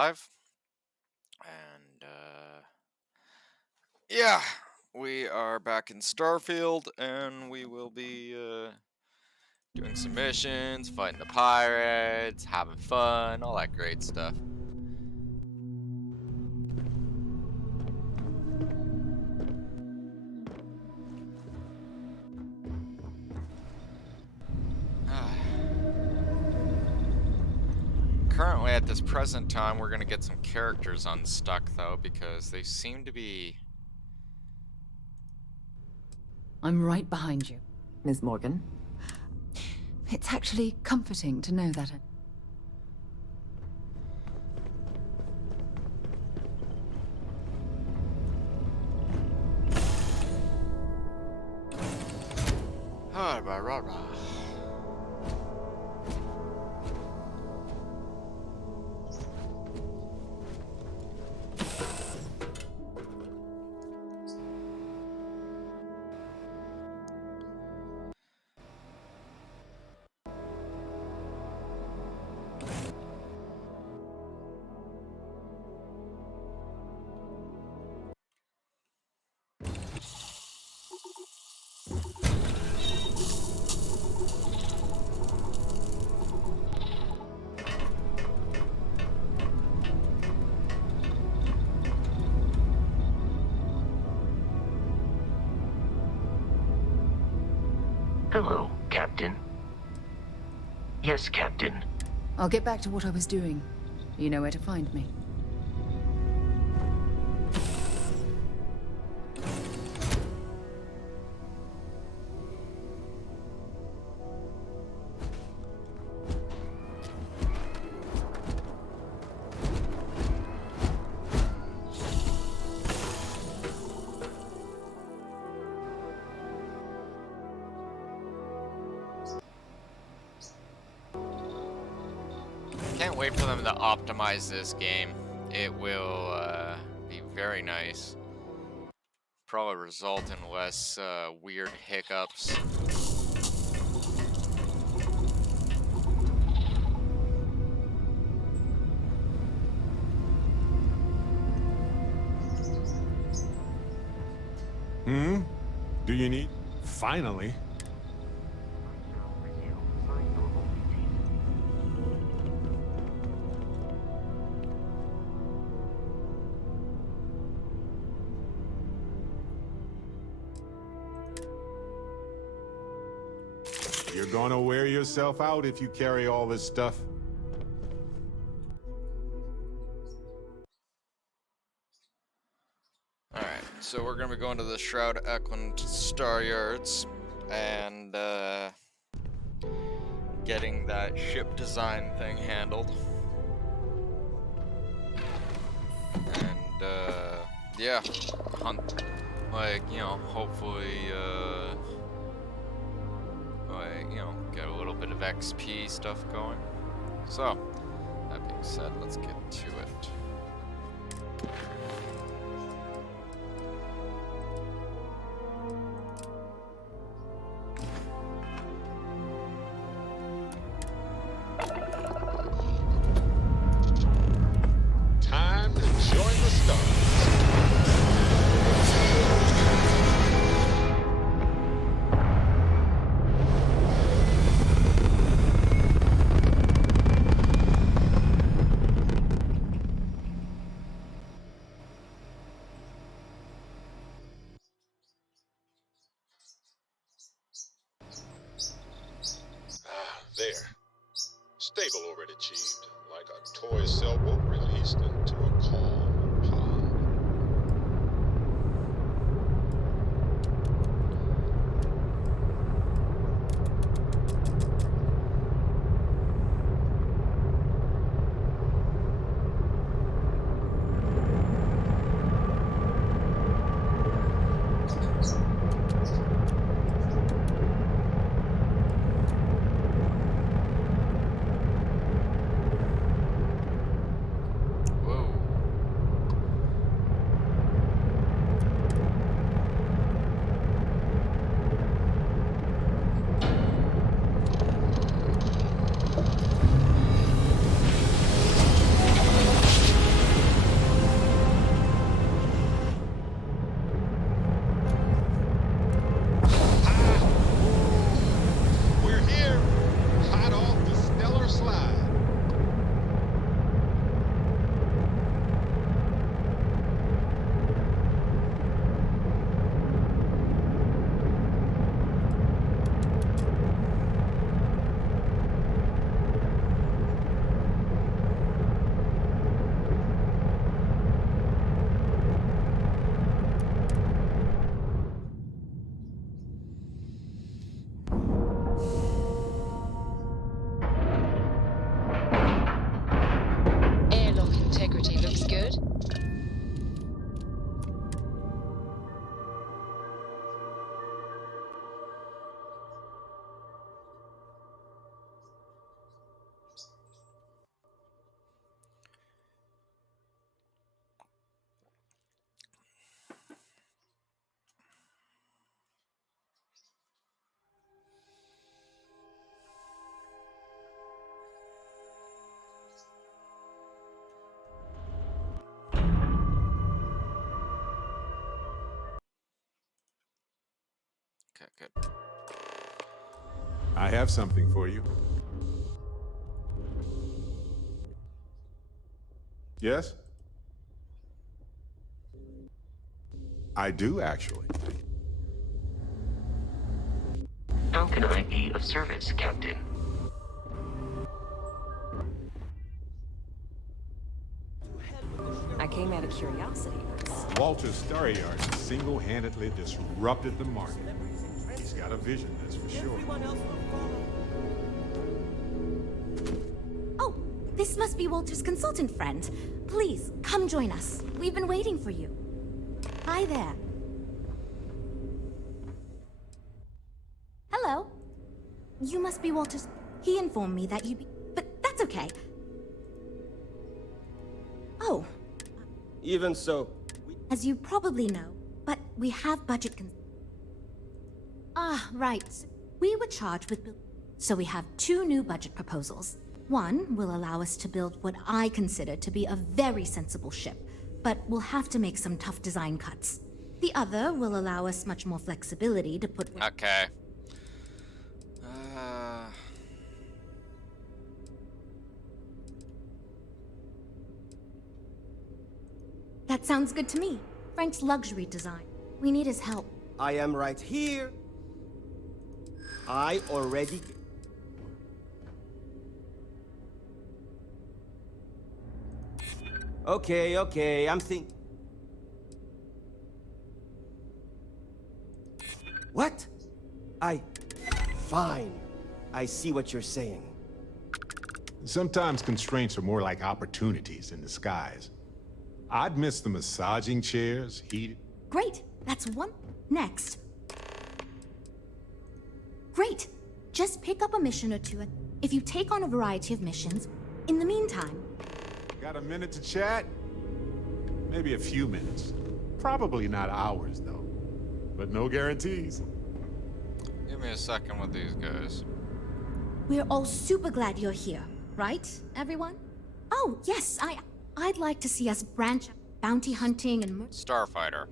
Live. And yeah, we are back in Starfield, and we will be doing some missions, fighting the pirates, having fun, all that great stuff. Currently, at this present time, we're going to get some characters unstuck, though, because they seem to be... I'm right behind you. Miss Morgan? It's actually comforting to know that. Rah, rah, rah. Hello, Captain. Yes, Captain. I'll get back to what I was doing. You know where to find me. Can't wait for them to optimize this game. It will be very nice. Probably result in less weird hiccups. Do you need? Finally. You're gonna wear yourself out if you carry all this stuff. Alright, so we're gonna be going to the Shroud Eklund Star Yards and getting that ship design thing handled. And yeah, hunt, like, you know, hopefully like, you know, get a little bit of XP stuff going. So, that being said, let's get to it. Time to join the stars. There. Stable orbit achieved, like a toy sailboat released into a calm pond. Whoa. security looks good. Okay, good. I have something for you. Yes? I do, actually. How can I be of service, Captain? I came out of curiosity. Walter's Star Yard single-handedly disrupted the market. He's got a vision, that's for sure. Oh, this must be Walter's consultant friend. Please, come join us. We've been waiting for you. Hi there. Hello. You must be Walter's... He informed me that you'd be... But that's okay. Oh. Even so, As you probably know, but we have budget right. We were charged with so we have two new budget proposals. One will allow us to build what I consider to be a very sensible ship, but we'll have to make some tough design cuts. The other will allow us much more flexibility to put... Okay. That sounds good to me. Frank's luxury design. We need his help. I am right here. I already... Okay, I'm thinking... What? Fine. I see what you're saying. Sometimes constraints are more like opportunities in disguise. I'd miss the massaging chairs, heated... Great. That's one. Next. Great. Just pick up a mission or two if you take on a variety of missions. In the meantime... Got a minute to chat? Maybe a few minutes. Probably not hours, though. But no guarantees. Give me a second with these guys. We're all super glad you're here, right, everyone? Oh, yes, I'd like to see us branch out bounty hunting and... Starfighter.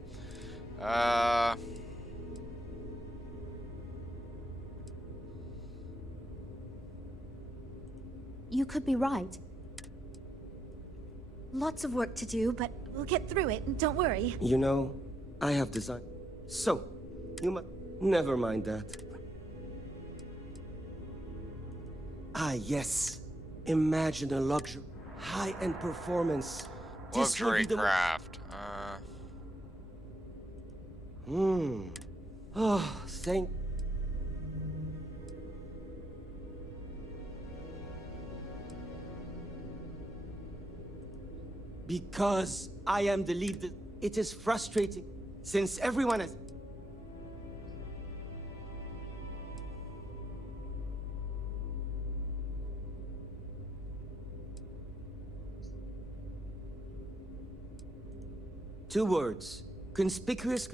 You could be right. Lots of work to do, but we'll get through it, don't worry. You know, I have design. So, you must... Never mind that. Ah, yes. Imagine a luxury, high-end performance. This will Luxury be the... craft. Oh, thank... Because I am the lead, it is frustrating, since everyone has... Two words. Conspicuous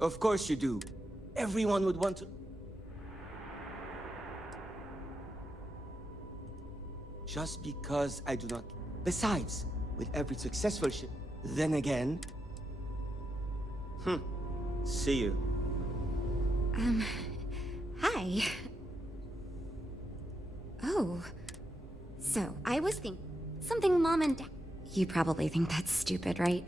Of course you do. Everyone would want to... Just because I do not... Besides, with every successful ship, then again... See you. Hi. Oh. So, I was thinking... Something Mom and Dad... You probably think that's stupid, right?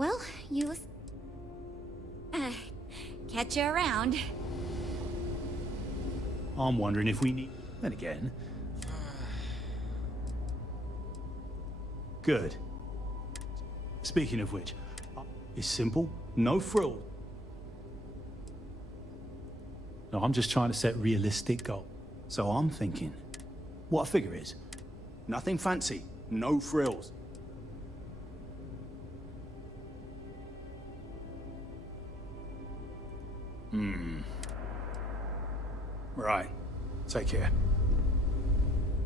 Well, you... catch you around. I'm wondering if we need... Then again... Good. Speaking of which, it's simple, no frill. No, I'm just trying to set realistic goals. So I'm thinking, what a figure is. Nothing fancy, no frills. Right. Take care.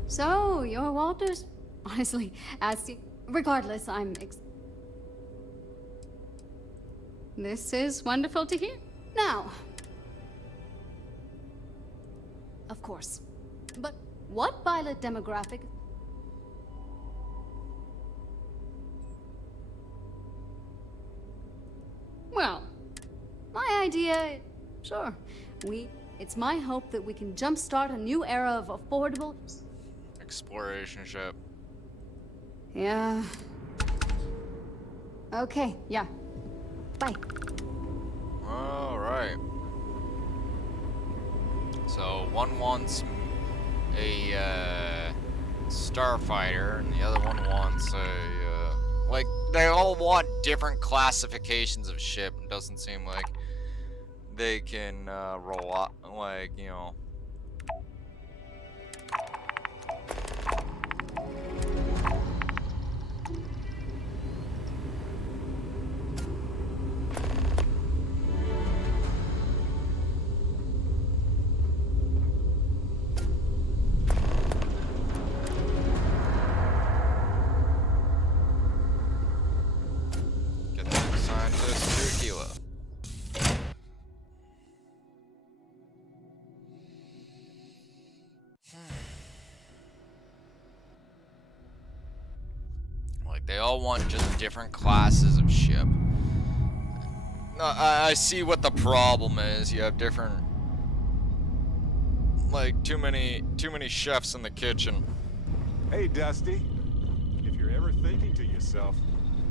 So, you're Walters? Honestly, regardless, This is wonderful to hear. Now, of course, but what pilot demographic? Well, my idea, sure, it's my hope that we can jumpstart a new era of affordable... Exploration ship. Yeah. Okay, yeah. Bye. Alright. So, one wants a, starfighter, and the other one wants a, like, they all want different classifications of ship. It doesn't seem like they can, roll up, like, you know... Get that scientist to Aquila. Like, they all want just different classes of ship. I see what the problem is. You have different, like, too many chefs in the kitchen. Hey, Dusty. If you're ever thinking to yourself,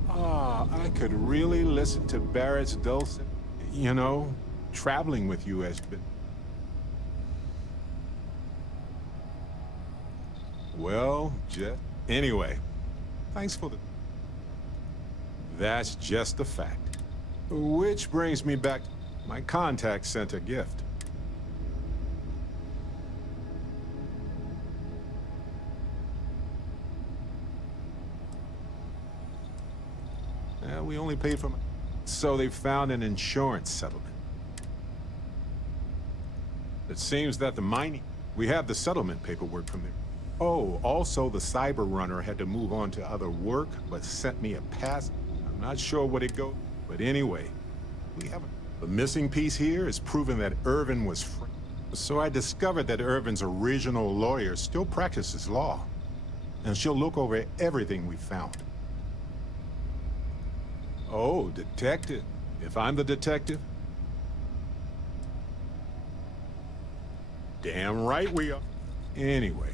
I could really listen to Barrett's dulcet, you know, traveling with you has been... Well, anyway, thanks for the... That's just a fact. Which brings me back to my contact sent a gift. We only paid for my... So they found an insurance settlement. It seems that the mining... We have the settlement paperwork from there. Oh, also the cyber runner had to move on to other work, but sent me a pass. I'm not sure what it goes, but anyway, we have the missing piece here is proving that Irvin was free. So I discovered that Irvin's original lawyer still practices law, and she'll look over everything we found. Oh, detective. If I'm the detective? Damn right we are. Anyway,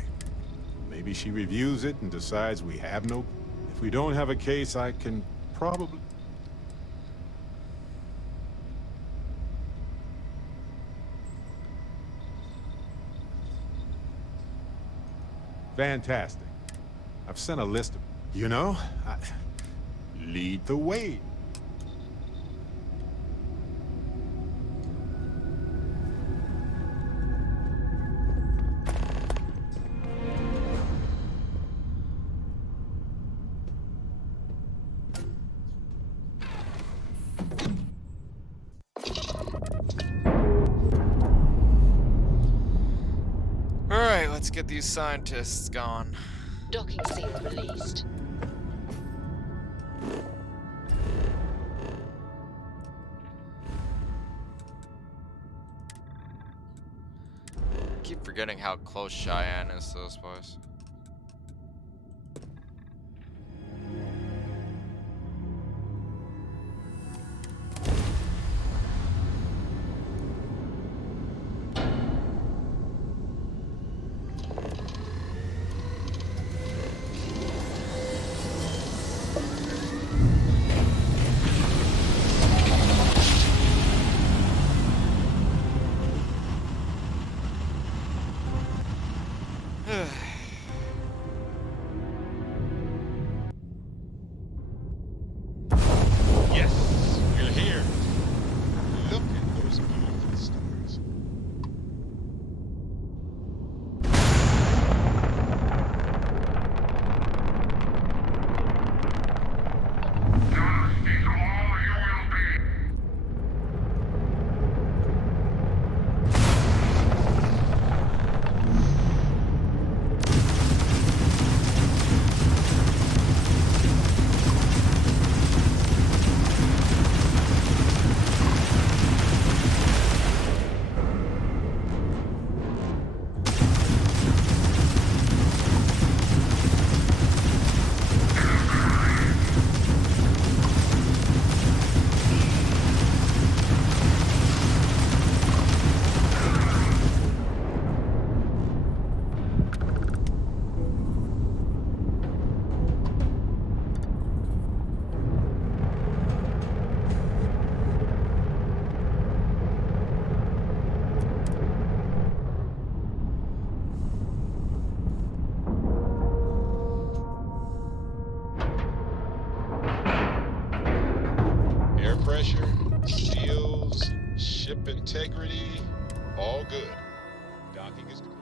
maybe she reviews it and decides we have no... If we don't have a case, I can probably... Fantastic. I've sent a list of... You know, lead the way. Alright, let's get these scientists gone. Docking seal released. I keep forgetting how close Cheyenne is to this place. integrity, all good. Docking is complete.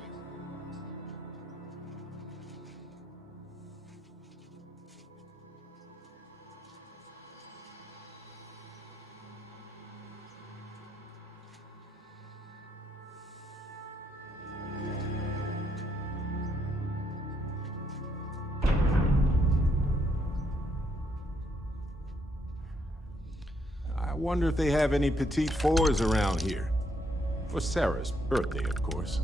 I wonder if they have any petite fours around here. For Sarah's birthday, of course.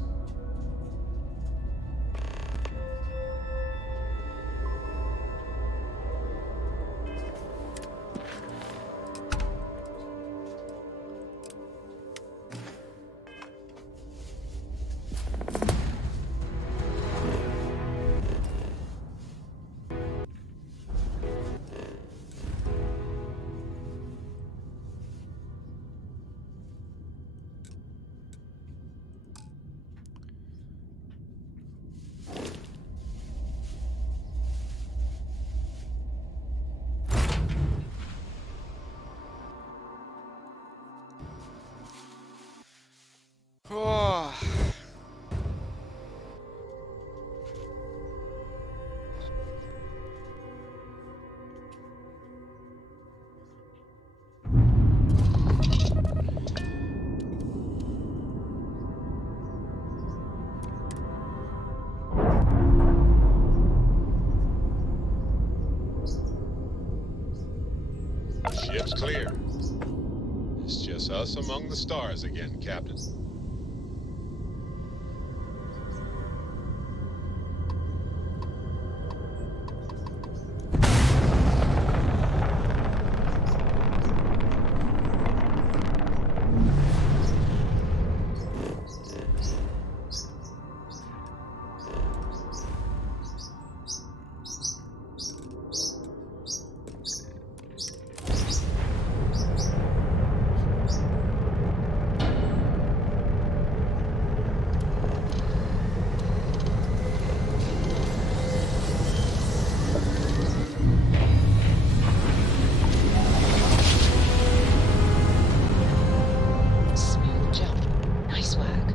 Oh. Ship's clear. It's just us among the stars again, Captain. Smooth jump. Nice work.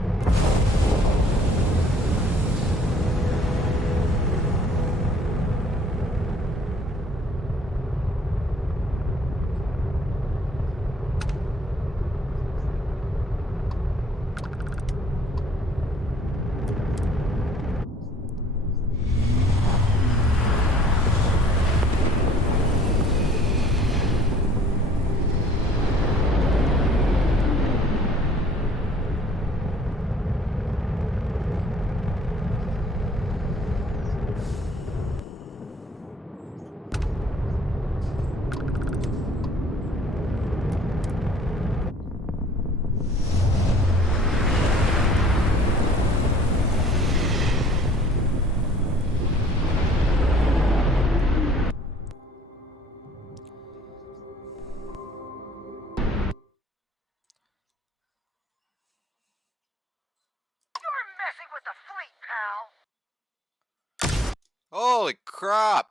Holy crap!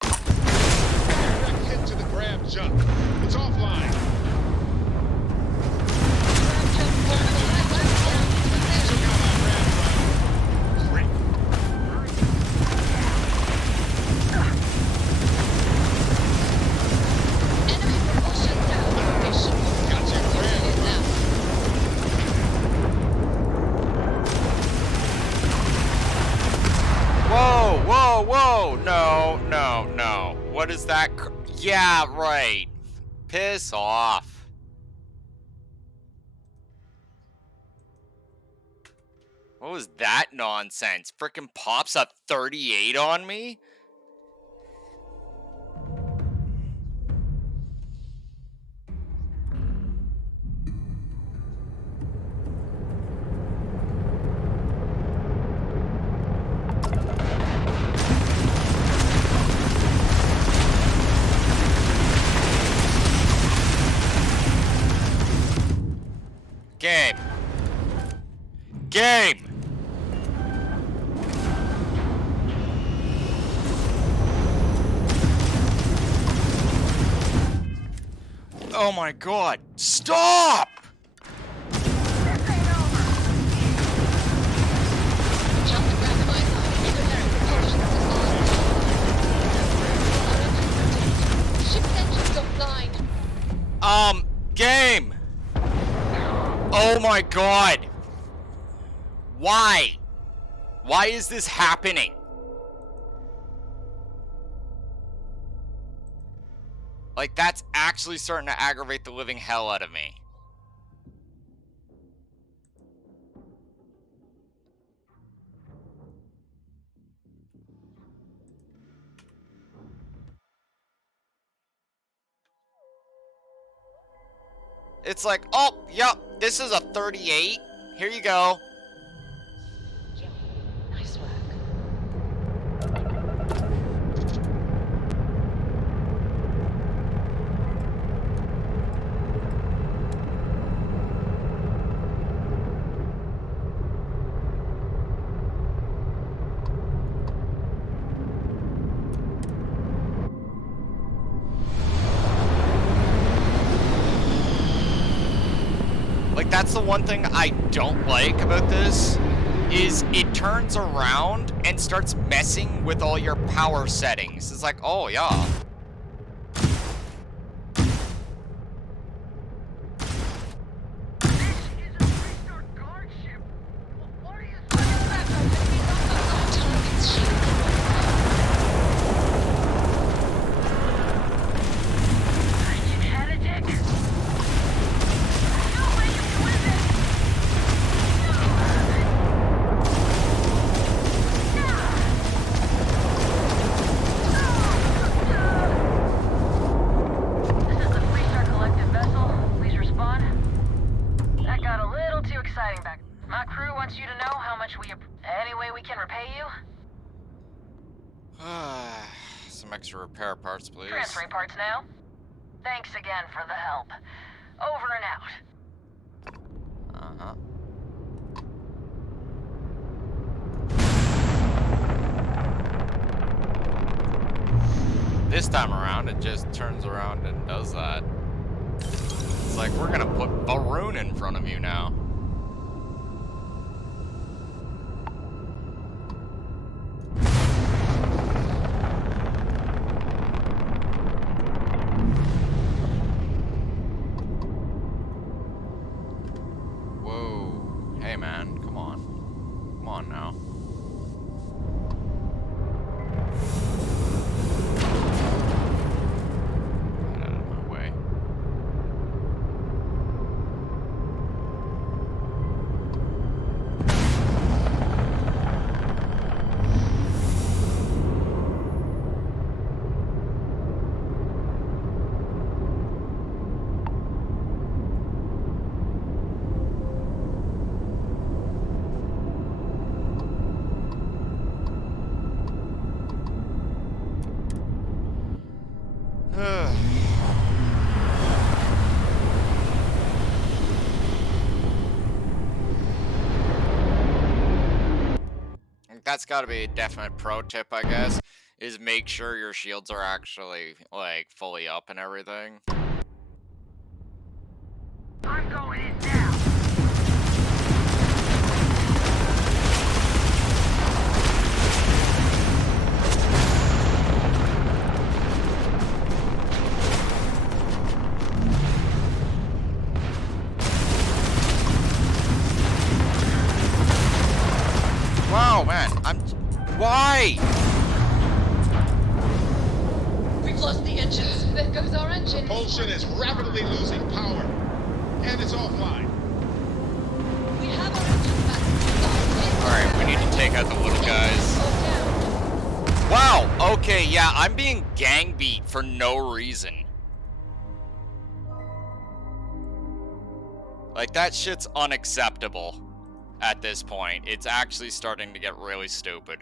Direct hit to the grab jump. It's offline. Enemy propulsion down. They should Got you, Graham. it now. Whoa, whoa, whoa! No, no, no. What is that? Yeah, right. Piss off. What was that nonsense? Frickin' pops up 38 on me? Game. Game! Oh my god. Stop! my god! Why? Why is this happening? Like, that's actually starting to aggravate the living hell out of me. It's like, oh, yep, this is a 38. Here you go. Yeah, nice work. Like, that's the one thing I don't like about this, is it turns around and starts messing with all your power settings. It's like, oh, yeah. Target's shield. Some extra repair parts, please. Transferring parts now. Thanks again for the help. Over and out. Uh-huh. This time around, it just turns around and does that. It's like, we're gonna put Baroon in front of you now. Whoa. Hey, man, come on. Come on now. Get out of my way. That's got to be a definite pro tip, I guess, is make sure your shields are actually, like, fully up and everything. I'm going in now. Wow, man, why? We've lost the engines. There goes our engine. Propulsion is rapidly losing power, and it's offline. We have our engines back. Alright, we need to take out the little guys. Wow, okay, yeah, I'm being gang beat for no reason. Like, that shit's unacceptable at this point. It's actually starting to get really stupid.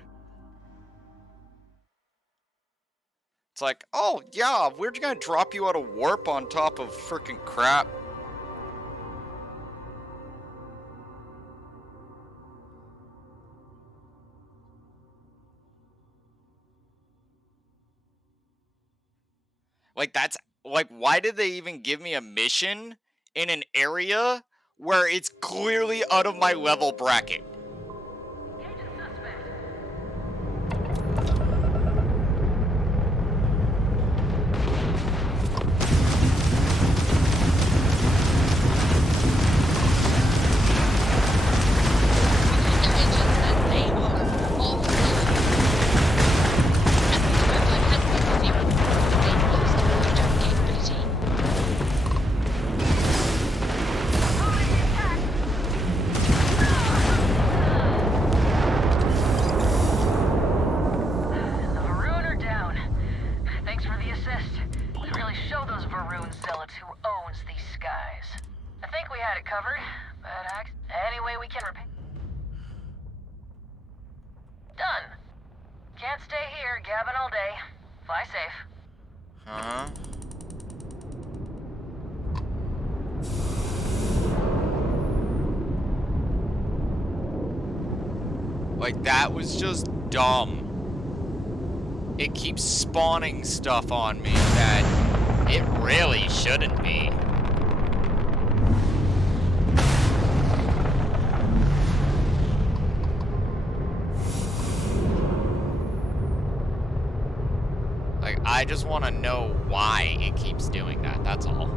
It's like, oh, yeah, we're just gonna drop you out of warp on top of freaking crap. Like, that's, like, why did they even give me a mission in an area where it's clearly out of my level bracket? can repair. Done. Can't stay here gabbing all day. Fly safe. Uh-huh. Like, that was just dumb. It keeps spawning stuff on me that it really shouldn't be. Like, I just want to know why it keeps doing that, that's all.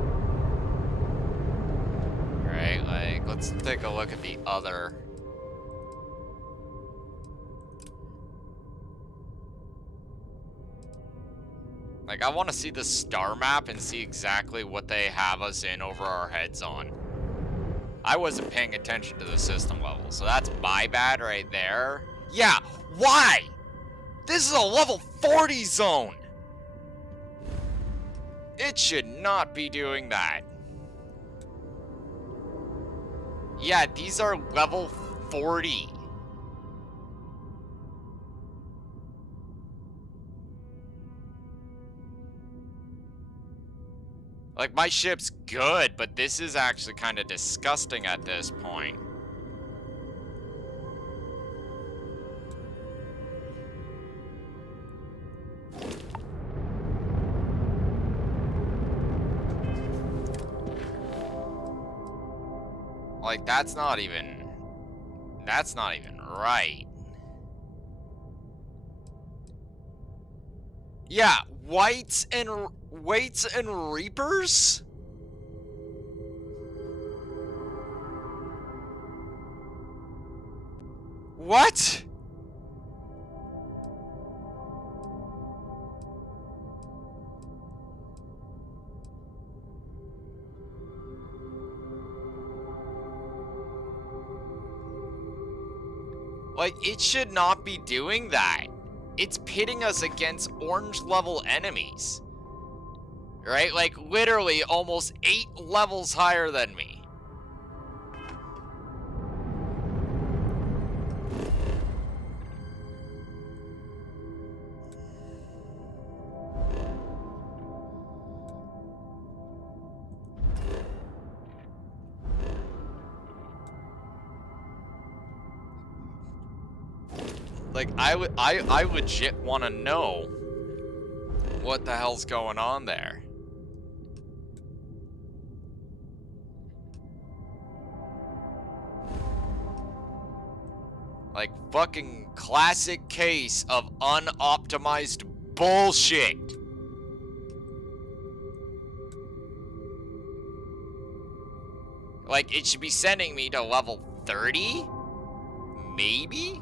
Alright, like, let's take a look at the other. Like, I want to see the star map and see exactly what they have us in over our heads on. I wasn't paying attention to the system level, so that's my bad right there. Yeah, why? This is a level 40 zone! It should not be doing that. Yeah, these are level 40. Like, my ship's good, but this is actually kind of disgusting at this point. Like, that's not even right. Yeah, Waits and Reapers? What? Like, it should not be doing that. It's pitting us against orange level enemies. Right? Like, literally almost 8 levels higher than me. Like, I legit want to know what the hell's going on there. Like, fucking classic case of unoptimized bullshit. Like, it should be sending me to level 30? Maybe?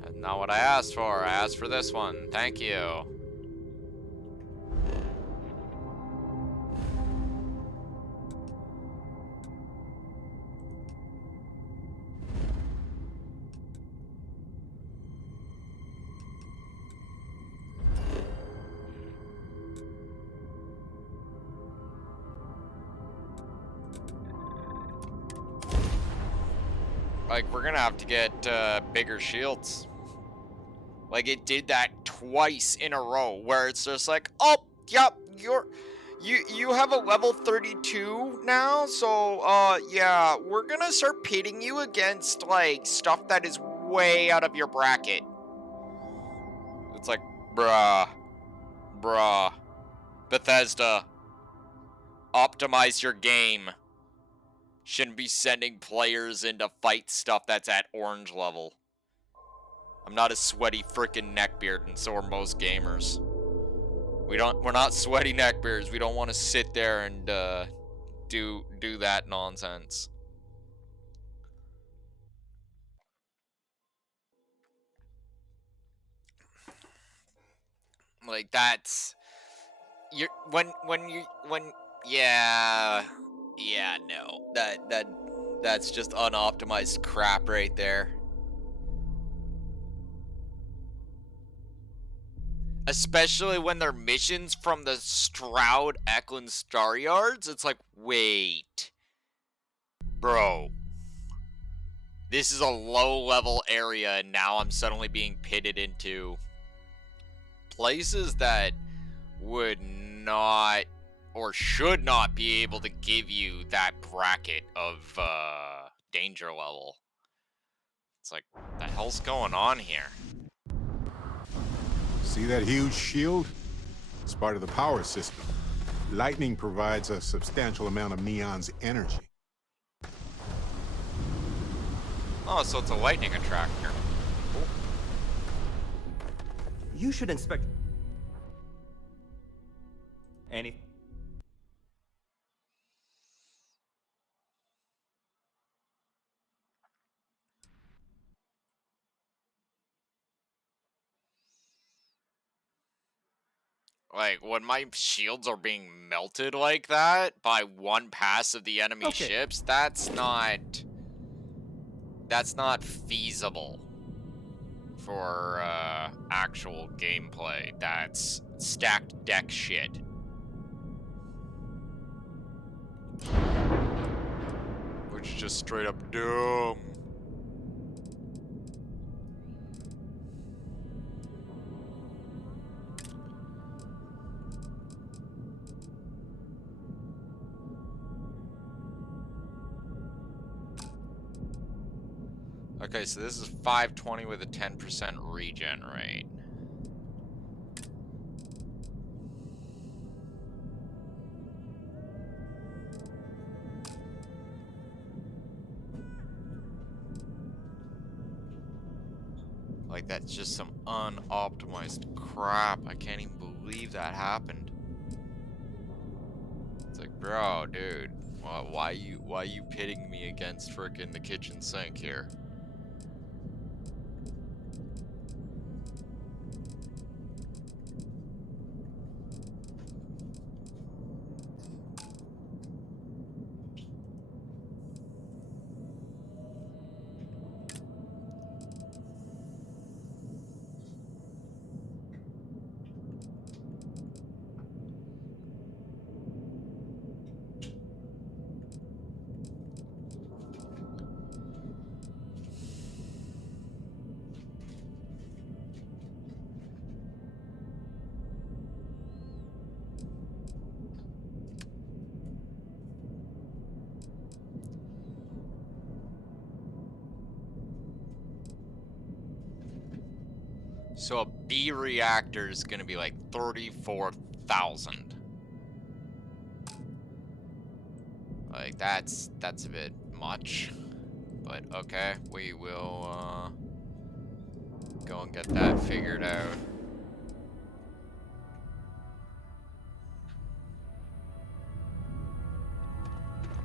That's not what I asked for. I asked for this one. Thank you. Like, we're gonna have to get bigger shields. Like, it did that twice in a row, where it's just like, oh, yep, you have a level 32 now, so, yeah, we're gonna start pitting you against, like, stuff that is way out of your bracket. It's like, bruh. Bethesda, optimize your game. Shouldn't be sending players in to fight stuff that's at orange level. I'm not a sweaty frickin' neckbeard, and so are most gamers. We're not sweaty neckbeards. We don't want to sit there and do that nonsense. Like, that's yeah, no. That's just unoptimized crap right there. Especially when they're missions from the Stroud Eklund Star Yards. It's like, wait. Bro. This is a low-level area, and now I'm suddenly being pitted into places that would not or should not be able to give you that bracket of danger level. It's like, what the hell's going on here? See that huge shield? It's part of the power system. Lightning provides a substantial amount of Neon's energy. Oh, so it's a lightning attractor. Cool. You should inspect any. Like, when my shields are being melted like that by one pass of the enemy ships, that's not feasible for actual gameplay. That's stacked deck shit. Which is just straight up dumb. Okay, so this is 520 with a 10% regen rate. Like, that's just some unoptimized crap. I can't even believe that happened. It's like, bro, dude, why you pitting me against frickin' the kitchen sink here? So a B reactor is gonna be like 34,000. Like, that's a bit much. But okay, we will go and get that figured out.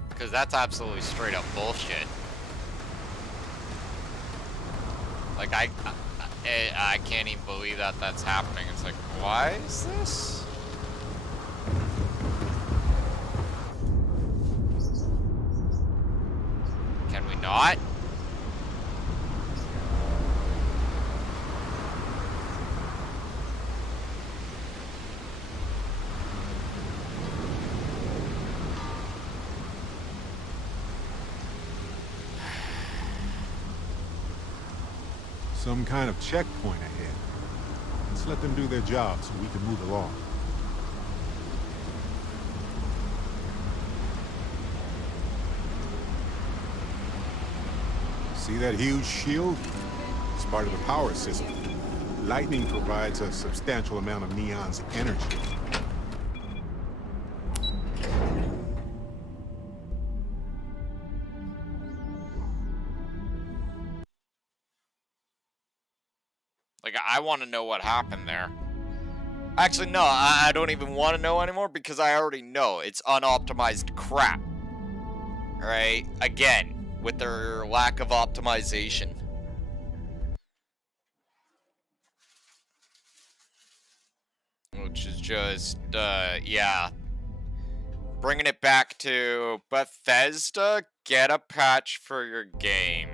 Because that's absolutely straight up bullshit. Like, I can't even believe that that's happening. It's like, why is this? Can we not? Some kind of checkpoint ahead. Let's let them do their job so we can move along. See that huge shield? It's part of the power system. Lightning provides a substantial amount of Neon's energy. Like, I want to know what happened there. Actually, no, I don't even want to know anymore because I already know. It's unoptimized crap. Right? Again, with their lack of optimization. Which is just, yeah. Bringing it back to Bethesda, get a patch for your game.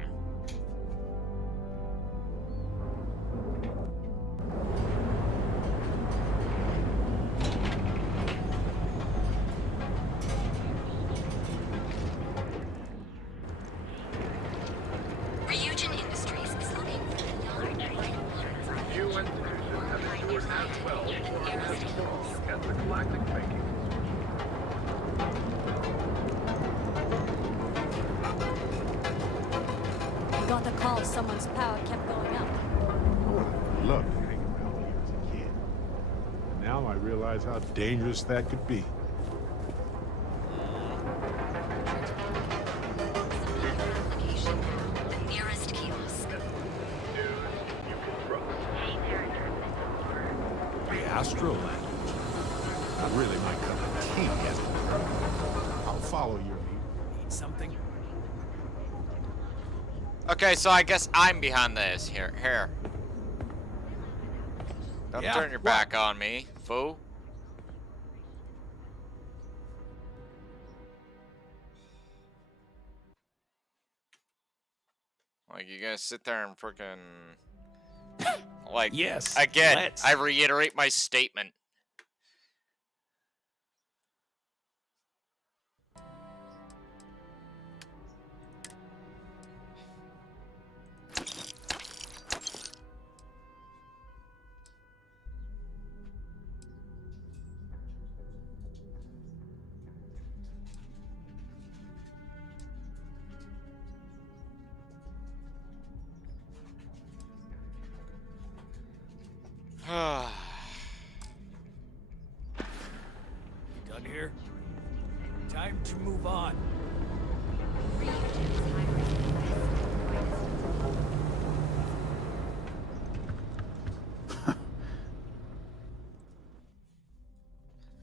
Maybe someone's power kept going up. I loved hanging around here as a kid. And now I realize how dangerous that could be. Nearest kiosk. The Astro language. Not really my cup of tea, is it? I'll follow your lead. Need something? Okay, so I guess I'm behind this. Here. Don't Yeah, turn your back on me, fool. Like, you guys sit there and freaking... Like, Yes, again, let's. I reiterate my statement. Done here? Time to move on.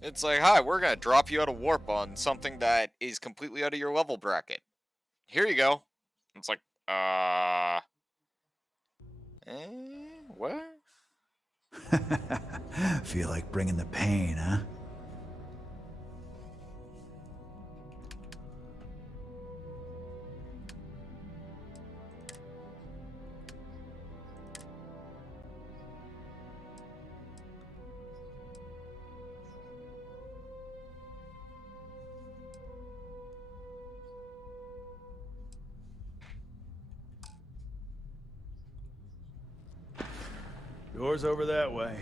It's like, hi, we're gonna drop you out of warp on something that is completely out of your level bracket. Here you go. It's like, what? Feel like bringing the pain, huh? Doors over that way.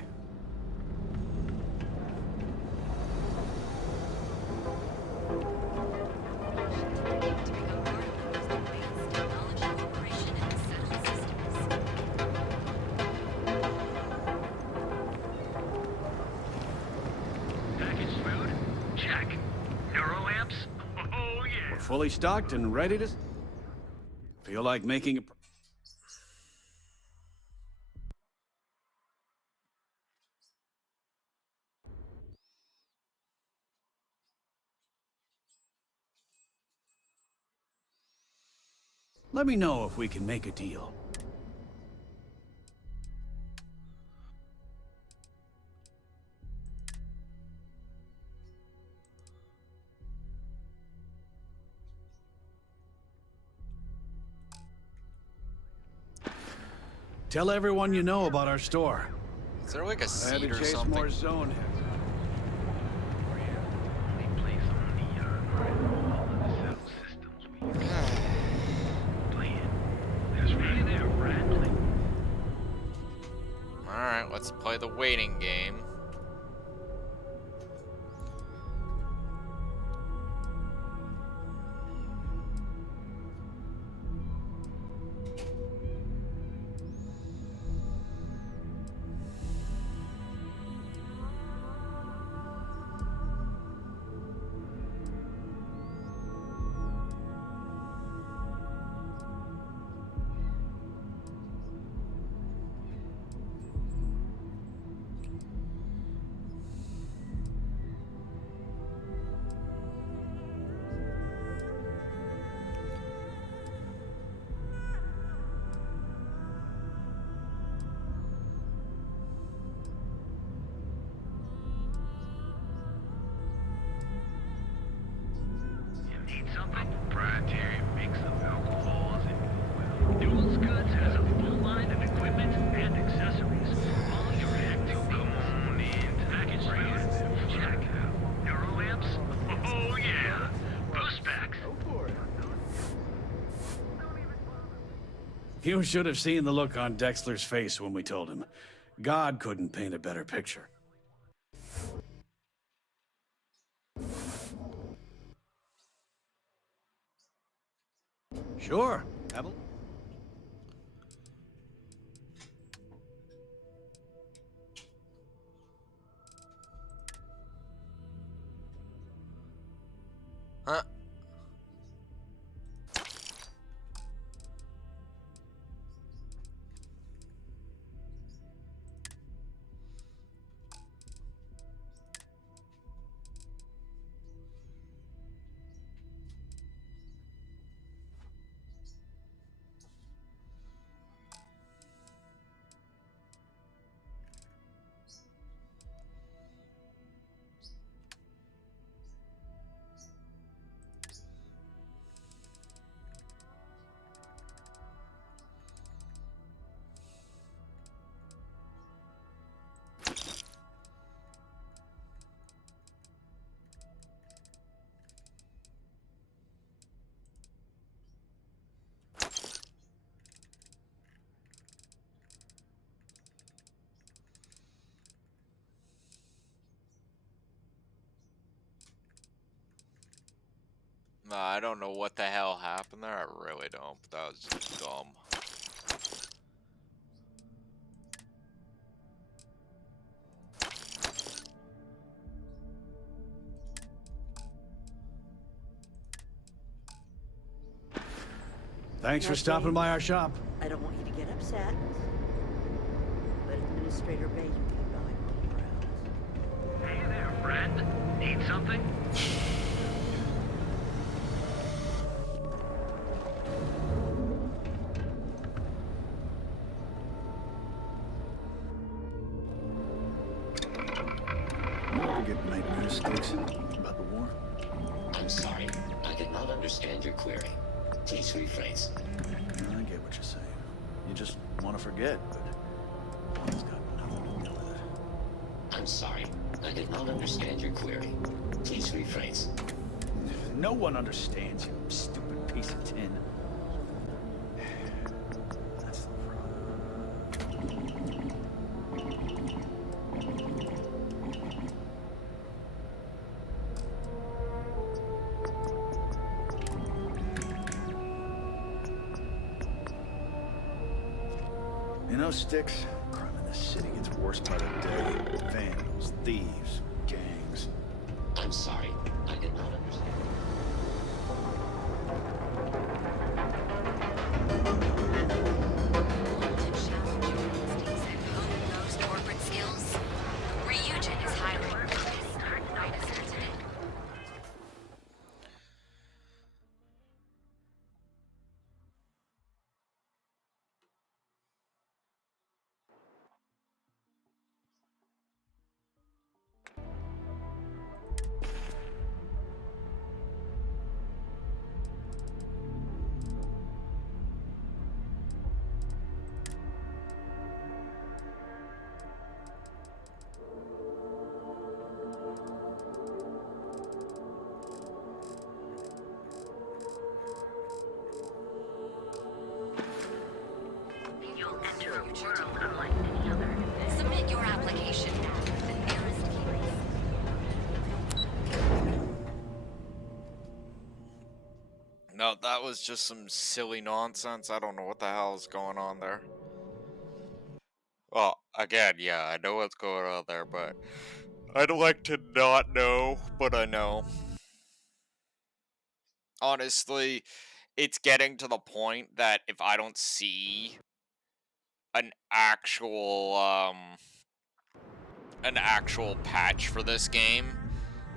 Packaged food? Check. Neuroamps? Oh yeah. We're fully stocked and ready to... Feel like making a... Let me know if we can make a deal. Tell everyone you know about our store. Is there like a I had seat to or chase something? more zone heads. Alright, let's play the waiting game. Need something? Proprietary mix of alcohols and Duels Goods has a full line of equipment and accessories. All your active come on in. Packaged food? Check. Neuroamps? Oh yeah. Boost packs. You should have seen the look on Dexler's face when we told him. God couldn't paint a better picture. Sure. Huh? I don't know what the hell happened there. I really don't, but that was just dumb. Thanks for stopping by our shop. I don't want you to get upset. Let Administrator Bay you be behind. Hey there, friend. Need something? You ever get nightmares, Sticks, about the war? I'm sorry. I did not understand your query. Please rephrase. I get what you're saying. You just want to forget, but it's got nothing to do with it. I'm sorry. I did not understand your query. Please rephrase. No one understands you, stupid piece of tin. That's the problem. You know, Sticks, crime in this city gets worse by the day. Vandals, thieves, gangs. I'm sorry. I did not understand. Those corporate skills. Ryujin is highly You'll enter a world unlike any other. Submit your application at the nearest No, that was just some silly nonsense. I don't know what the hell is going on there. Well, again, yeah, I know what's going on there, but I'd like to not know, but I know. Honestly, it's getting to the point that if I don't see an actual patch for this game,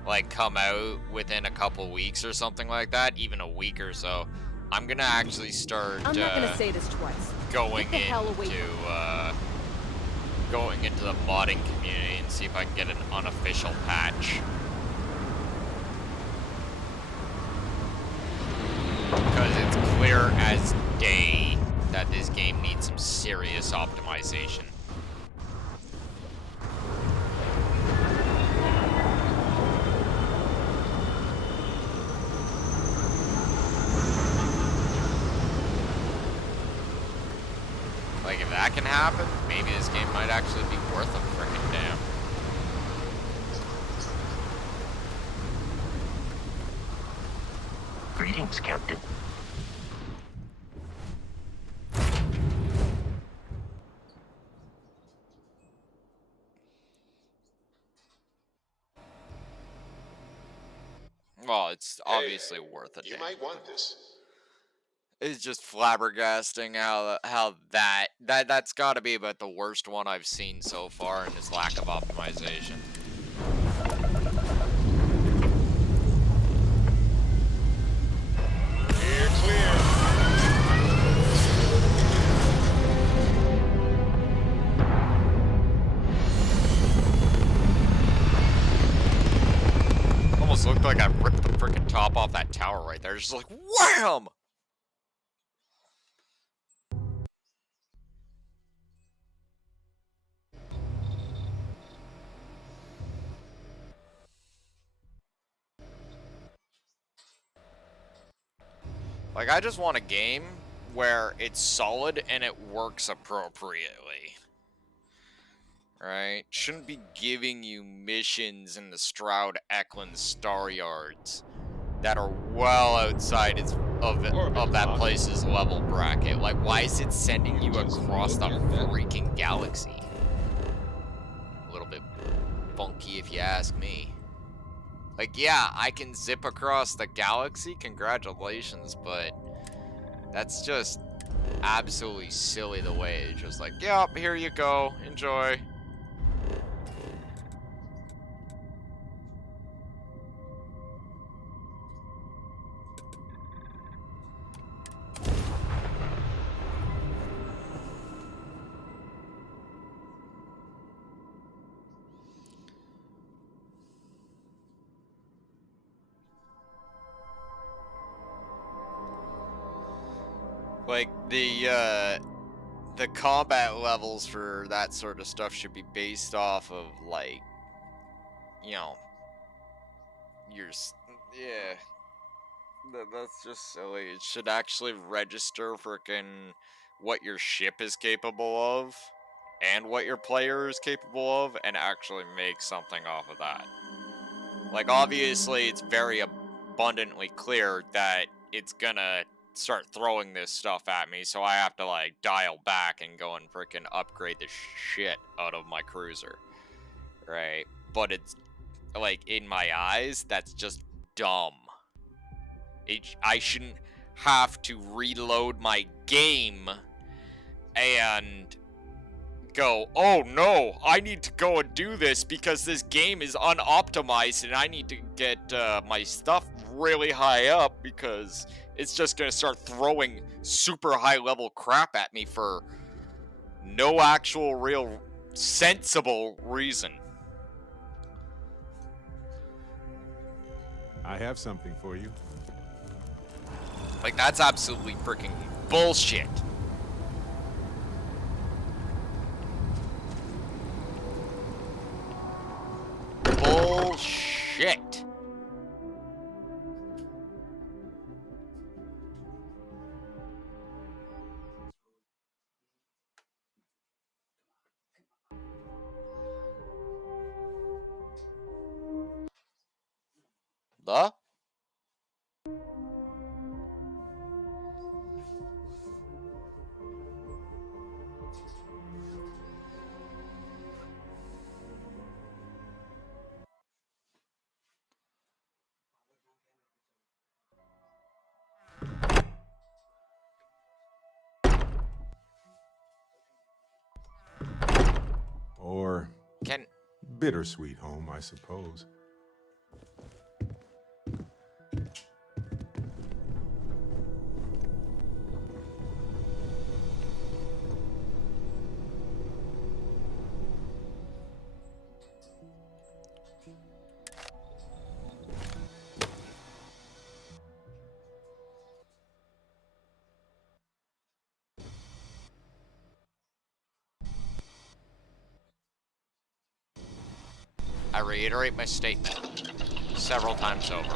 like, come out within a couple weeks or something like that, even a week or so, I'm gonna actually start I'm not gonna say this twice. going Get the hell away going into the modding community and see if I can get an unofficial patch. Because it's clear as day that this game needs some serious optimization. Like, if that can happen, maybe this game might actually be worth a frickin' damn. Greetings, Captain. Well, it's obviously worth a You damn. might want this. It's just flabbergasting how that's got to be about the worst one I've seen so far in its lack of optimization. Clear, clear. Almost looked like I ripped the freaking top off that tower right there. Just like wham! Like, I just want a game where it's solid and it works appropriately. Right? Shouldn't be giving you missions in the Stroud Eklund Star Yards that are well outside of that place's level bracket. Like, why is it sending you across the freaking galaxy? A little bit funky if you ask me. Like, yeah, I can zip across the galaxy, congratulations, but that's just absolutely silly the way it's just like, yep, here you go, enjoy. Like, the combat levels for that sort of stuff should be based off of, like, you know, yeah, that's just silly. It should actually register frickin' what your ship is capable of, and what your player is capable of, and actually make something off of that. Like, obviously, it's very abundantly clear that it's gonna start throwing this stuff at me, so I have to, like, dial back and go and frickin' upgrade the shit out of my cruiser. Right? But it's, like, in my eyes, that's just dumb. I shouldn't have to reload my game and go, oh no, I need to go and do this because this game is unoptimized and I need to get my stuff really high up because it's just going to start throwing super high level crap at me for no actual real sensible reason. I have something for you. Like, that's absolutely freaking bullshit. Bullshit. The? Or bittersweet home, I suppose. I reiterate my statement several times over.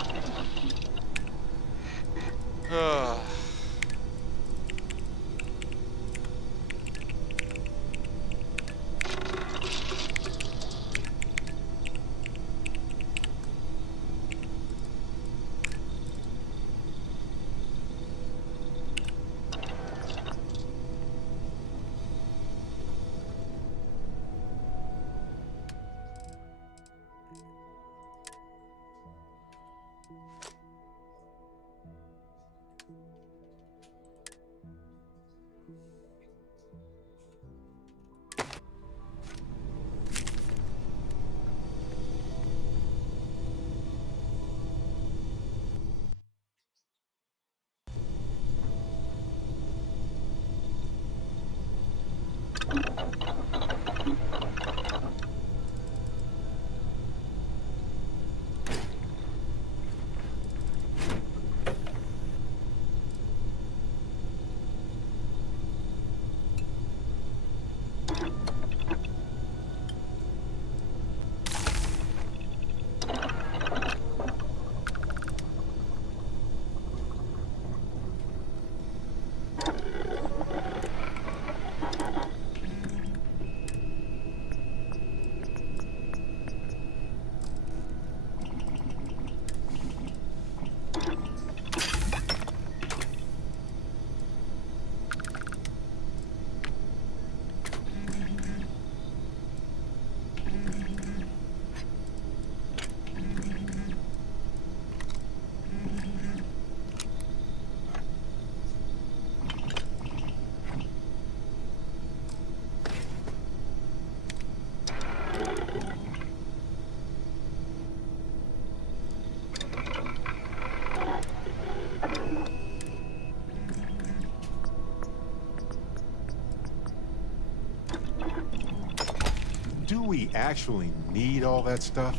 actually need all that stuff?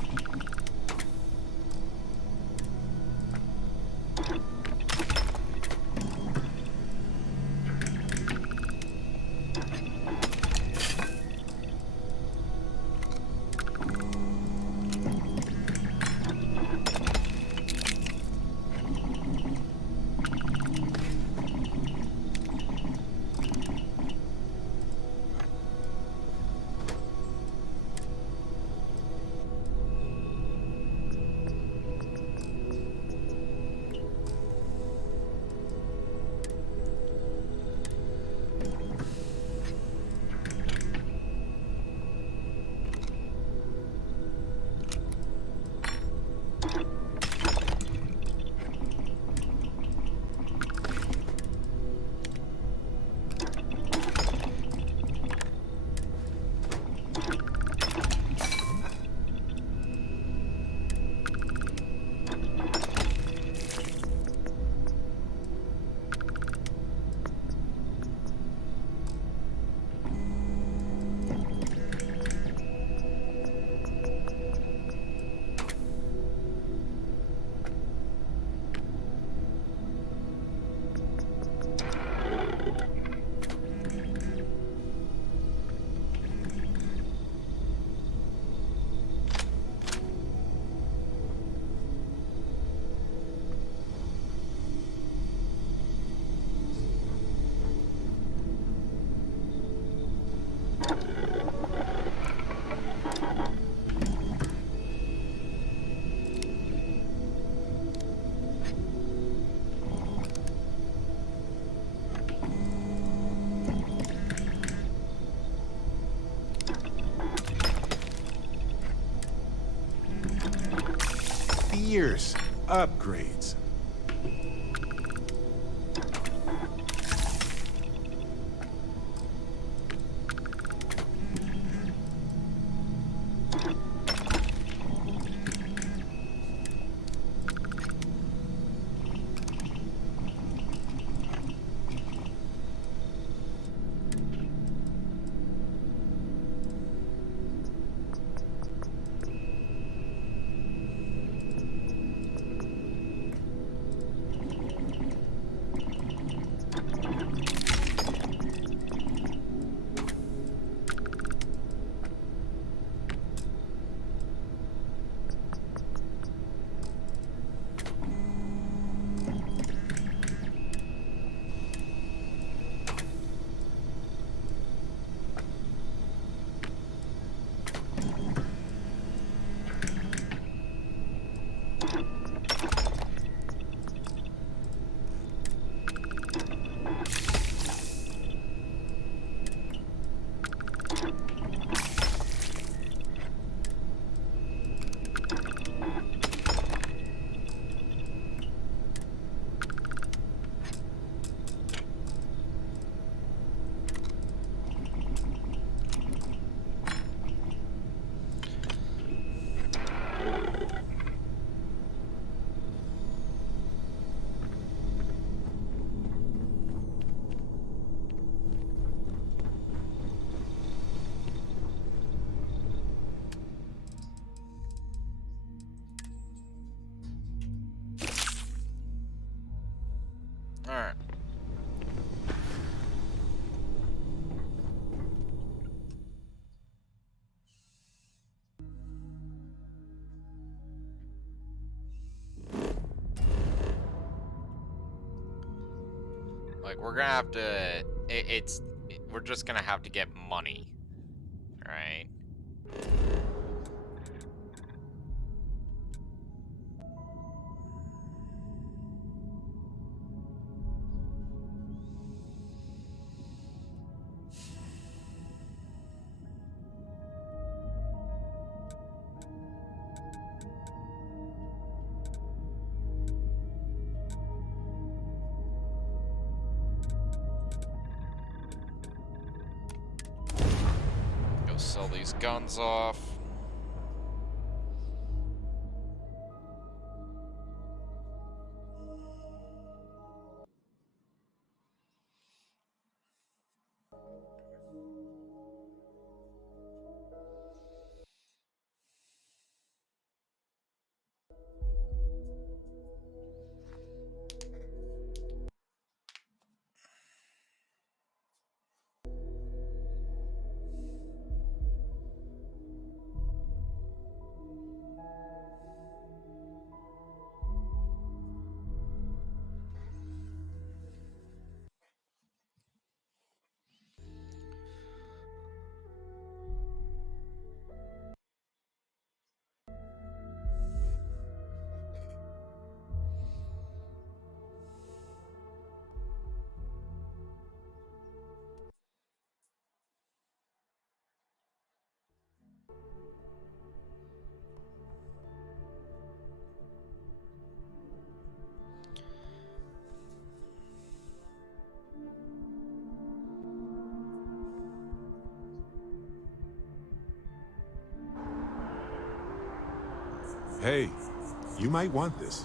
Fierce upgrades. Alright. Like, we're gonna have to... we're just gonna have to get money. Right? Go sell these guns off. Hey, you might want this.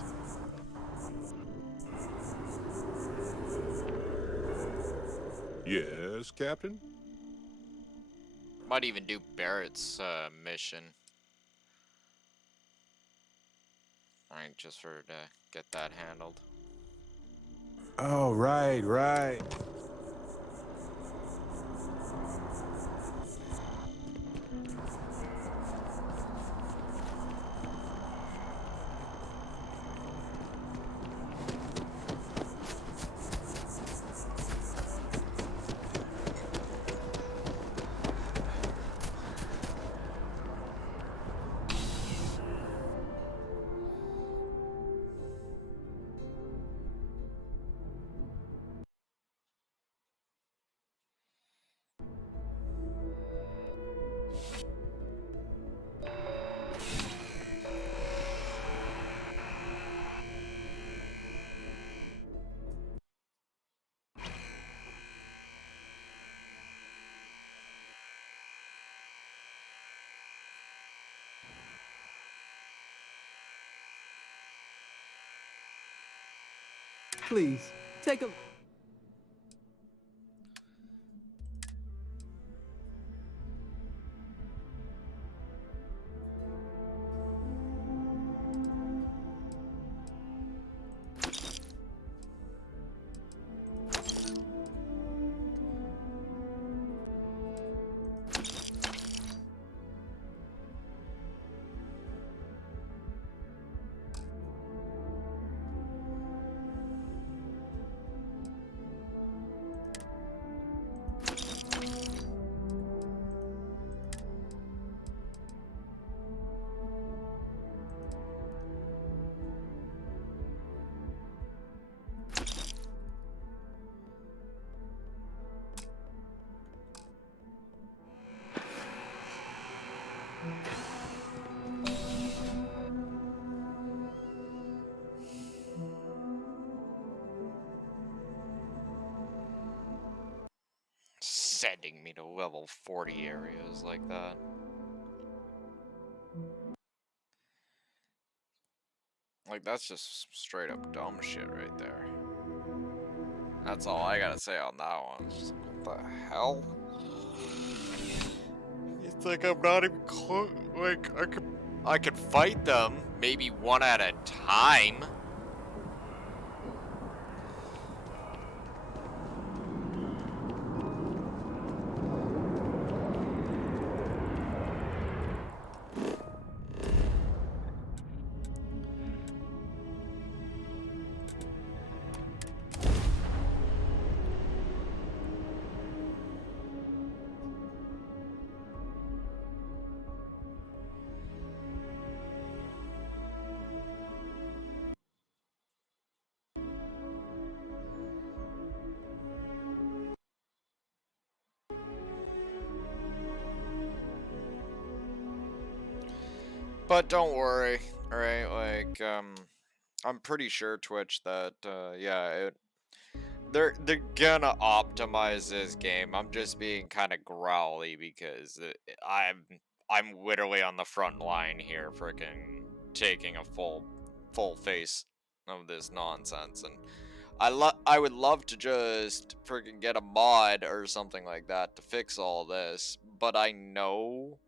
Yes, Captain? Might even do Barrett's mission. Right, just for to get that handled. Oh, right. Please, take a... Sending me to level 40 areas like that. Like, that's just straight up dumb shit right there. That's all I gotta say on that one. It's just like, what the hell? You think I'm not even close? Like, I could fight them, maybe one at a time. But don't worry, alright? Like, I'm pretty sure Twitch that, yeah, they're gonna optimize this game. I'm just being kind of growly because I'm literally on the front line here, freaking taking a full face of this nonsense, and I would love to just freaking get a mod or something like that to fix all this, but I know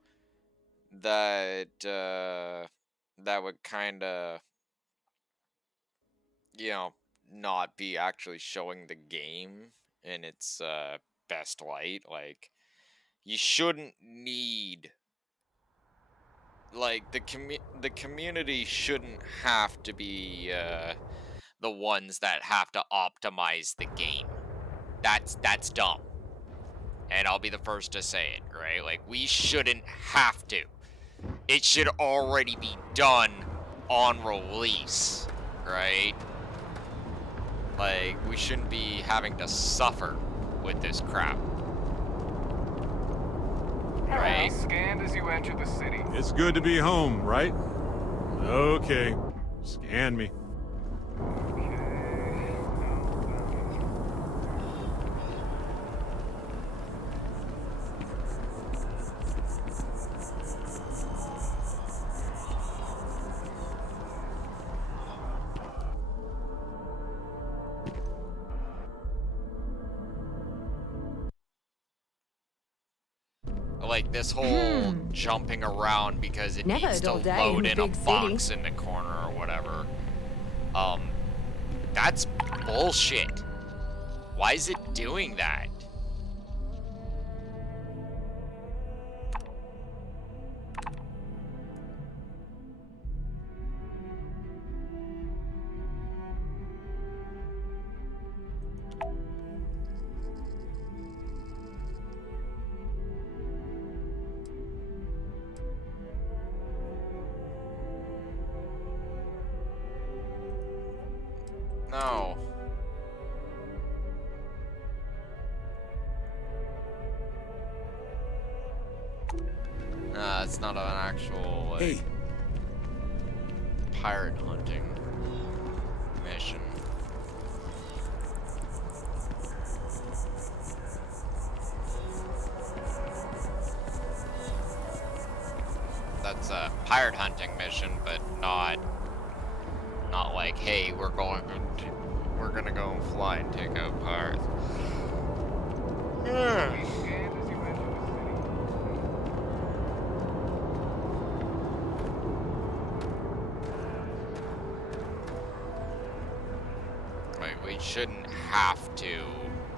that that would kind of, you know, not be actually showing the game in its best light. Like, you shouldn't need, like, the community shouldn't have to be the ones that have to optimize the game. That's dumb. And I'll be the first to say it, right? Like, we shouldn't have to. It should already be done on release, right? Like, we shouldn't be having to suffer with this crap. Right? Scanned as you enter the city. It's good to be home, right? Okay. Scan me. like this whole jumping around because it Never needs a to dull day in load the in a big city. box in the corner or whatever. That's bullshit. Why is it doing that? No. It's not an actual, like, pirate hunting mission. That's a pirate hunting mission, but not like, hey, we're gonna go and fly and take out pirates. Like, we shouldn't have to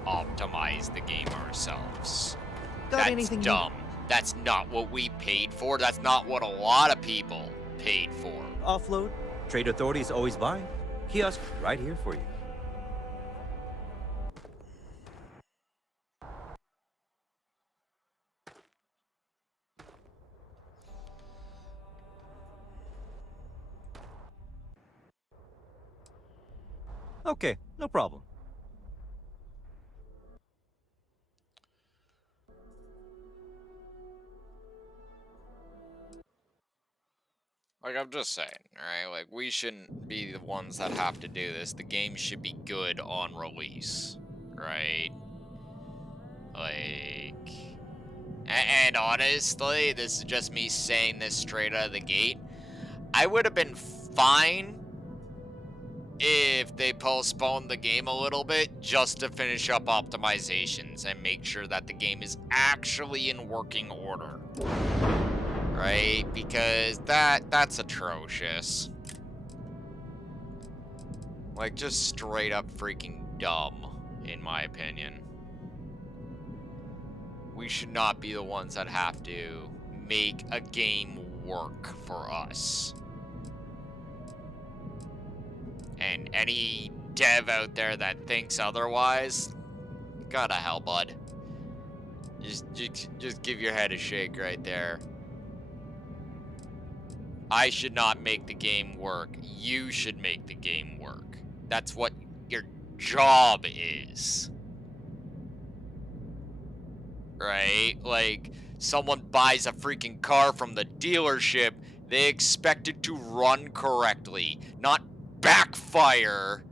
optimize the game ourselves. Got That's anything dumb. That's not what we paid for. That's not what a lot of people paid for. Offload. Trade authorities always buying. Kiosk right here for you. Okay, no problem. Like, I'm just saying, alright? Like, we shouldn't be the ones that have to do this. The game should be good on release, right? Like... And honestly, this is just me saying this straight out of the gate. I would have been fine if they postponed the game a little bit just to finish up optimizations and make sure that the game is actually in working order. Right? Because that's atrocious. Like, just straight up freaking dumb, in my opinion. We should not be the ones that have to make a game work for us. And any dev out there that thinks otherwise, gotta hell, bud. Just give your head a shake right there. I should not make the game work. You should make the game work. That's what your job is. Right? Like, someone buys a freaking car from the dealership, they expect it to run correctly, not backfire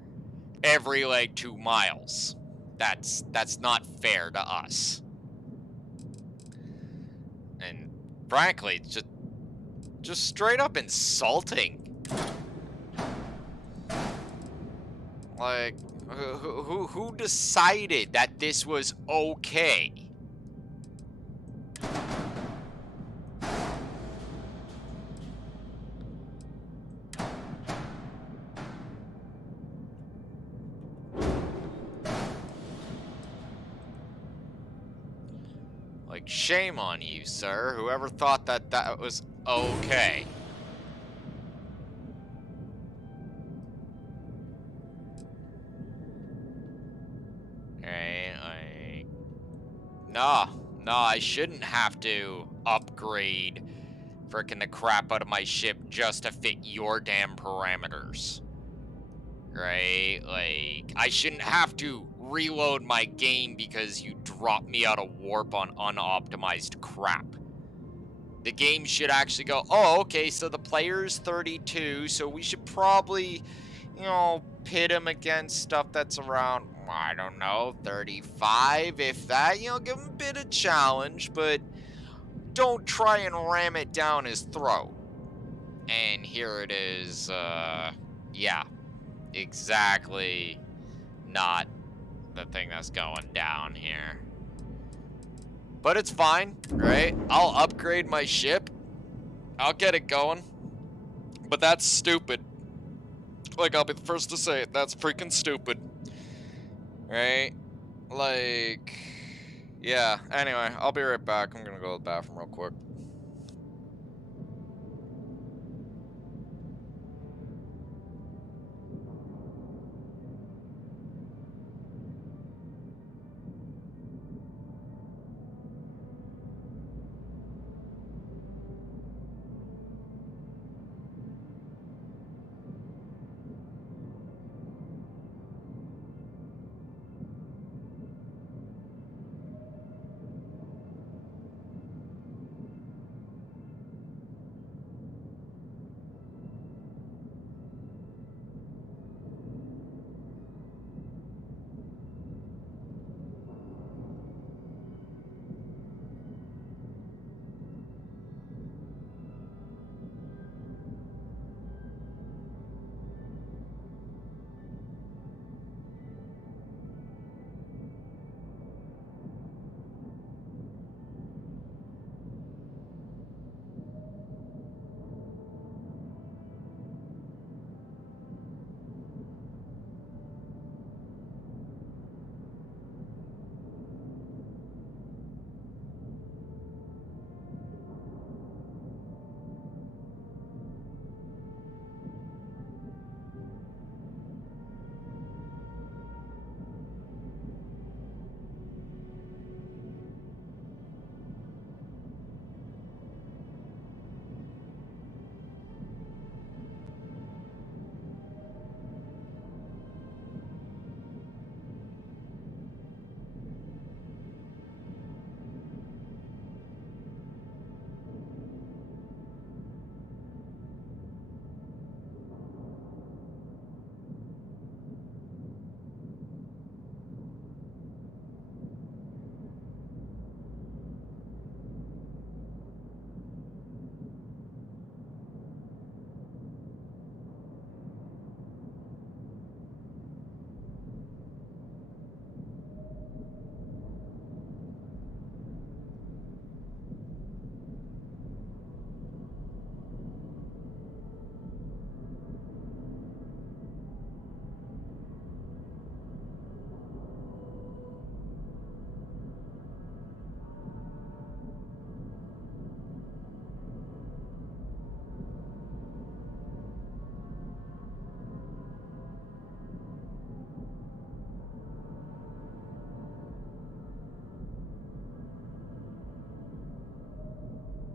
every, like, 2 miles. That's not fair to us. And frankly, it's just straight up insulting. Like, who decided that this was okay? Like, shame on you, sir. Whoever thought that that was okay. Right, like... No, I shouldn't have to upgrade frickin' the crap out of my ship just to fit your damn parameters. Right? Like, I shouldn't have to reload my game because you dropped me out of warp on unoptimized crap. The game should actually go, oh, okay, so the player's 32, so we should probably, you know, pit him against stuff that's around, I don't know, 35, if that, you know, give him a bit of challenge, but don't try and ram it down his throat. And here it is, yeah, exactly not the thing that's going down here. But it's fine, right? I'll upgrade my ship. I'll get it going. But that's stupid. Like, I'll be the first to say it. That's freaking stupid. Right? Like... Yeah, anyway, I'll be right back. I'm gonna go to the bathroom real quick.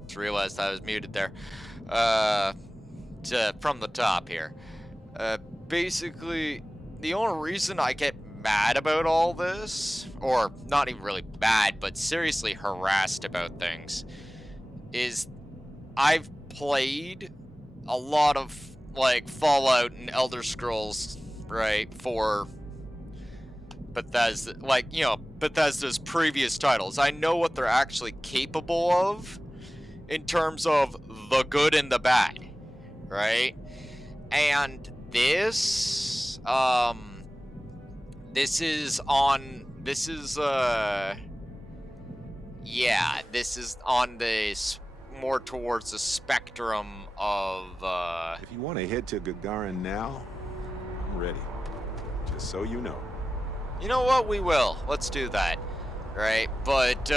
Just realized I was muted there. From the top here. Basically, the only reason I get mad about all this, or not even really mad, but seriously harassed about things, is I've played a lot of, like, Fallout and Elder Scrolls, right, for Bethesda, like, you know, Bethesda's previous titles. I know what they're actually capable of in terms of the good and the bad, right? And this, this is on the more towards the spectrum of, If you want to head to Gagarin now, I'm ready. Just so you know. You know what? We will. Let's do that, right? But,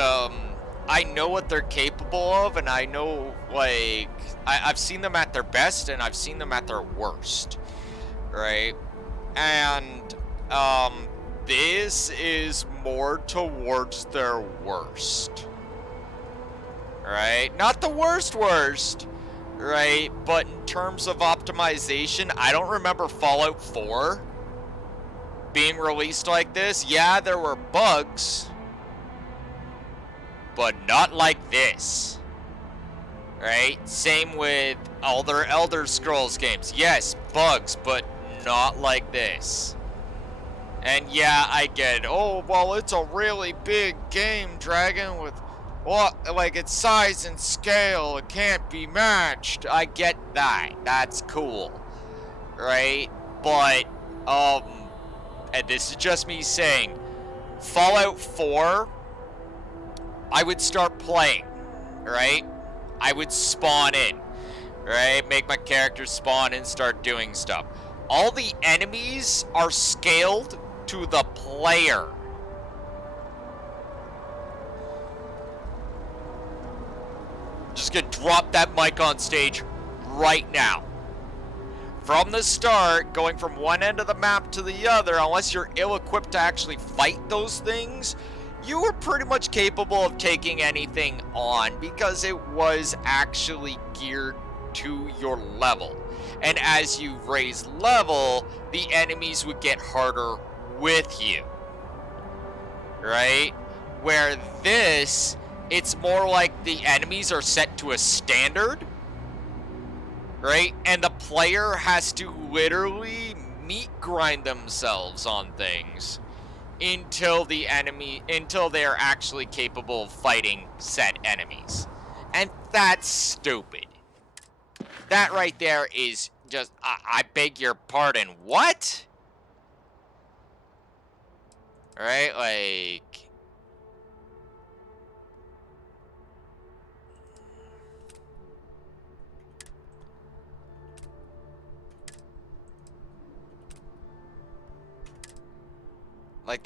I know what they're capable of, and I know, like, I've seen them at their best, and I've seen them at their worst, right? And, this is more towards their worst, right? Not the worst, right? But in terms of optimization, I don't remember Fallout 4 being released like this. Yeah, there were bugs, but not like this, right? Same with other Elder Scrolls games. Yes, bugs, but not like this. And yeah, I get, oh, well, it's a really big game, Dragon, with, well, like, its size and scale, it can't be matched. I get that. That's cool, right? But, and this is just me saying, Fallout 4 I would start playing, right? I would spawn in, right? Make my character spawn and start doing stuff. All the enemies are scaled to the player. Just gonna drop that mic on stage right now. From the start, going from one end of the map to the other, unless you're ill-equipped to actually fight those things, you were pretty much capable of taking anything on because it was actually geared to your level. And as you raise level, the enemies would get harder with you. Right? Where this, it's more like the enemies are set to a standard, right? And the player has to literally meat grind themselves on things until they're actually capable of fighting said enemies. And that's stupid. That right there is just, I beg your pardon, what? Right, like... Like,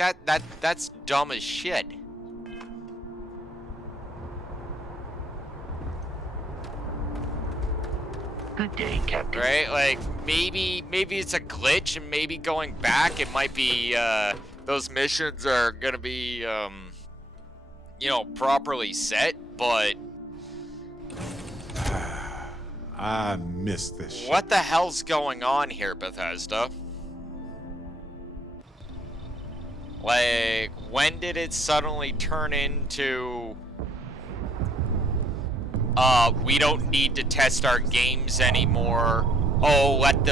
that's dumb as shit. Good day, Captain. Right? Like, maybe it's a glitch, and maybe going back, it might be, those missions are gonna be, you know, properly set, but... I miss this shit. What the hell's going on here, Bethesda? Like, when did it suddenly turn into... we don't need to test our games anymore. Oh, let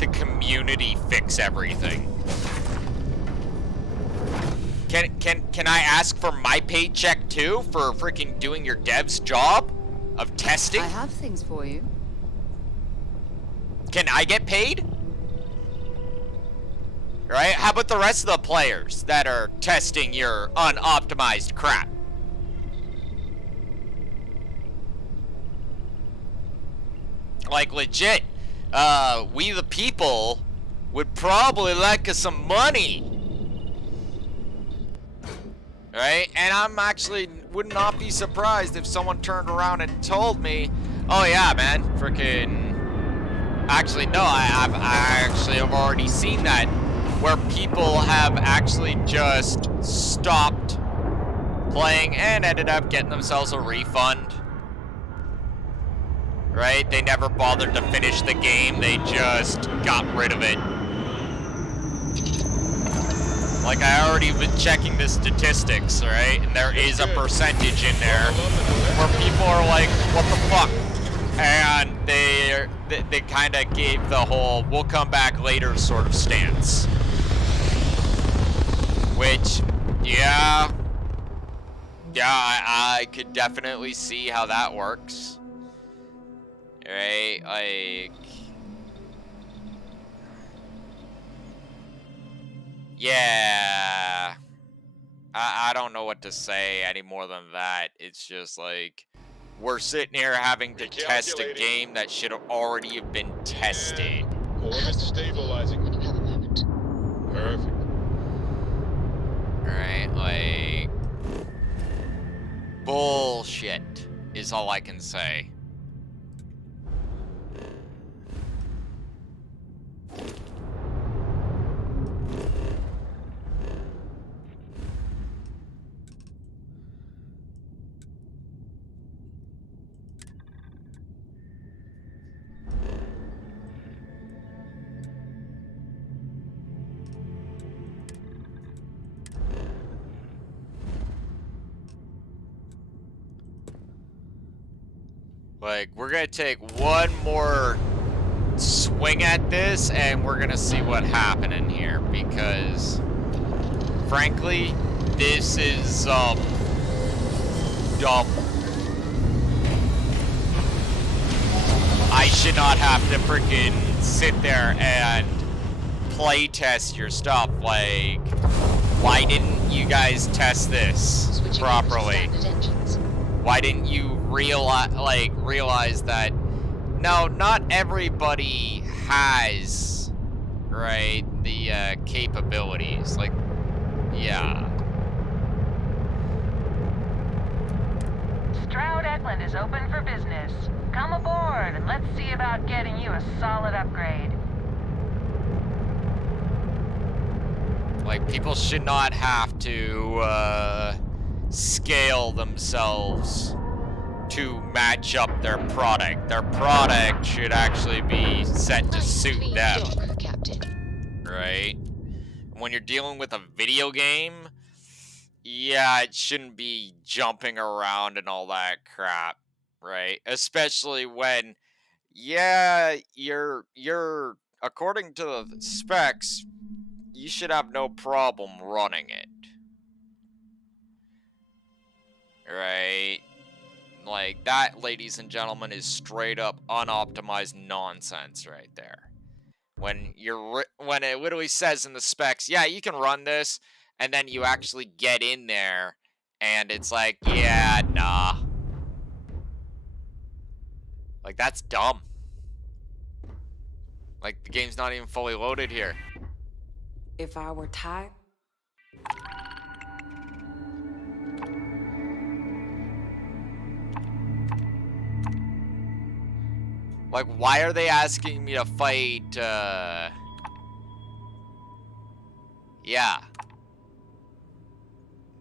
the community fix everything. Can I ask for my paycheck too for freaking doing your dev's job of testing? I have things for you. Can I get paid? Right? How about the rest of the players that are testing your unoptimized crap? Like, legit, we the people would probably like us some money. Right? And I'm actually would not be surprised if someone turned around and told me, oh yeah, man, freaking... Actually, no, I actually have already seen that, where people have actually just stopped playing and ended up getting themselves a refund. Right? They never bothered to finish the game, they just got rid of it. Like, I already been checking the statistics, right? And there is a percentage in there where people are like, what the fuck? And they kind of gave the whole, we'll come back later sort of stance. Which, yeah, I could definitely see how that works. Right, like... Yeah... I don't know what to say any more than that. It's just like... We're sitting here having to test a game that should already have been tested. Orbit stabilizing. Let me have a moment. Perfect. Right, like... Bullshit is all I can say. Like, we're gonna take one more swing at this, and we're gonna see what happened in here, because, frankly, this is, dumb. I should not have to freaking sit there and play test your stuff, like... Why didn't you guys test this Switching over to properly? standard engines. Why didn't you realize that no, not everybody has, right, the capabilities. Like, yeah. Stroud Eklund is open for business. Come aboard and let's see about getting you a solid upgrade. Like, people should not have to scale themselves to match up their product. Their product should actually be set to suit them. Captain. Right? When you're dealing with a video game, yeah, it shouldn't be jumping around and all that crap, right? Especially when, yeah, you're according to the specs, you should have no problem running it. Right? Like, that, ladies and gentlemen, is straight up unoptimized nonsense right there. When when it literally says in the specs, yeah, you can run this, and then you actually get in there, and it's like, yeah, nah. Like, that's dumb. Like, the game's not even fully loaded here. If I were tired. Like, why are they asking me to fight, yeah.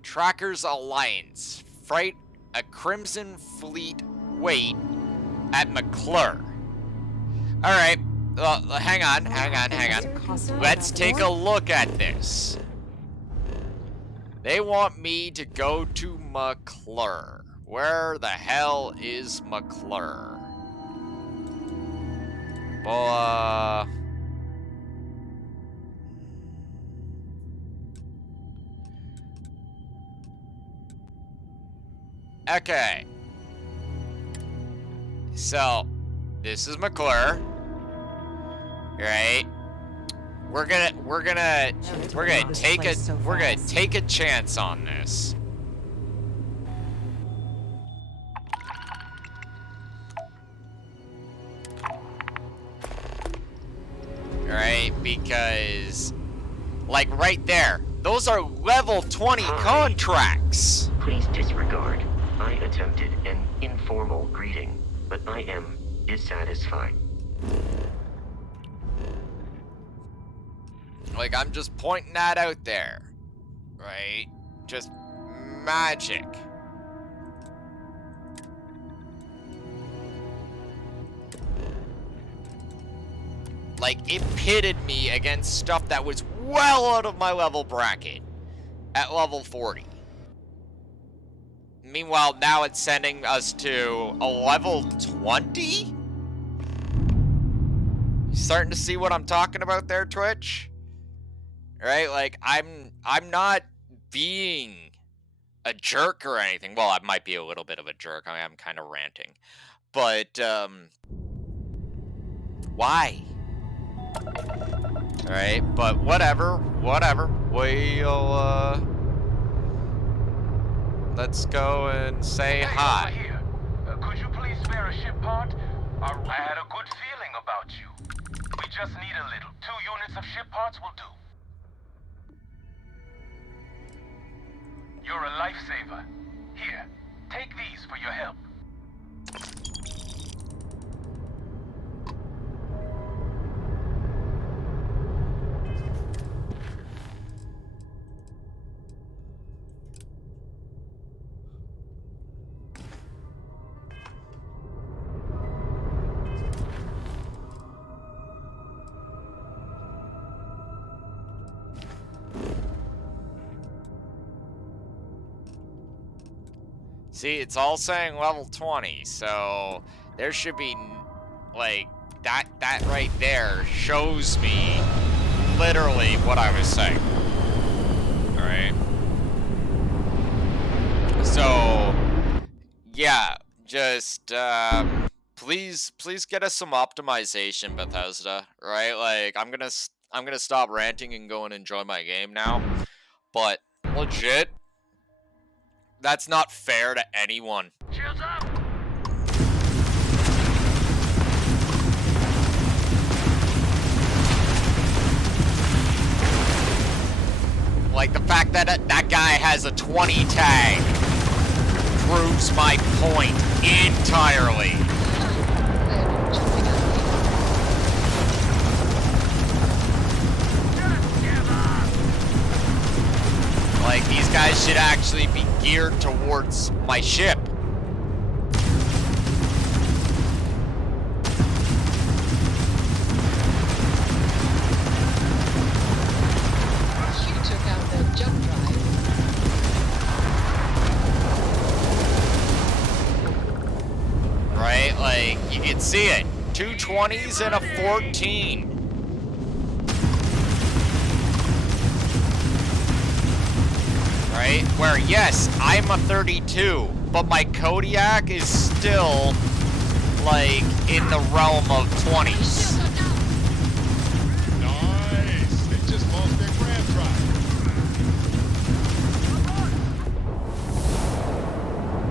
Trackers Alliance. Fight a Crimson Fleet wait at McClure. Alright, hang on. Let's take a look at this. They want me to go to McClure. Where the hell is McClure? Well, okay. So, this is McClure. Right? We're gonna take a chance on this. Right? Because, like, right there, those are level 20 contracts. Please disregard. I attempted an informal greeting, but I am dissatisfied. Like, I'm just pointing that out there. Right? Just magic. Like, it pitted me against stuff that was well out of my level bracket at level 40. Meanwhile, now it's sending us to a level 20? You starting to see what I'm talking about there, Twitch? Right? Like, I'm not being a jerk or anything. Well, I might be a little bit of a jerk. I mean, I'm kind of ranting. But, why? Alright, but whatever. We'll, let's go and say hi. Over here. Could you please spare a ship part? I had a good feeling about you. We just need a little. 2 units of ship parts will do. You're a lifesaver. Here, take these for your help. See, it's all saying level 20, so there should be, like, that right there shows me literally what I was saying. Alright? So, yeah, just, please get us some optimization, Bethesda, right? Like, I'm gonna stop ranting and go and enjoy my game now. But legit, that's not fair to anyone. Shields up! Like, the fact that that guy has a 20 tag proves my point entirely. Like, these guys should actually be geared towards my ship. You took out the jump drive. Right? Like, you can see it. 2 20s and a 14. Right? Where, yes, I'm a 32, but my Kodiak is still, like, in the realm of 20s. Nice. They just lost their grand prize.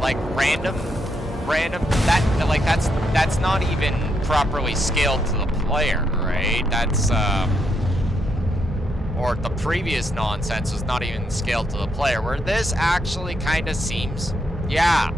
Like, random, that's not even properly scaled to the player, right? That's, or the previous nonsense was not even scaled to the player, where this actually kind of seems, yeah.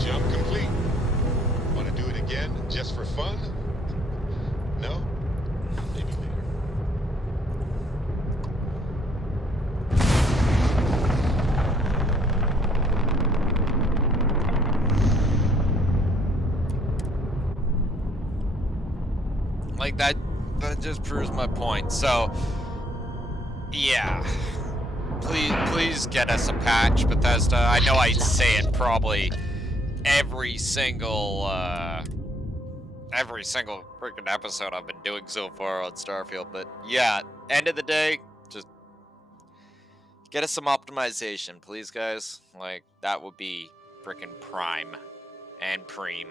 Jump complete. Want to do it again just for fun? No? Maybe later. Like, that just proves my point. So, yeah. Please get us a patch, Bethesda. I know I say it probably every single freaking episode I've been doing so far on Starfield, but yeah, end of the day, just get us some optimization, please, guys. Like, that would be freaking prime and preem.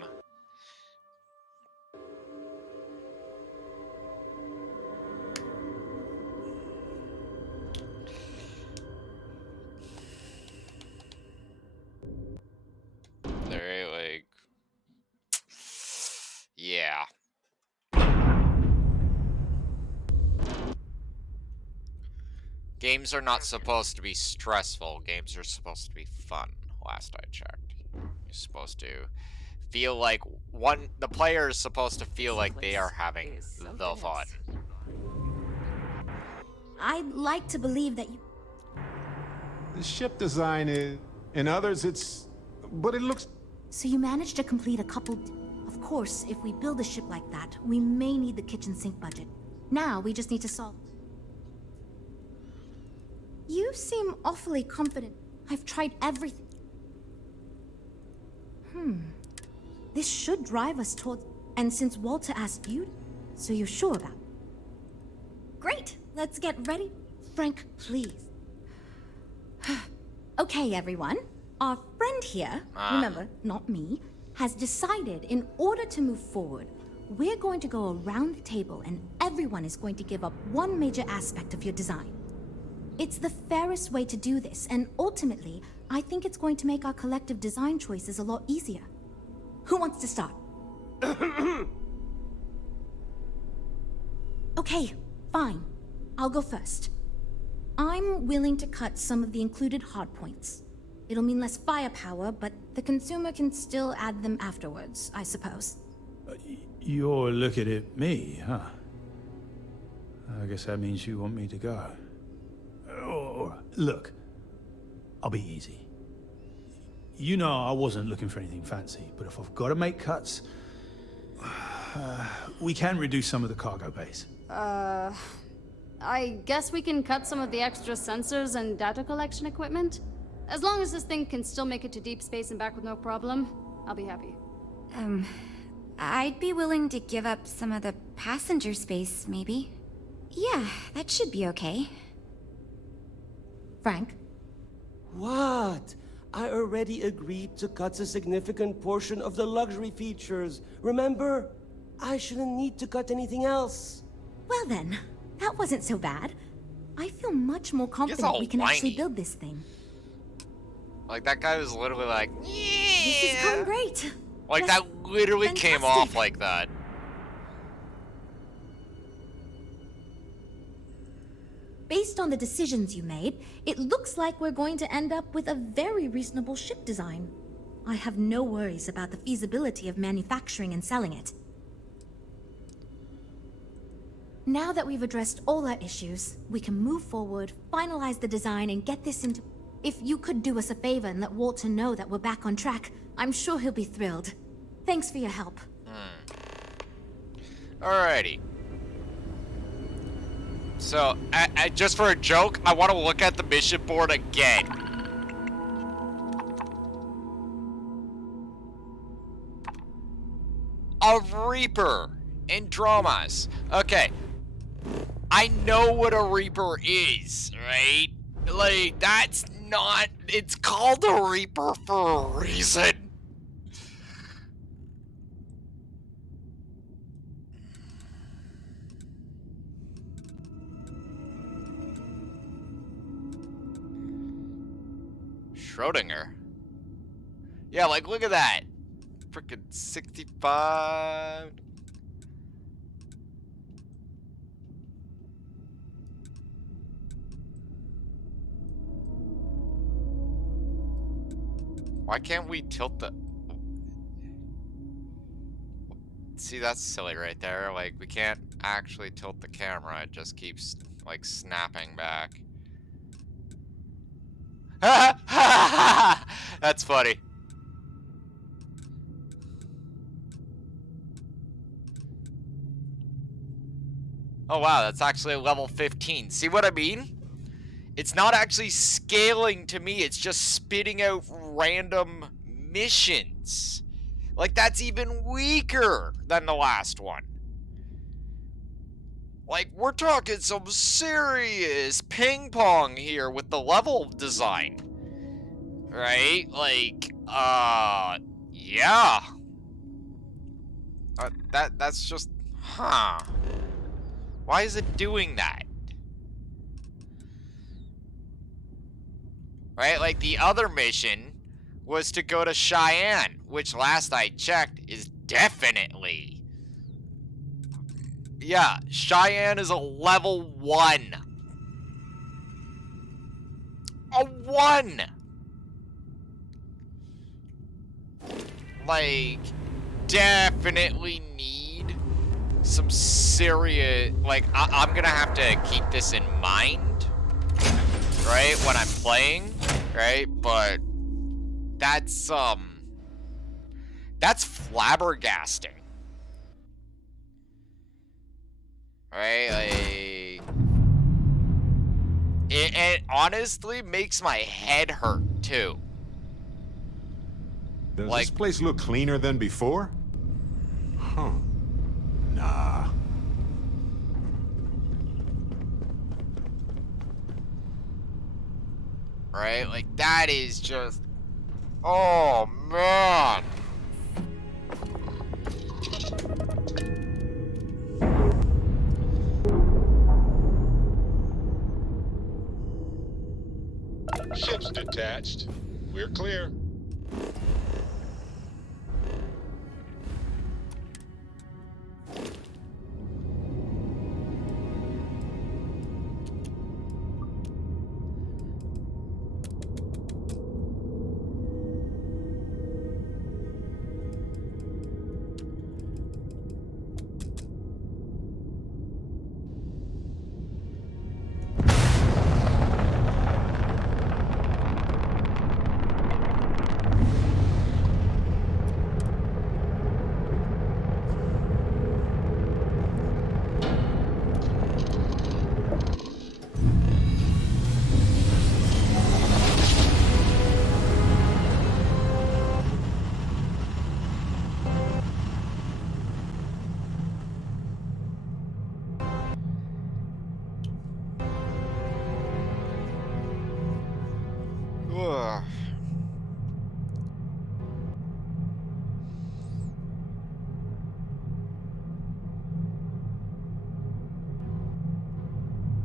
They're like, yeah. Games are not supposed to be stressful. Games are supposed to be fun, last I checked. You're supposed to feel like the player is supposed to feel like they are having the fun. I'd like to believe that you... The ship design is... In others, it's... But it looks... So you managed to complete a couple... Of course, if we build a ship like that, we may need the kitchen sink budget. Now, we just need to solve... You seem awfully confident. I've tried everything. This should drive us towards... And since Walter asked you, so you're sure about it? Great! Let's get ready. Frank, please. Okay, everyone. Our friend here, remember, not me, has decided in order to move forward, we're going to go around the table and everyone is going to give up one major aspect of your design. It's the fairest way to do this, and ultimately, I think it's going to make our collective design choices a lot easier. Who wants to start? Okay, fine. I'll go first. I'm willing to cut some of the included hardpoints. It'll mean less firepower, but the consumer can still add them afterwards, I suppose. You're looking at me, huh? I guess that means you want me to go. Oh, look, I'll be easy. You know I wasn't looking for anything fancy, but if I've got to make cuts, we can reduce some of the cargo bays. I guess we can cut some of the extra sensors and data collection equipment. As long as this thing can still make it to deep space and back with no problem, I'll be happy. I'd be willing to give up some of the passenger space, maybe. Yeah, that should be okay. Frank? What? I already agreed to cut a significant portion of the luxury features. Remember? I shouldn't need to cut anything else. Well then, that wasn't so bad. I feel much more confident we can actually build this thing. Like, that guy was literally like, yeah! This is going great. Like, that literally came off like that. Based on the decisions you made, it looks like we're going to end up with a very reasonable ship design. I have no worries about the feasibility of manufacturing and selling it. Now that we've addressed all our issues, we can move forward, finalize the design, and get this into... If you could do us a favor and let Walter know that we're back on track, I'm sure he'll be thrilled. Thanks for your help. Alrighty. So, just for a joke, I want to look at the mission board again. A Reaper in dramas. Okay. I know what a Reaper is, right? Like, that's not... It's called a Reaper for a reason. Schrodinger? Yeah, like, look at that. Frickin' 65... Why can't we tilt the... See, that's silly right there. Like, we can't actually tilt the camera. It just keeps, like, snapping back. That's funny. Oh, wow, that's actually level 15. See what I mean? It's not actually scaling to me, it's just spitting out random missions. Like, that's even weaker than the last one. Like, we're talking some serious ping pong here with the level design. Right? Like, yeah. That's just, huh. Why is it doing that? Right, like the other mission was to go to Cheyenne, which last I checked is definitely... Yeah, Cheyenne is a level 1. A 1! Like, definitely need some serious... Like, I'm gonna have to keep this in mind, right, when I'm playing, right? But that's flabbergasting, right? Like, it honestly makes my head hurt too. Does this place look cleaner than before? Huh. Nah. right? Like, that is just, oh man. Ship's detached. We're clear. Ugh.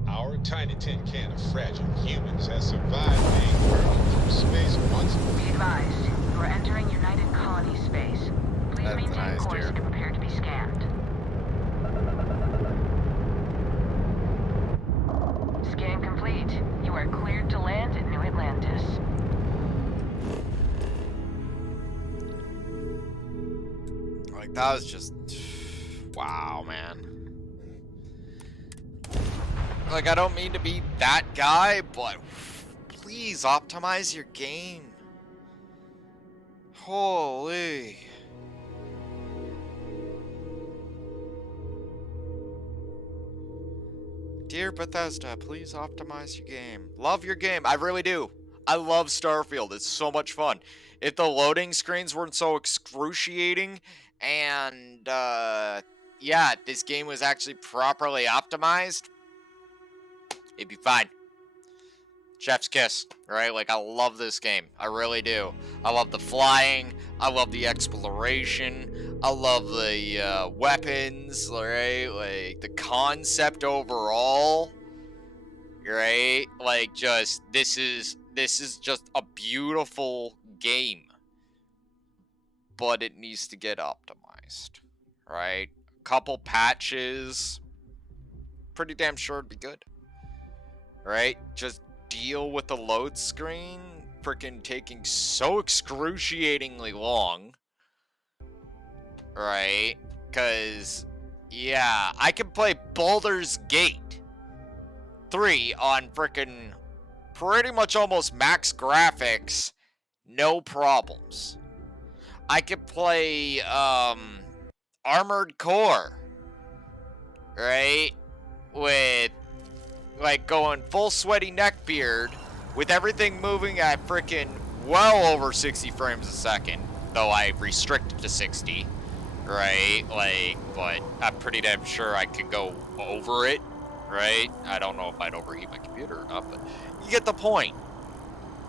Our tiny tin can of fragile humans has survived being hurled through space once. Be advised, you are entering United Colony space. Please That's maintain nice, course dear. and prepare to be scanned. Scan complete. You are cleared to land at New Atlantis. Like, that was just, wow, man. Like, I don't mean to be that guy, but please optimize your game. Holy. Dear Bethesda, please optimize your game. Love your game. I really do. I love Starfield. It's so much fun. If the loading screens weren't so excruciating and, yeah, this game was actually properly optimized, it'd be fine. Chef's kiss, right? Like, I love this game. I really do. I love the flying. I love the exploration. I love the weapons, right? Like, the concept overall, right? Like, just, this is just a beautiful game. But it needs to get optimized, right? Couple patches. Pretty damn sure it'd be good. Right? Just deal with the load screen freaking taking so excruciatingly long. Right? Because, yeah, I can play Baldur's Gate 3 on freaking pretty much almost max graphics, no problems. I could play, Armored Core, right? With like going full sweaty neckbeard with everything moving at freaking well over 60 frames a second, though I restricted to 60, right? Like, but I'm pretty damn sure I could go over it, right? I don't know if I'd overheat my computer or not, but you get the point,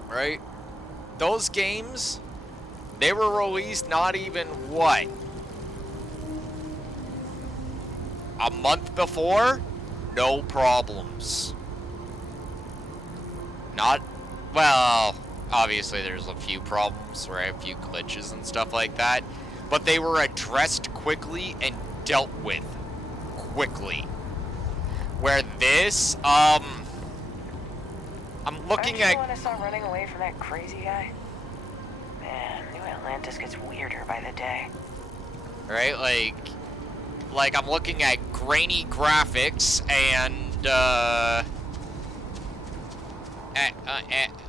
right? Those games, they were released not even, what, a month before? No problems. Not, well, obviously there's a few problems, right? A few glitches and stuff like that. But they were addressed quickly and dealt with quickly. Where this, I'm looking Aren't you at... the one I saw running away from that crazy guy? Man, New Atlantis gets weirder by the day. Right, like I'm looking at grainy graphics and,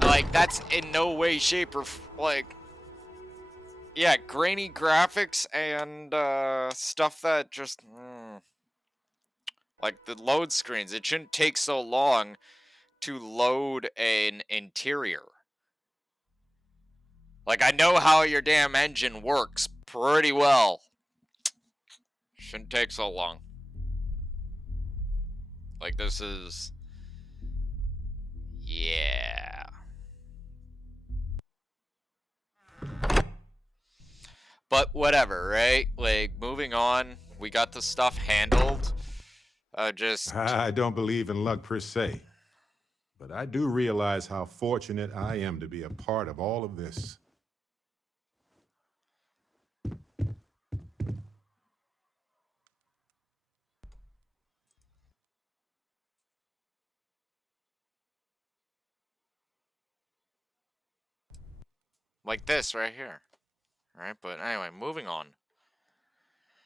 like, that's in no way, shape, or, like, yeah, grainy graphics and, stuff that just, like, the load screens, it shouldn't take so long to load an interior. Like, I know how your damn engine works pretty well. Shouldn't take so long. Like, this is... yeah. but whatever, right? Like, moving on. We got the stuff handled. Just... I don't believe in luck per se, but I do realize how fortunate I am to be a part of all of this. like this right here. Right? But anyway, moving on.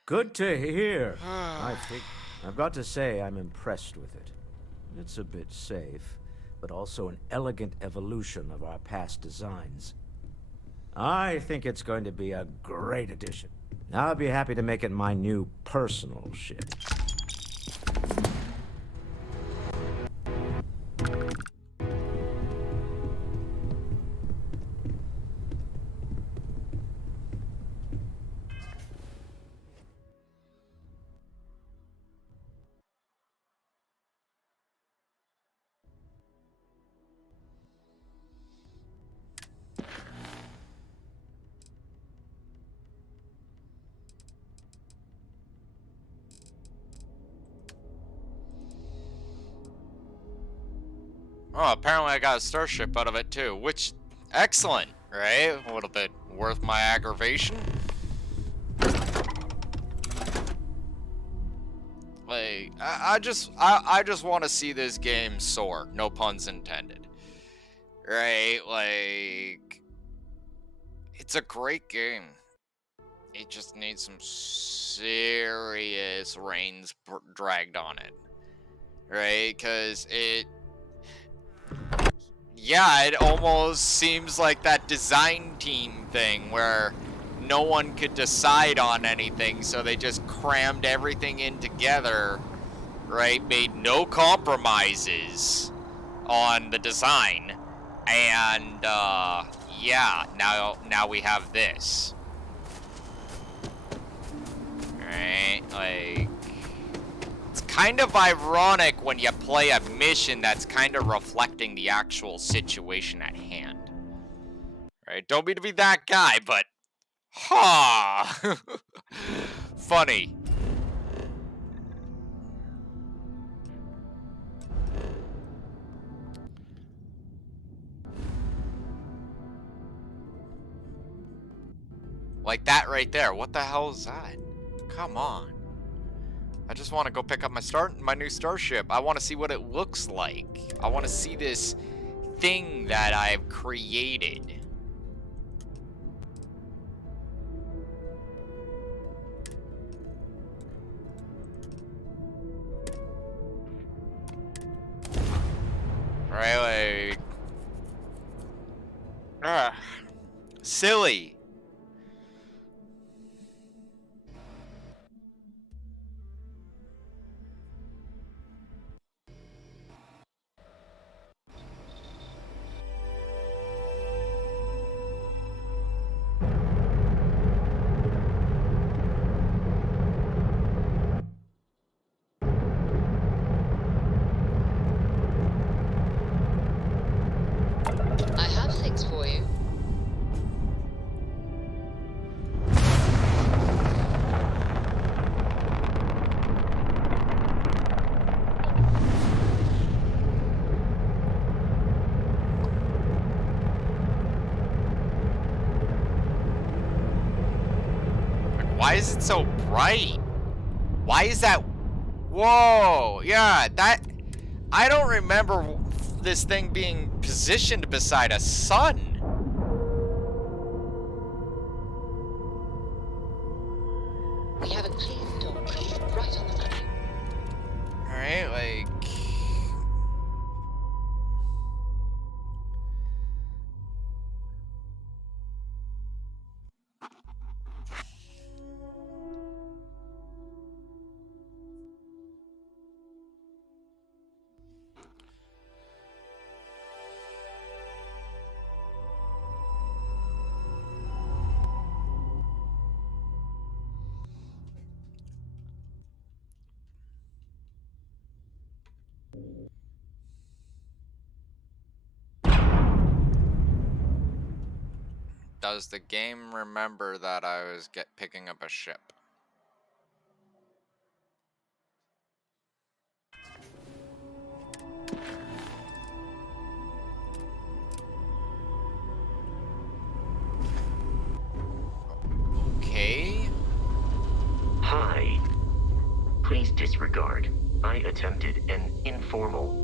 Good to hear. I've got to say I'm impressed with it. It's a bit safe, but also an elegant evolution of our past designs. I think it's going to be a great addition. I'll be happy to make it my new personal ship. Oh, apparently I got a starship out of it too, which, excellent, right? A little bit worth my aggravation. Like, I just want to see this game soar, no puns intended. Right? Like, it's a great game. It just needs some serious reins dragged on it. Right? Because yeah, it almost seems like that design team thing where no one could decide on anything, so they just crammed everything in together, right? Made no compromises on the design, and yeah, now we have this. Right? Like, it's kind of ironic when you play a mission that's kind of reflecting the actual situation at hand. Right? Don't mean to be that guy, but ha! Funny. Like that right there. What the hell is that? Come on. I just want to go pick up my new starship. I want to see what it looks like. I want to see this thing that I've created. Right, like... silly. I have things for you. Why is it so bright? Why is that? Whoa, yeah, that... I don't remember this thing being positioned beside a sun. We have a clean dock right on the money. Alright, like... Does the game remember that I was picking up a ship? Okay. Hi. Please disregard. I attempted an informal.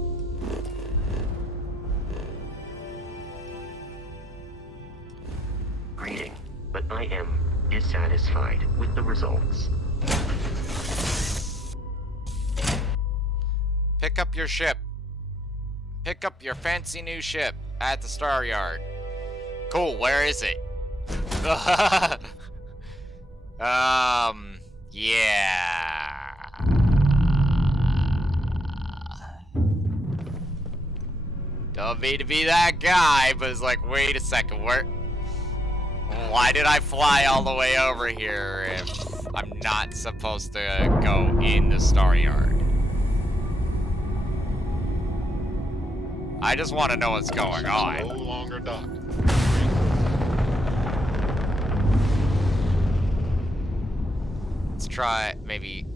Greeting, but I am dissatisfied with the results. Pick up your ship. Pick up your fancy new ship at the Star Yard. Cool, where is it? Yeah. Don't mean to be that guy, but it's like, wait a second, why did I fly all the way over here if I'm not supposed to go in the Star Yard? I just want to know what's going on. No longer docked. Let's try maybe.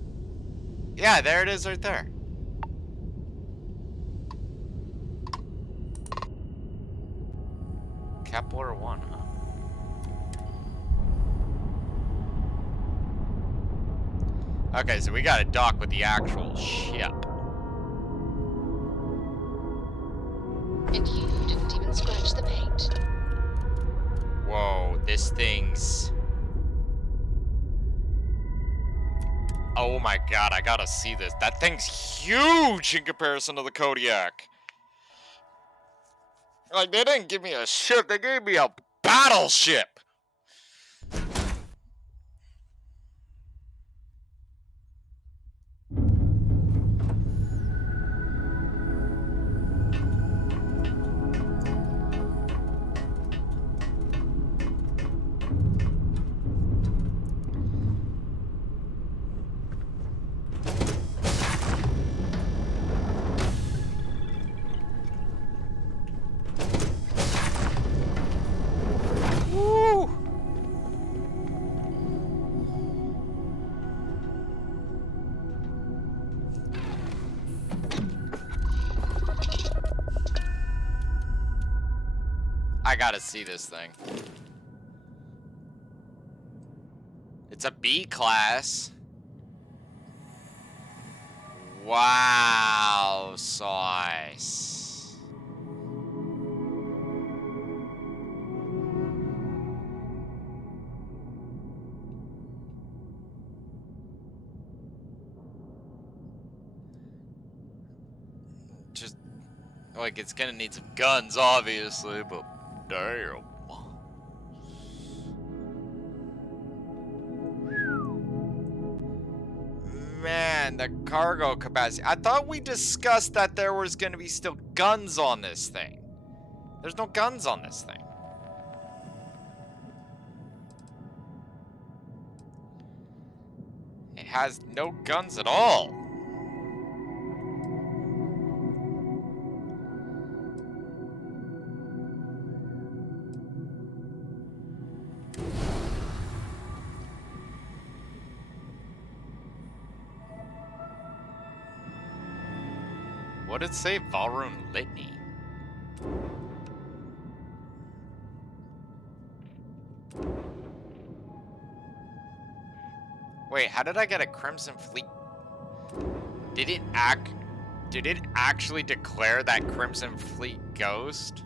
Yeah, there it is right there. Kepler 1, huh? Okay, so we gotta dock with the actual ship. And you didn't even scratch the paint. Whoa, this thing's... Oh my god, I gotta see this. That thing's huge in comparison to the Kodiak. Like, they didn't give me a ship, they gave me a battleship. Woo! I gotta see this thing. It's a B class. Wow, sauce. Just, like, it's gonna need some guns, obviously, but damn. Man, the cargo capacity. I thought we discussed that there was gonna be still guns on this thing. There's no guns on this thing. It has no guns at all. What did it say? Valrune Litany. Wait, how did I get a Crimson Fleet? Did it actually declare that Crimson Fleet ghost?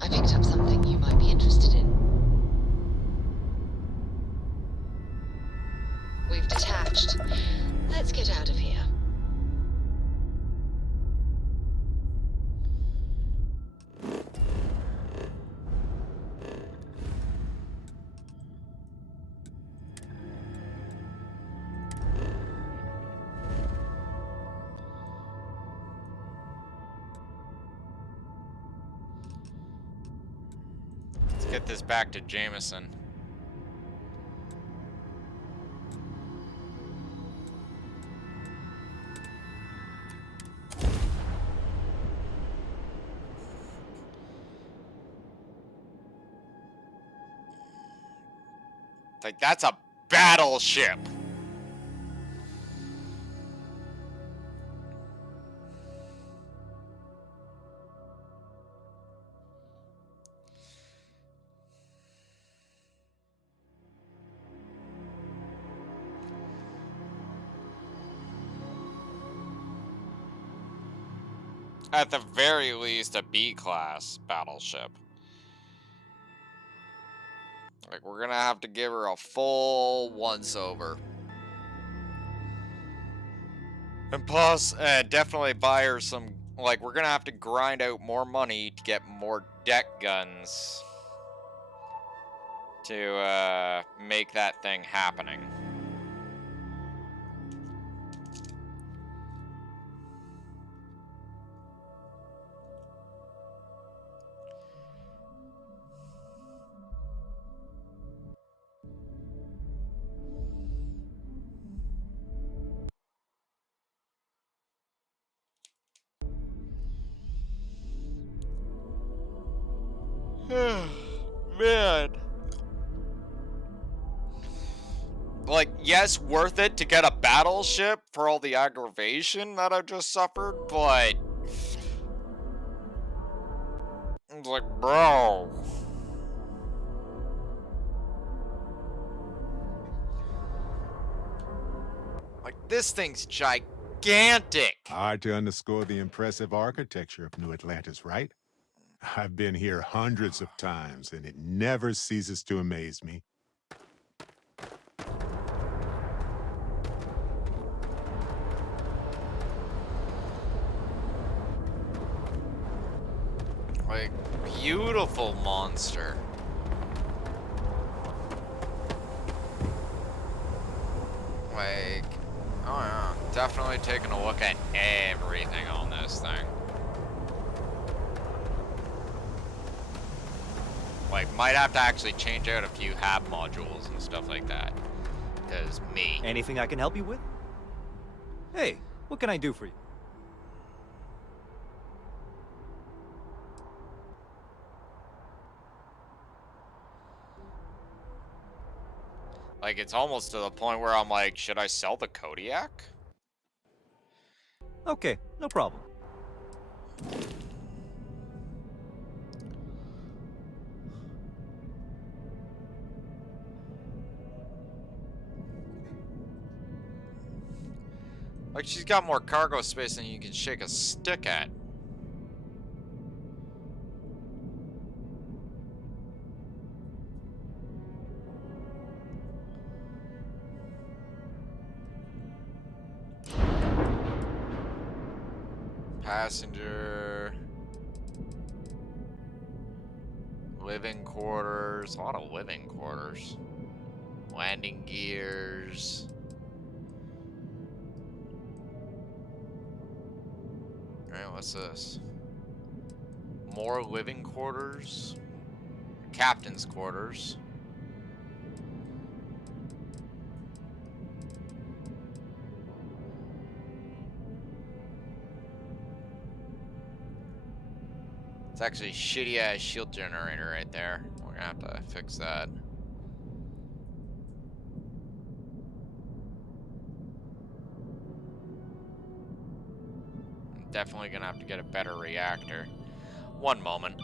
I picked up something you might be interested in. We've detached. Let's get out of here. get this back to Jameson. Like, that's a battleship. At the very least, a B-class battleship. Like, we're gonna have to give her a full once-over. And plus, definitely buy her some... Like, we're gonna have to grind out more money to get more deck guns to, make that thing happening. Man. Like, yes, worth it to get a battleship for all the aggravation that I just suffered, but... It's like, bro... Like, this thing's gigantic! Hard to underscore the impressive architecture of New Atlantis, right? I've been here hundreds of times, and it never ceases to amaze me. Like, beautiful monster. Like, oh yeah, definitely taking a look at everything on this thing. Like, might have to actually change out a few hab modules and stuff like that. Because me. Anything I can help you with? Hey, what can I do for you? Like, it's almost to the point where I'm like, should I sell the Kodiak? Okay, no problem. Like, she's got more cargo space than you can shake a stick at. Passenger... Living quarters, a lot of living quarters. Landing gears. Alright, what's this? More living quarters. Captain's quarters. It's actually a shitty ass shield generator right there. We're gonna have to fix that. Definitely gonna have to get a better reactor. One moment.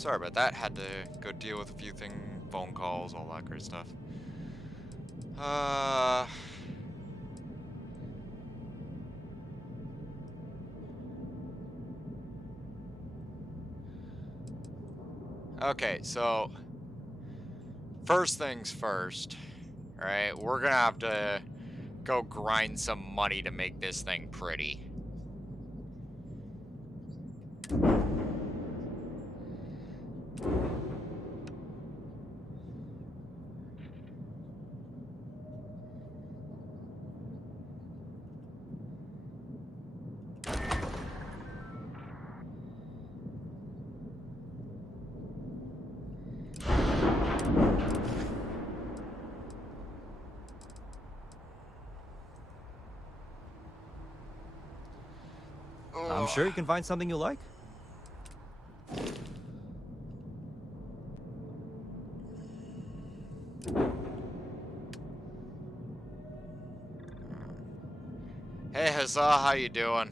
Sorry about that. Had to go deal with a few phone calls, all that great stuff. Okay, so first things first, right? We're gonna have to go grind some money to make this thing pretty. I'm sure you can find something you like. Hey Huzzah, how you doing?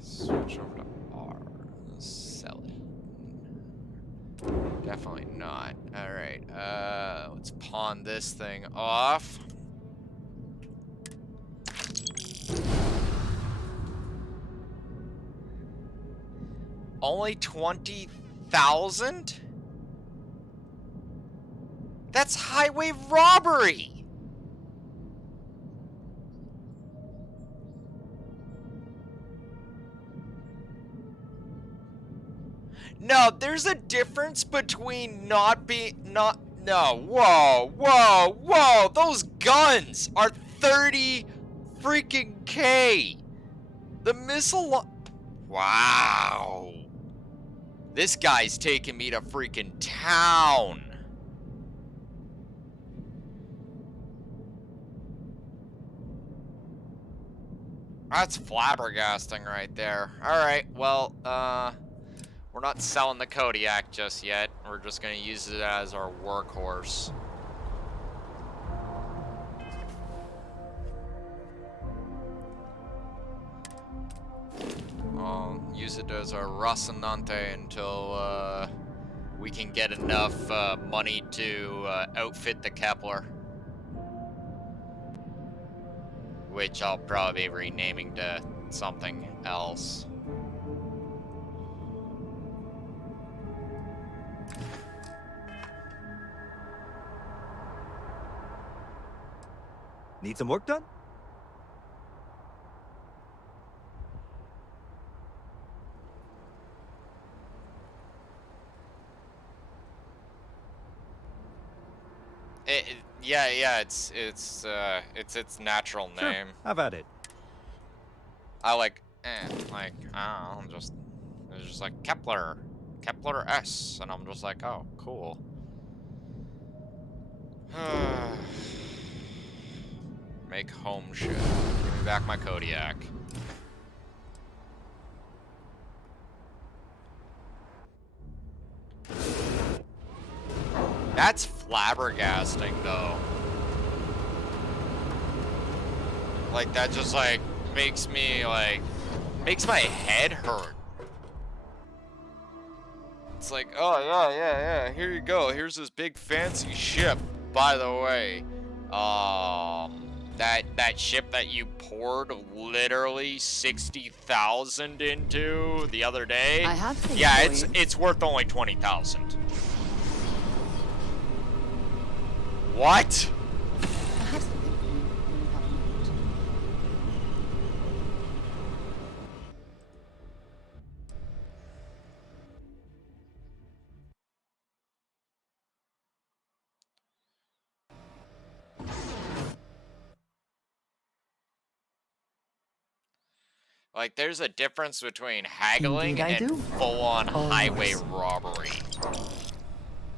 Switch over to R. Sell it. Definitely not. Alright, let's pawn this thing off. Only 20,000? That's highway robbery! No, there's a difference between no, whoa, those guns are 30 freaking K. The missile, wow. This guy's taking me to freaking town. That's flabbergasting right there. Alright, well, we're not selling the Kodiak just yet. We're just gonna use it as our workhorse. I'll use it as our Rocinante until we can get enough money to outfit the Kepler. Which I'll probably be renaming to something else. Need some work done? Yeah, it's its natural name. Sure. How about it? I like, I don't know, it's just like Kepler S, and I'm just like, oh, cool. Make home shit. Give me back my Kodiak. That's flabbergasting, though. Like, that just, like, makes me, like, makes my head hurt. It's like, oh, yeah, here you go. Here's this big fancy ship, by the way. That ship that you poured literally 60,000 into the other day. I have things yeah, for you. it's worth only 20,000. What? I have something for you. Like, there's a difference between haggling Indeed I and do. full-on All highway yours. robbery.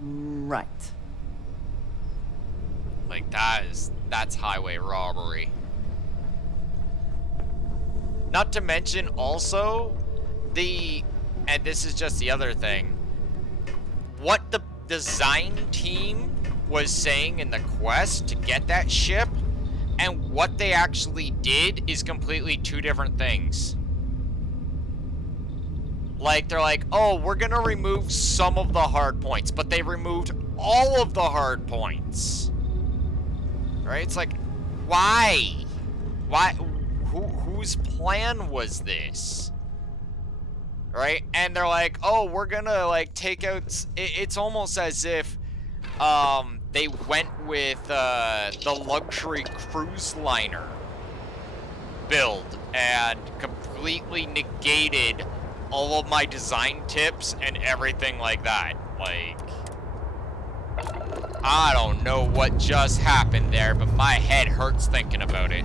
Right. Like, that's highway robbery. Not to mention also and this is just the other thing, what the design team was saying in the quest to get that ship and what they actually did is completely two different things. Like, they're like, oh, we're gonna remove some of the hard points, but they removed all of the hard points. Right? It's like, why? Why? Whose plan was this? Right? And they're like, oh, we're gonna, like, take out... It's almost as if, they went with, the luxury cruise liner build and completely negated all of my design tips and everything like that. Like, I don't know what just happened there, but my head hurts thinking about it.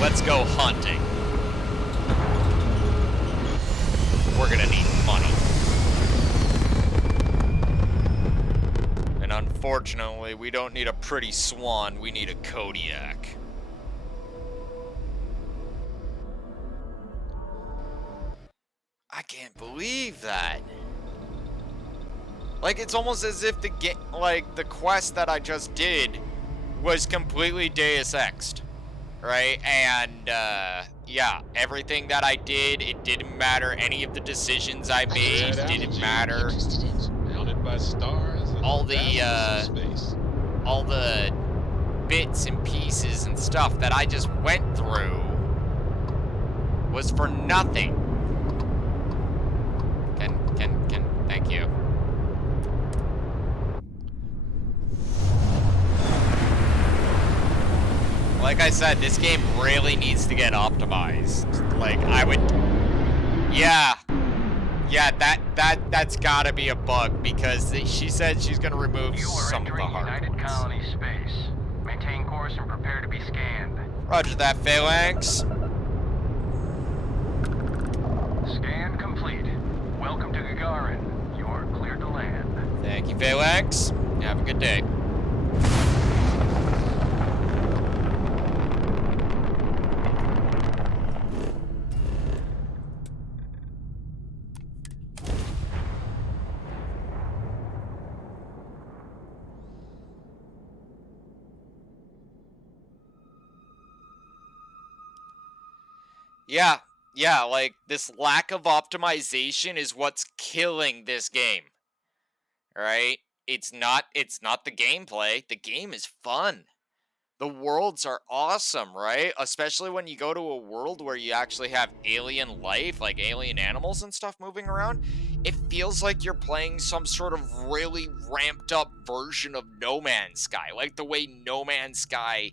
Let's go hunting. We're gonna need money. And unfortunately, we don't need a pretty swan, we need a Kodiak. I can't believe that. Like, it's almost as if the the quest that I just did was completely Deus Ex'd, right? And, yeah, everything that I did, it didn't matter. Any of the decisions I made didn't matter. Bounded by stars and All vastness of space. all the bits and pieces and stuff that I just went through was for nothing. Thank you. Like I said, this game really needs to get optimized. Like, I would... Yeah, that's gotta be a bug, because she said she's gonna remove some of the hard United Colony space. Maintain course and prepare to be scanned. Roger that, Phalanx. Scan complete. Welcome to Gagarin. You are cleared to land. Thank you, Phalanx. Have a good day. Yeah, like, this lack of optimization is what's killing this game. Right? It's not the gameplay. The game is fun. The worlds are awesome, right? Especially when you go to a world where you actually have alien life, like alien animals and stuff moving around. It feels like you're playing some sort of really ramped up version of No Man's Sky, like the way No Man's Sky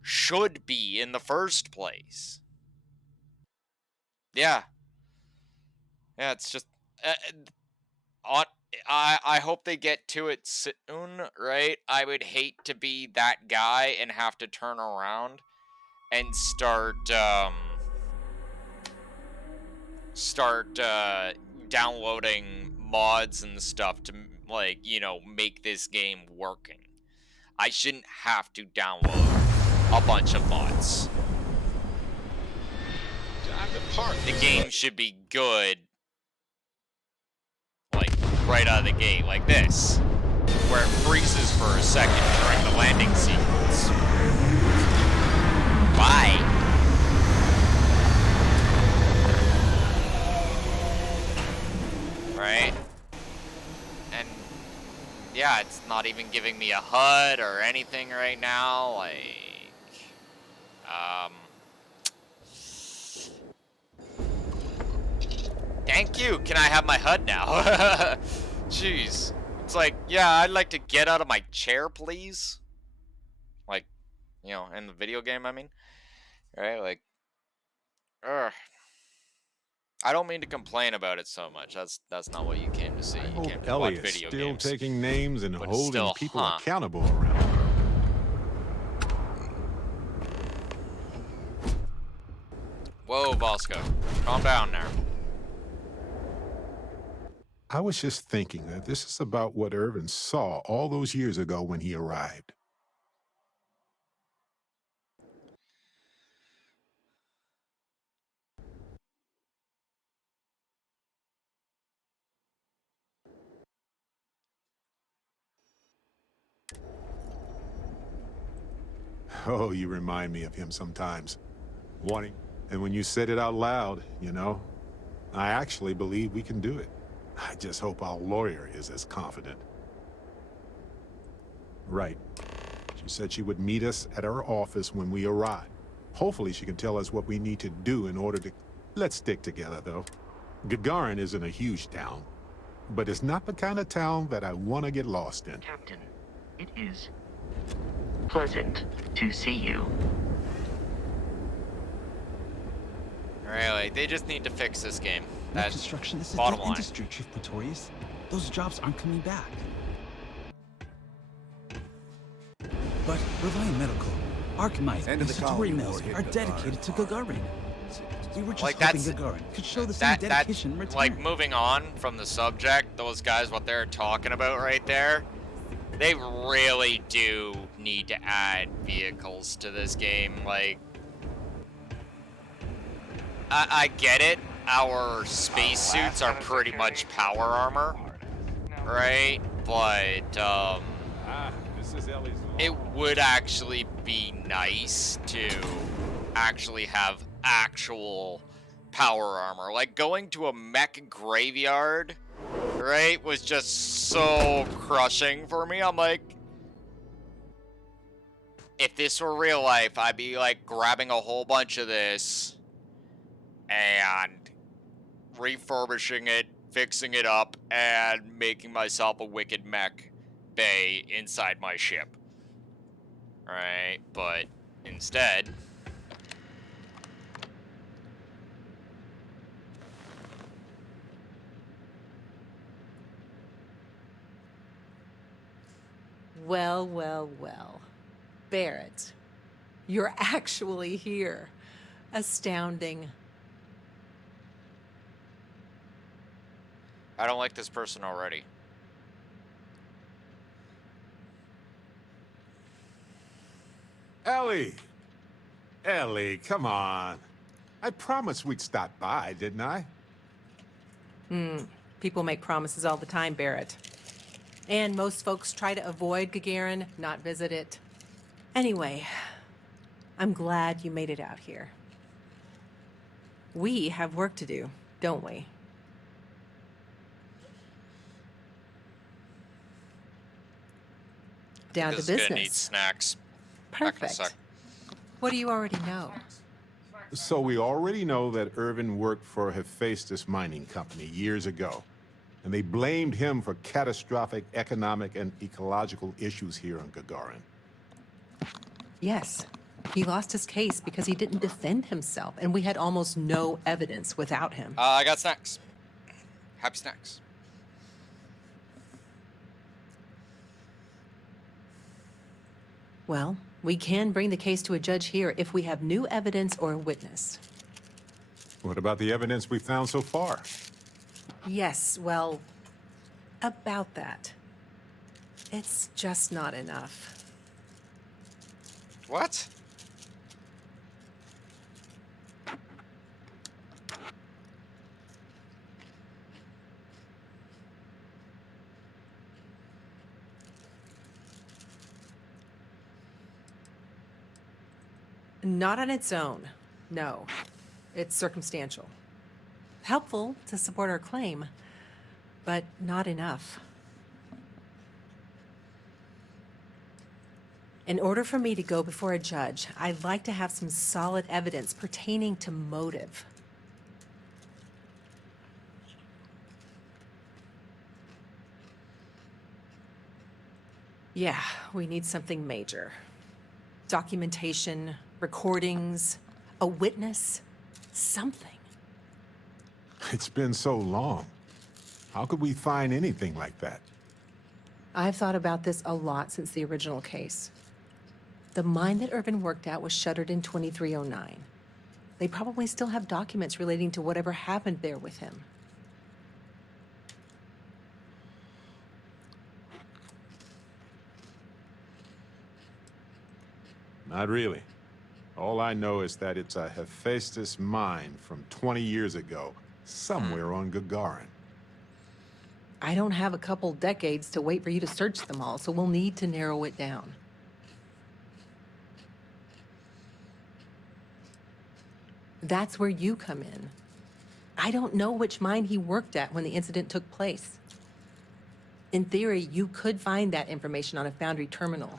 should be in the first place. Yeah. Yeah, it's just... I hope they get to it soon, right? I would hate to be that guy and have to turn around and start downloading mods and stuff to, like, you know, make this game working. I shouldn't have to download a bunch of mods. The game should be good, like, right out of the gate, like this, where it freezes for a second during the landing sequence. Why? Right? And, yeah, it's not even giving me a HUD or anything right now, like, thank you! Can I have my HUD now? Jeez. It's like, yeah, I'd like to get out of my chair, please. Like, you know, in the video game, I mean. Right? Like, ugh. I don't mean to complain about it so much. That's not what you came to see. You came to watch Elliot's video still games. taking names and But holding still, people huh. accountable around here. Whoa, Bosco. Calm down there. I was just thinking that this is about what Irvin saw all those years ago when he arrived. Oh, you remind me of him sometimes. Wanting And when you said it out loud, you know, I actually believe we can do it. I just hope our lawyer is as confident. Right. She said she would meet us at our office when we arrive. Hopefully she can tell us what we need to do in order to... Let's stick together, though. Gagarin isn't a huge town, but it's not the kind of town that I want to get lost in. Captain, it is pleasant to see you. Really, they just need to fix this game. That's construction is a bottom dead line. industry, Chief Pretorius. Those jobs aren't coming back. But Reliant Medical, Archmite, and Satori Mills are dedicated to Gagarin. We were just Like, hoping that's- Gagarin could show the same dedication in return. Like, moving on from the subject, those guys, what they're talking about right there, they really do need to add vehicles to this game. Like, I get it. Our spacesuits are pretty much power armor, right? But, This is Ellie's law. it would actually be nice to actually have actual power armor. Like, going to a mech graveyard, right, was just so crushing for me. I'm like, if this were real life, I'd be like grabbing a whole bunch of this and refurbishing it, fixing it up, and making myself a wicked mech bay inside my ship. Right? But instead, Well, well, well. Barrett, you're actually here. Astounding. I don't like this person already. Ellie! Ellie, come on. I promised we'd stop by, didn't I? People make promises all the time, Barrett. And most folks try to avoid Gagarin, not visit it. Anyway, I'm glad you made it out here. We have work to do, don't we? Down to This is gonna need business. snacks. Back in a Perfect. sec. What do you already know? So we already know that Irvin worked for Hephaestus Mining Company years ago, and they blamed him for catastrophic economic and ecological issues here on Gagarin. Yes. He lost his case because he didn't defend himself, and we had almost no evidence without him. I got snacks. Happy snacks. Well, we can bring the case to a judge here if we have new evidence or a witness. What about the evidence we found so far? Yes, well, about that. It's just not enough. What? Not on its own, no. It's circumstantial. Helpful to support our claim, but not enough. In order for me to go before a judge, I'd like to have some solid evidence pertaining to motive. Yeah, we need something major. Documentation, recordings, a witness, something. It's been so long. How could we find anything like that? I've thought about this a lot since the original case. The mine that Irvin worked at was shuttered in 2309. They probably still have documents relating to whatever happened there with him. Not really. All I know is that it's a Hephaestus mine from 20 years ago, somewhere on Gagarin. I don't have a couple decades to wait for you to search them all, so we'll need to narrow it down. That's where you come in. I don't know which mine he worked at when the incident took place. In theory, you could find that information on a Foundry terminal,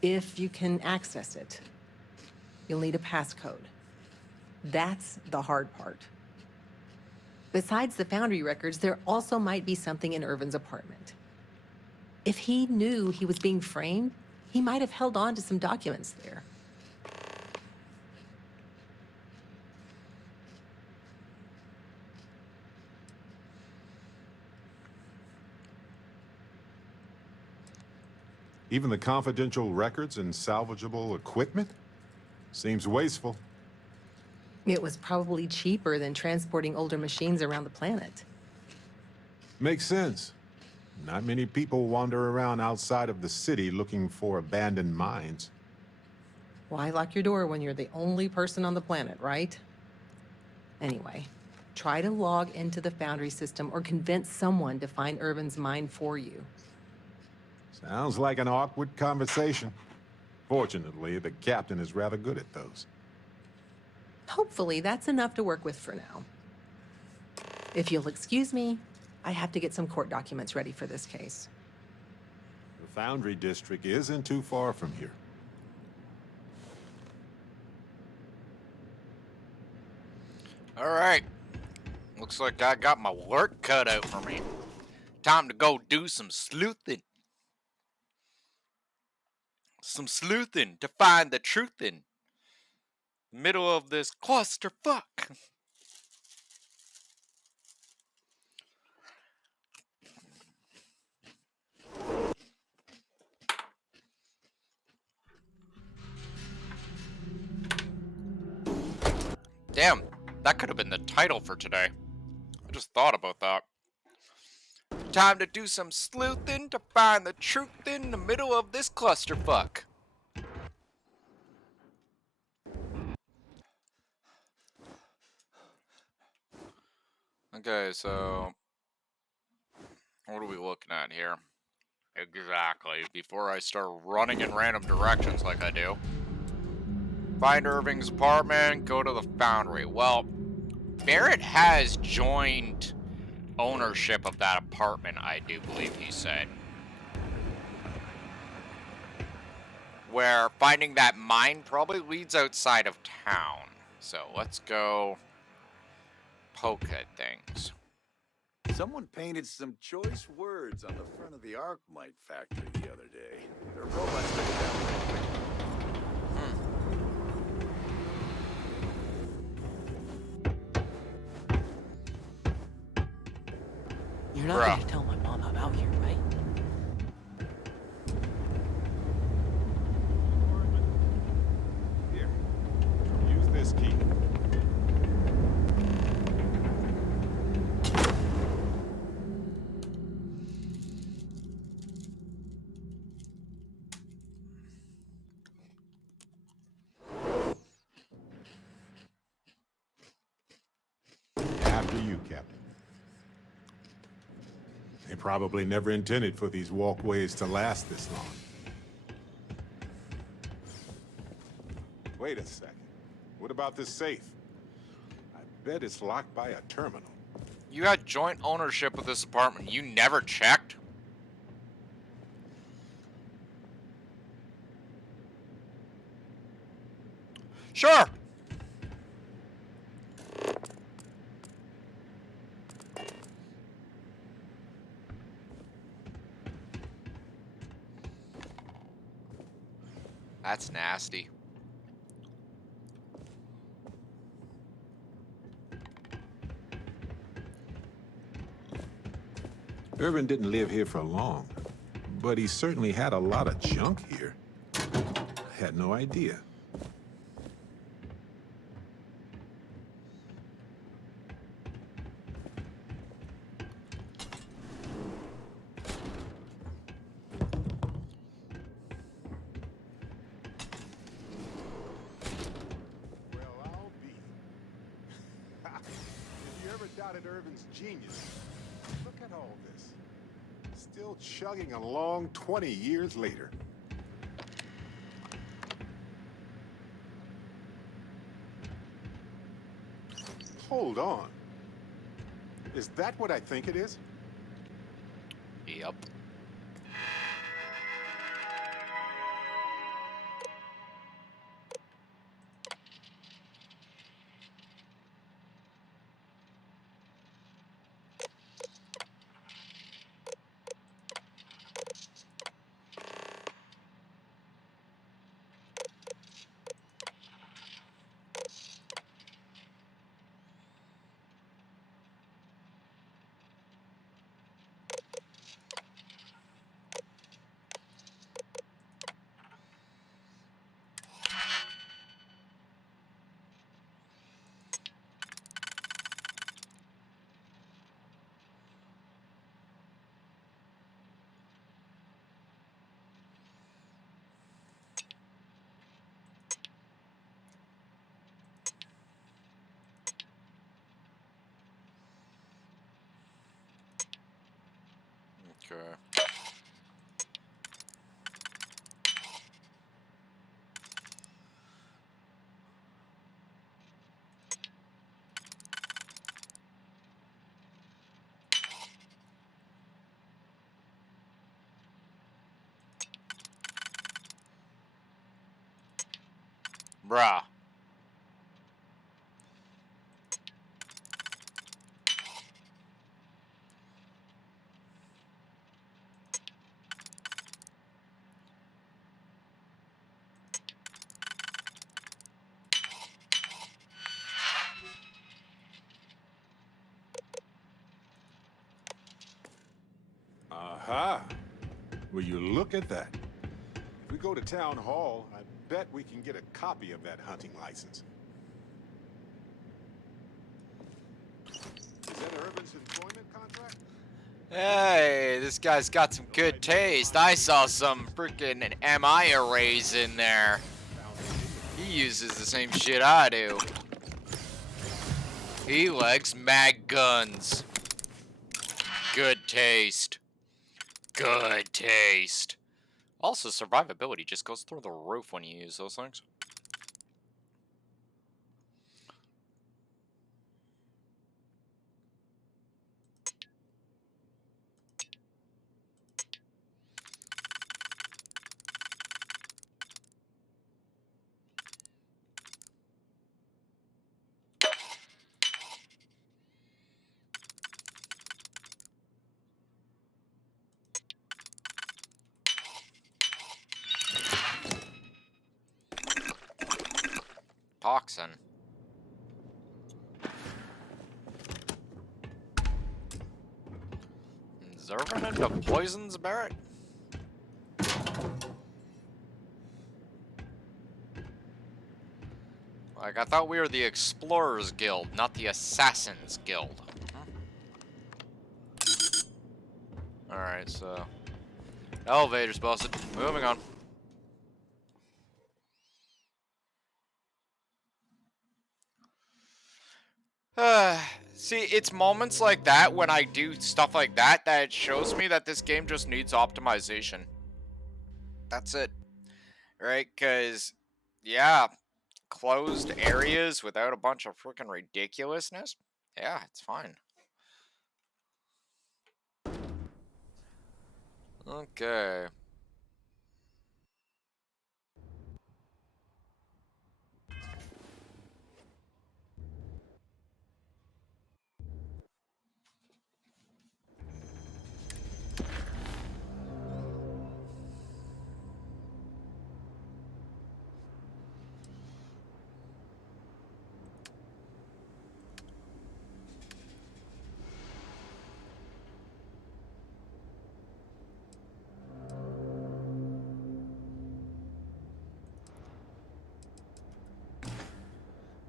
if you can access it. You'll need a passcode. That's the hard part. Besides the Foundry records, there also might be something in Irvin's apartment. If he knew he was being framed, he might have held on to some documents there. Even the confidential records and salvageable equipment? Seems wasteful. It was probably cheaper than transporting older machines around the planet. Makes sense. Not many people wander around outside of the city looking for abandoned mines. Why lock your door when you're the only person on the planet, right? Anyway, try to log into the Foundry system or convince someone to find Irvin's mine for you. Sounds like an awkward conversation. Fortunately, the captain is rather good at those. Hopefully, that's enough to work with for now. If you'll excuse me, I have to get some court documents ready for this case. The Foundry district isn't too far from here. All right. Looks like I got my work cut out for me. Time to go do some sleuthing. Some sleuthing to find the truth in the middle of this clusterfuck. Damn, that could have been the title for today. I just thought about that. Time to do some sleuthing to find the truth in the middle of this clusterfuck. Okay, so what are we looking at here? Exactly, before I start running in random directions like I do. Find Irving's apartment, go to the Foundry. Well, Barrett has joined ownership of that apartment, I do believe he said. Where finding that mine probably leads outside of town. So let's go poke at things. Someone painted some choice words on the front of the Arkmite factory the other day. Their robots took it down pretty quick. You're not going to tell my mom I'm out here, right? Here, use this key. After you, Captain. They probably never intended for these walkways to last this long. Wait a second. What about this safe? I bet it's locked by a terminal. You had joint ownership of this apartment. You never checked? Sure. That's nasty. Irvin didn't live here for long, but he certainly had a lot of junk here. I had no idea. Irvin's genius. Look at all this. Still chugging along 20 years later. Hold on. Is that what I think it is? Yep. Okay. Bruh. Aha! Will you look at that? If we go to town hall, I bet we can get a copy of that hunting license. Is that Irvin's employment contract? Hey, this guy's got some good taste. I saw some freaking MI arrays in there. He uses the same shit I do. He likes mag guns. Good taste. Good taste. Also, survivability just goes through the roof when you use those things. Toxin. Is Irvin into poisons, Barrett? Like, I thought we were the Explorers Guild, not the Assassins Guild. Alright, so... elevator's busted. Moving on. See, it's moments like that when I do stuff like that that shows me that this game just needs optimization. That's it. Right? Because, yeah, closed areas without a bunch of freaking ridiculousness? Yeah, it's fine. Okay.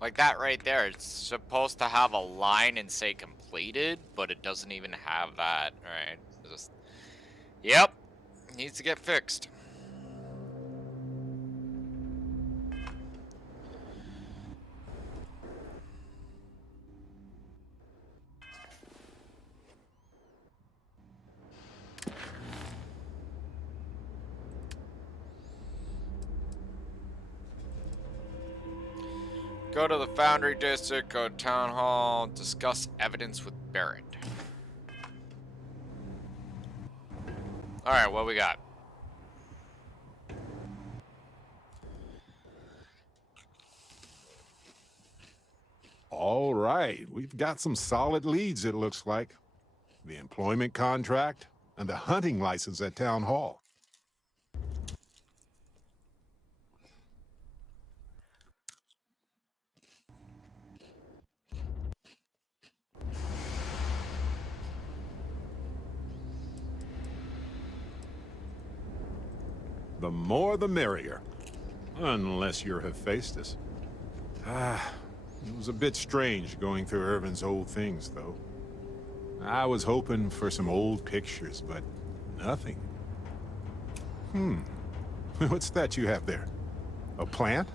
Like that right there, it's supposed to have a line and say completed, but it doesn't even have that, right? Just, yep, needs to get fixed. Go to the Foundry District, go to Town Hall, discuss evidence with Barrett. Alright, what we got? All right, we've got some solid leads, it looks like. The employment contract and the hunting license at Town Hall. The more the merrier. Unless you're Hephaestus. It was a bit strange going through Irvin's old things, though. I was hoping for some old pictures, but nothing. What's that you have there? A plant?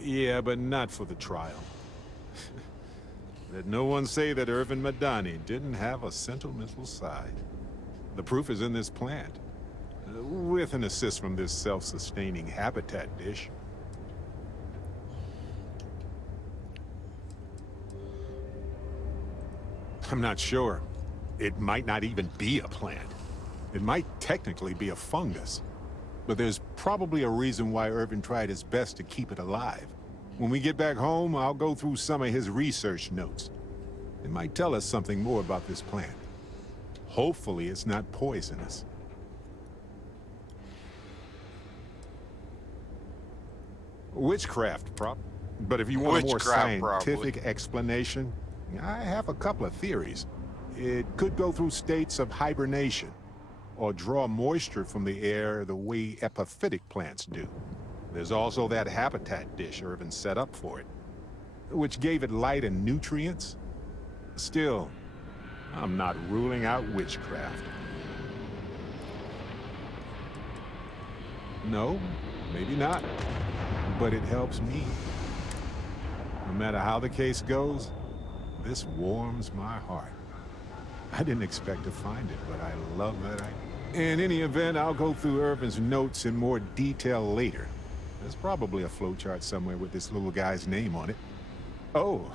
Yeah, but not for the trial. Let no one say that Irvin Madani didn't have a sentimental side. The proof is in this plant, with an assist from this self-sustaining habitat dish. I'm not sure. It might not even be a plant. It might technically be a fungus. But there's probably a reason why Irvin tried his best to keep it alive. When we get back home, I'll go through some of his research notes. It might tell us something more about this plant. Hopefully it's not poisonous. Witchcraft, but if you want a more scientific explanation, I have a couple of theories. It could go through states of hibernation, or draw moisture from the air the way epiphytic plants do. There's also that habitat dish Irvin set up for it, which gave it light and nutrients. Still, I'm not ruling out witchcraft. No, maybe not, but it helps me. No matter how the case goes, this warms my heart. I didn't expect to find it, but I love that in any event, I'll go through Irvin's notes in more detail later. There's probably a flowchart somewhere with this little guy's name on it. Oh,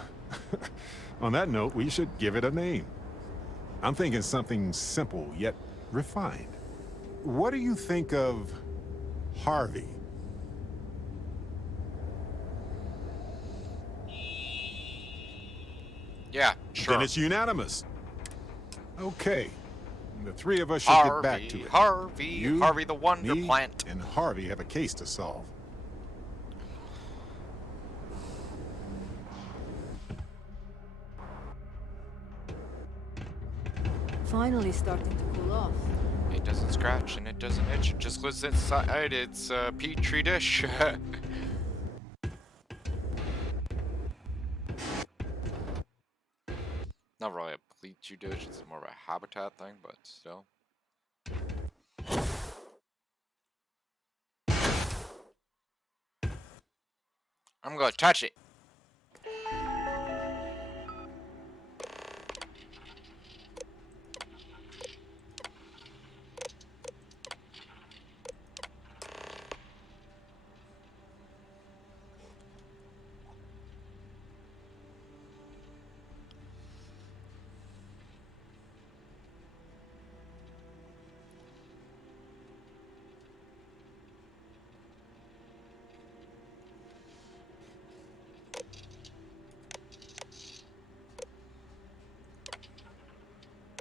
on that note, we should give it a name. I'm thinking something simple, yet refined. What do you think of Harvey? Yeah, sure. Then it's unanimous. Okay. The three of us should get back to it. Harvey the Wonder me, Plant. And Harvey have a case to solve. Finally starting to cool off. It doesn't scratch and it doesn't itch. It just lives inside its petri dish. Not really a petri dish, it's more of a habitat thing, but still. I'm gonna touch it.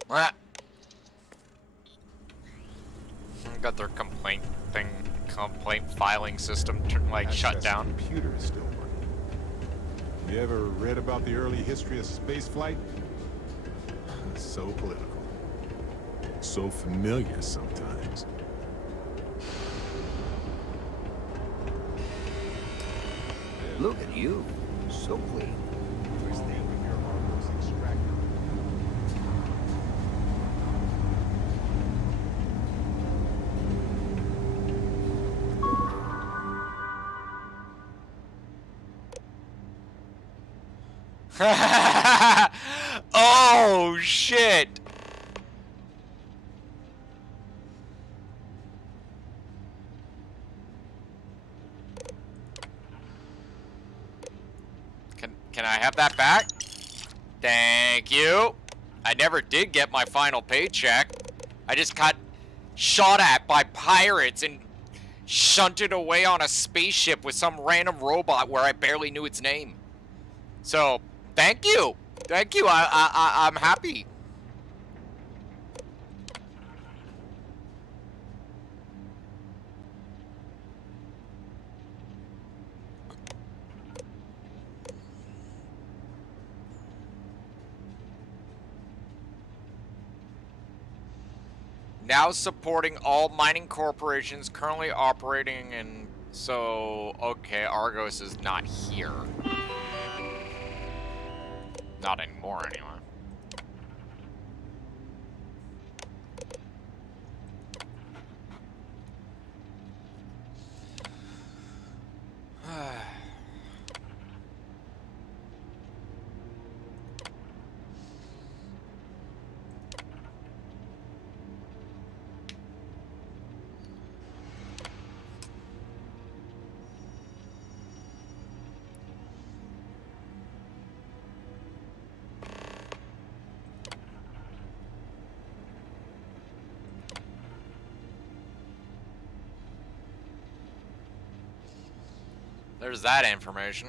Ah. Got their complaint filing system shut down. Computer is still working. You ever read about the early history of spaceflight? So political. So familiar sometimes. Look at you. So clean. Where's the your armor's extractor? Oh shit! Can I have that back? Thank you. I never did get my final paycheck. I just got shot at by pirates and shunted away on a spaceship with some random robot where I barely knew its name. So, thank you. Thank you. I'm happy. Now supporting all mining corporations currently operating in... So, okay, Argos is not here. Not anymore, anyway. There's that information.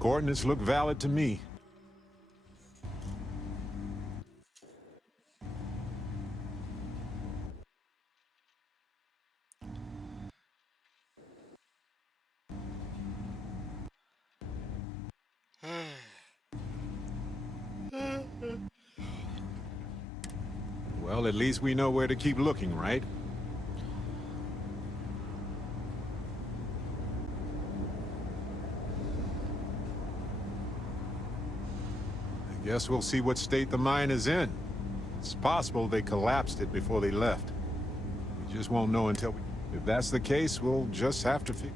Coordinates look valid to me. Well, at least we know where to keep looking, right? I guess we'll see what state the mine is in. It's possible they collapsed it before they left. We just won't know until we... If that's the case, we'll just have to figure...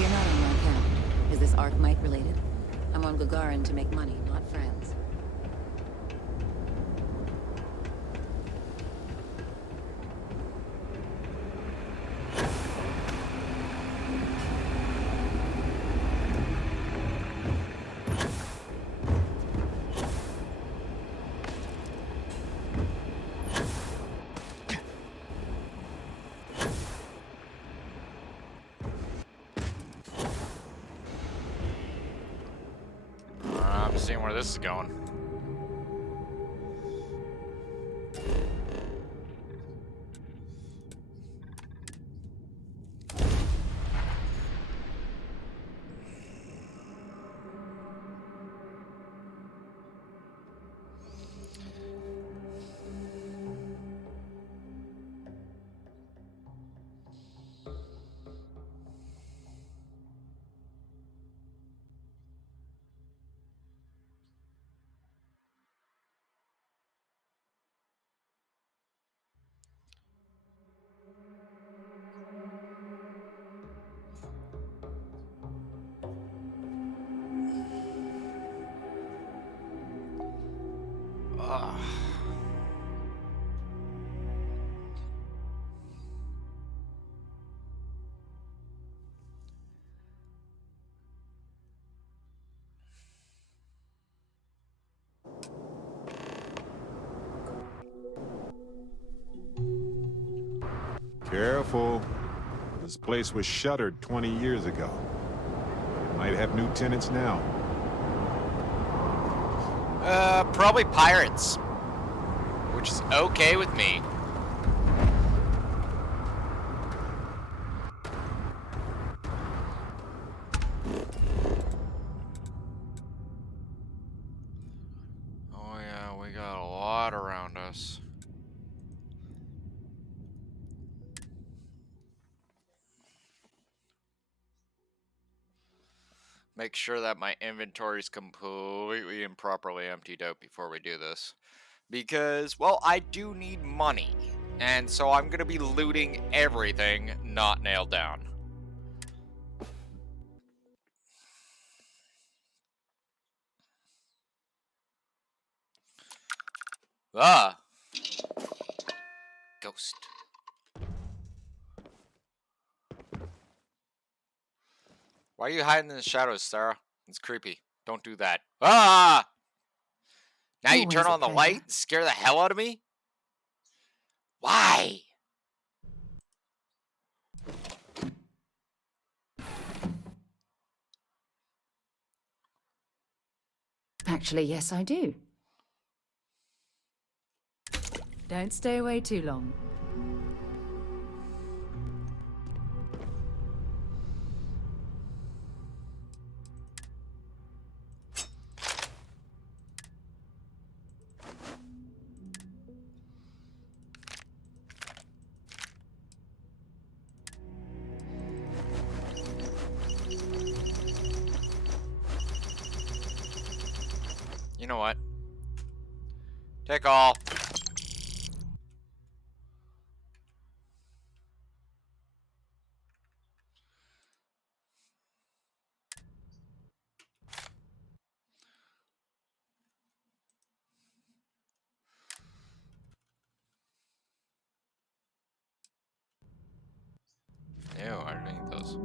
You're not on my account. Is this Archmite related? I'm on Gagarin to make money, not friends. I'm seeing where this is going. Ugh. Careful. This place was shuttered 20 years ago. It might have new tenants now. Probably pirates. Which is okay with me. Oh yeah, we got a lot around us. make sure that my inventory is completely and properly emptied out before we do this. Because, well, I do need money. And so I'm going to be looting everything not nailed down. Ah! Ghost. Why are you hiding in the shadows, Sarah? It's creepy. Don't do that. Ah! Now you turn Always a on the pleasure. light and scare the hell out of me? Why? Actually, yes, I do. Don't stay away too long. You know what? Take all. Ew, I don't need those.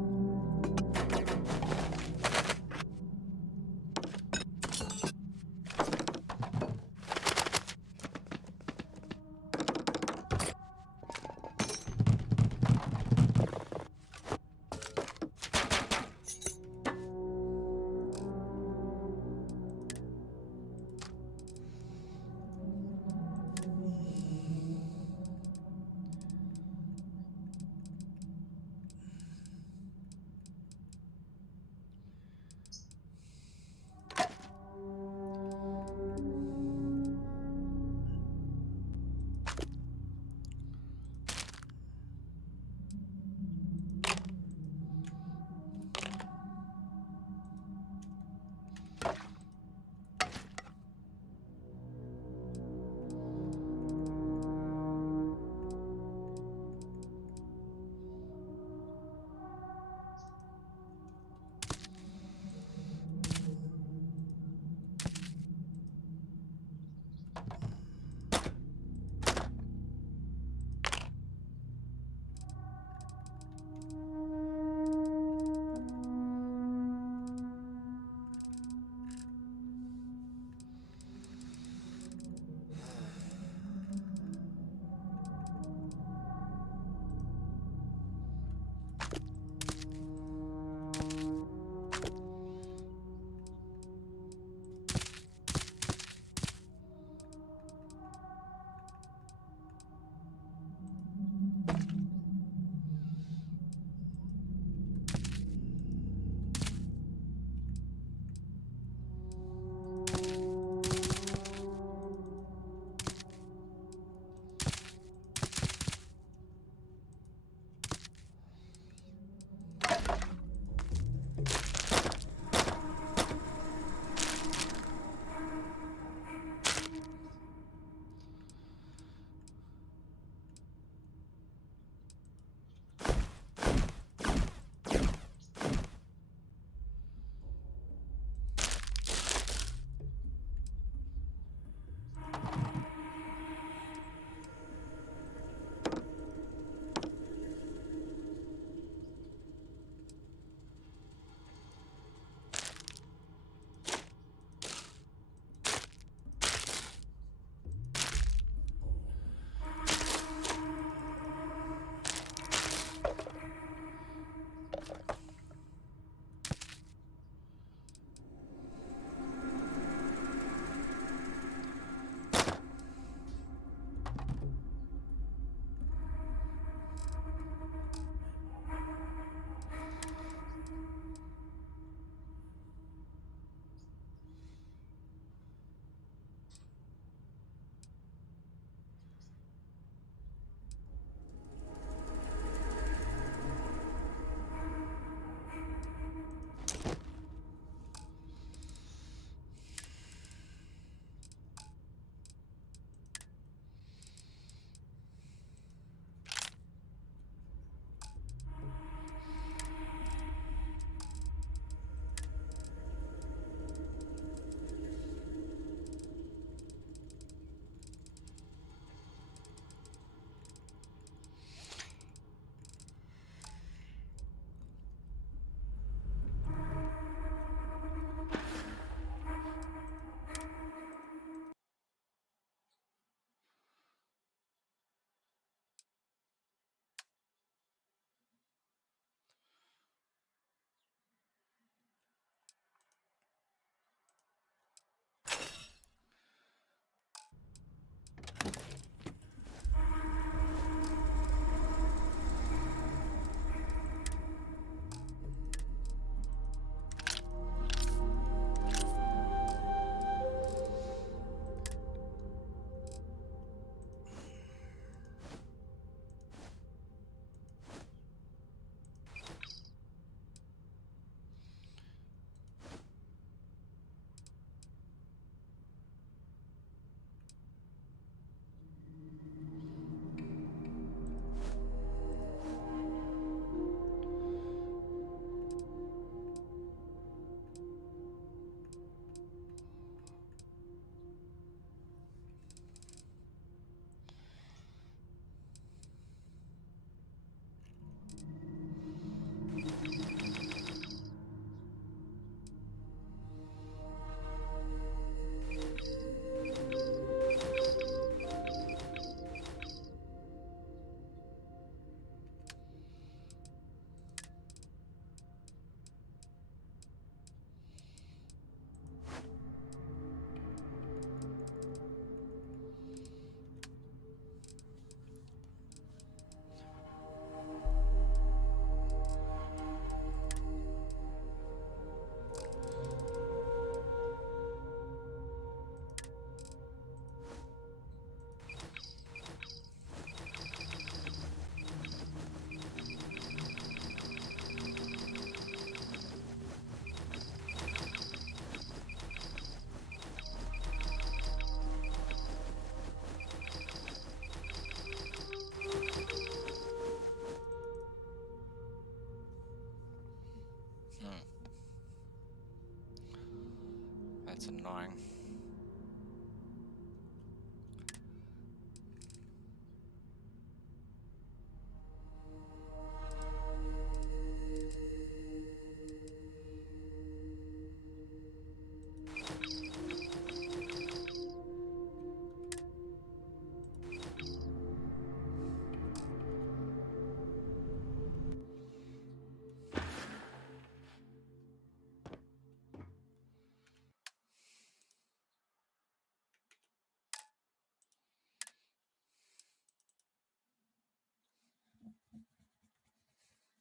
That's annoying.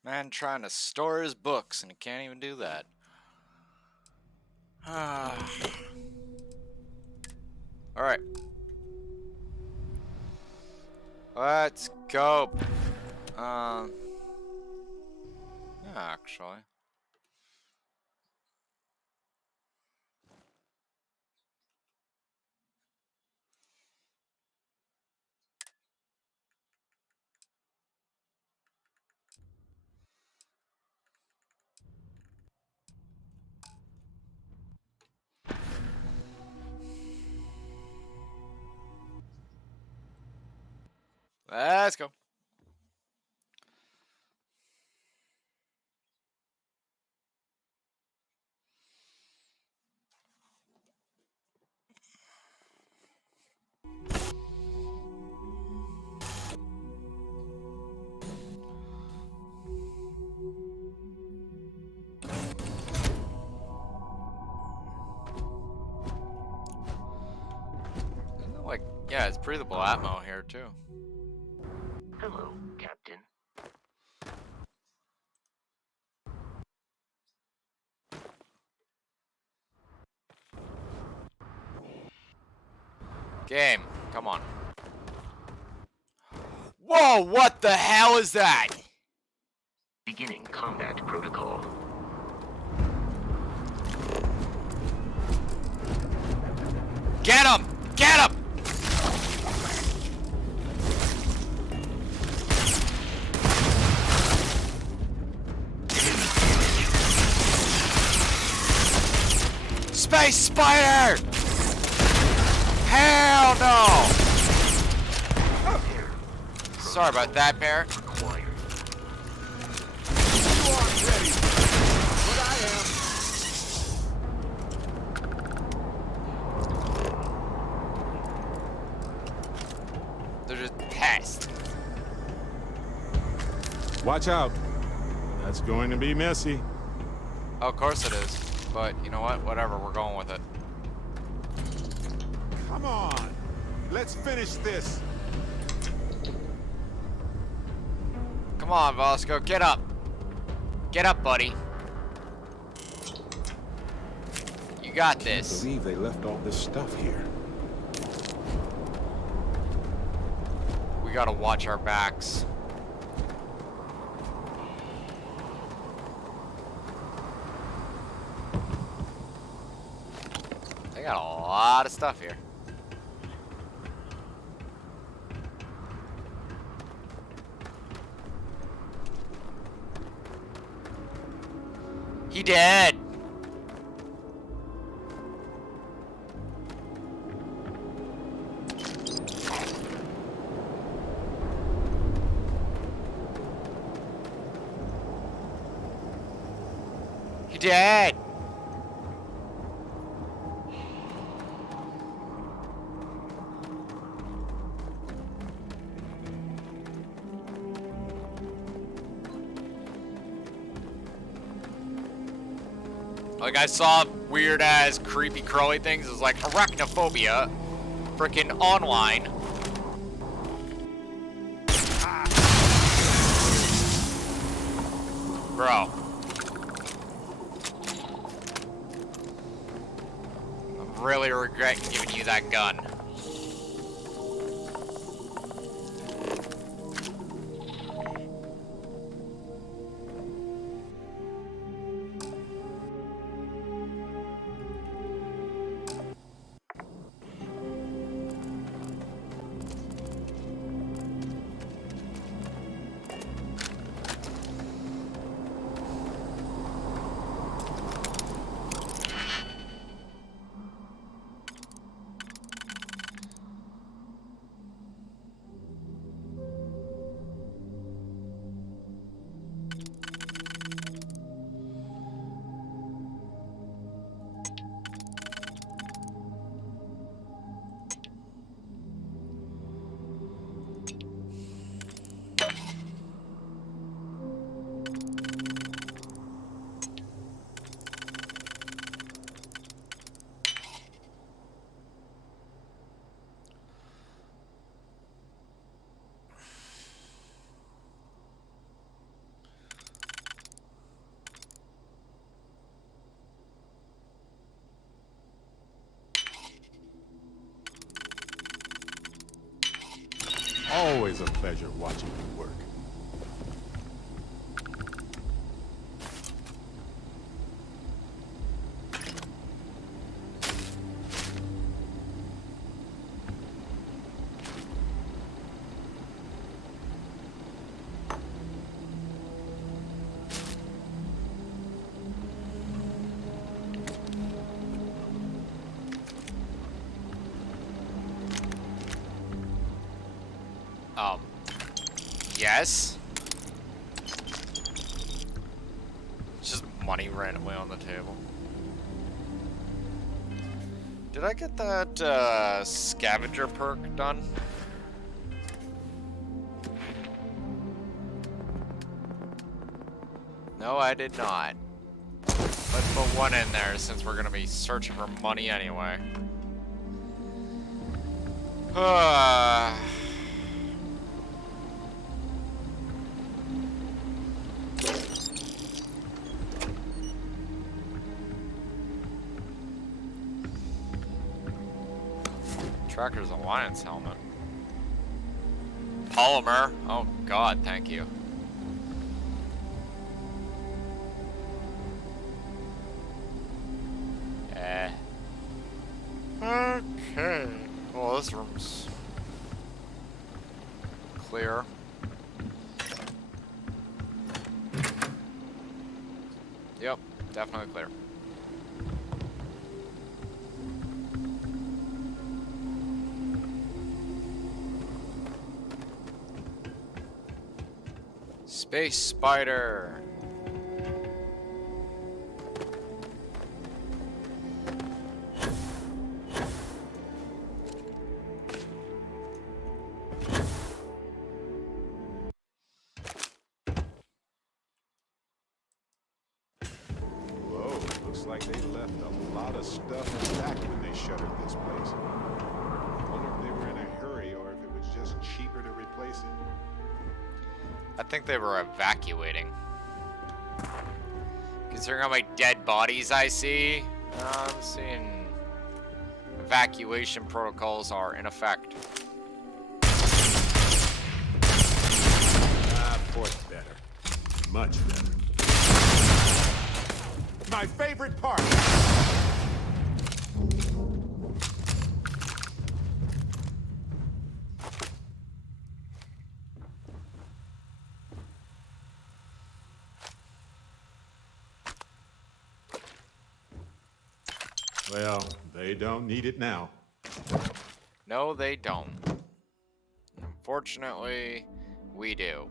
Man trying to store his books and he can't even do that. Alright. Let's go. Yeah, actually. Let's go. Isn't it like, yeah, it's breathable atmo here too. Hello, Captain. Game, come on. Whoa, what the hell is that? Beginning combat protocol. Get him! Get him! Space Spider! Hell no! Sorry about that, Bear. They're just pissed. Watch out. That's going to be messy. Oh, of course it is. But you know what? Whatever, we're going with it. Come on. Let's finish this. Come on, Vasco, get up. Get up, buddy. You got this. I believe they left all this stuff here. We gotta watch our backs. They got a lot of stuff here. He dead. He dead. Like, I saw weird ass creepy crawly things. It was like arachnophobia. Freaking online. Bro. I'm really regretting giving you that gun. Always a pleasure watching you work. Yes? Just money randomly on the table. Did I get that scavenger perk done? No, I did not. Let's put one in there since we're gonna be searching for money anyway. Tracker's Alliance helmet. Polymer. Oh god, thank you. Okay. Well, this room's clear. Yep, definitely clear. Space spider. Whoa, looks like they left a lot of stuff intact when they shuttered this place. I wonder if they were in a hurry or if it was just cheaper to replace it. I think they were evacuating. Considering how many dead bodies I see, I'm seeing evacuation protocols are in effect. Port's better. Much better. My favorite part! Well, they don't need it now. No, they don't. Unfortunately, we do.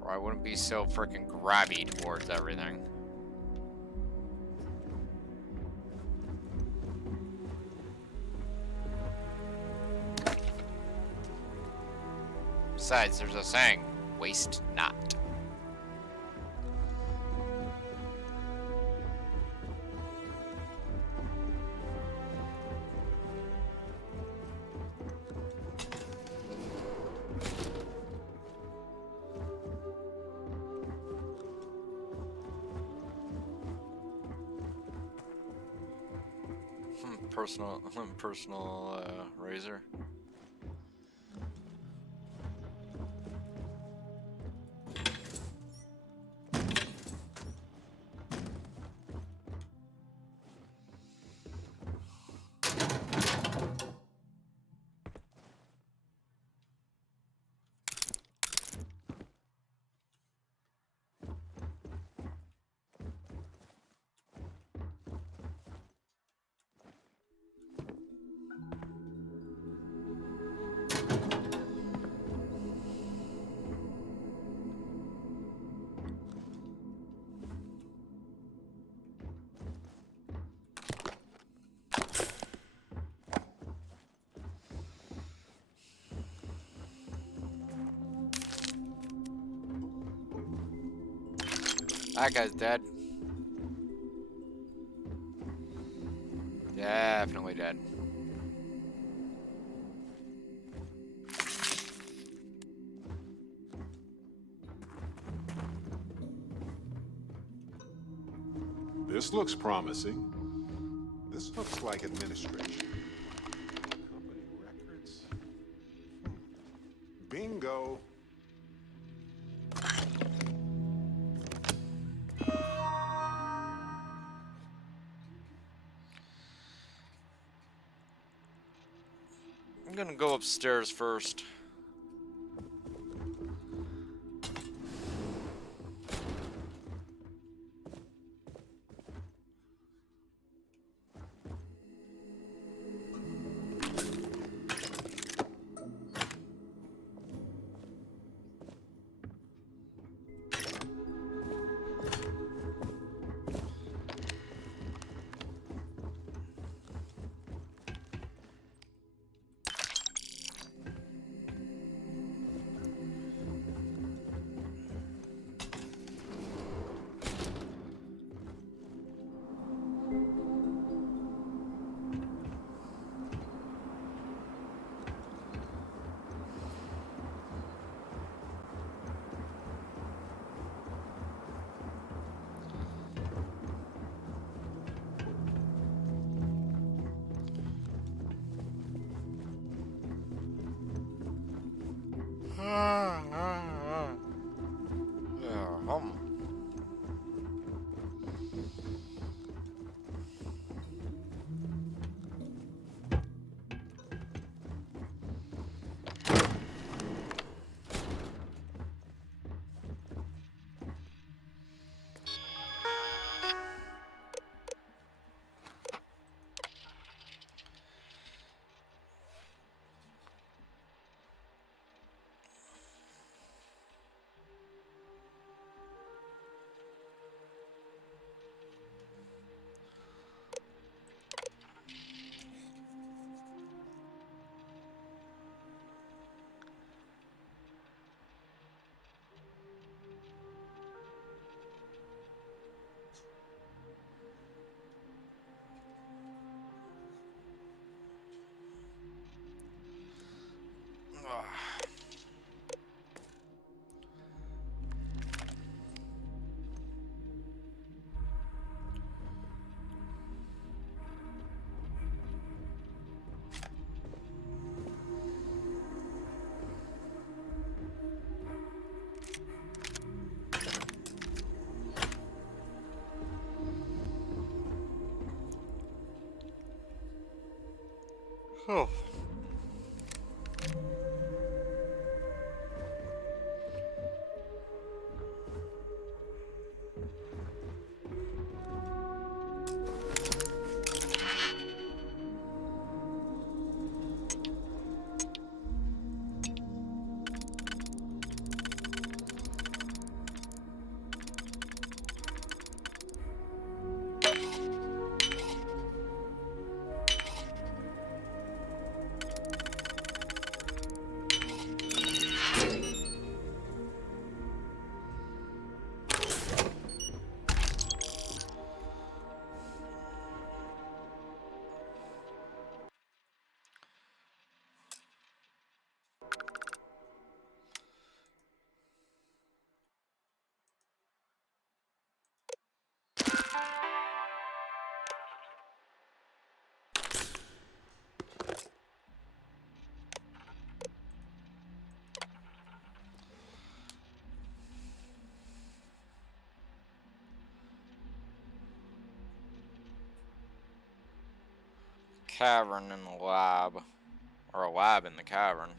Or I wouldn't be so freaking grabby towards everything. Besides, there's a saying, waste not. Personal razor. That guy's dead. Definitely dead. This looks promising. This looks like administration. Company records. Bingo. I'm gonna go upstairs first. Oh. Cavern in the lab. Or a lab in the cavern.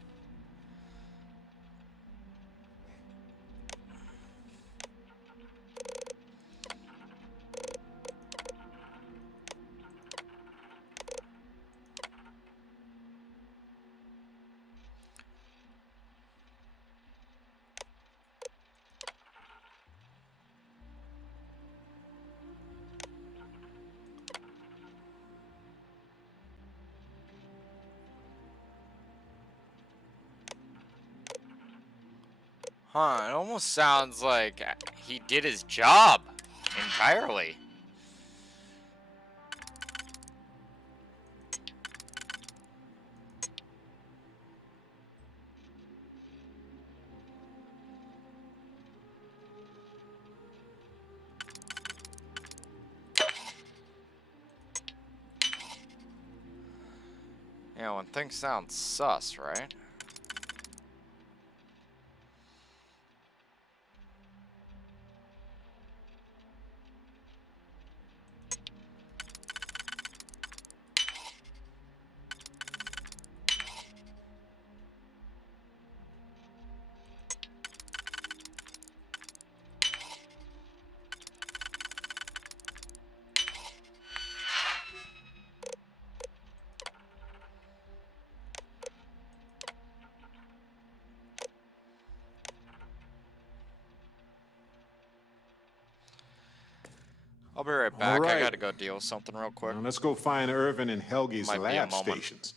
Huh, it almost sounds like he did his job entirely. Yeah, when things sound sus, right? be right All back. I right. gotta go deal with something real quick. Now let's go find Irvin and Helge's Might be a lab moment. stations.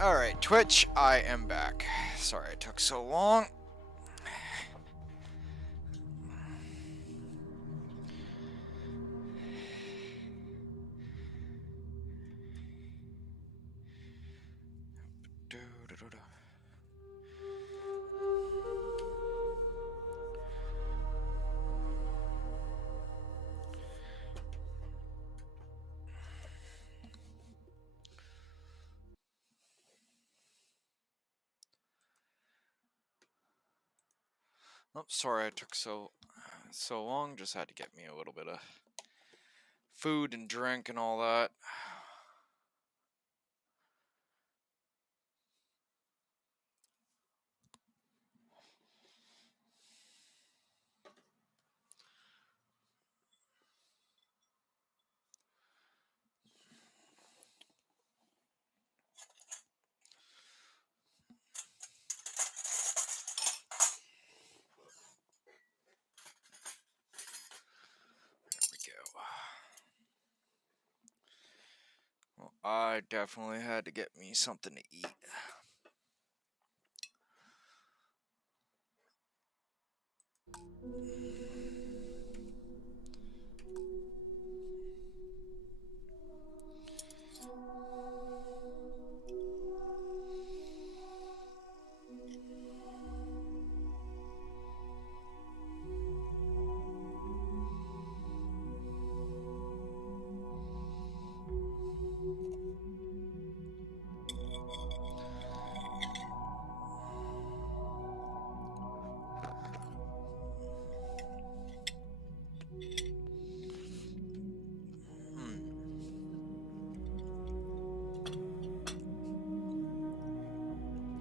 Alright, Twitch, I am back. Sorry it took so long. Oh, sorry it took so long. Just had to get me a little bit of food and drink and all that. There we go. Well, I definitely had to get me something to eat.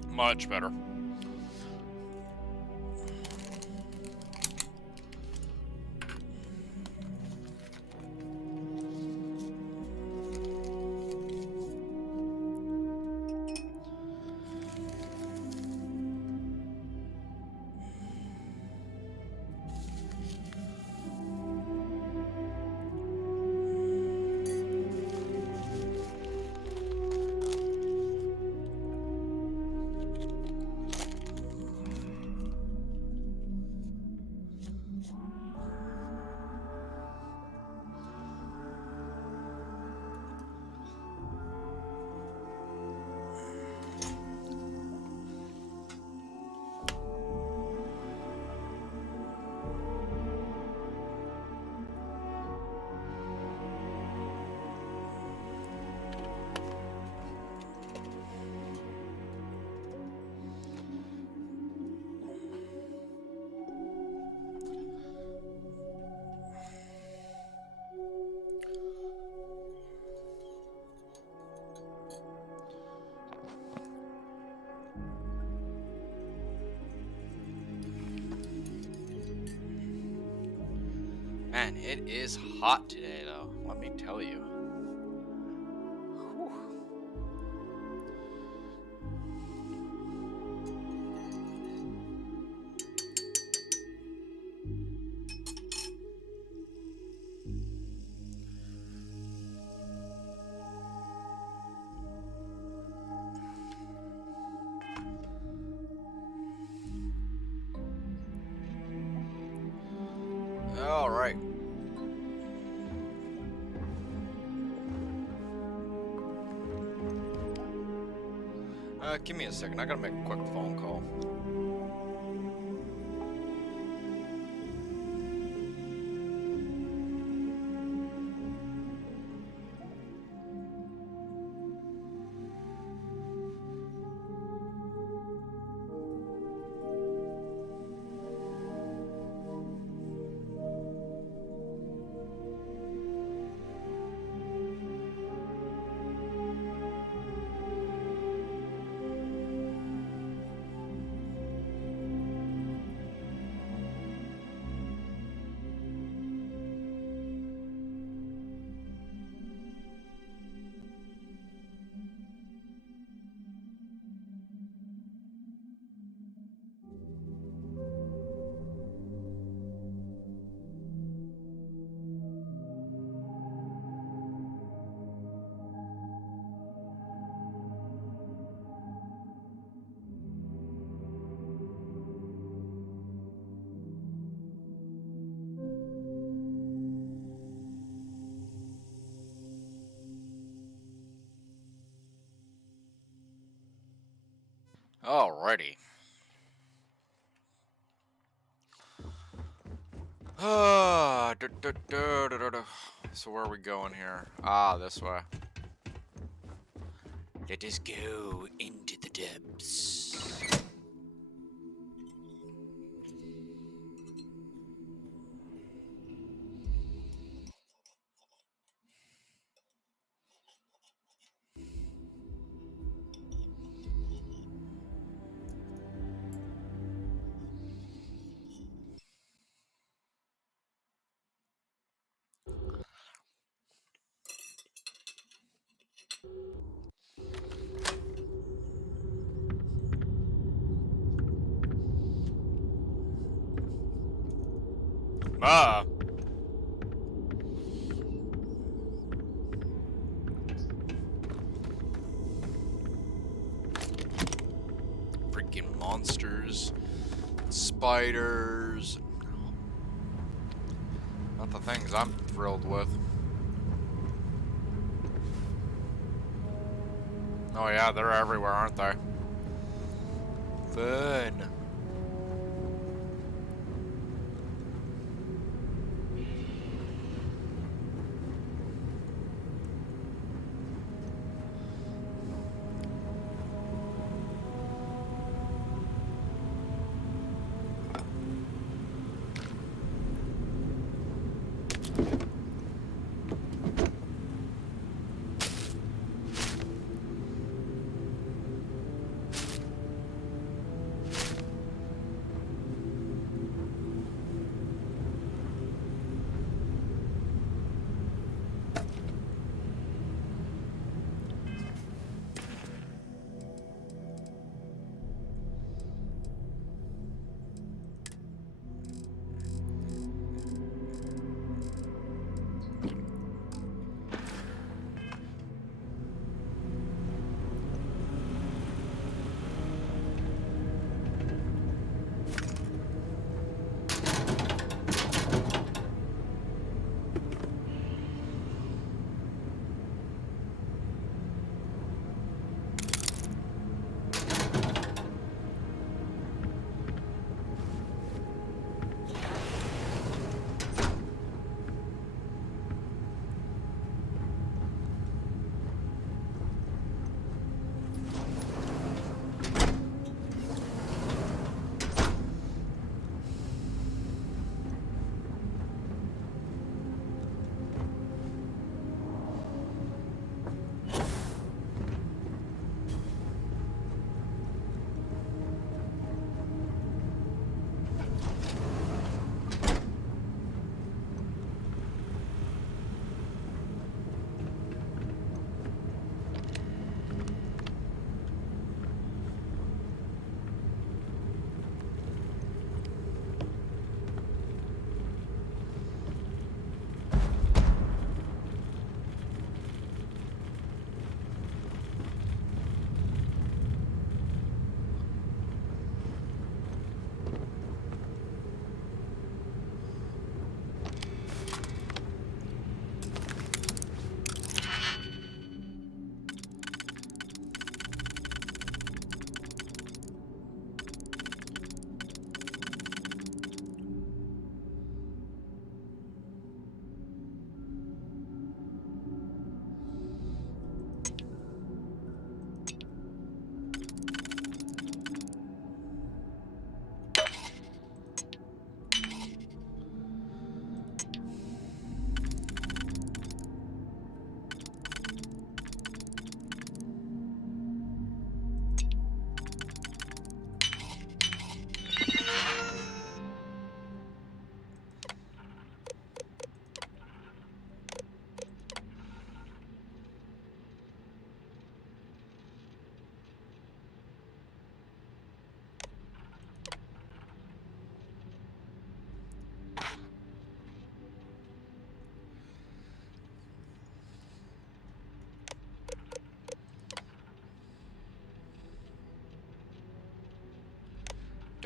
Much better. Man, it is hot today, though. Let me tell you. Whew. All right. Give me a second. I gotta make a quick phone call. Alrighty. So where are we going here? Ah, this way. Let us go into the depths. Ah. Freaking monsters. Spiders. Not the things I'm thrilled with. Oh yeah, they're everywhere, aren't they? Fun.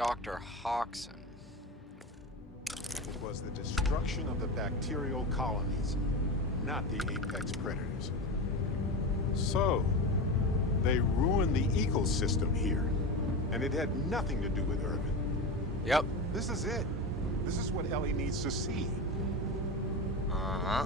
Dr. Hodgson. It was the destruction of the bacterial colonies, not the apex predators. So, they ruined the ecosystem here. And it had nothing to do with Irvin. Yep. This is it. This is what Ellie needs to see. Uh-huh.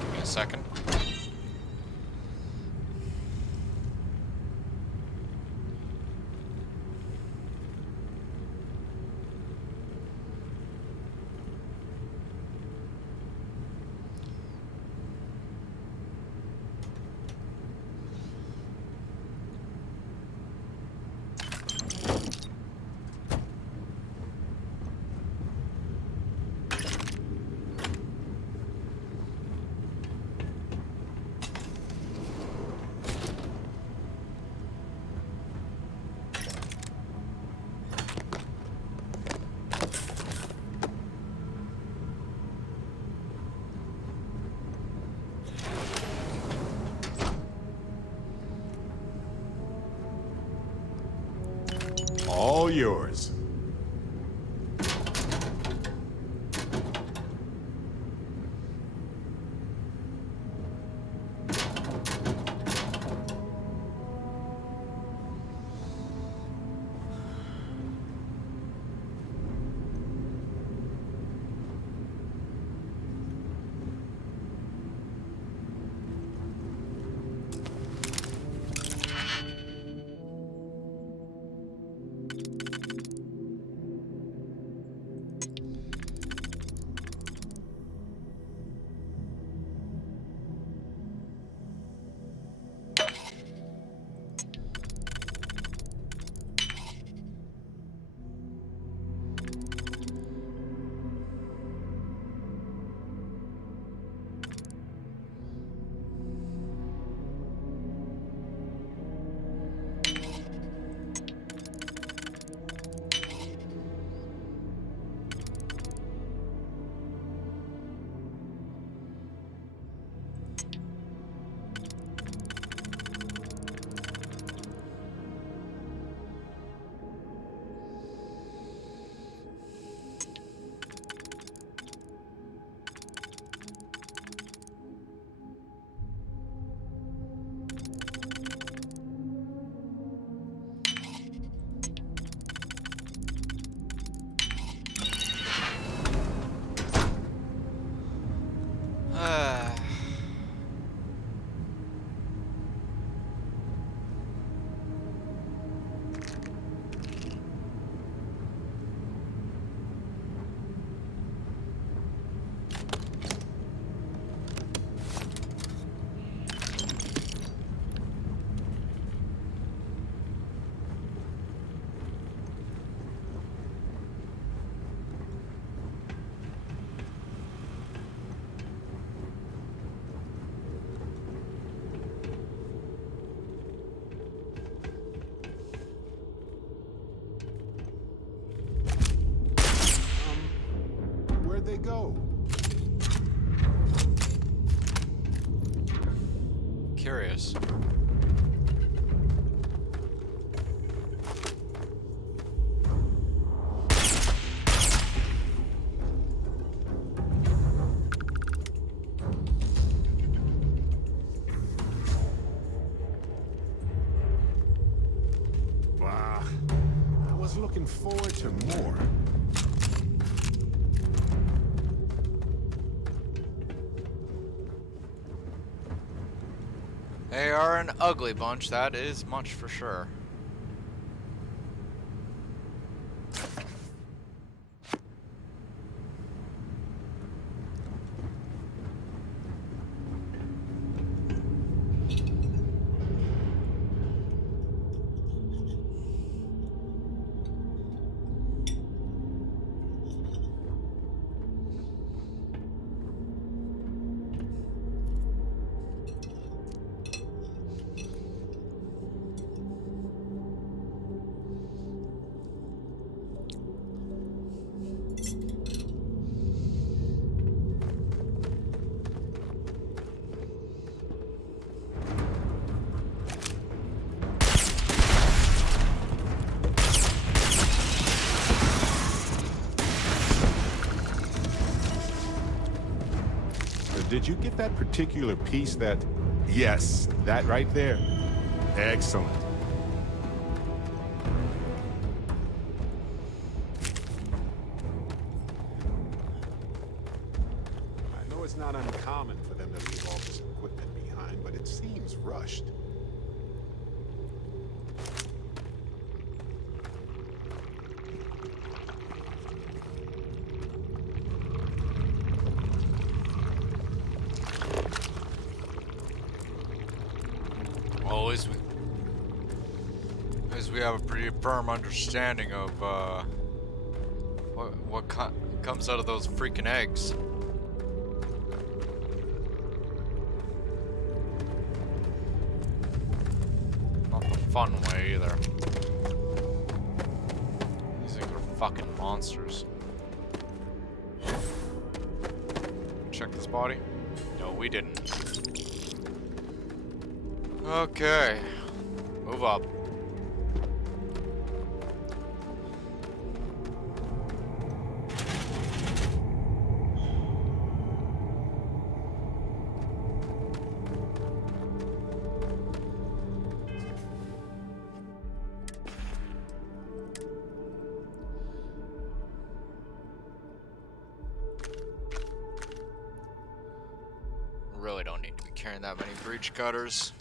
Give me a second. All yours. Where'd they go? Curious. forward to more. They are an ugly bunch, that is much for sure. Did you get that particular piece that... Yes, that right there. Excellent. I know it's not uncommon for them to leave all this equipment behind, but it seems rushed. Well, at least we have a pretty firm understanding of what comes out of those freaking eggs. Not the fun way either. These things are fucking monsters. Check this body? No, we didn't. Okay, move up. Really don't need to be carrying that many breach cutters.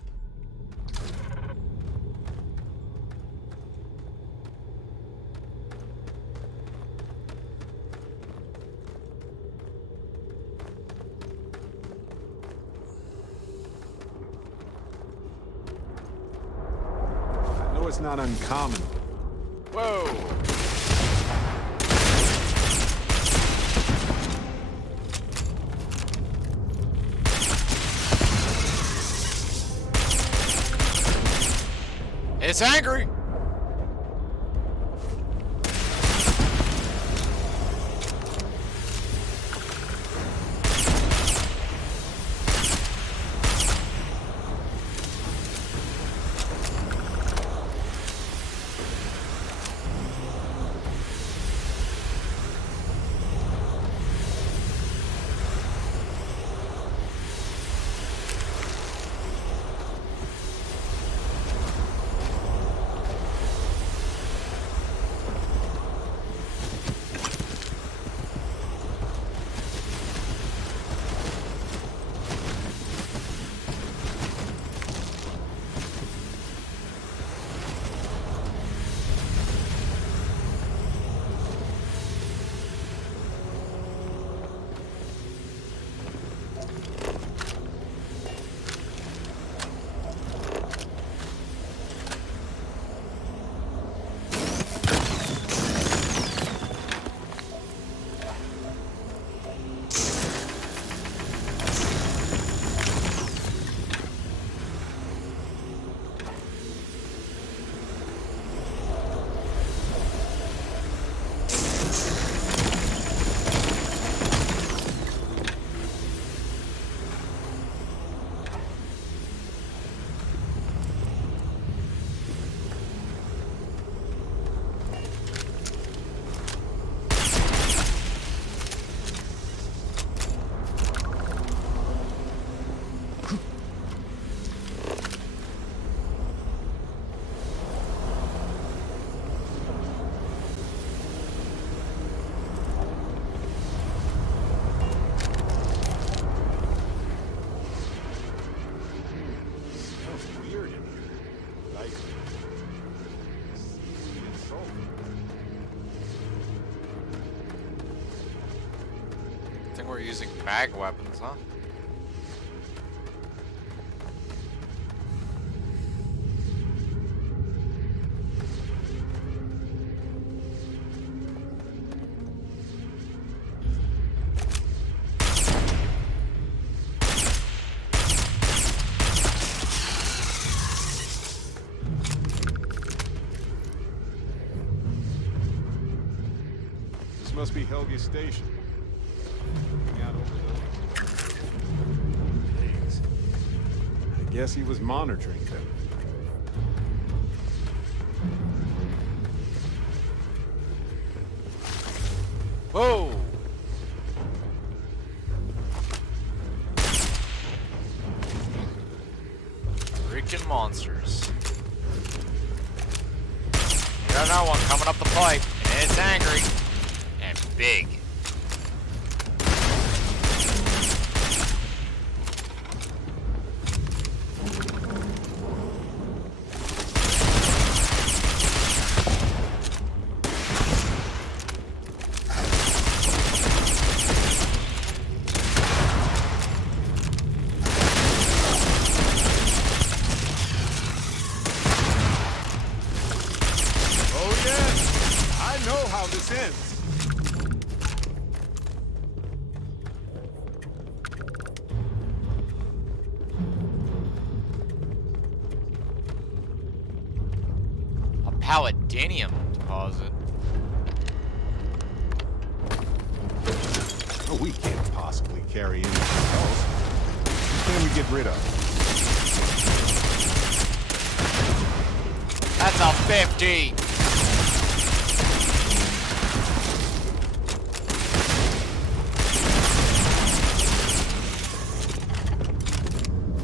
It's not uncommon. Whoa! It's angry! thing we're using mag weapons, huh? This must be Helge's station. Looking out over those. Jeez. I guess he was monitoring them. Whoa! Freaking monsters. You don't know one coming up the pipe, and it's angry and big. Oh yes! I know how this ends. A palladium deposit. Oh, we can't possibly carry anything else. What can we get rid of? That's a 50.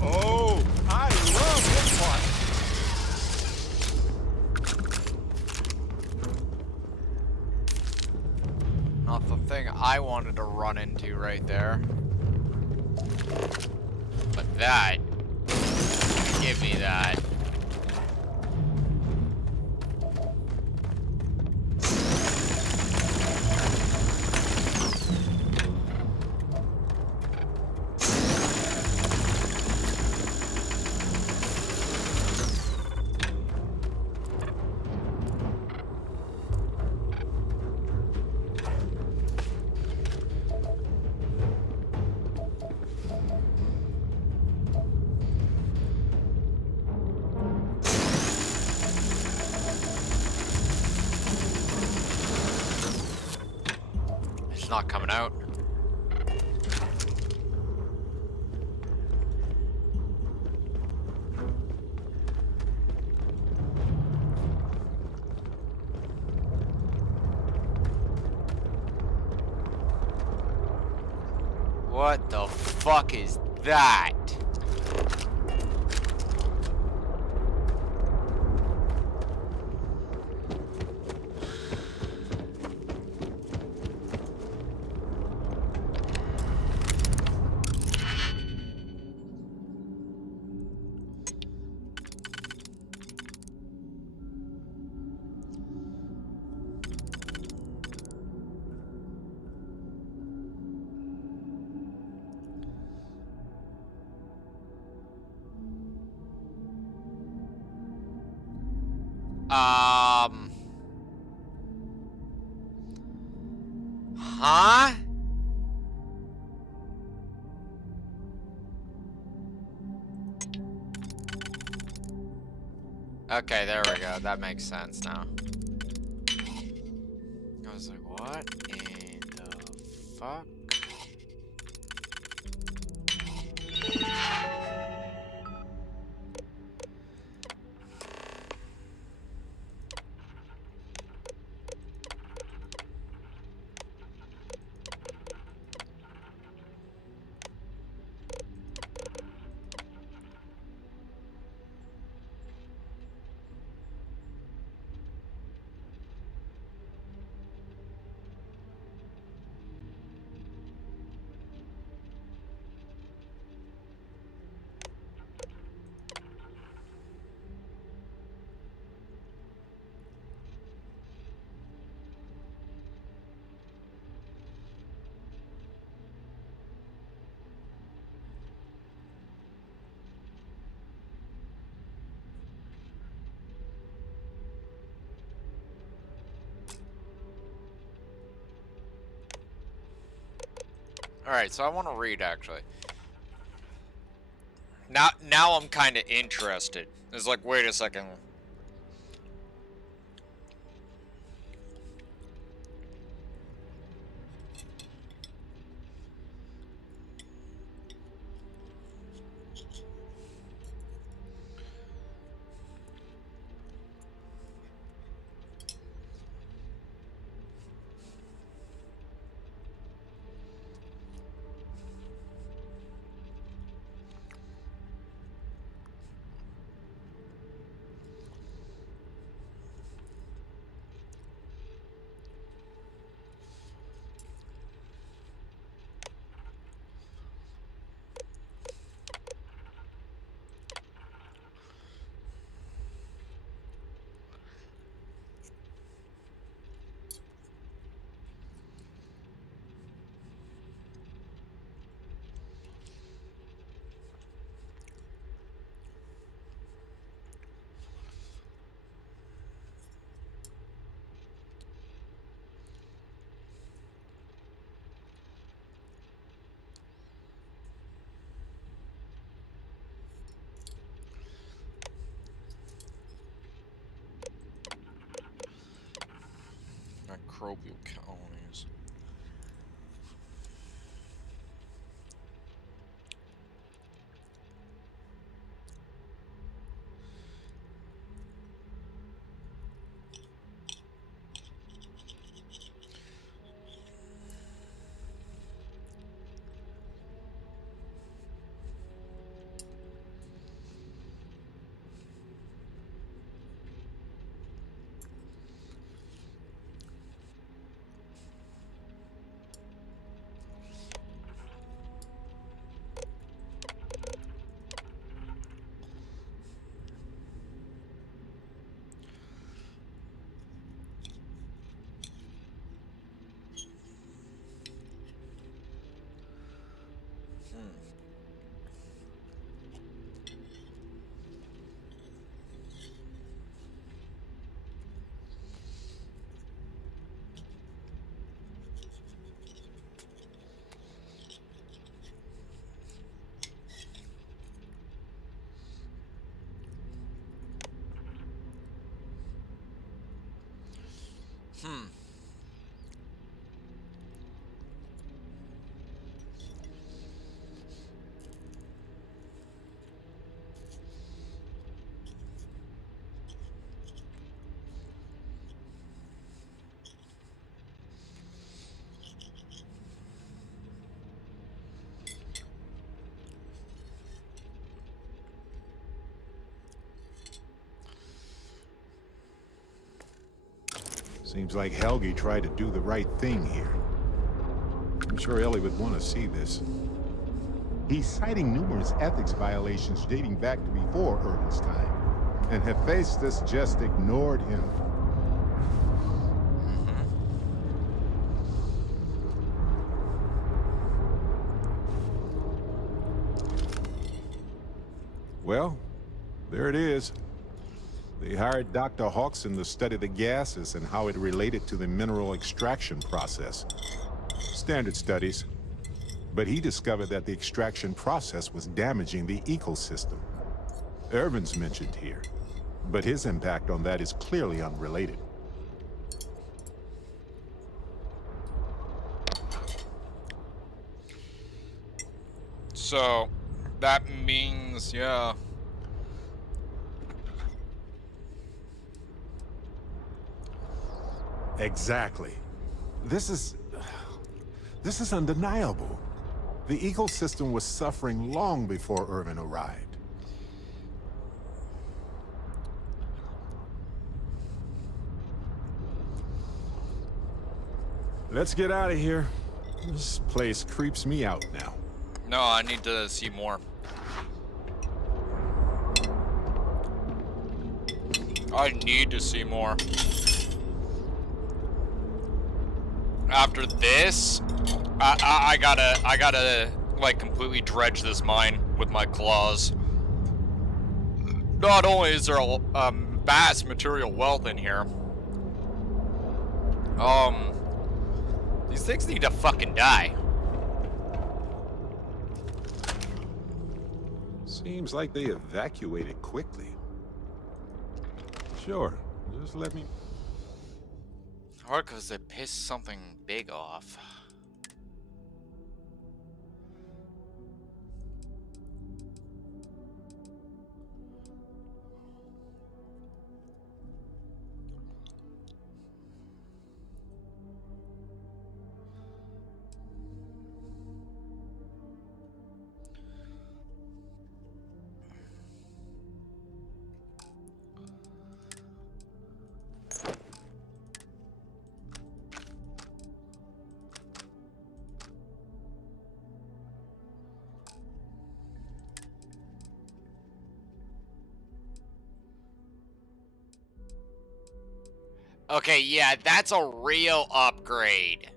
Oh, I love this part. Not the thing I wanted to run into right there. But that. Give me that. It's not coming out. What the fuck is that? Huh? Okay, there we go. That makes sense now. I was like, what in the fuck? Alright, so I want to read, actually. Now I'm kind of interested. It's like, wait a second. Microbial colonies. Seems like Helge tried to do the right thing here. I'm sure Ellie would want to see this. He's citing numerous ethics violations dating back to before Irvin's time, and Hephaestus just ignored him. Well, there it is. They hired Dr. Hawkson to study the gases and how it related to the mineral extraction process. Standard studies. But he discovered that the extraction process was damaging the ecosystem. Irvin's mentioned here, but his impact on that is clearly unrelated. So, that means, yeah. Exactly. This is undeniable. The ecosystem was suffering long before Irvin arrived. Let's get out of here. This place creeps me out now. No, I need to see more. I need to see more. After this, I gotta like completely dredge this mine with my claws. Not only is there a vast material wealth in here, these things need to fucking die. Seems like they evacuated quickly. Sure, just let me... Or because they pissed something big off. Okay, yeah, that's a real upgrade.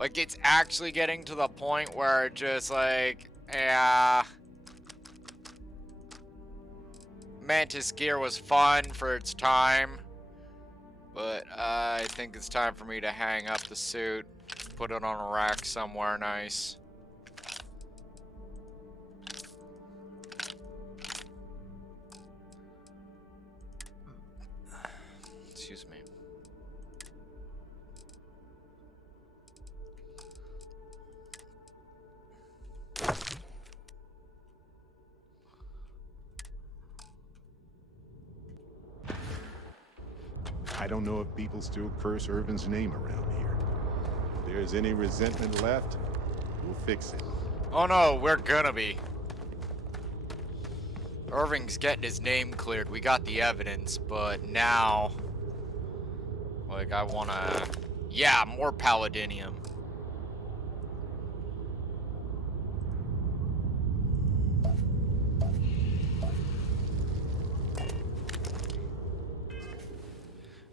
Like, it's actually getting to the point where just like, yeah. Mantis gear was fun for its time. But I think it's time for me to hang up the suit, put it on a rack somewhere nice. Excuse me. I don't know if people still curse Irvin's name around here. If there's any resentment left, we'll fix it. Oh no, we're gonna be. Irving's getting his name cleared. We got the evidence, but now, like, I wanna, yeah, more Paladinium.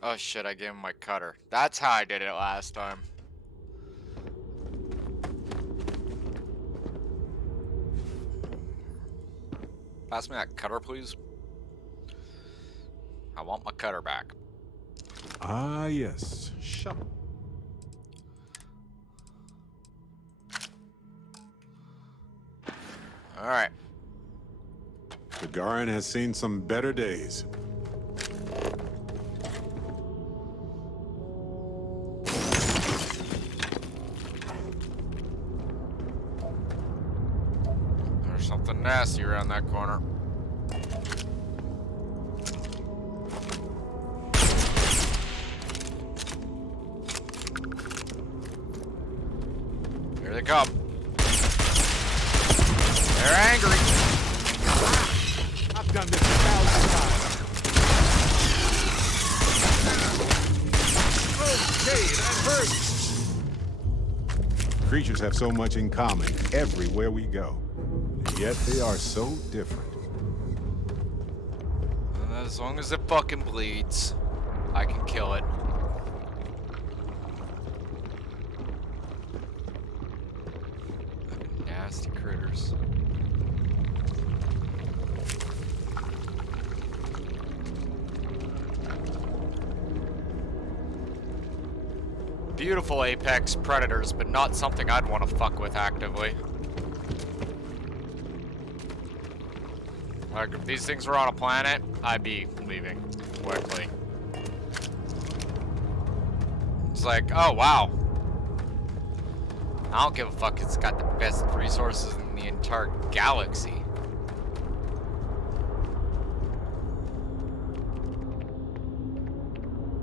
Oh shit, I gave him my cutter. That's how I did it last time. Pass me that cutter, please. I want my cutter back. Ah, yes. Shovel. Alright. Gagarin has seen some better days. There's something nasty around that corner. Here they come. They're angry. I've done this 1,000 times. Okay, that hurts. Creatures have so much in common everywhere we go. Yet they are so different. As long as it fucking bleeds, I can kill it. Fucking nasty critters. Beautiful apex predators, but not something I'd want to fuck with actively. Like, if these things were on a planet, I'd be leaving quickly. It's like, oh wow. I don't give a fuck, it's got the best resources in the entire galaxy.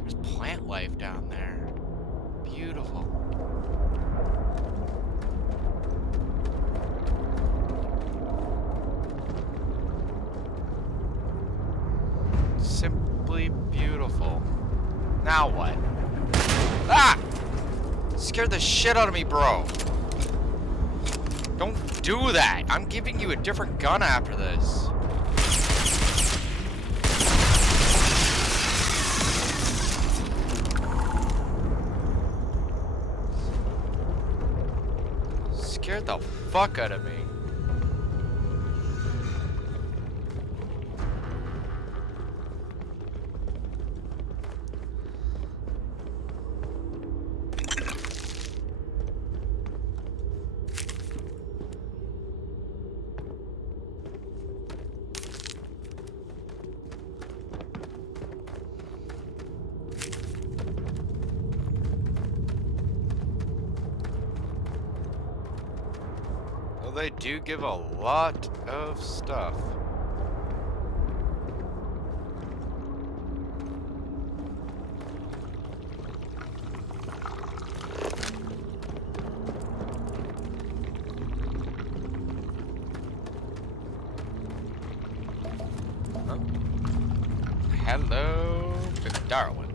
There's plant life down there. Beautiful. Simply beautiful. Now what? Ah! Scared the shit out of me, bro. Don't do that. I'm giving you a different gun after this. Scared the fuck out of me. they do give a lot of stuff. Hello, Darwin.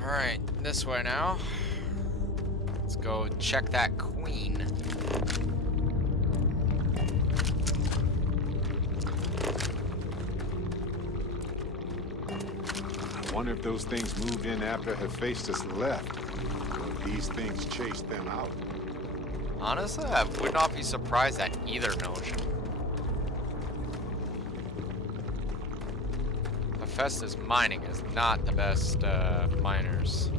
Alright, this way now. Let's go check that queen. I wonder if those things moved in after Hephaestus left. Or if these things chased them out. Honestly, I would not be surprised at either notion. Hephaestus mining is not the best miners.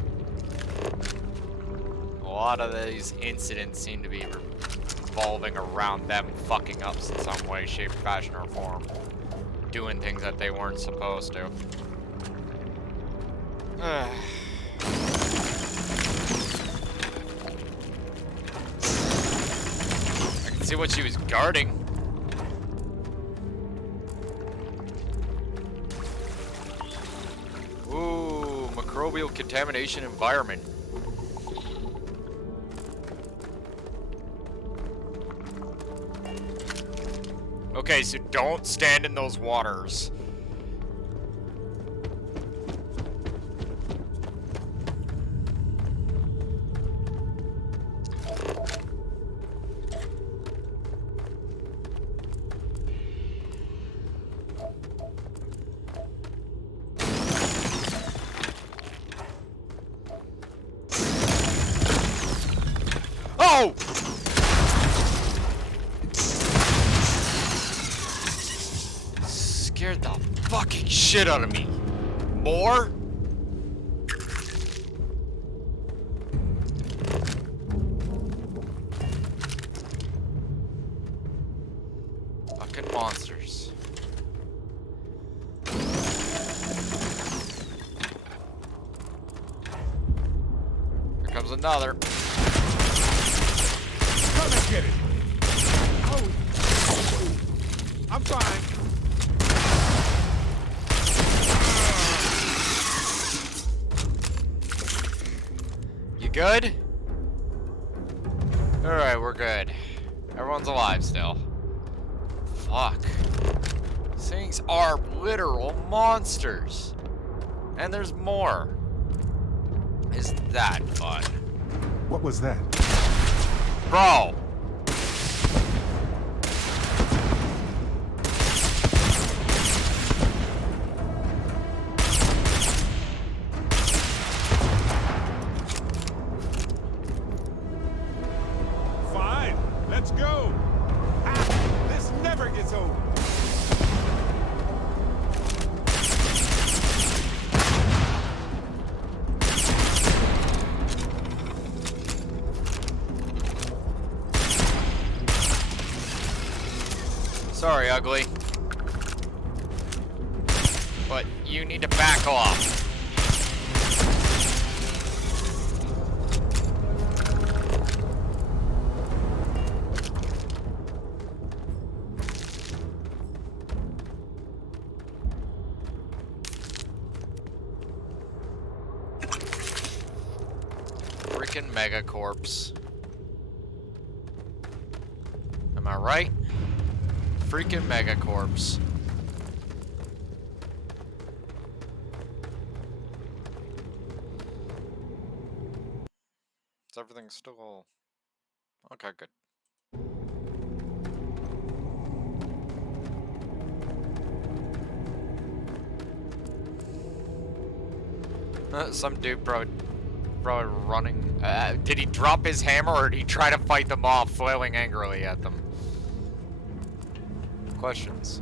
A lot of these incidents seem to be revolving around them fucking up in some way, shape, fashion, or form. Doing things that they weren't supposed to. I can see what she was guarding. Ooh, microbial contamination environment. Okay, so don't stand in those waters. Oh! Scared the fucking shit out of me. More? Fucking monsters. Here comes another. Come and get it! Oh. I'm fine. You good? Alright, we're good. Everyone's alive still. Fuck. These things are literal monsters. And there's more. Is that fun? What was that? Bro! Fine, let's go. Ah, this never gets old. Sorry, ugly. But you need to back off. Freaking megacorpse. Am I right? Freaking megacorpse. Is everything still... Okay, good. Some dude probably running. Did he drop his hammer or did he try to fight them off, flailing angrily at them? Questions.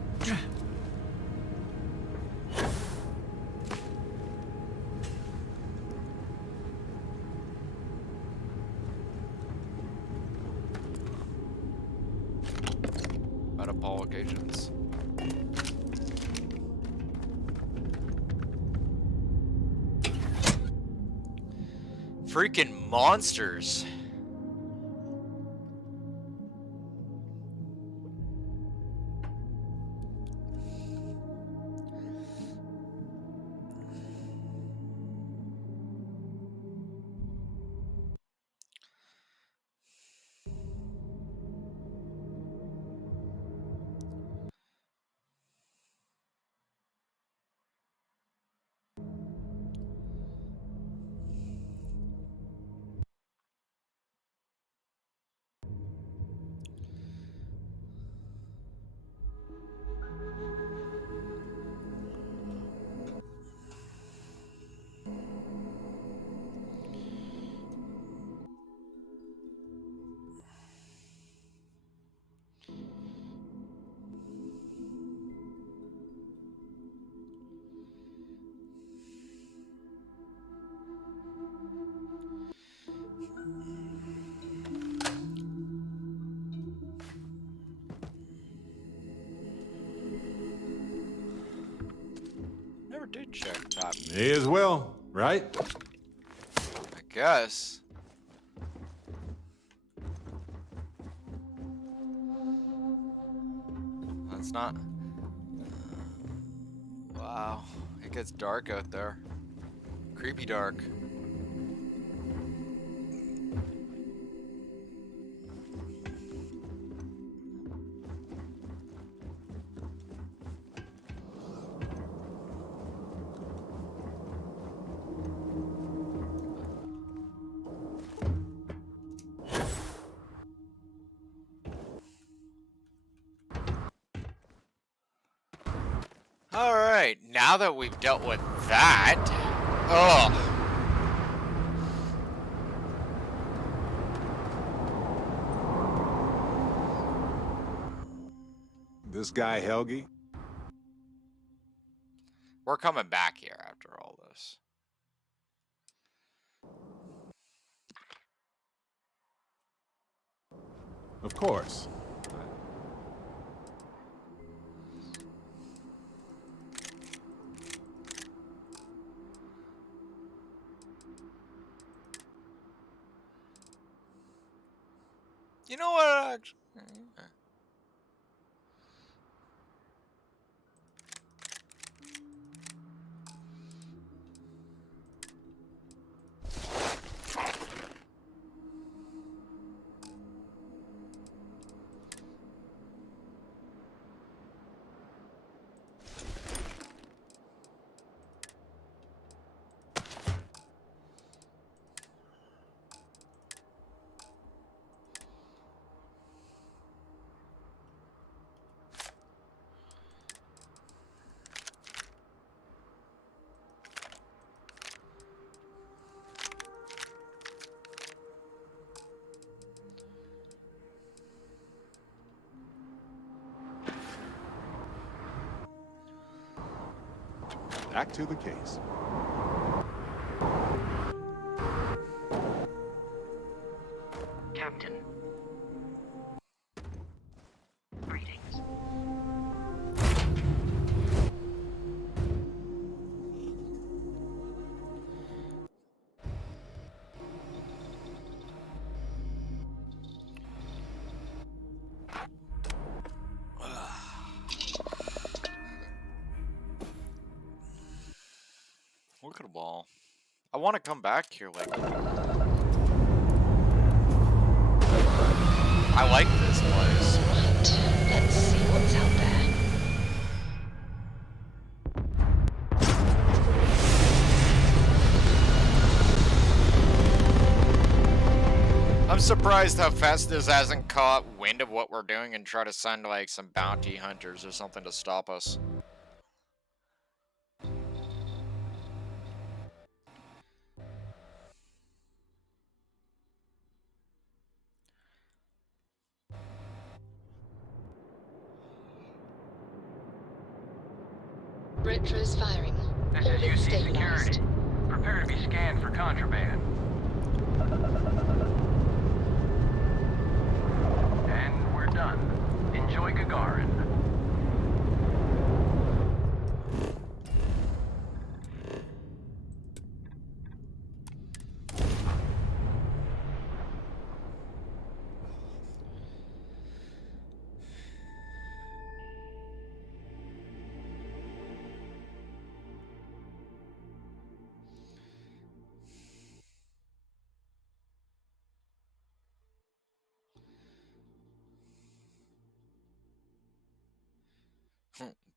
At all occasions. Freaking monsters. Never did check that. May as well, right? I guess. That's not. Wow, it gets dark out there. Creepy dark. Alright, now that we've dealt with that. Ugh. This guy Helgi? We're coming back here after all this. Of course. You know what? Actually, Back to the case. Captain. Greetings. look at them all. I want to come back here, like. I like this place. Right. Let's see what's out there. I'm surprised how Festus hasn't caught wind of what we're doing and try to send like some bounty hunters or something to stop us. Retro's firing. This is Orbit UC stabilized. Security. Prepare to be scanned for contraband. And we're done. Enjoy Gagarin.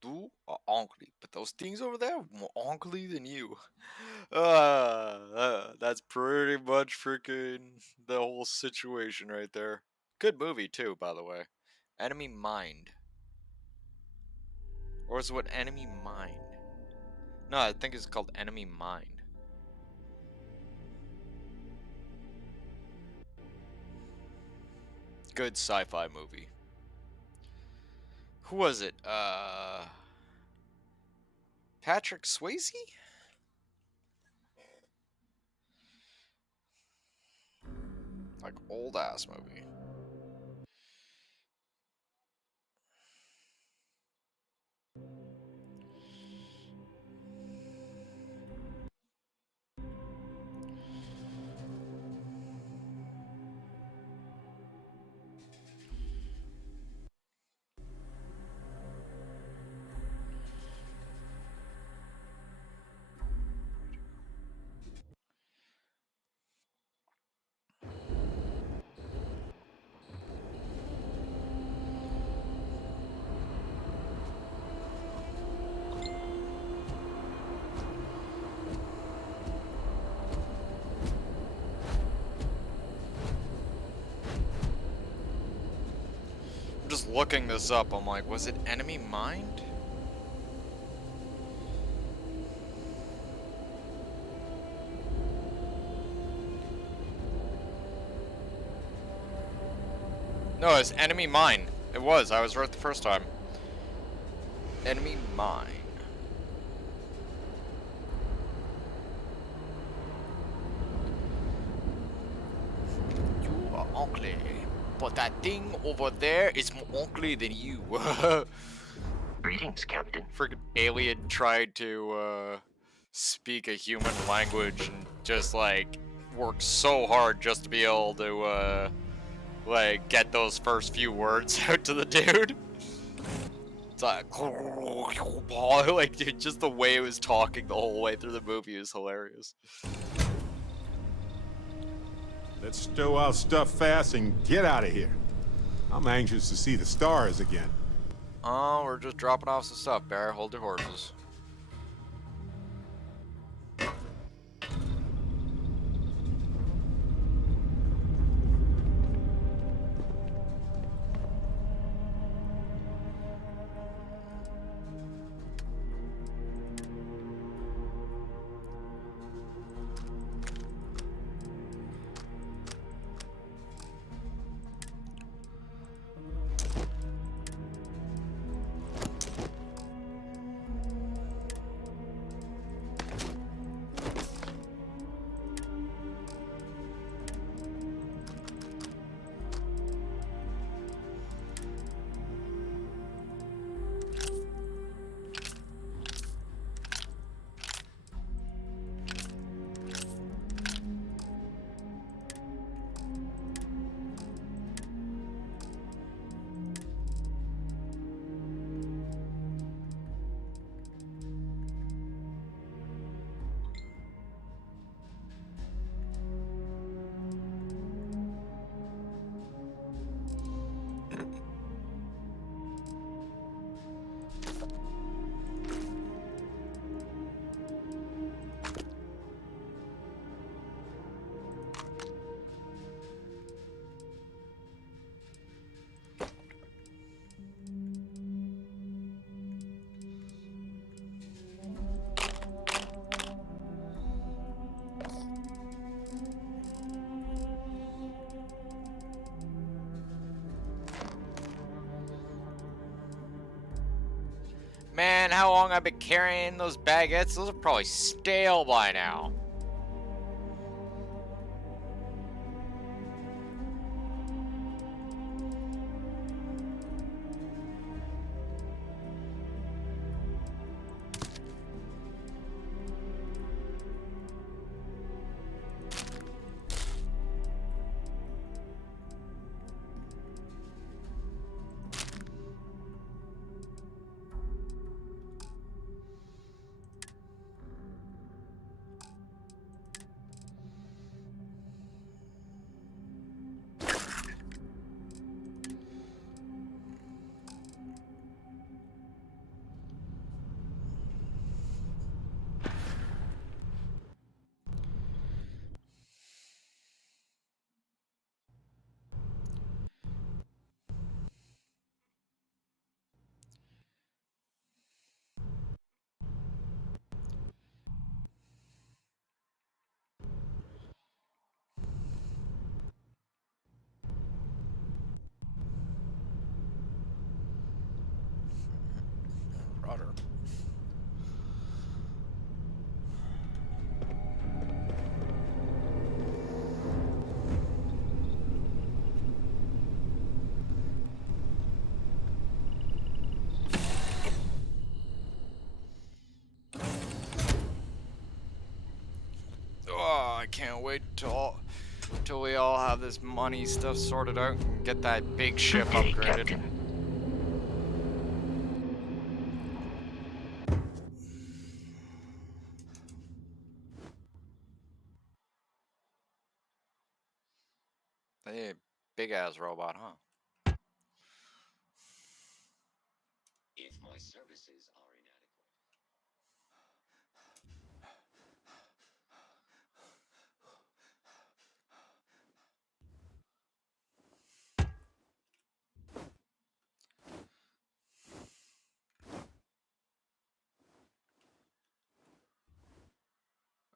You are ugly, but those things over there are more ugly than you. That's pretty much freaking the whole situation right there. Good movie too, by the way. Enemy Mind. Or is it what Enemy Mind? No, I think it's called Enemy Mind. Good sci-fi movie. Who was it? Patrick Swayze? Like old ass movie. I'm just looking this up. I'm like, was it Enemy Mind? No, it's Enemy Mine. It was. I was right the first time. Enemy Mine. You are ugly, but that thing over there is more ugly than you. Greetings, Captain. Freaking alien tried to speak a human language and just like worked so hard just to be able to like get those first few words out to the dude. It's like dude, just the way it was talking the whole way through the movie is hilarious. Let's stow our stuff fast and get out of here. I'm anxious to see the stars again. Oh, we're just dropping off some stuff, Bear. Hold your horses. Man, how long I've been carrying those baguettes? Those are probably stale by now. Rudder. Oh, I can't wait till we all have this money stuff sorted out and get that big ship upgraded. Captain. Hey, big ass robot, huh? If my services are inadequate.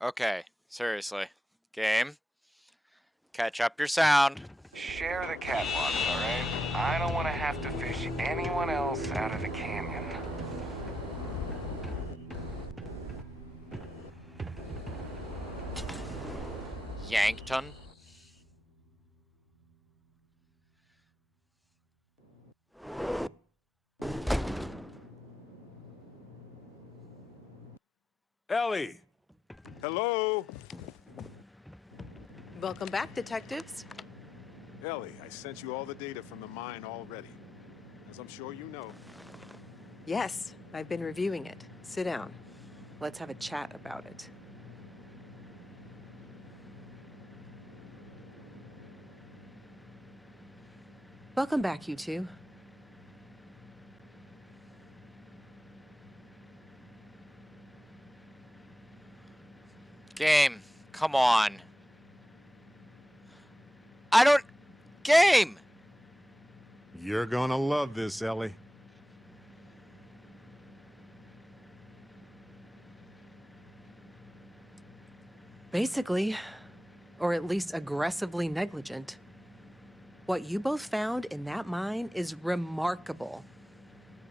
Okay, seriously. Game. Catch up your sound. Share the catwalks, alright? I don't want to have to fish anyone else out of the canyon. Yankton. Ellie! Hello? Welcome back, detectives. Ellie, I sent you all the data from the mine already. As I'm sure you know. Yes, I've been reviewing it. Sit down. Let's have a chat about it. Welcome back, you two. Game. Come on. Game! You're gonna love this, Ellie. Basically, or at least aggressively negligent. What you both found in that mine is remarkable.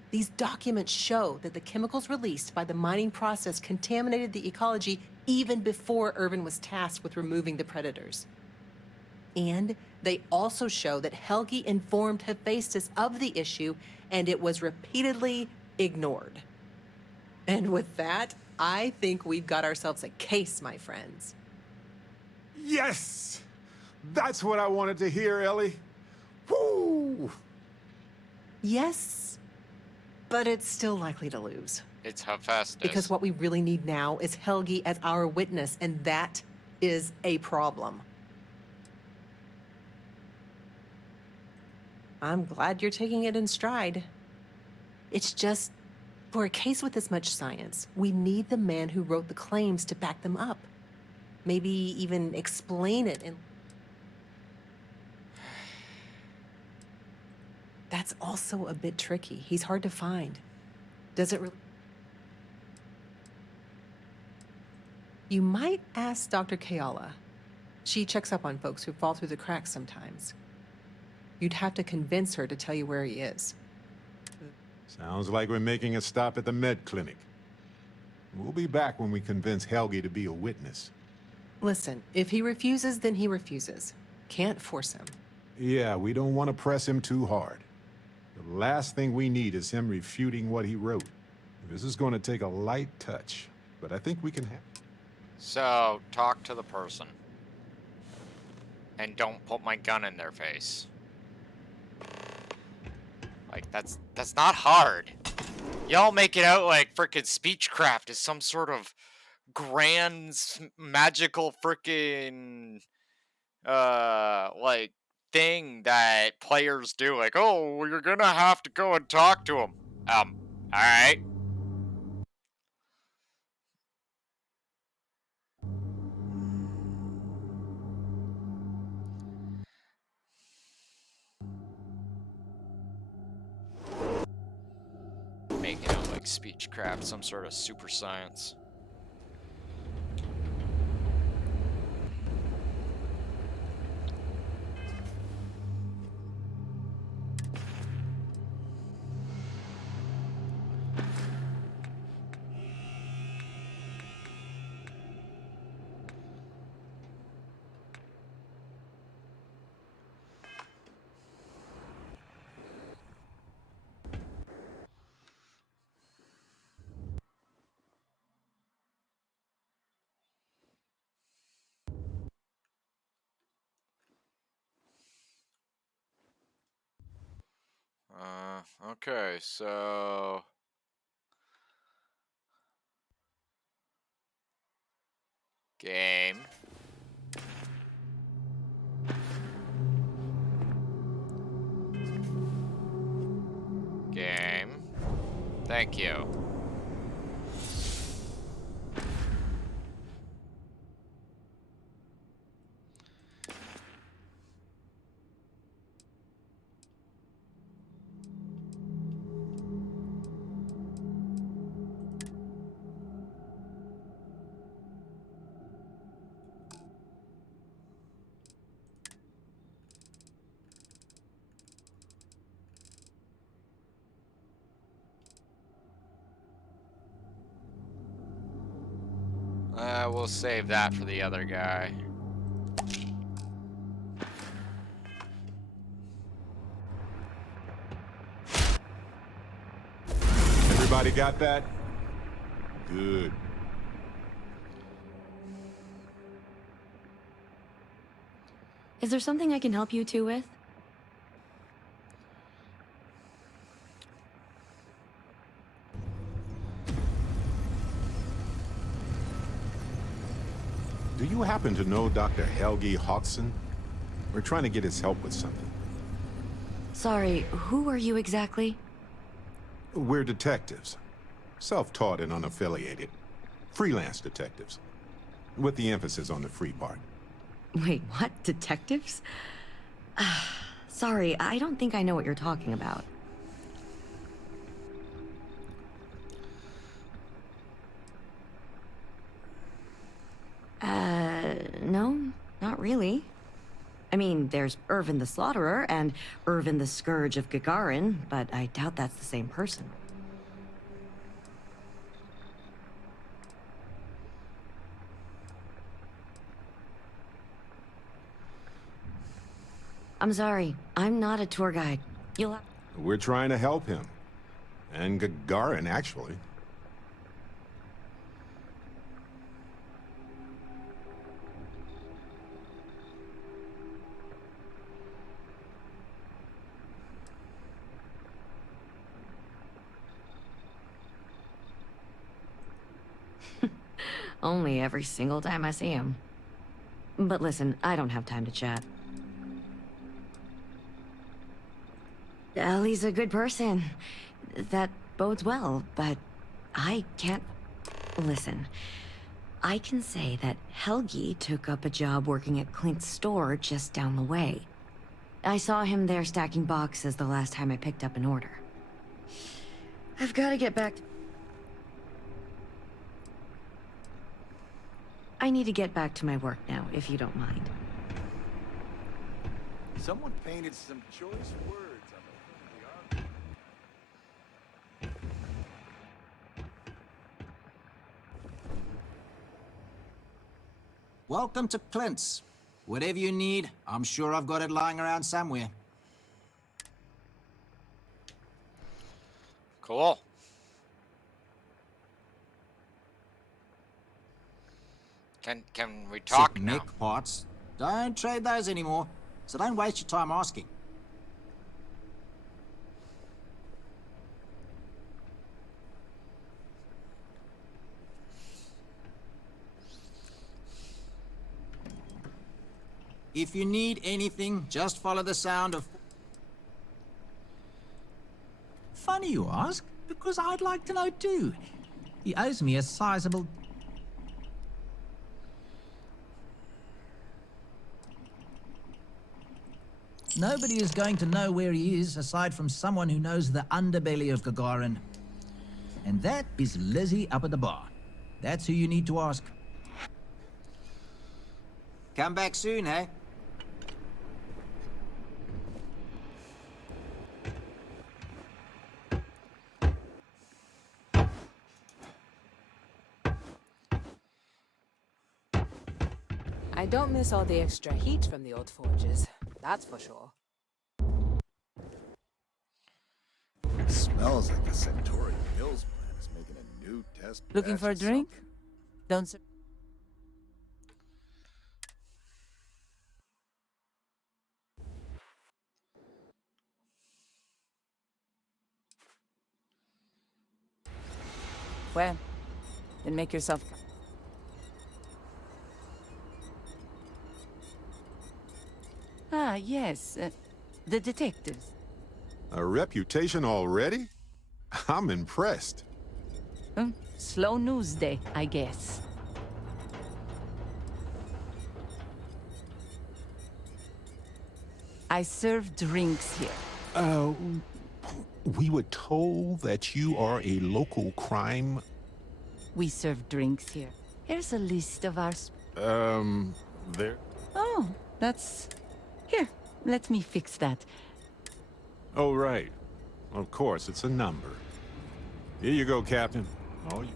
These documents show that the chemicals released by the mining process contaminated the ecology even before Irvin was tasked with removing the predators. And they also show that Helgi informed Hephaestus of the issue, and it was repeatedly ignored. And with that, I think we've got ourselves a case, my friends. Yes! That's what I wanted to hear, Ellie. Woo! Yes, but it's still likely to lose. It's Hephaestus. Because what we really need now is Helgi as our witness, and that is a problem. I'm glad you're taking it in stride. It's just, for a case with this much science, we need the man who wrote the claims to back them up. Maybe even explain it in... That's also a bit tricky. He's hard to find. Does it really... You might ask Dr. Kayala. She checks up on folks who fall through the cracks sometimes. You'd have to convince her to tell you where he is. Sounds like we're making a stop at the med clinic. We'll be back when we convince Helgi to be a witness. Listen, if he refuses, then he refuses. Can't force him. Yeah, we don't want to press him too hard. The last thing we need is him refuting what he wrote. This is going to take a light touch, but I think we can have it. So, talk to the person. And don't put my gun in their face. Like, that's not hard. Y'all make it out like frickin' speechcraft is some sort of grand, magical frickin' like, thing that players do. Like, oh, well, you're gonna have to go and talk to him. Alright. Making out like speechcraft, some sort of super science. Okay, so game. Game. Thank you. We'll save that for the other guy. Everybody got that? Good. Is there something I can help you two with? Do you happen to know Dr. Helgi Hodgson? We're trying to get his help with something. Sorry, who are you exactly? We're detectives. Self-taught and unaffiliated. Freelance detectives. With the emphasis on the free part. Wait, what? Detectives? Sorry, I don't think I know what you're talking about. No, not really. I mean, there's Irvin the Slaughterer and Irvin the Scourge of Gagarin, but I doubt that's the same person. I'm sorry, I'm not a tour guide. You'll have... We're trying to help him. And Gagarin, actually. Only every single time I see him. But listen, I don't have time to chat. Ellie's a good person. That bodes well, but I can't... Listen, I can say that Helgi took up a job working at Clint's store just down the way. I saw him there stacking boxes the last time I picked up an order. I've got to get back to... I need to get back to my work now, if you don't mind. Someone painted some choice words on the front of the ark. Welcome to Clint's. Whatever you need, I'm sure I've got it lying around somewhere. Cool. Can we talk Sick now? Nick parts. Don't trade those anymore, so don't waste your time asking. If you need anything, just follow the sound of... Funny you ask, because I'd like to know too. He owes me a sizable... Nobody is going to know where he is aside from someone who knows the underbelly of Gagarin. And that is Lizzie up at the bar. That's who you need to ask. Come back soon, eh? I don't miss all the extra heat from the old forges, that's for sure. It smells like the Centauri Mills plant is making a new test. Looking batch for a of drink? Don't... Well, then make yourself... Ah, yes. The detectives. A reputation already? I'm impressed. Slow news day, I guess. I serve drinks here. We were told that you are a local crime... We serve drinks here. Here's a list of our... there? Oh, that's... Here, let me fix that. Oh, right. Of course, it's a number. Here you go, Captain. Oh, you...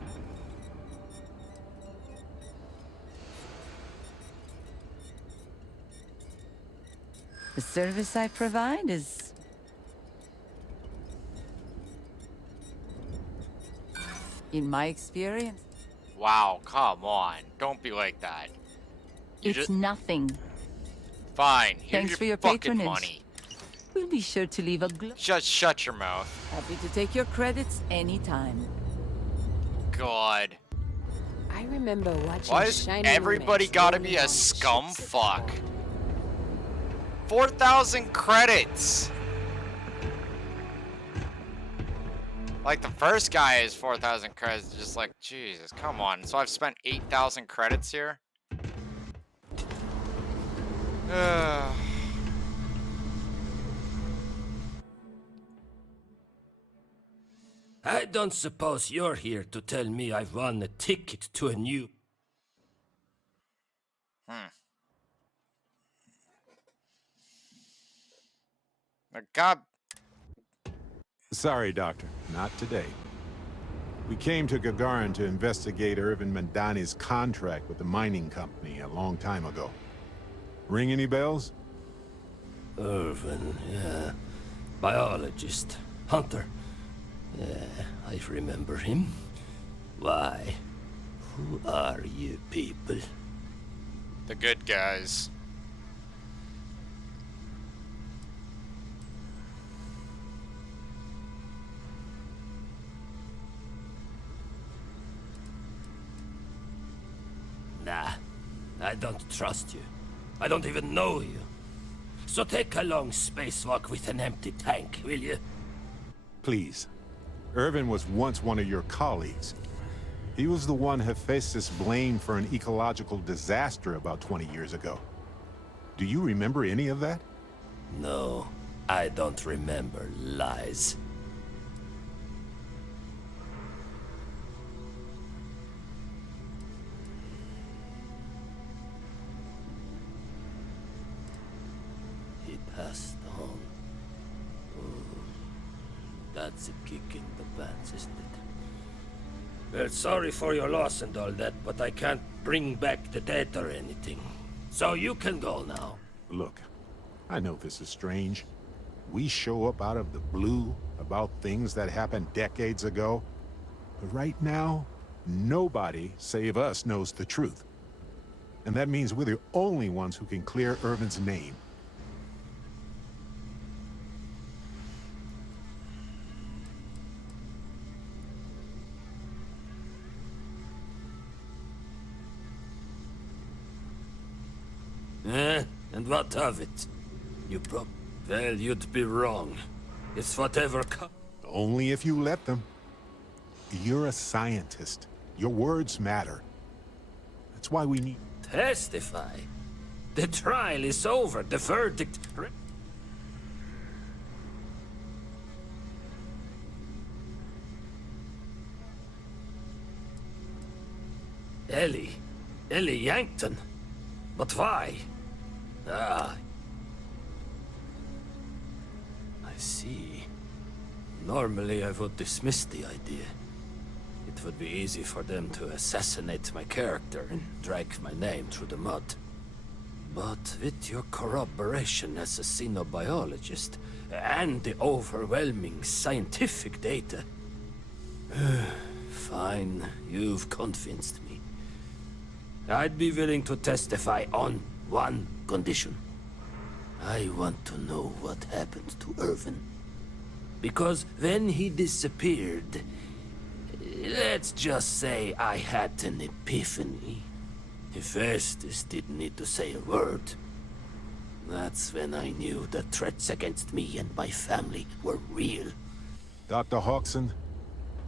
The service I provide is... In my experience... Wow, come on. Don't be like that. It's nothing. Fine. Here's Thanks your for your fucking patronage. money. We'll be sure to leave a Shut your mouth. Happy to take your credits anytime. God. I remember watching Why is shiny everybody roommates gotta rolling be a on scum ships. fuck? 4,000 credits! Like, the first guy is 4,000 credits, just like, Jesus, come on. So I've spent 8,000 credits here? I don't suppose you're here to tell me I've won a ticket to a new... God. Sorry, Doctor. Not today. We came to Gagarin to investigate Irvin Mandani's contract with the mining company a long time ago. Ring any bells? Irvin, yeah. Biologist. Hunter. Yeah, I remember him. Why? Who are you people? The good guys. Nah, I don't trust you. I don't even know you. So take a long spacewalk with an empty tank, will you? Please. Irvin was once one of your colleagues. He was the one Hephaestus blamed for an ecological disaster about 20 years ago. Do you remember any of that? No, I don't remember lies. He passed on. Oh, that's a kick in the pants, isn't it? Well, sorry for your loss and all that, but I can't bring back the dead or anything. So you can go now. Look, I know this is strange. We show up out of the blue about things that happened decades ago. But right now, nobody save us knows the truth. And that means we're the only ones who can clear Irvin's name. And what of it? Well, you'd be wrong. It's whatever Only if you let them. You're a scientist. Your words matter. That's why we need... Testify? The trial is over. The verdict... Ellie Yankton? But why? Ah. I see. Normally I would dismiss the idea. It would be easy for them to assassinate my character and drag my name through the mud. But with your corroboration as a xenobiologist and the overwhelming scientific data... Fine, you've convinced me. I'd be willing to testify on one condition. I want to know what happened to Irvin. Because when he disappeared, let's just say I had an epiphany. Hephaestus didn't need to say a word. That's when I knew the threats against me and my family were real. Dr. Hodgson,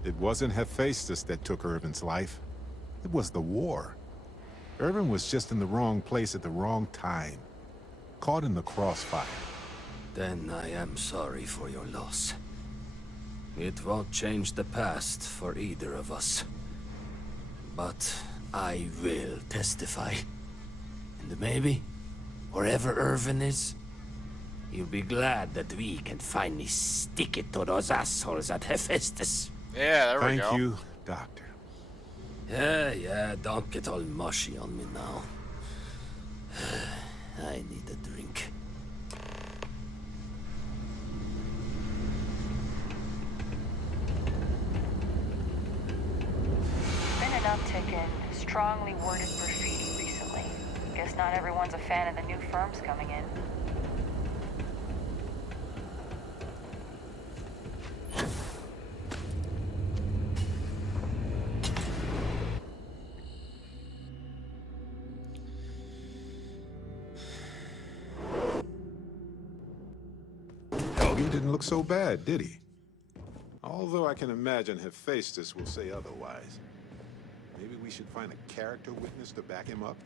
it wasn't Hephaestus that took Irvin's life. It was the war. Irvin was just in the wrong place at the wrong time. Caught in the crossfire. Then I am sorry for your loss. It won't change the past for either of us. But I will testify. And maybe, wherever Irvin is, he'll be glad that we can finally stick it to those assholes at Hephaestus. Yeah, there we go. Thank you, Doctor. Yeah, don't get all mushy on me now. I need a drink. Been an uptick in strongly worded graffiti recently. Guess not everyone's a fan of the new firms coming in. He didn't look so bad, did he? Although I can imagine Hephaestus will say otherwise. Maybe we should find a character witness to back him up?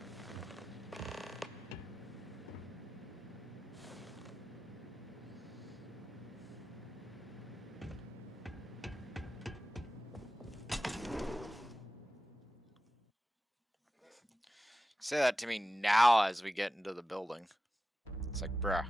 Say that to me now as we get into the building. It's like, bruh.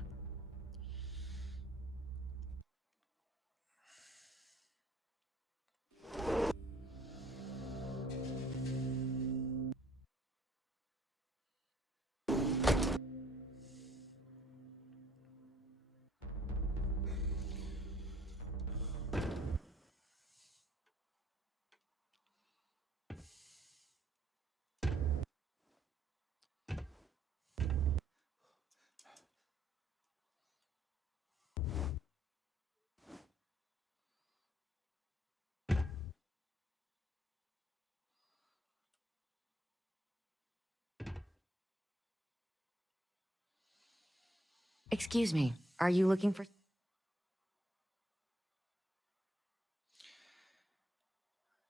Excuse me, are you looking for...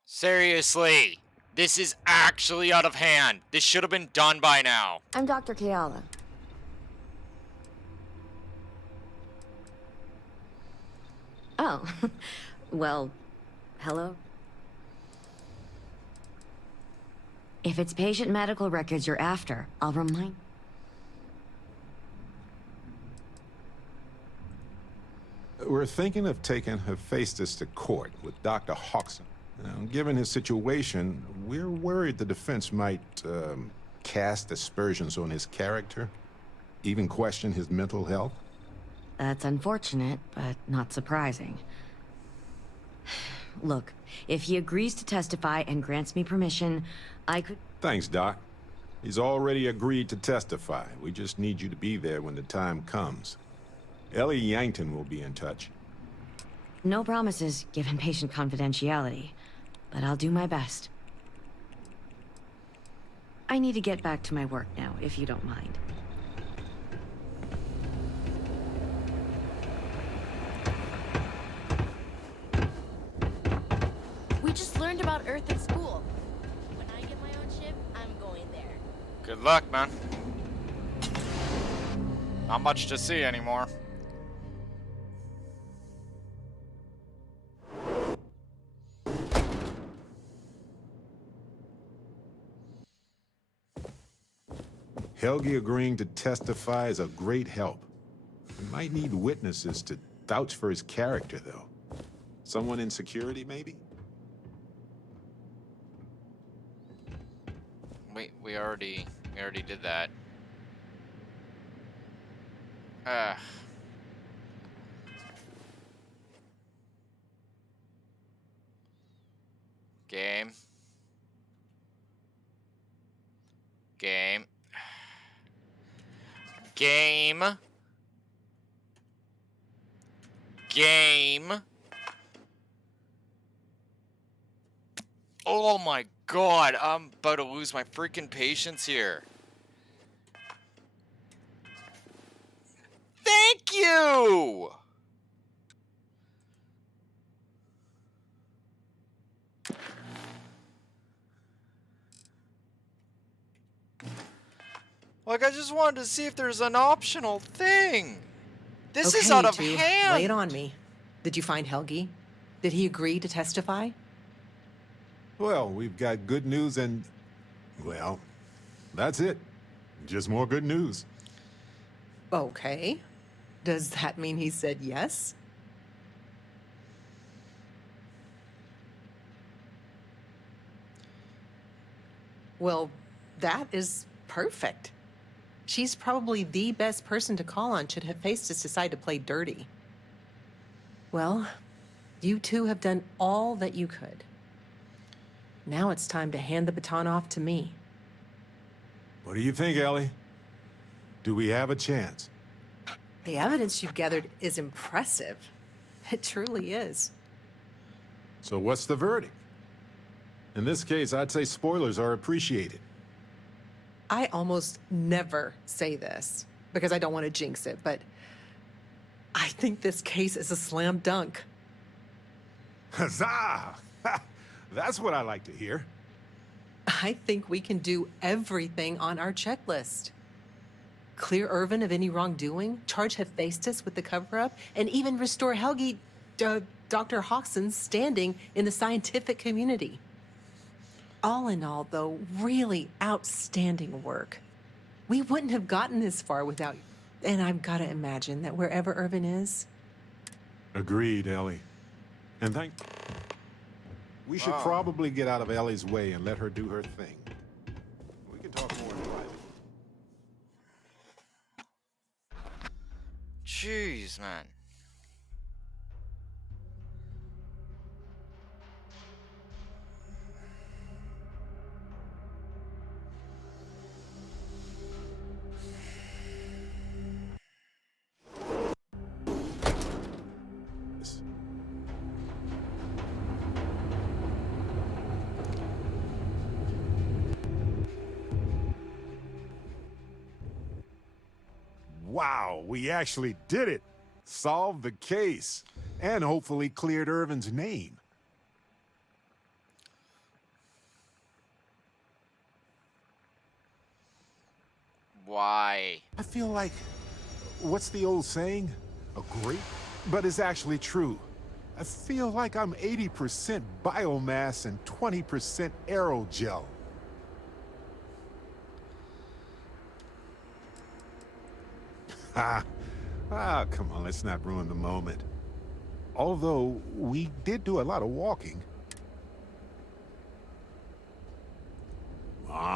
Seriously, this is actually out of hand. This should have been done by now. I'm Dr. Keala. Oh, well, hello? If it's patient medical records you're after, I'll remind... We're thinking of taking Hephaestus to court with Dr. Hodgson. Now, given his situation, we're worried the defense might cast aspersions on his character, even question his mental health. That's unfortunate, but not surprising. Look, if he agrees to testify and grants me permission, I could... Thanks, Doc. He's already agreed to testify. We just need you to be there when the time comes. Ellie Yankton will be in touch. No promises, given patient confidentiality, but I'll do my best. I need to get back to my work now, if you don't mind. We just learned about Earth in school. When I get my own ship, I'm going there. Good luck, man. Not much to see anymore. Helgi agreeing to testify is a great help. We might need witnesses to vouch for his character, though. Someone in security, maybe? We already did that. Game. Game. Game. Game. Oh my god, I'm about to lose my freaking patience here. Thank you! Like, I just wanted to see if there's an optional thing. This is out of hand. Lay it on me. Did you find Helgi? Did he agree to testify? Well, we've got good news and... well, that's it. Just more good news. Okay. Does that mean he said yes? Well, that is perfect. She's probably the best person to call on should Hephaestus decide to play dirty. Well, you two have done all that you could. Now it's time to hand the baton off to me. What do you think, Ellie? Do we have a chance? The evidence you've gathered is impressive. It truly is. So what's the verdict? In this case, I'd say spoilers are appreciated. I almost never say this because I don't want to jinx it, but I think this case is a slam dunk. Huzzah! That's what I like to hear. I think we can do everything on our checklist. Clear Irvin of any wrongdoing, charge Hephaestus with the cover-up, and even restore Helgi, Dr. Hawkson's standing in the scientific community. All in all, though, really outstanding work. We wouldn't have gotten this far without you. And I've got to imagine that wherever Irvin is... Agreed, Ellie. And we should Wow. probably get out of Ellie's way and let her do her thing. We can talk more in private. Jeez, man. Wow, we actually did it! Solved the case. And hopefully cleared Irvin's name. Why? I feel like... what's the old saying? A great... but it's actually true. I feel like I'm 80% biomass and 20% aerogel. Come on, let's not ruin the moment. Although, we did do a lot of walking.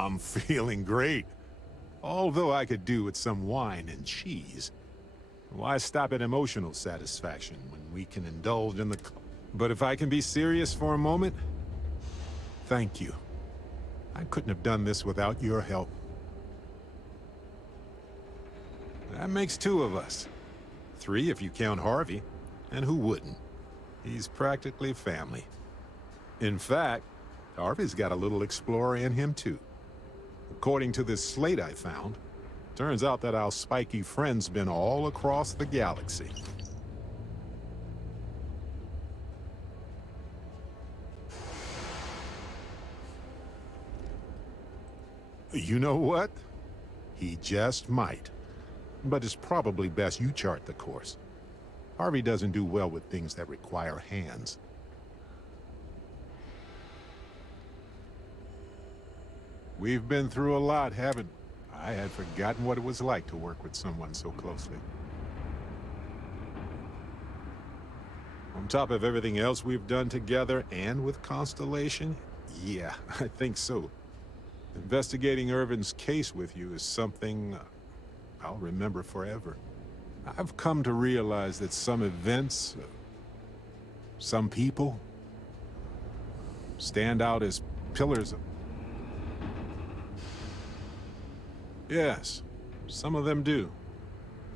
I'm feeling great. Although I could do with some wine and cheese. Why stop at emotional satisfaction when we can indulge in the... But if I can be serious for a moment, thank you. I couldn't have done this without your help. That makes 2 of us. 3 if you count Harvey. And who wouldn't? He's practically family. In fact, Harvey's got a little explorer in him too. According to this slate I found, turns out that our spiky friend's been all across the galaxy. You know what? He just might. But it's probably best you chart the course. Harvey doesn't do well with things that require hands. We've been through a lot, haven't we? I had forgotten what it was like to work with someone so closely. On top of everything else we've done together and with Constellation, yeah, I think so. Investigating Irvin's case with you is something I'll remember forever. I've come to realize that some events, some people, stand out as pillars of... Yes, some of them do.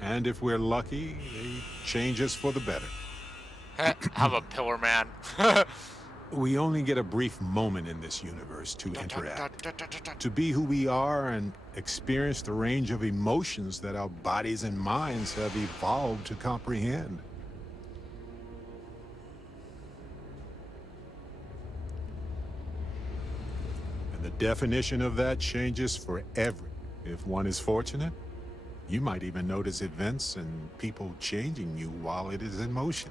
And if we're lucky, they change us for the better. Have a pillar man. We only get a brief moment in this universe to interact, to be who we are and experience the range of emotions that our bodies and minds have evolved to comprehend. And the definition of that changes for every. If one is fortunate, you might even notice events and people changing you while it is in motion.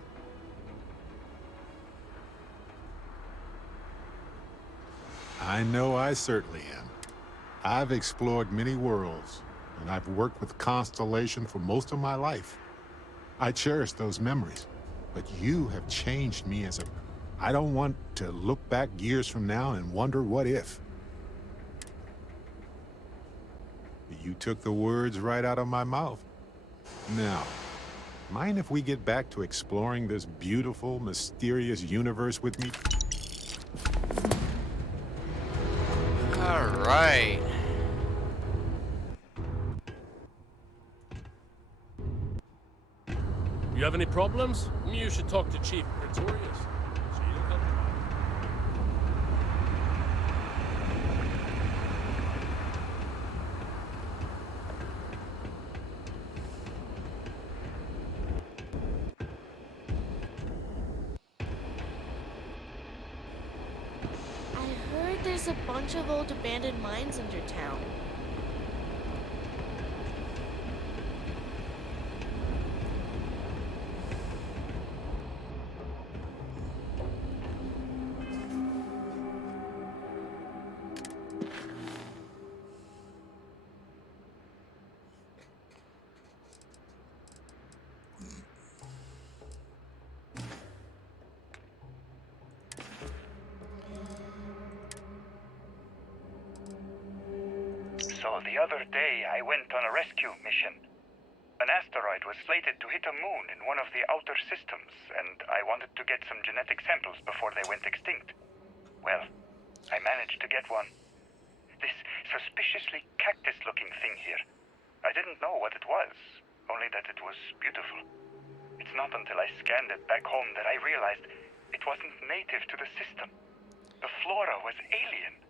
I know I certainly am. I've explored many worlds, and I've worked with Constellation for most of my life. I cherish those memories, but you have changed me as a... I don't want to look back years from now and wonder what if. You took the words right out of my mouth. Now, mind if we get back to exploring this beautiful, mysterious universe with me? All right. You have any problems? You should talk to Chief Pretorius. She'll help you. I heard there's a bunch of old abandoned mines under town. So the other day I went on a rescue mission. An asteroid was slated to hit a moon in one of the outer systems, and I wanted to get some genetic samples before they went extinct. Well, I managed to get one. This suspiciously cactus-looking thing here. I didn't know what it was, only that it was beautiful. It's not until I scanned it back home that I realized it wasn't native to the system. The flora was alien.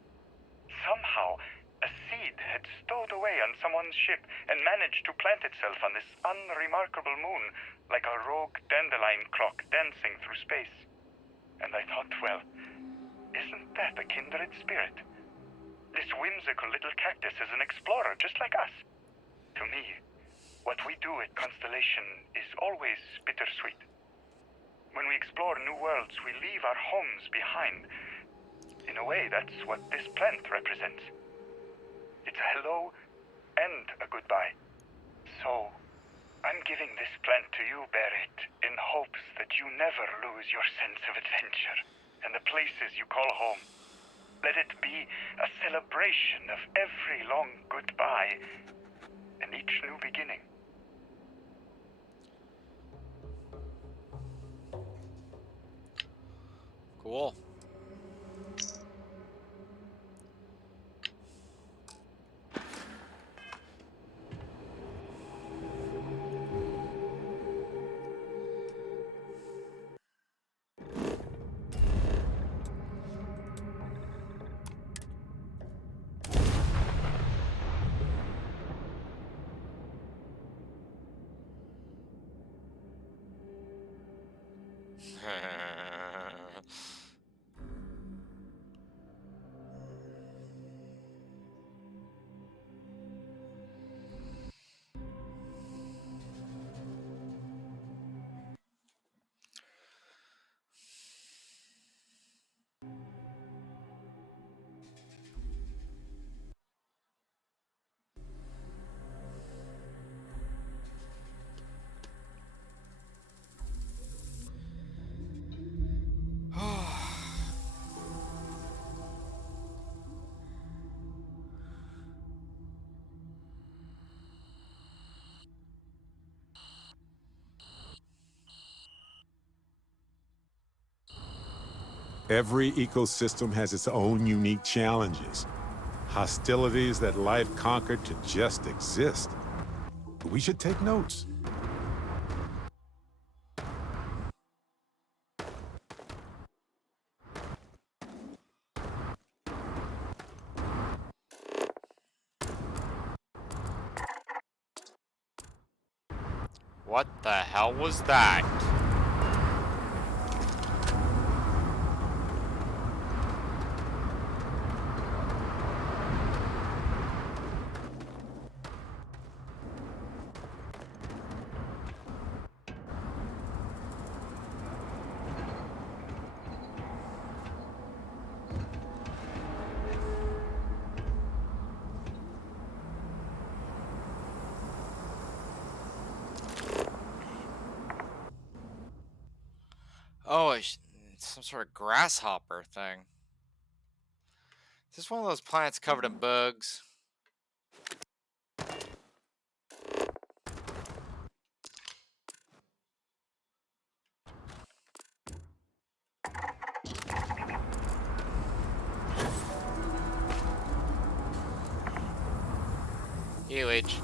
Somehow, a seed had stowed away on someone's ship and managed to plant itself on this unremarkable moon like a rogue dandelion clock dancing through space. And I thought, well, isn't that a kindred spirit? This whimsical little cactus is an explorer just like us. To me, what we do at Constellation is always bittersweet. When we explore new worlds, we leave our homes behind. In a way, that's what this plant represents. It's a hello and a goodbye. So, I'm giving this plant to you, Barrett, in hopes that you never lose your sense of adventure and the places you call home. Let it be a celebration of every long goodbye and each new beginning. Cool. Every ecosystem has its own unique challenges. Hostilities that life conquered to just exist. We should take notes. What the hell was that? Oh, it's some sort of grasshopper thing. Is this one of those planets covered in bugs? Healage.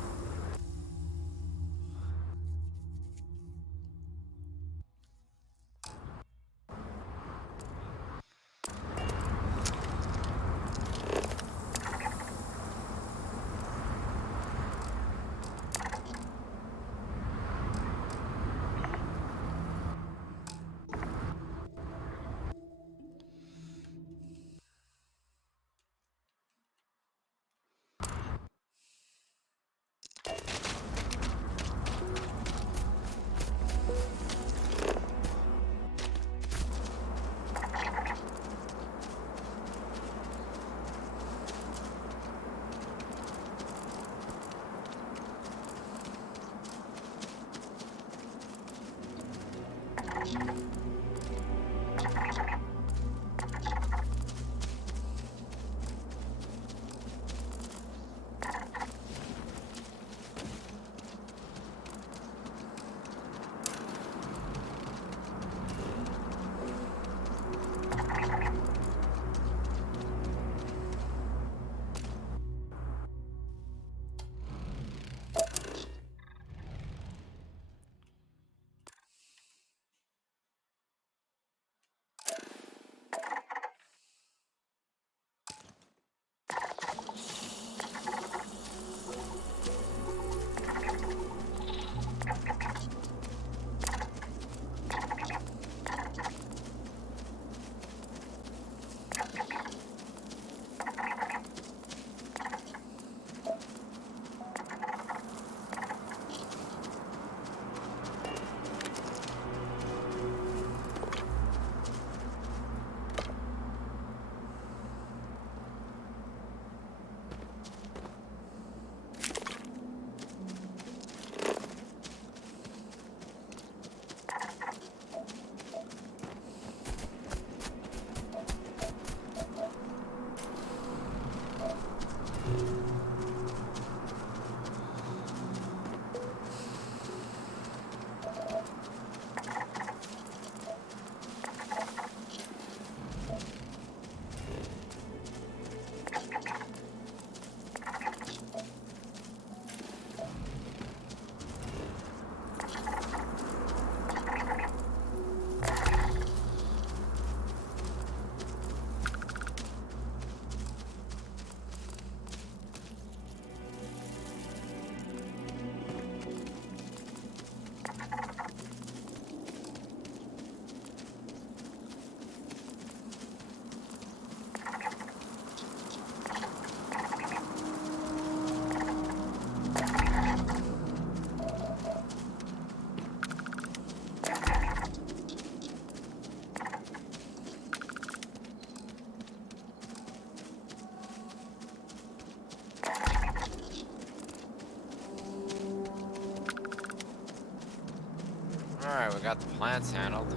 Alright, we got the plants handled.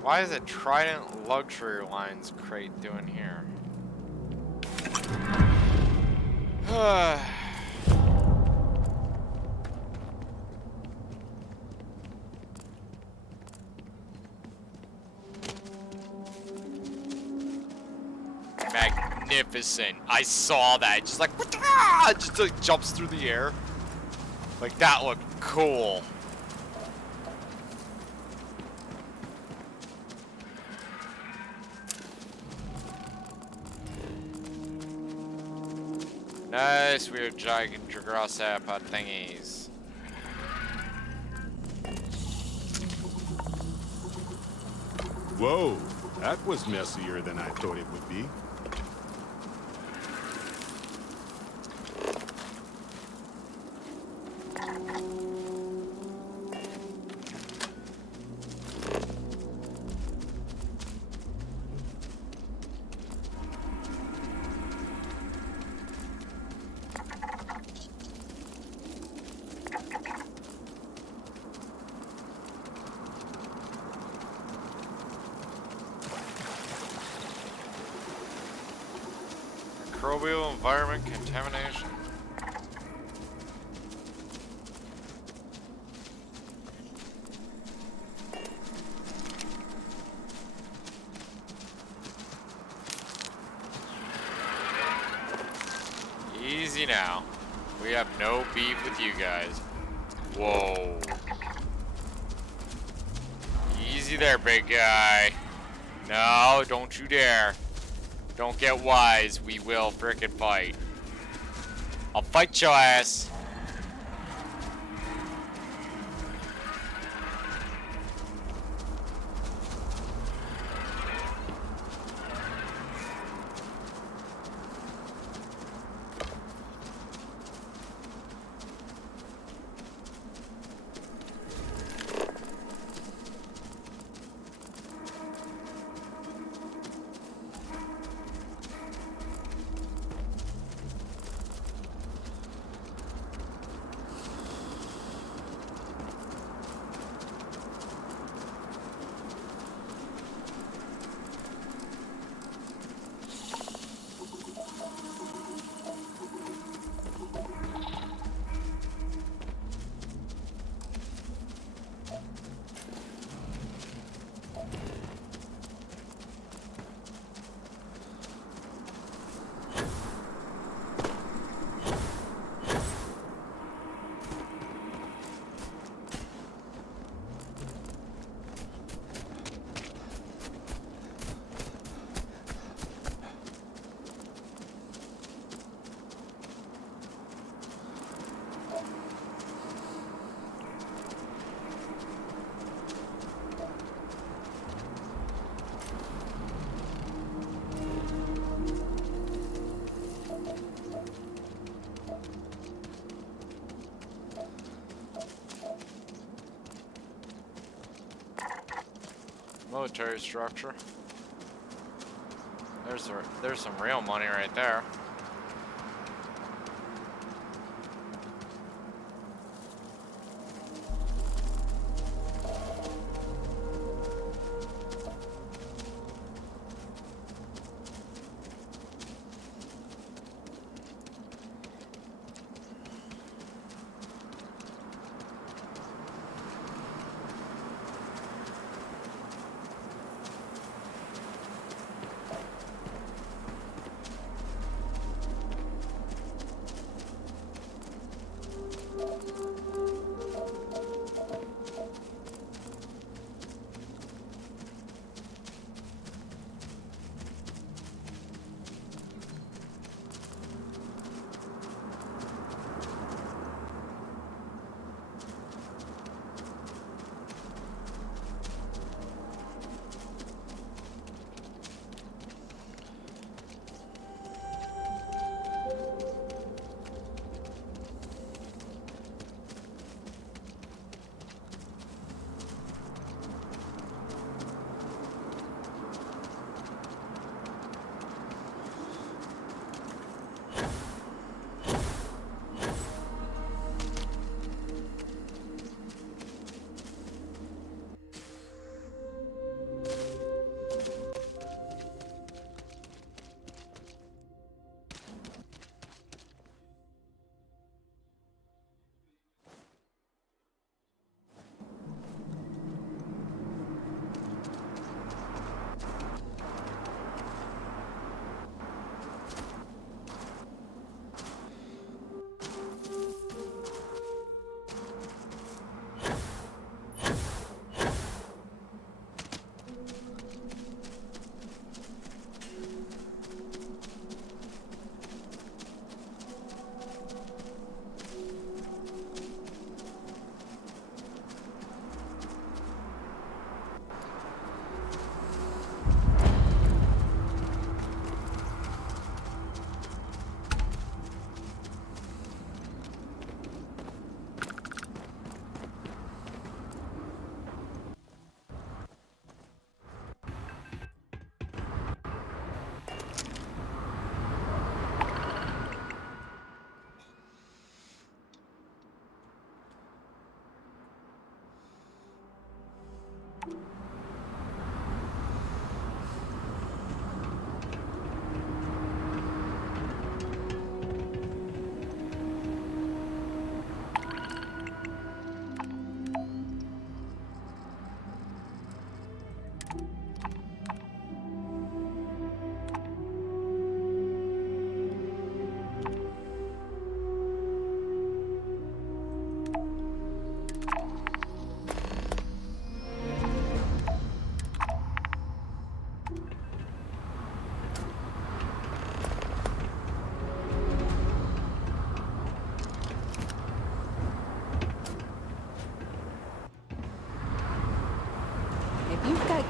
Why is it Trident Luxury Lines crate doing here? Magnificent. I saw that. Just like, just like jumps through the air. Like, that looked cool. Nice, weird giant Dragrasapod thingies. Whoa, that was messier than I thought it would be. Microbial environment contamination. Easy now. We have no beef with you guys. Whoa. Easy there, big guy. No, don't you dare. Don't get wise. We will frickin' fight. I'll fight your ass. Military structure. There's some real money right there.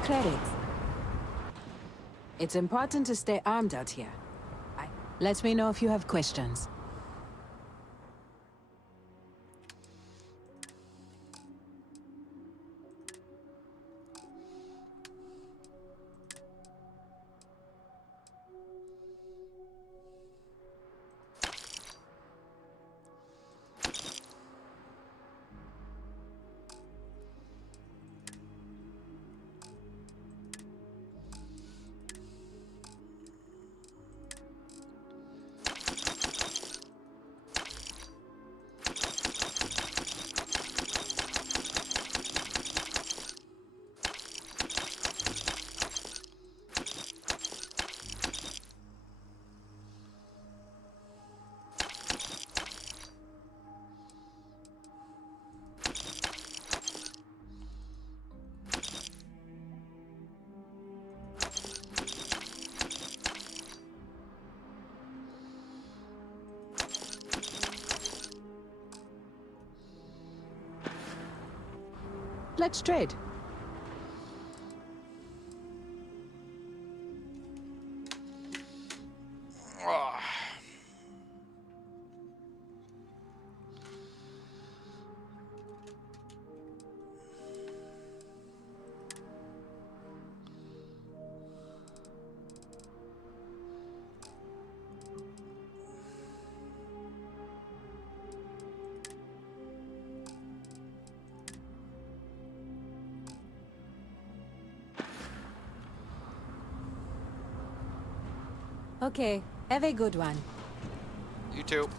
clerics. It's important to stay armed out here. Let me know if you have questions. Let's trade. Okay, have a good one. You too.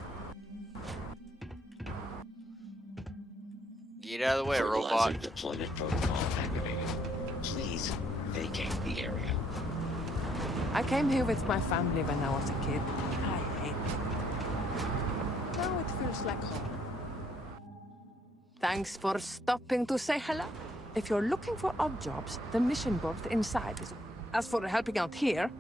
Get out of the way, robot. Deployment protocol activated. Please vacate the area. I came here with my family when I was a kid. I hate it. Now it feels like home. Thanks for stopping to say hello. If you're looking for odd jobs, the mission board inside is... As for helping out here,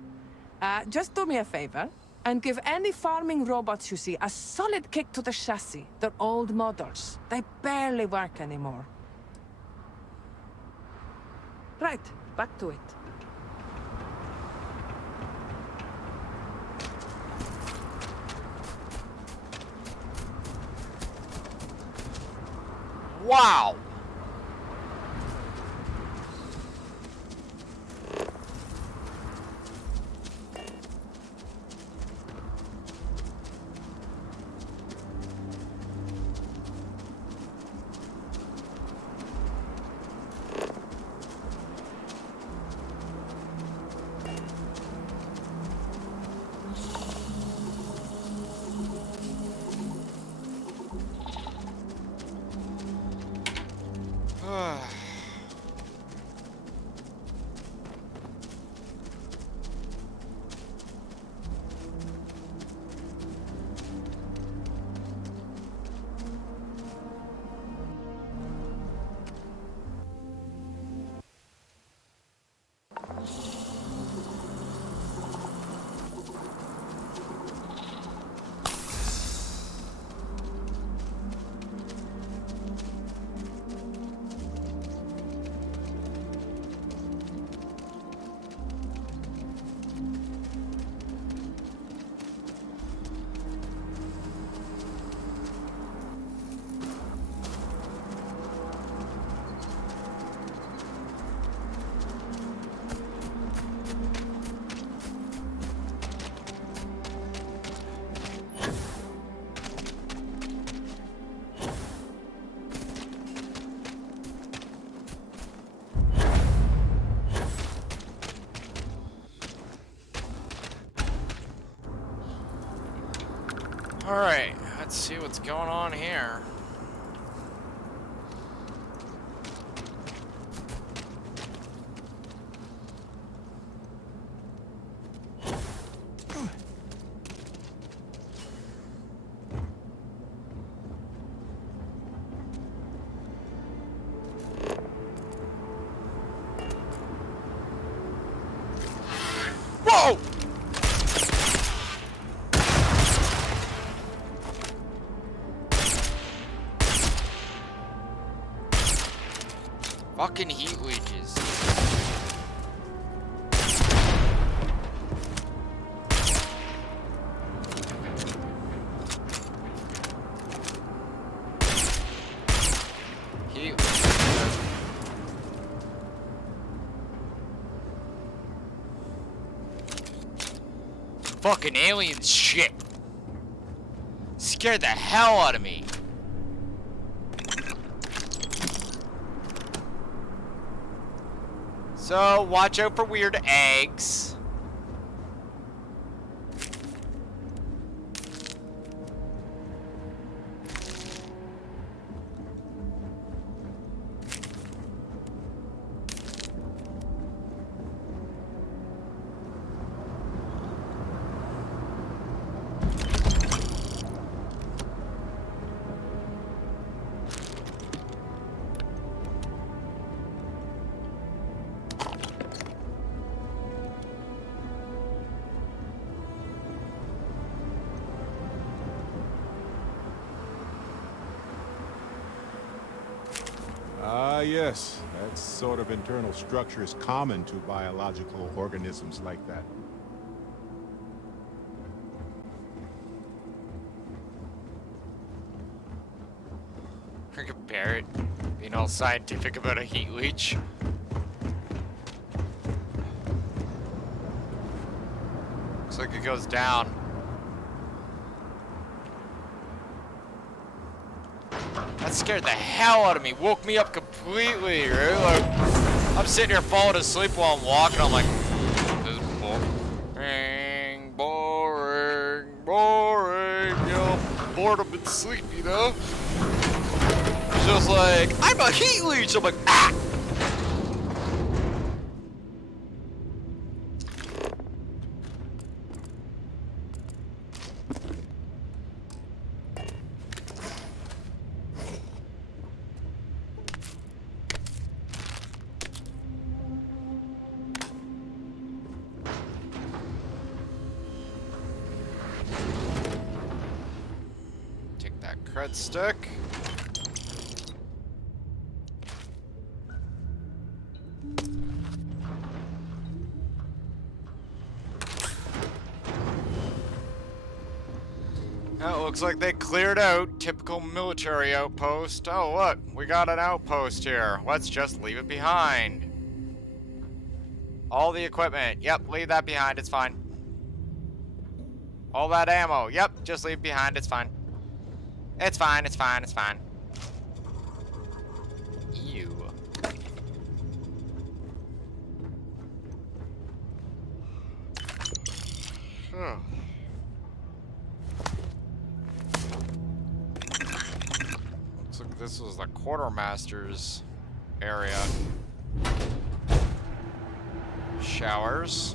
just do me a favor and give any farming robots you see a solid kick to the chassis. They're old models. They barely work anymore. Right, back to it. Wow! Alright, let's see what's going on here. Whoa! Fucking heat leeches. fucking alien shit. Scared the hell out of me. So, watch out for weird eggs. Ah, yes. That sort of internal structure is common to biological organisms like that. Look at Barrett being all scientific about a heat leech. Looks like it goes down. That scared the hell out of me. Woke me up completely, right? Like, I'm sitting here falling asleep while I'm walking. I'm like, this is boring, boring, boring. You know, boredom and sleep, you know? It's just like, I'm a heat leech. I'm like, ah! Cred stick. Oh, looks like they cleared out. Typical military outpost. Oh, look, we got an outpost here. Let's just leave it behind. All the equipment. Yep, leave that behind. It's fine. All that ammo. Yep, just leave it behind. It's fine. It's fine. It's fine. It's fine. Ew. Looks like this was the quartermaster's area. Showers.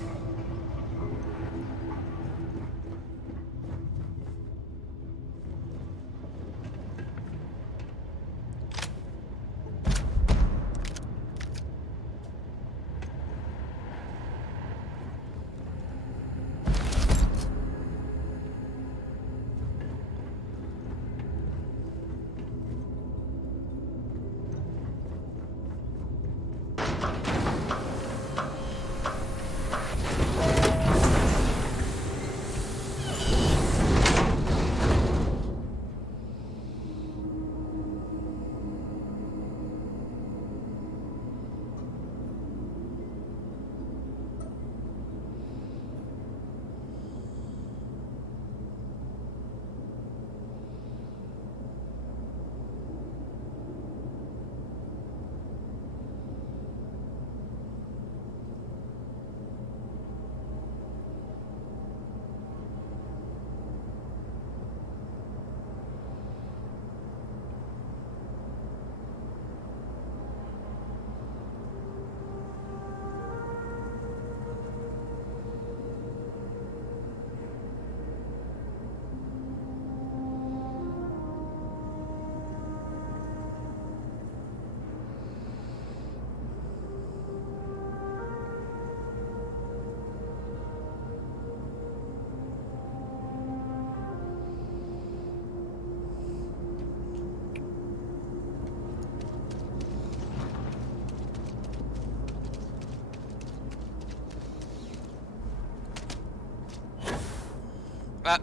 That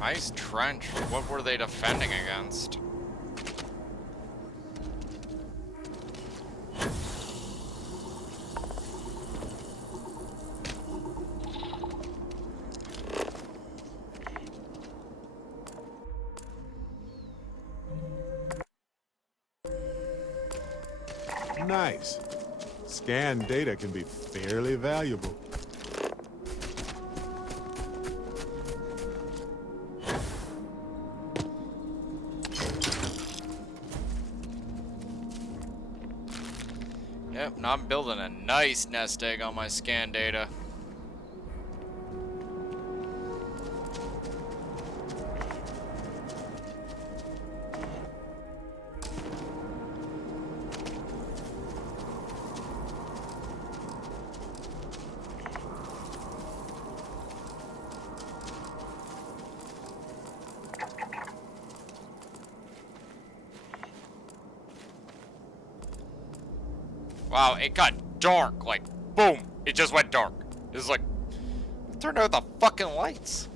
nice trench. What were they defending against? nice. Scan data can be fairly valuable. Yep, now I'm building a nice nest egg on my scan data. Wow, it got dark, like, boom, it just went dark. It was like, turn out the fucking lights.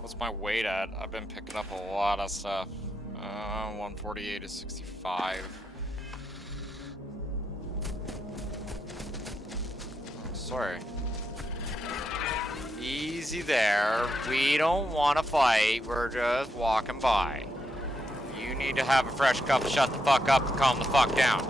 What's my weight at? I've been picking up a lot of stuff. 148 to 65. Oh, sorry. Easy there. We don't want to fight. We're just walking by. You need to have a fresh cup, shut the fuck up, and calm the fuck down.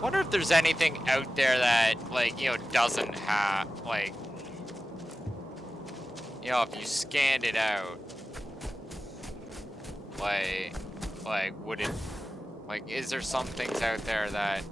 Wonder if there's anything out there that, like, you know, doesn't have, like, you know, if you scanned it out, like, would it, like, is there some things out there that,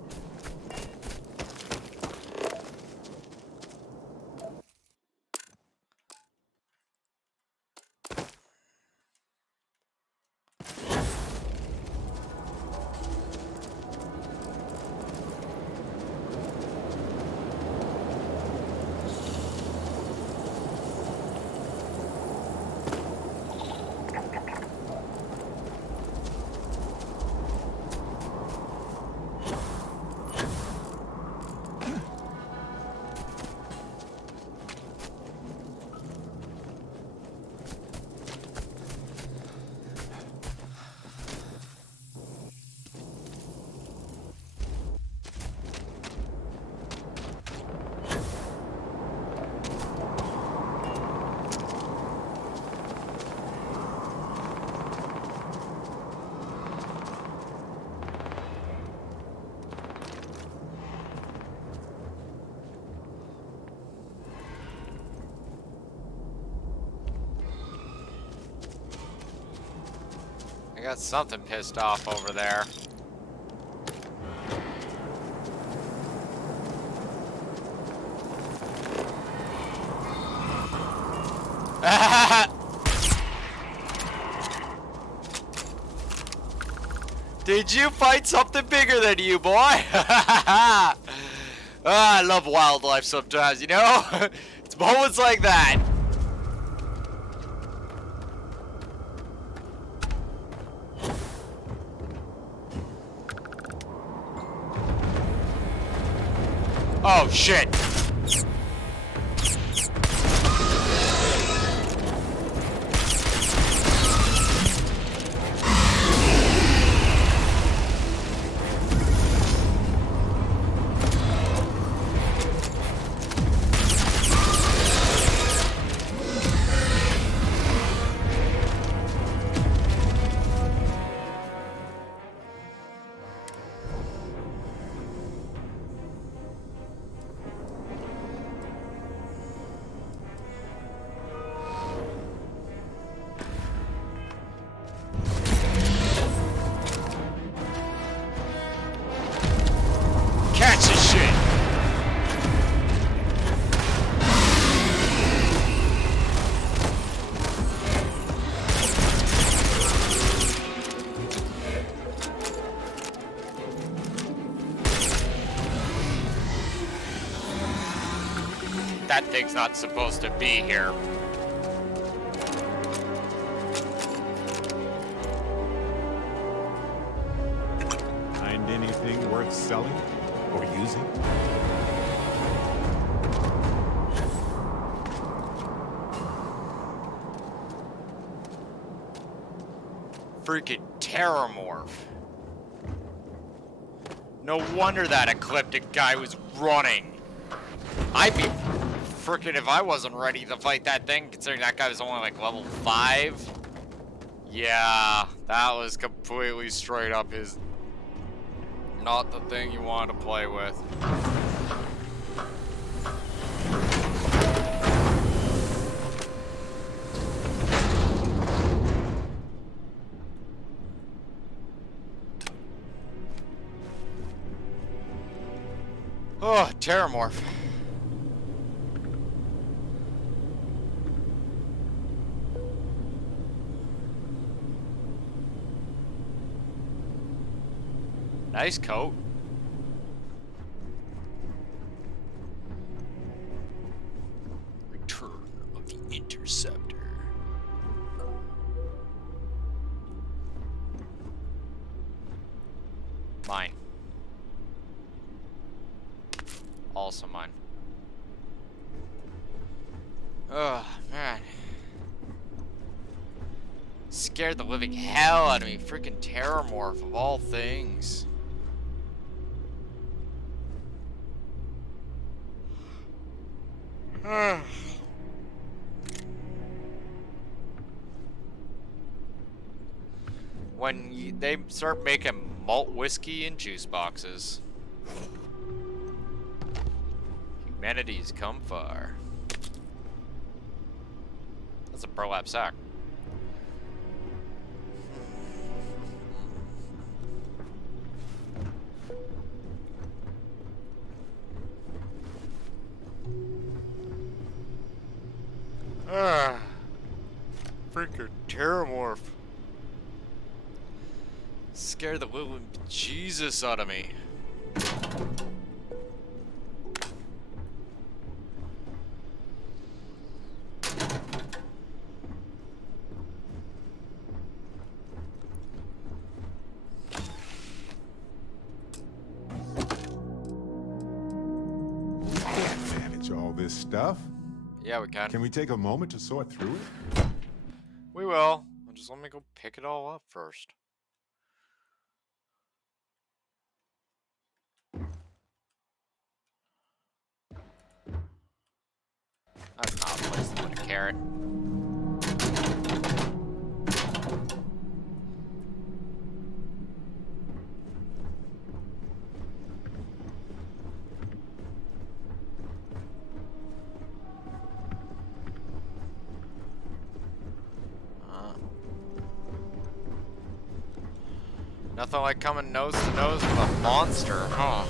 I got something pissed off over there. Did you fight something bigger than you, boy? I love wildlife sometimes, you know? It's moments like that. Oh, shit. Catch this shit! That thing's not supposed to be here. Find anything worth selling or using? Freaking Terramorph. No wonder that ecliptic guy was running. I'd be freaking if I wasn't ready to fight that thing, considering that guy was only like level 5. Yeah, that was completely straight up his... Not the thing you want to play with. Oh, Terramorph. Nice coat. Return of the Interceptor. Mine. Also mine. Oh, man. Scared the living hell out of me. Freaking Terramorph of all things. When they start making malt whiskey and juice boxes, humanity's come far. That's a burlap sack. Freaking Terramorph. Scared the living Jesus out of me. Manage all this stuff? Yeah, we can. Can we take a moment to sort through it? We will. Just let me go pick it all up first. That's not a place to put a carrot. Nothing like coming nose to nose with a monster, huh?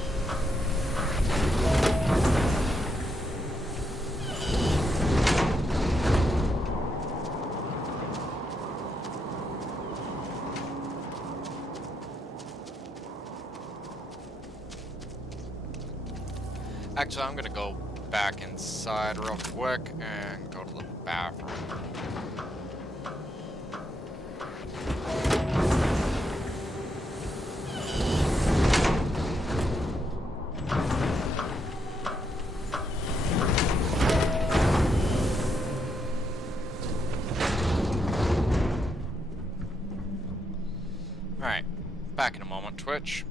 Actually, I'm gonna go back inside real quick and go to the bathroom. Alright, back in a moment, Twitch.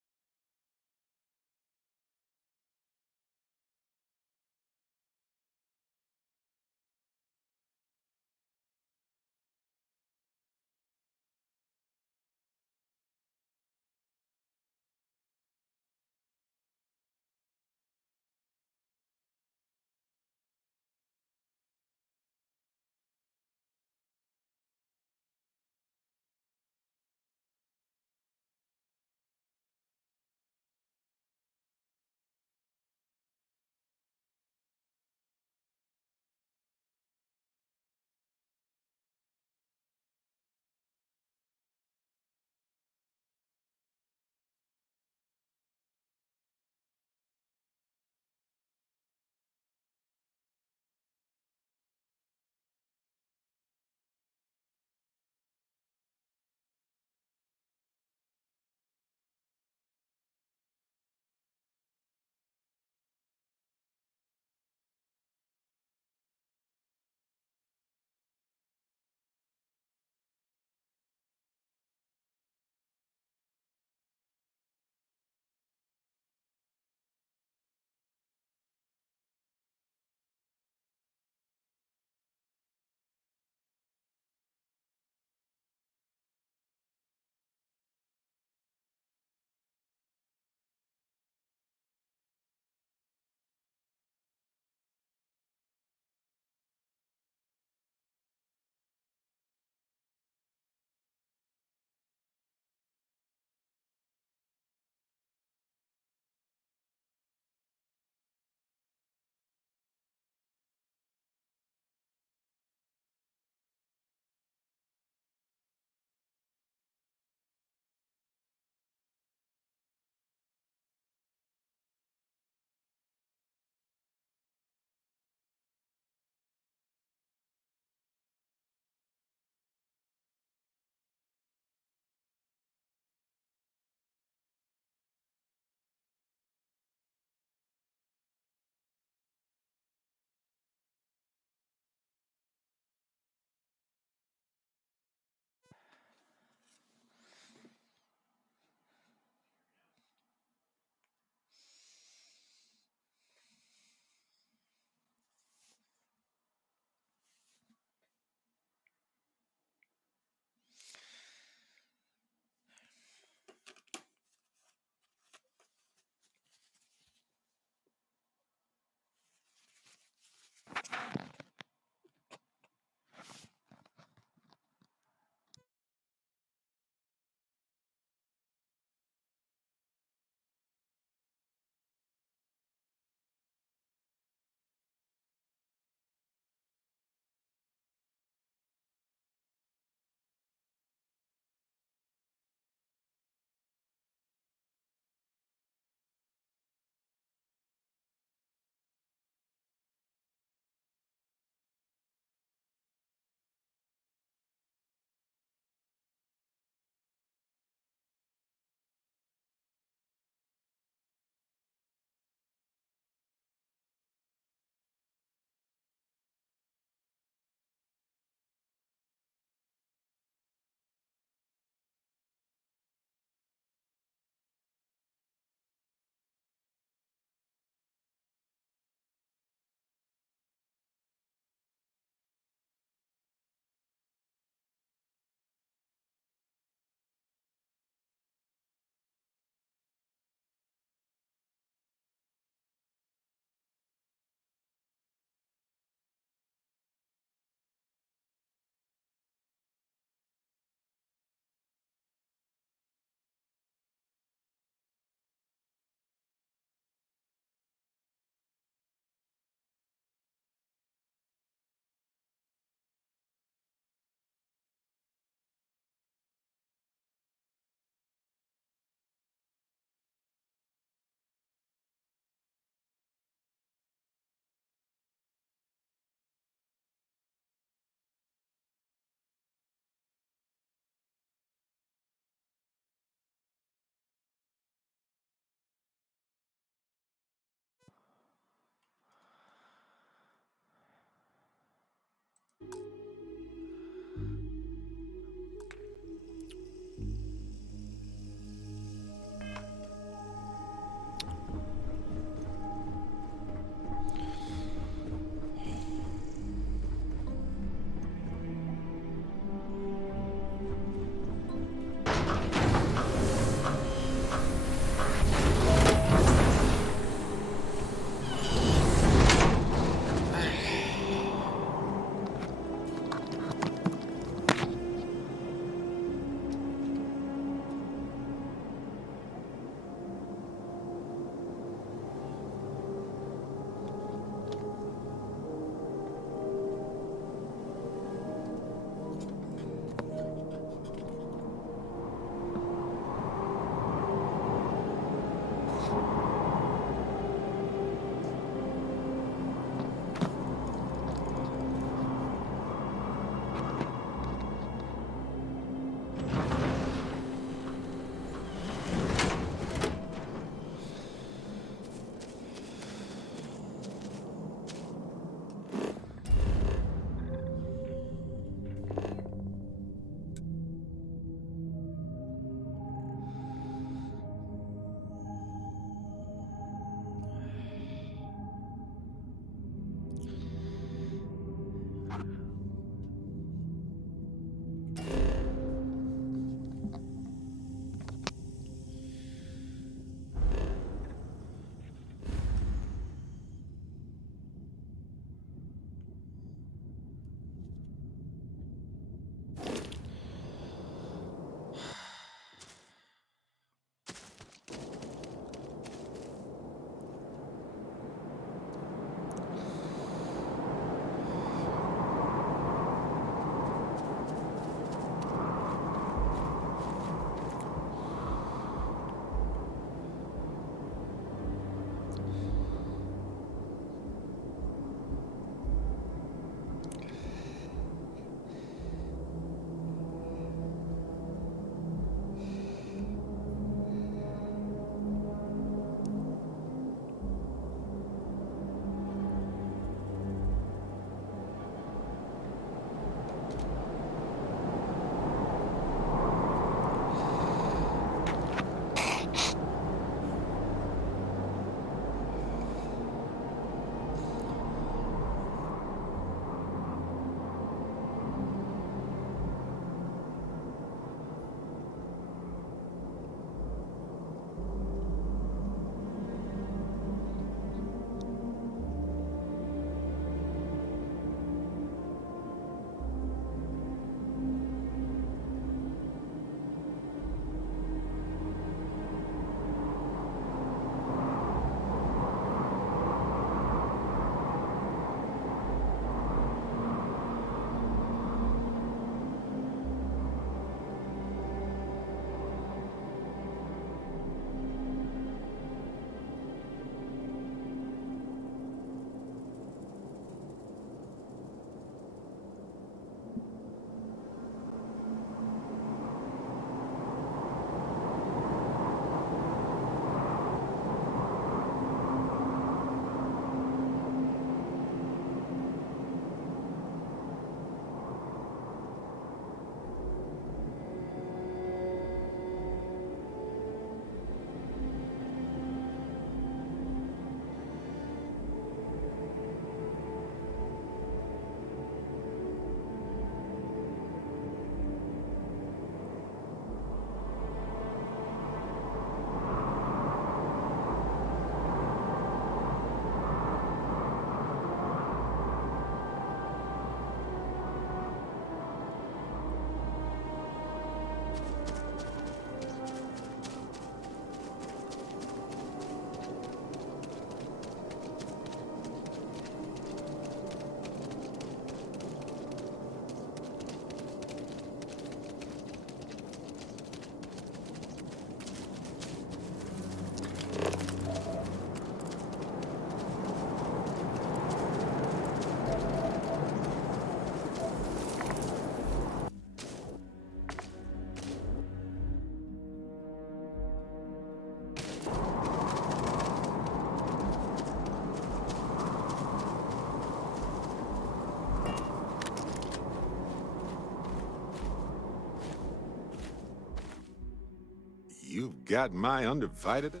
You've got my undivided...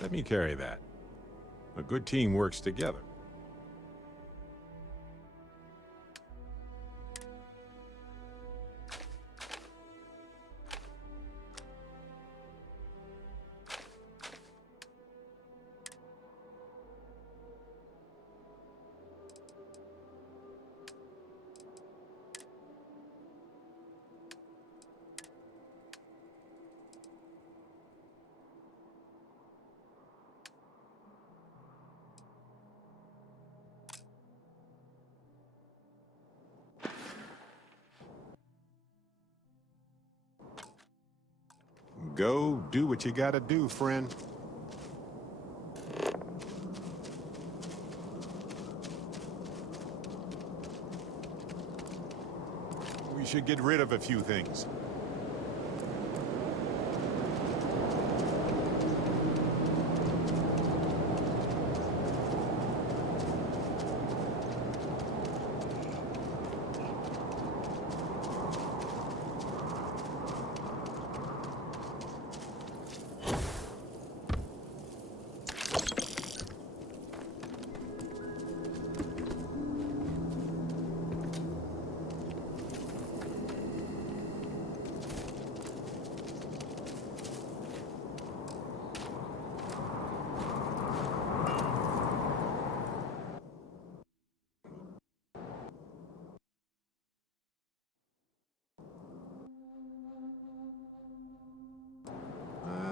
Let me carry that. A good team works together. Go do what you gotta do, friend. We should get rid of a few things.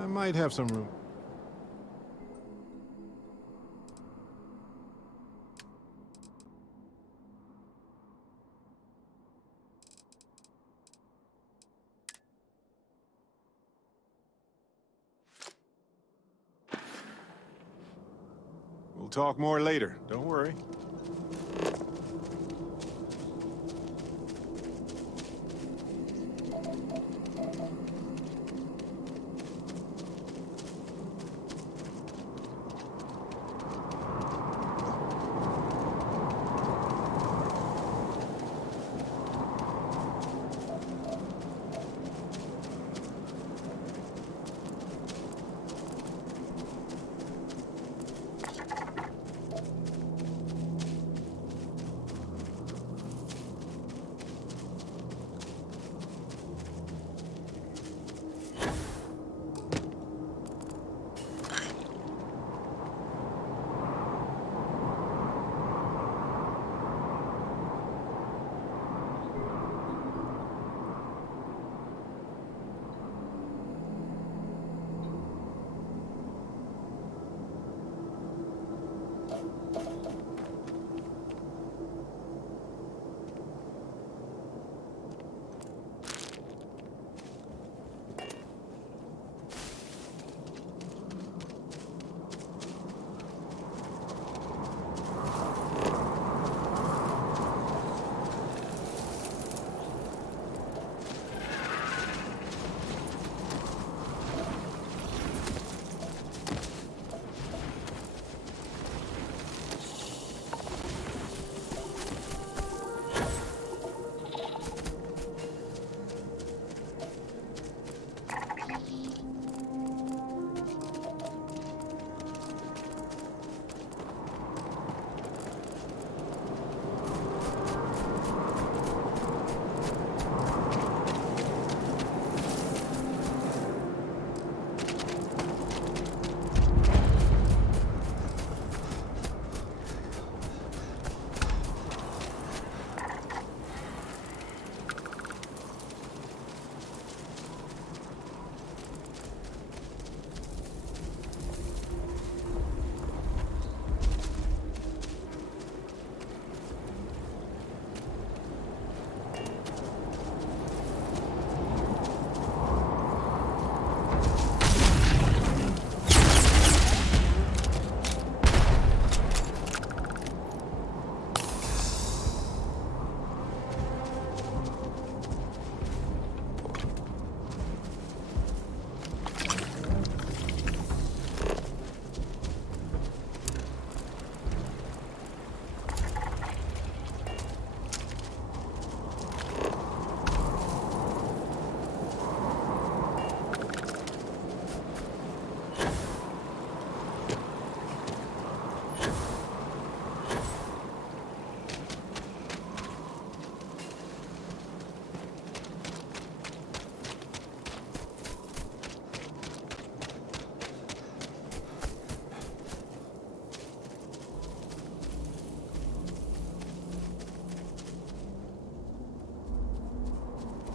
I might have some room. We'll talk more later. Don't worry.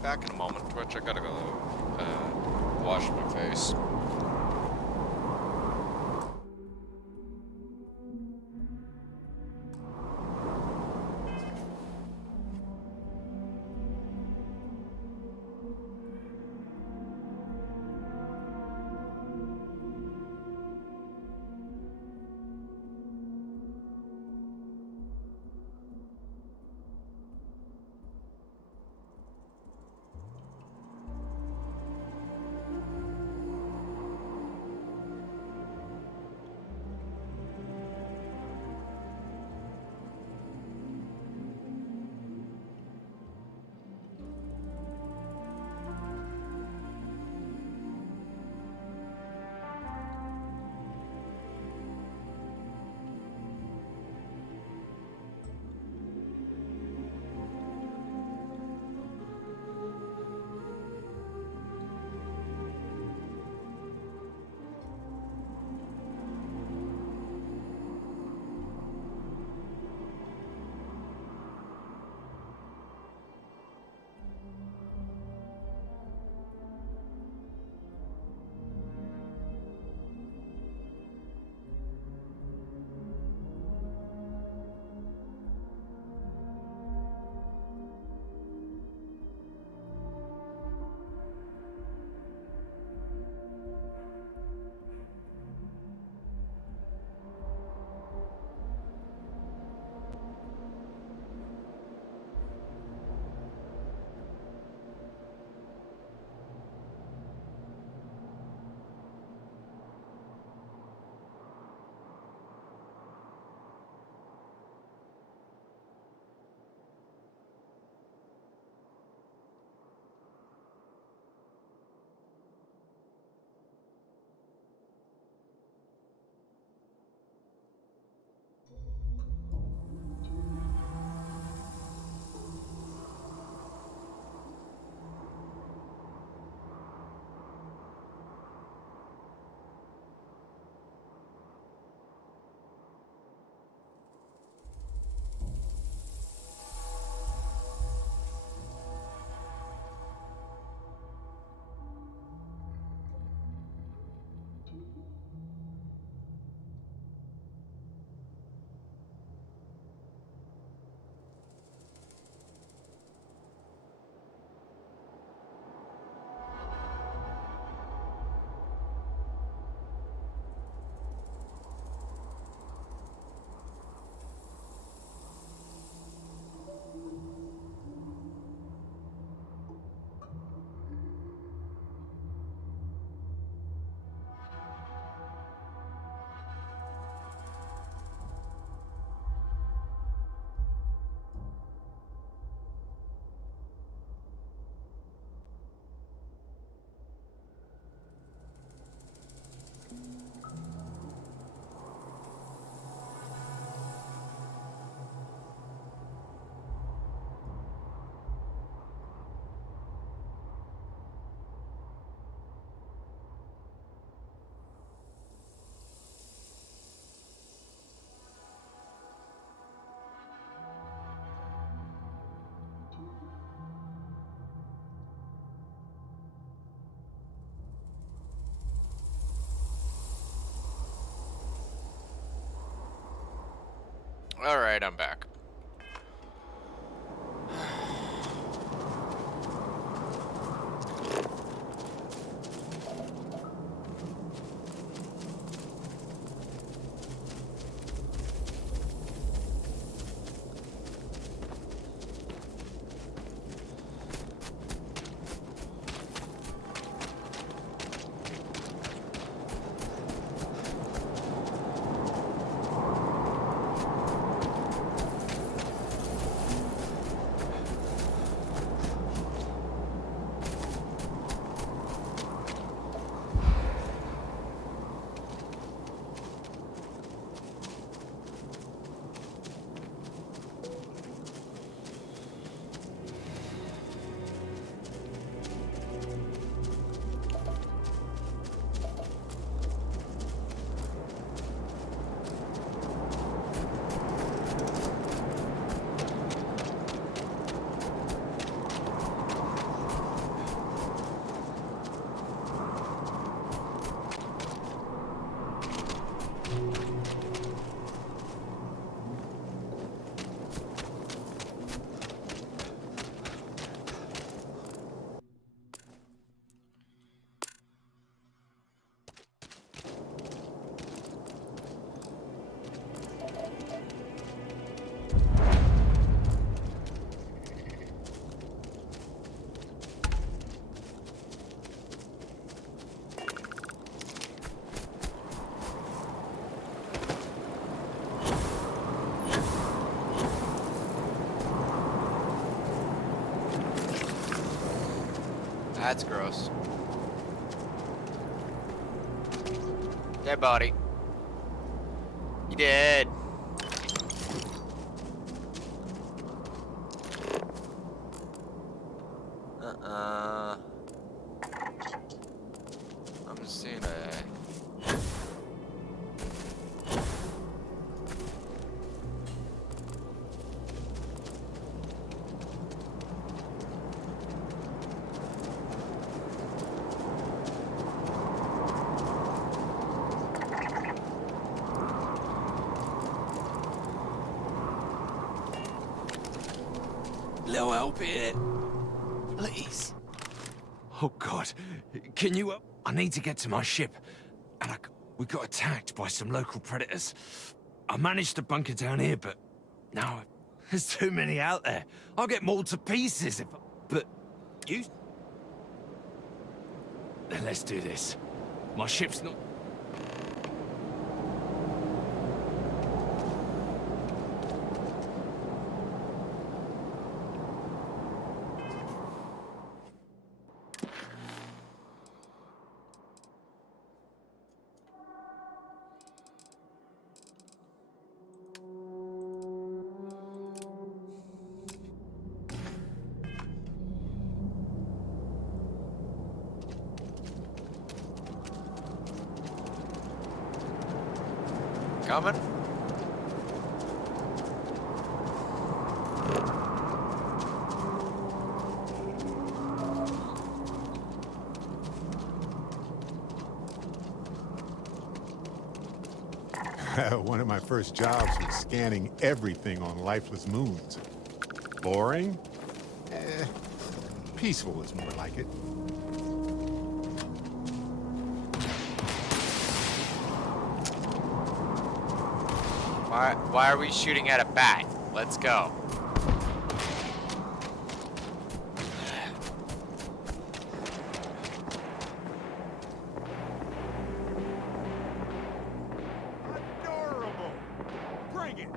back in a moment, Twitch. I gotta go wash my face. Alright, I'm back. that's gross. Dead body. You dead. I'm seeing a... Little help here, please. Oh God, can you? I need to get to my ship, and we got attacked by some local predators. I managed to bunker down here, but now there's too many out there. I'll get mauled to pieces if. But you. Then let's do this. My ship's not. Coming? One of my first jobs was scanning everything on lifeless moons. Boring? Peaceful is more like it. Why are we shooting at a bat? Let's go. Adorable! Bring it!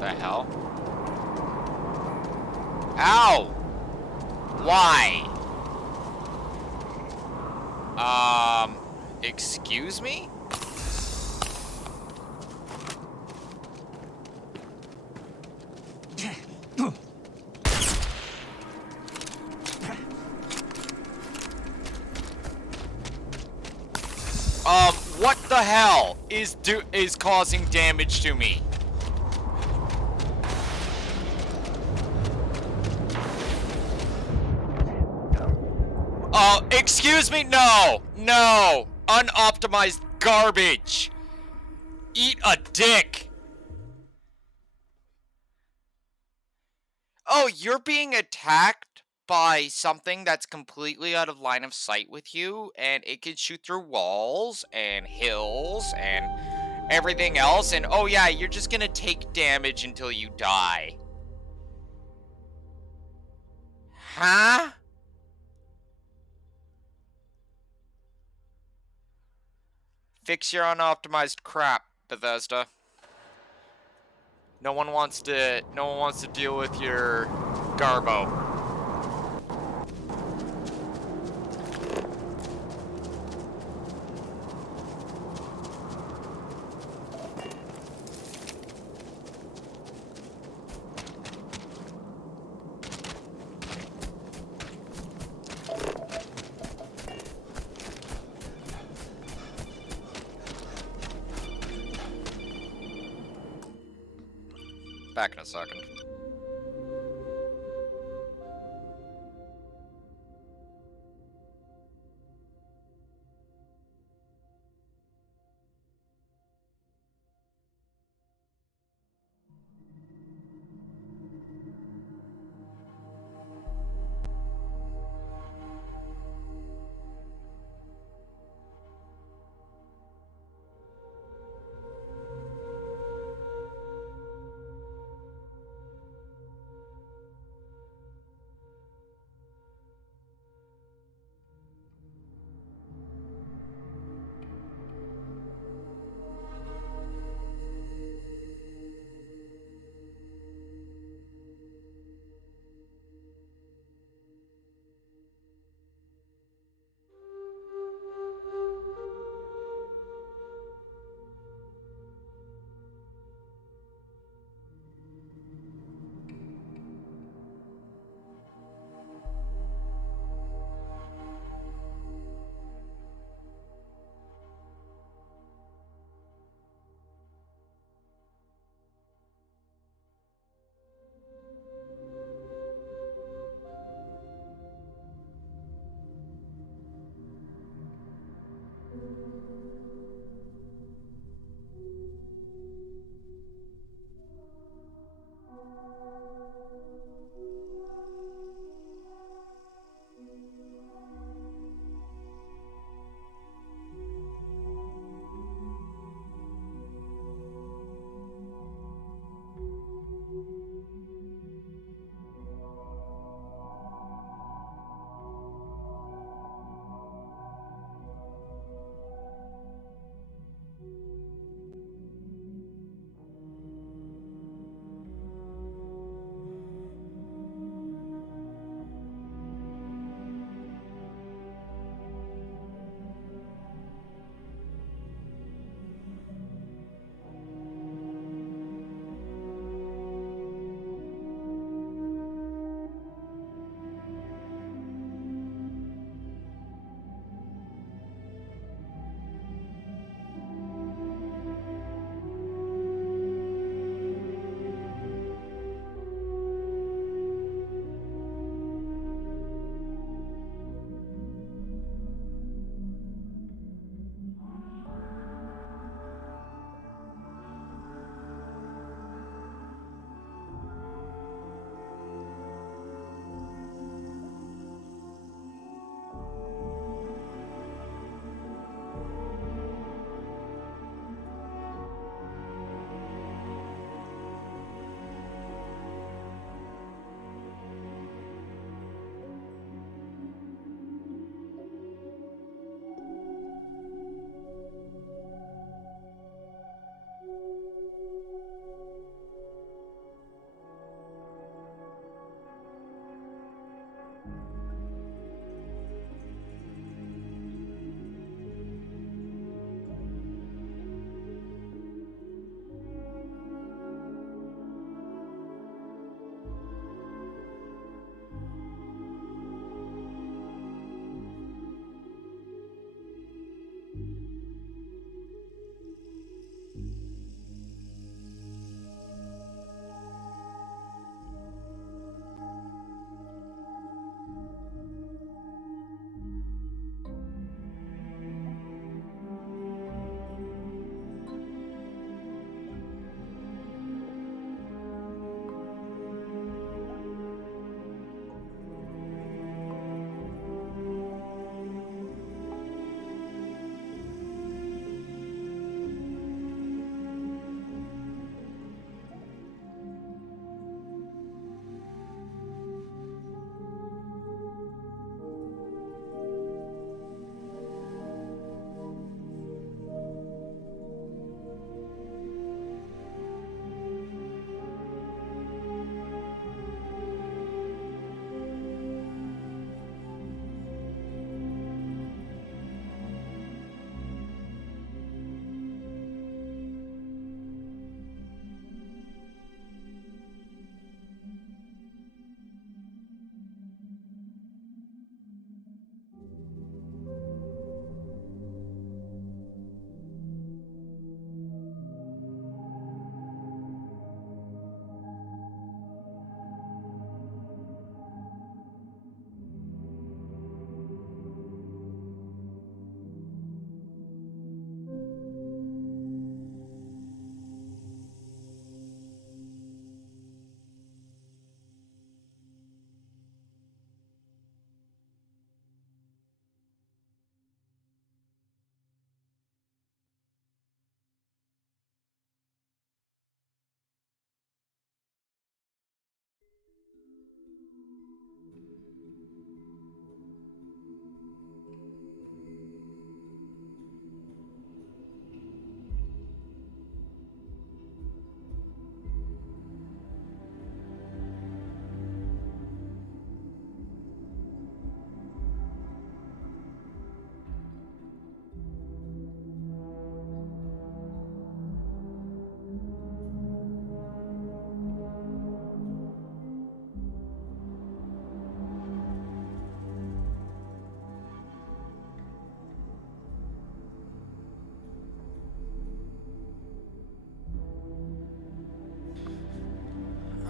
The hell? Ow! Why? Excuse me? What the hell is causing damage to me? Excuse me? No! No! Unoptimized garbage! Eat a dick! Oh, you're being attacked by something that's completely out of line of sight with you, and it can shoot through walls and hills and everything else, and oh yeah, you're just gonna take damage until you die. Huh? Fix your unoptimized crap, Bethesda. No one wants to deal with your garbo. Back in a second.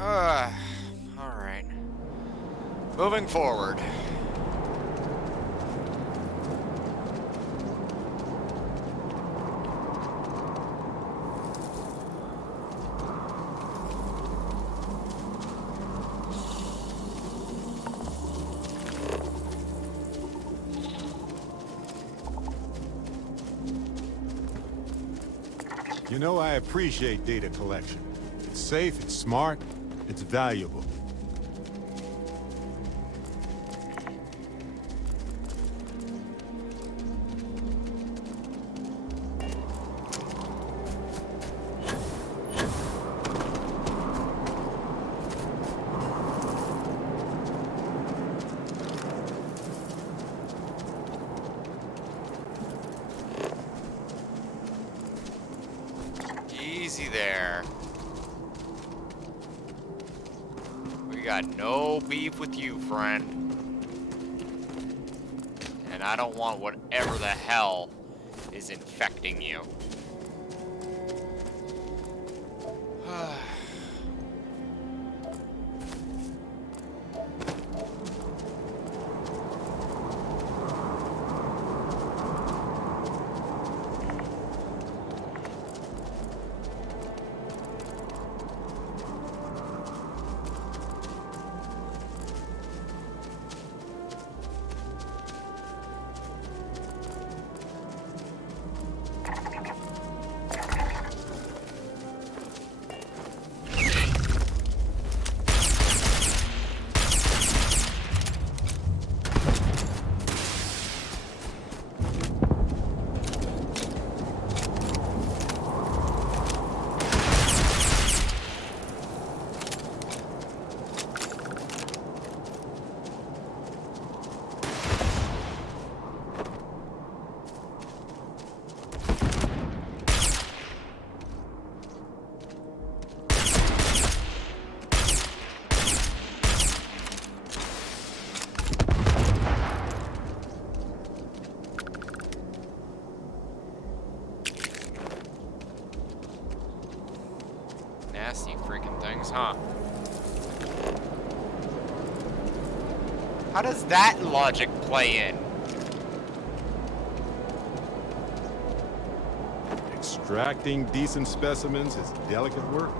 Alright. Moving forward. You know, I appreciate data collection. It's safe, it's smart, it's valuable. Easy there. We got no beef with you, friend. And I don't want whatever the hell is infecting you. Nasty freaking things, huh? How does that logic play in? Extracting decent specimens is delicate work.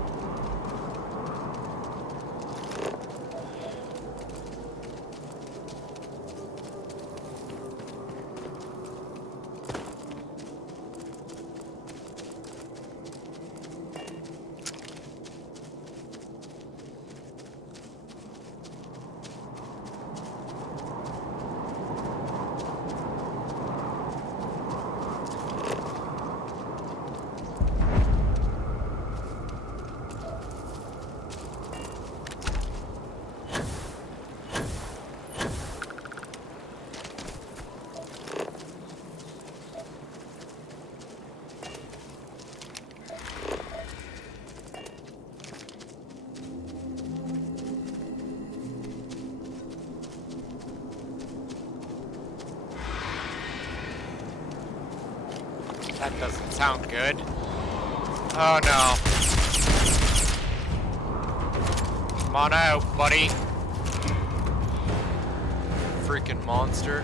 That doesn't sound good. Oh no. Come on out, buddy. Freaking monster.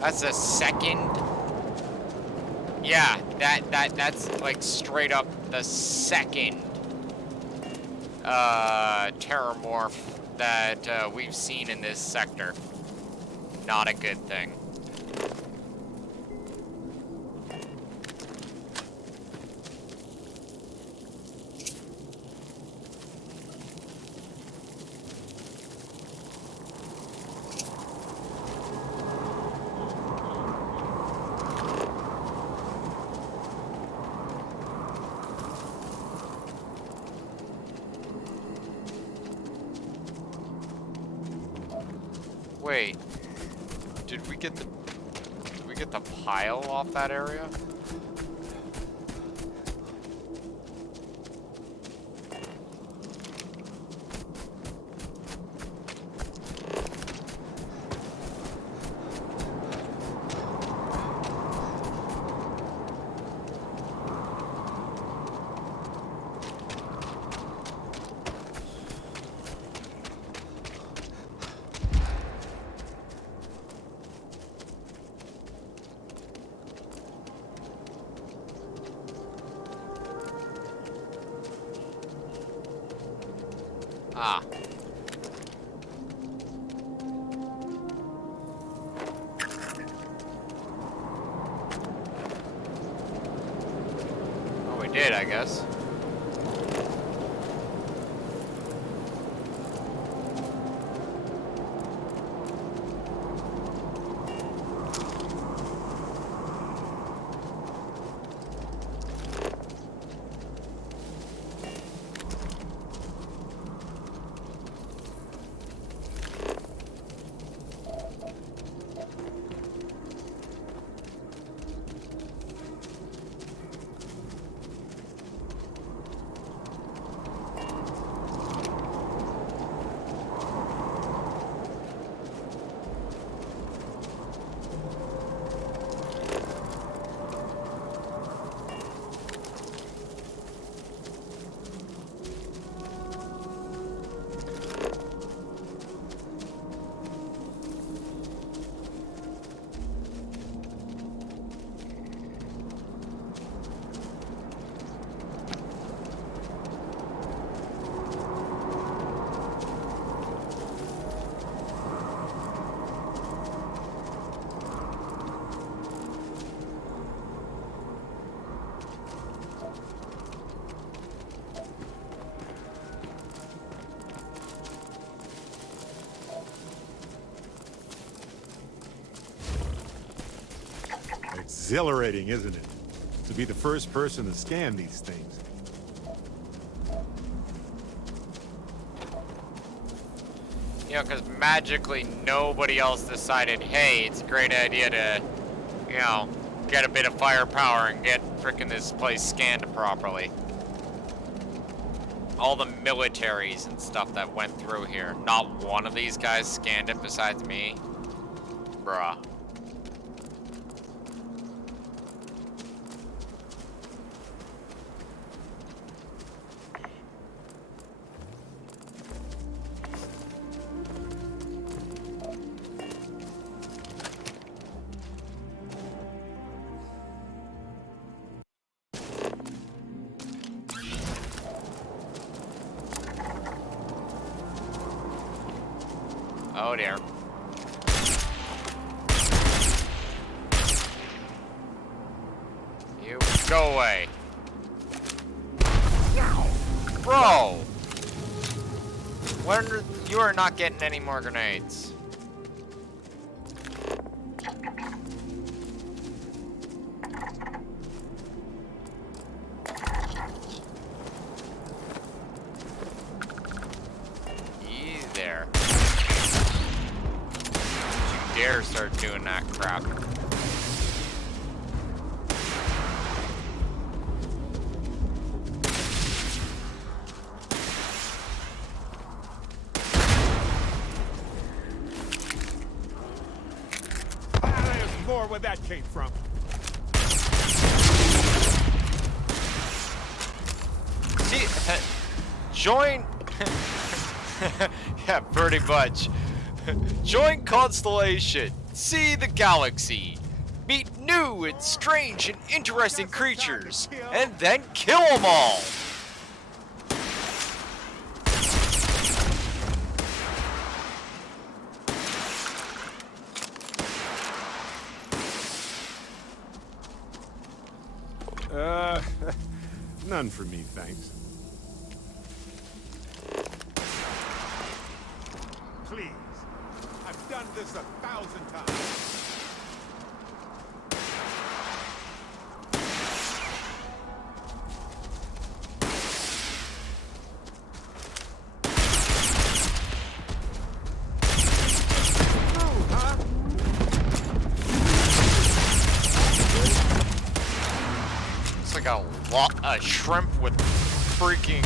That's a second. Yeah, that's like straight up the second terramorph that we've seen in this sector. Not a good thing. Wait, did we get the pile off that area? Ah. Oh, we did, I guess. Exhilarating, isn't it? To be the first person to scan these things. You know, because magically nobody else decided, hey, it's a great idea to, you know, get a bit of firepower and get frickin' this place scanned properly. All the militaries and stuff that went through here, not one of these guys scanned it besides me. Bruh. Oh dear. You go away. Bro! You are not getting any more grenades. Easy there. Don't you dare start doing that crap. There's more where that came from. See, join. Yeah, pretty much. Join Constellation. See the galaxy. Meet new and strange and interesting creatures. And then kill them all. None for me, thanks. Please. I've done this 1,000 times. It's like a shrimp with freaking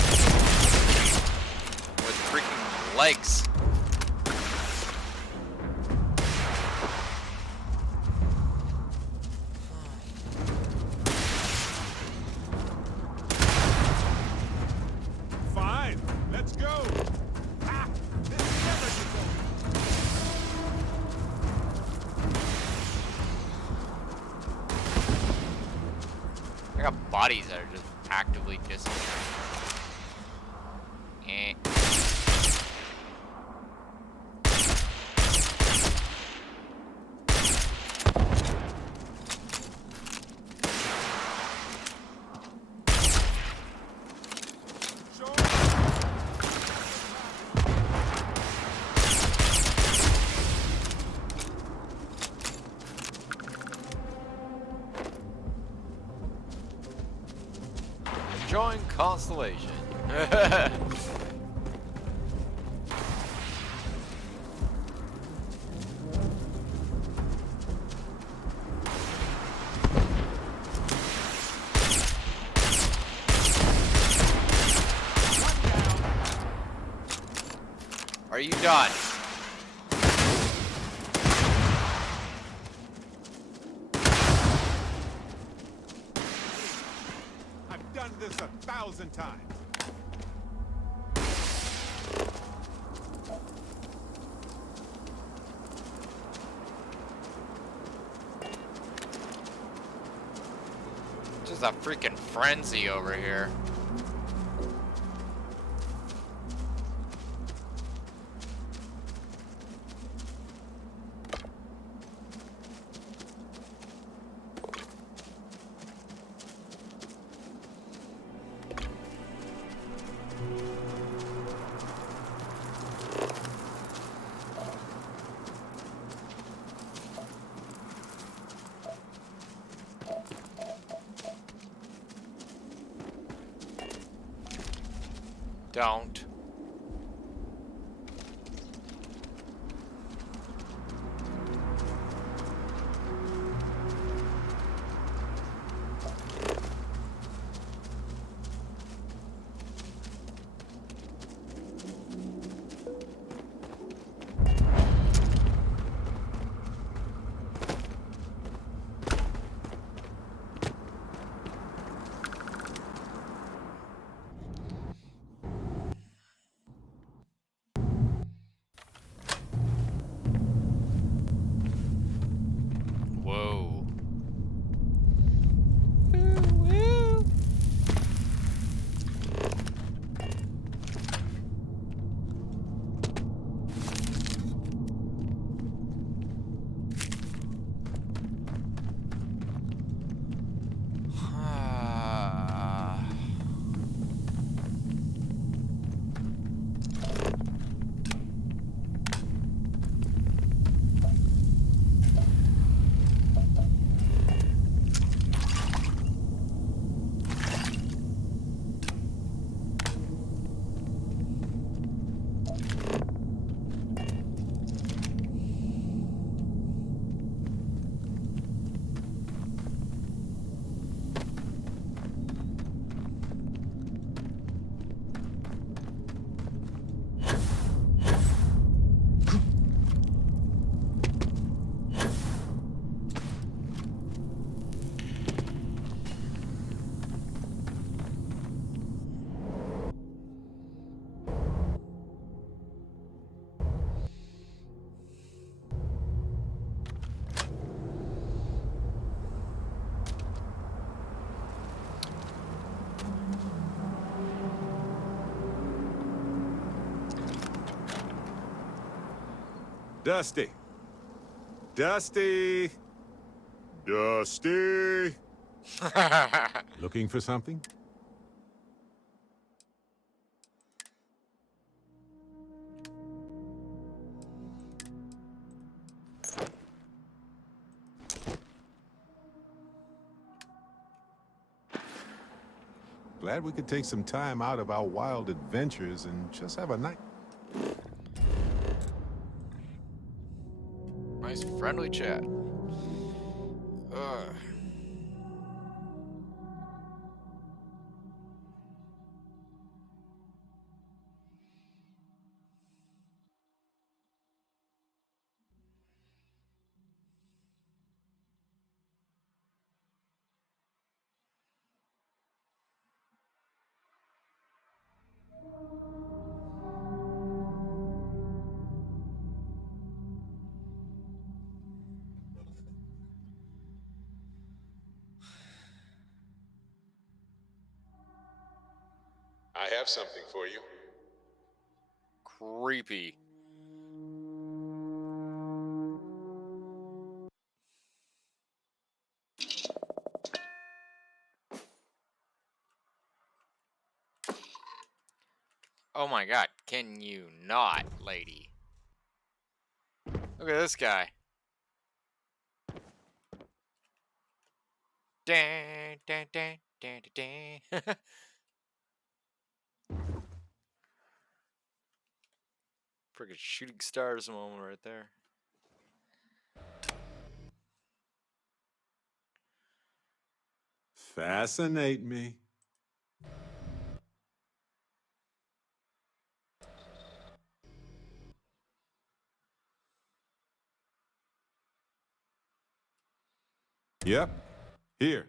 legs. Fine, let's go. Ah, this never gets I got bodies that are just actively disappearing. Eh. Enjoying Constellation. Are you done? I've done this 1,000 times. Just a freaking frenzy over here. Don't. Whoa. Dusty. Dusty. Dusty. Looking for something? Glad we could take some time out of our wild adventures and just have a night. Nice friendly chat. Ugh. I have something for you. Creepy. Oh my god, can you not, lady? Look at this guy. Dan, dan, dan, dan, dan, dan. Freaking shooting stars moment right there. Fascinate me. Yep. Here.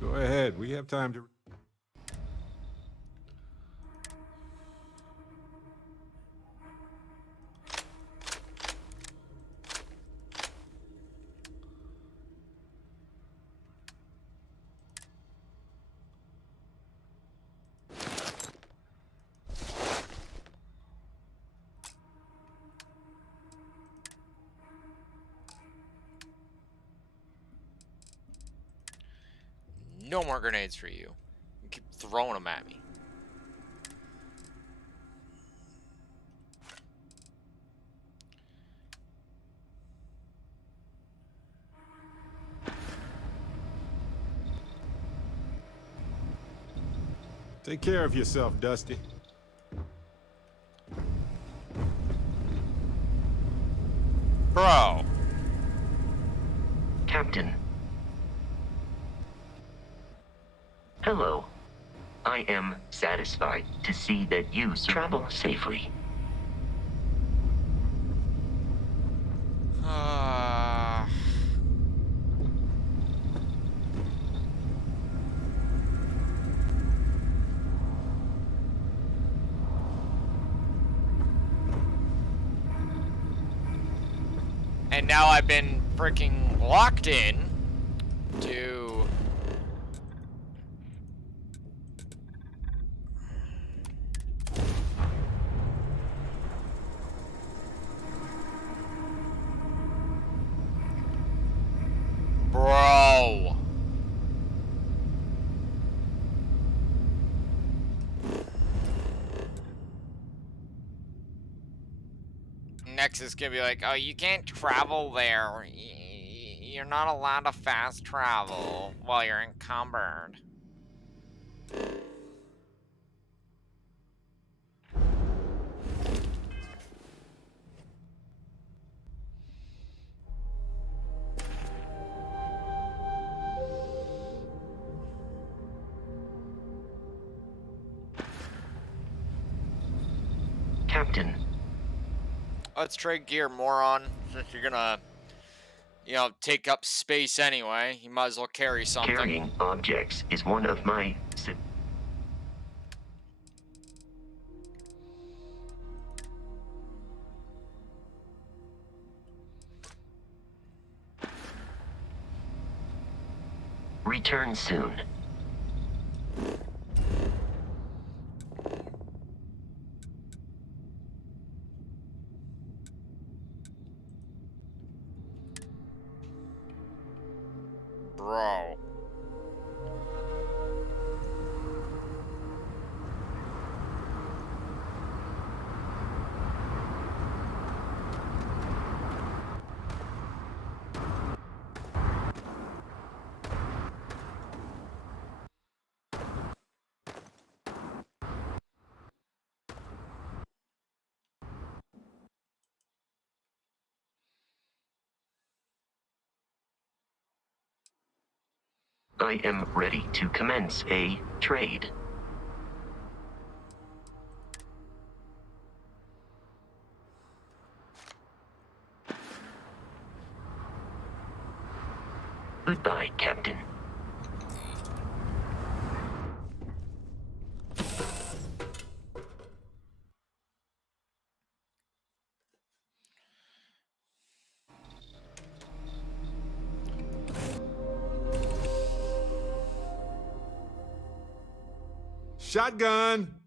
Go ahead. We have time to... No more grenades for you. You keep throwing them at me. Take care of yourself, Dusty. Bro. Captain. Hello. I am satisfied to see that you travel safely. And now I've been freaking locked in to... Bro. Next is gonna be like, oh, you can't travel there. You're not allowed to fast travel while you're encumbered. Captain. Let's trade gear, moron. Since you're gonna, you know, take up space anyway, you might as well carry something. Carrying objects is one of my... Return soon. Bro. I am ready to commence a trade. Goodbye, Captain. Shotgun!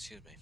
Excuse me.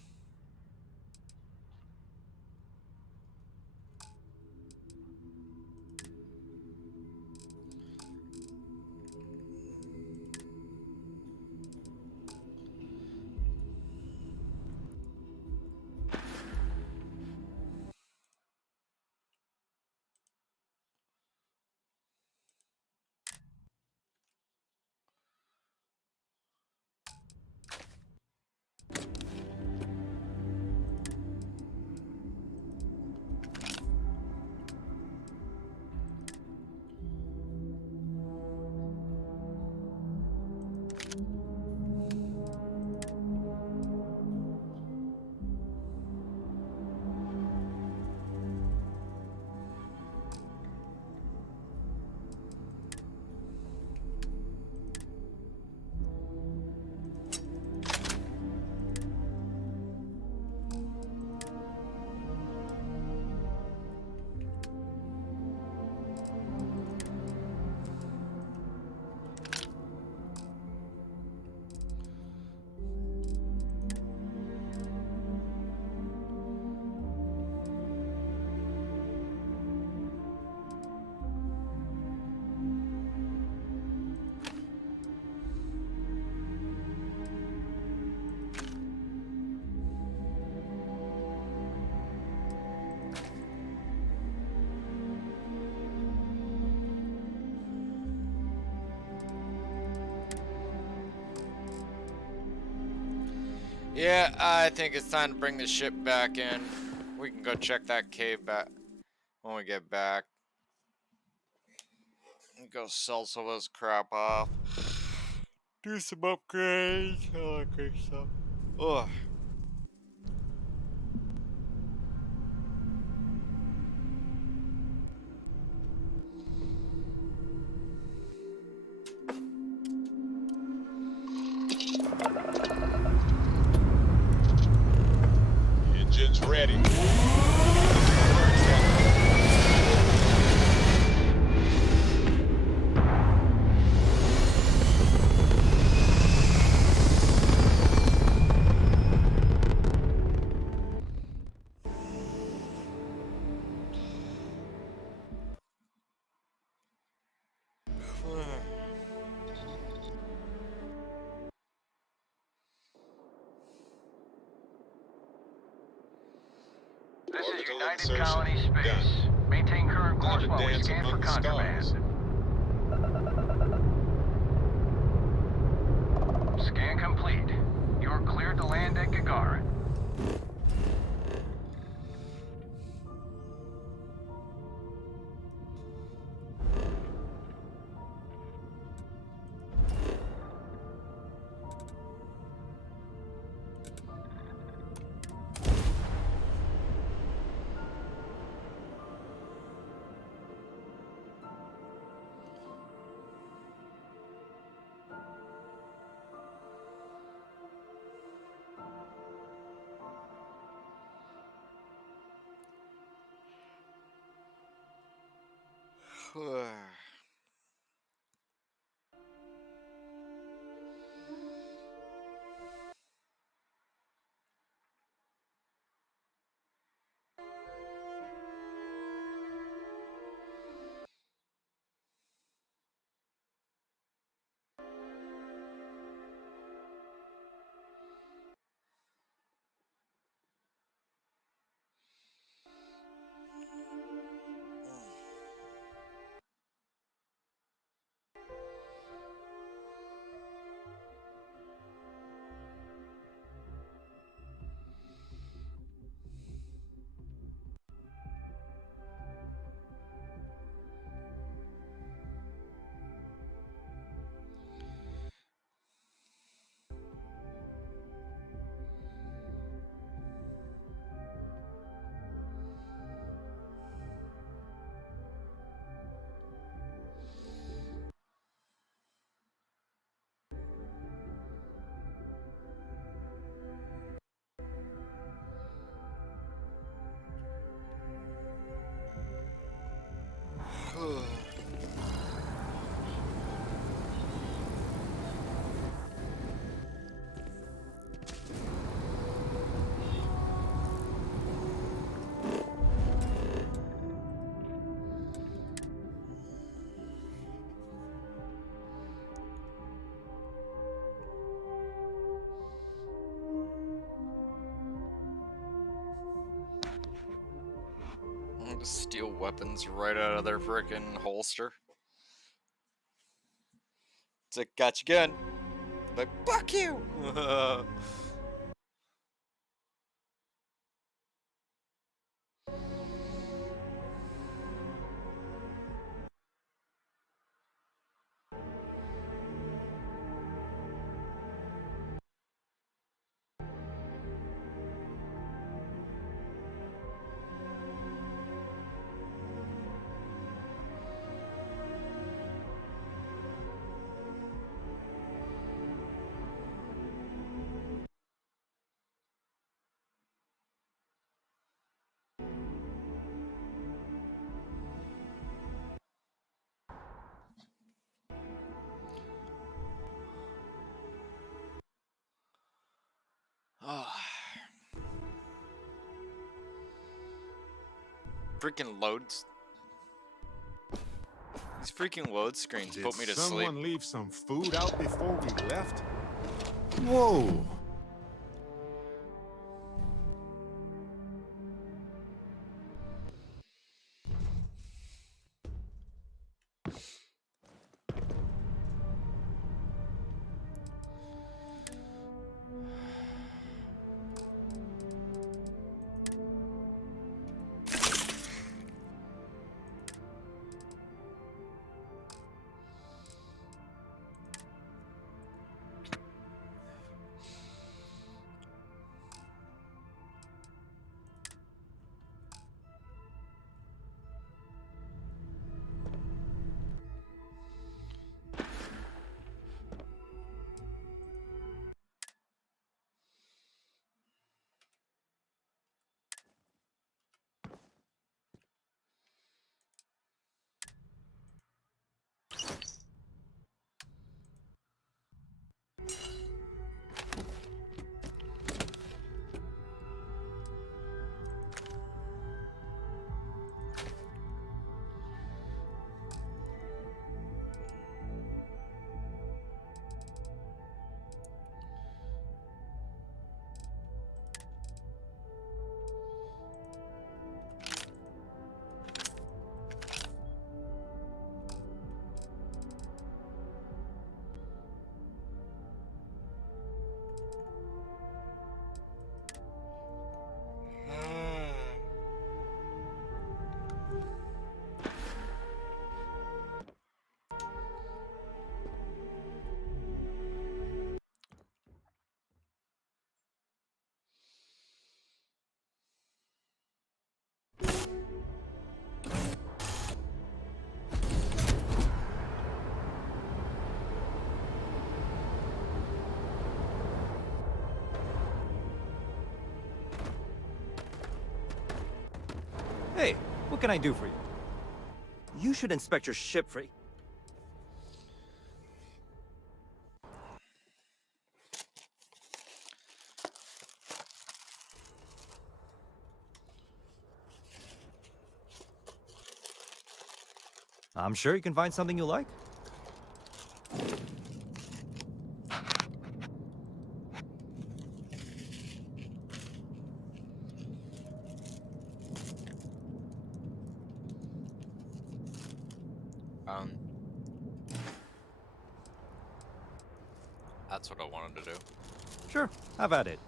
Yeah, I think it's time to bring the ship back in. We can go check that cave back when we get back. And go sell some of this crap off. Do some upgrades, all that great stuff. Ugh. Engine's ready. This is Orbital United insertion Colony Space. done. Maintain current Time course to while we dance scan for among the contraband. stars. Scan complete. You're cleared to land at Gagarin. Steal weapons right out of their frickin' holster. It's like, got you gun. Like, fuck you! Freaking loads. These freaking load screens Did put me to someone sleep. leave some food out before we left? Whoa! Hey, what can I do for you? You should inspect your ship for... I'm sure you can find something you like. That's what I wanted to do. Sure, have at it.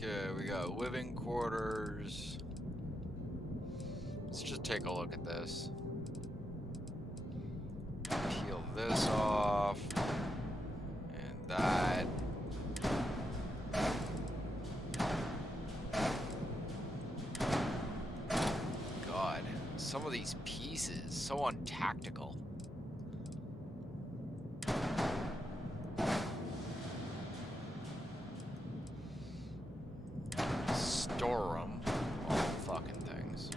Okay, we got living quarters. Let's just take a look at this. Peel this off. And that. of these pieces? So untactical. Store them. All fucking things.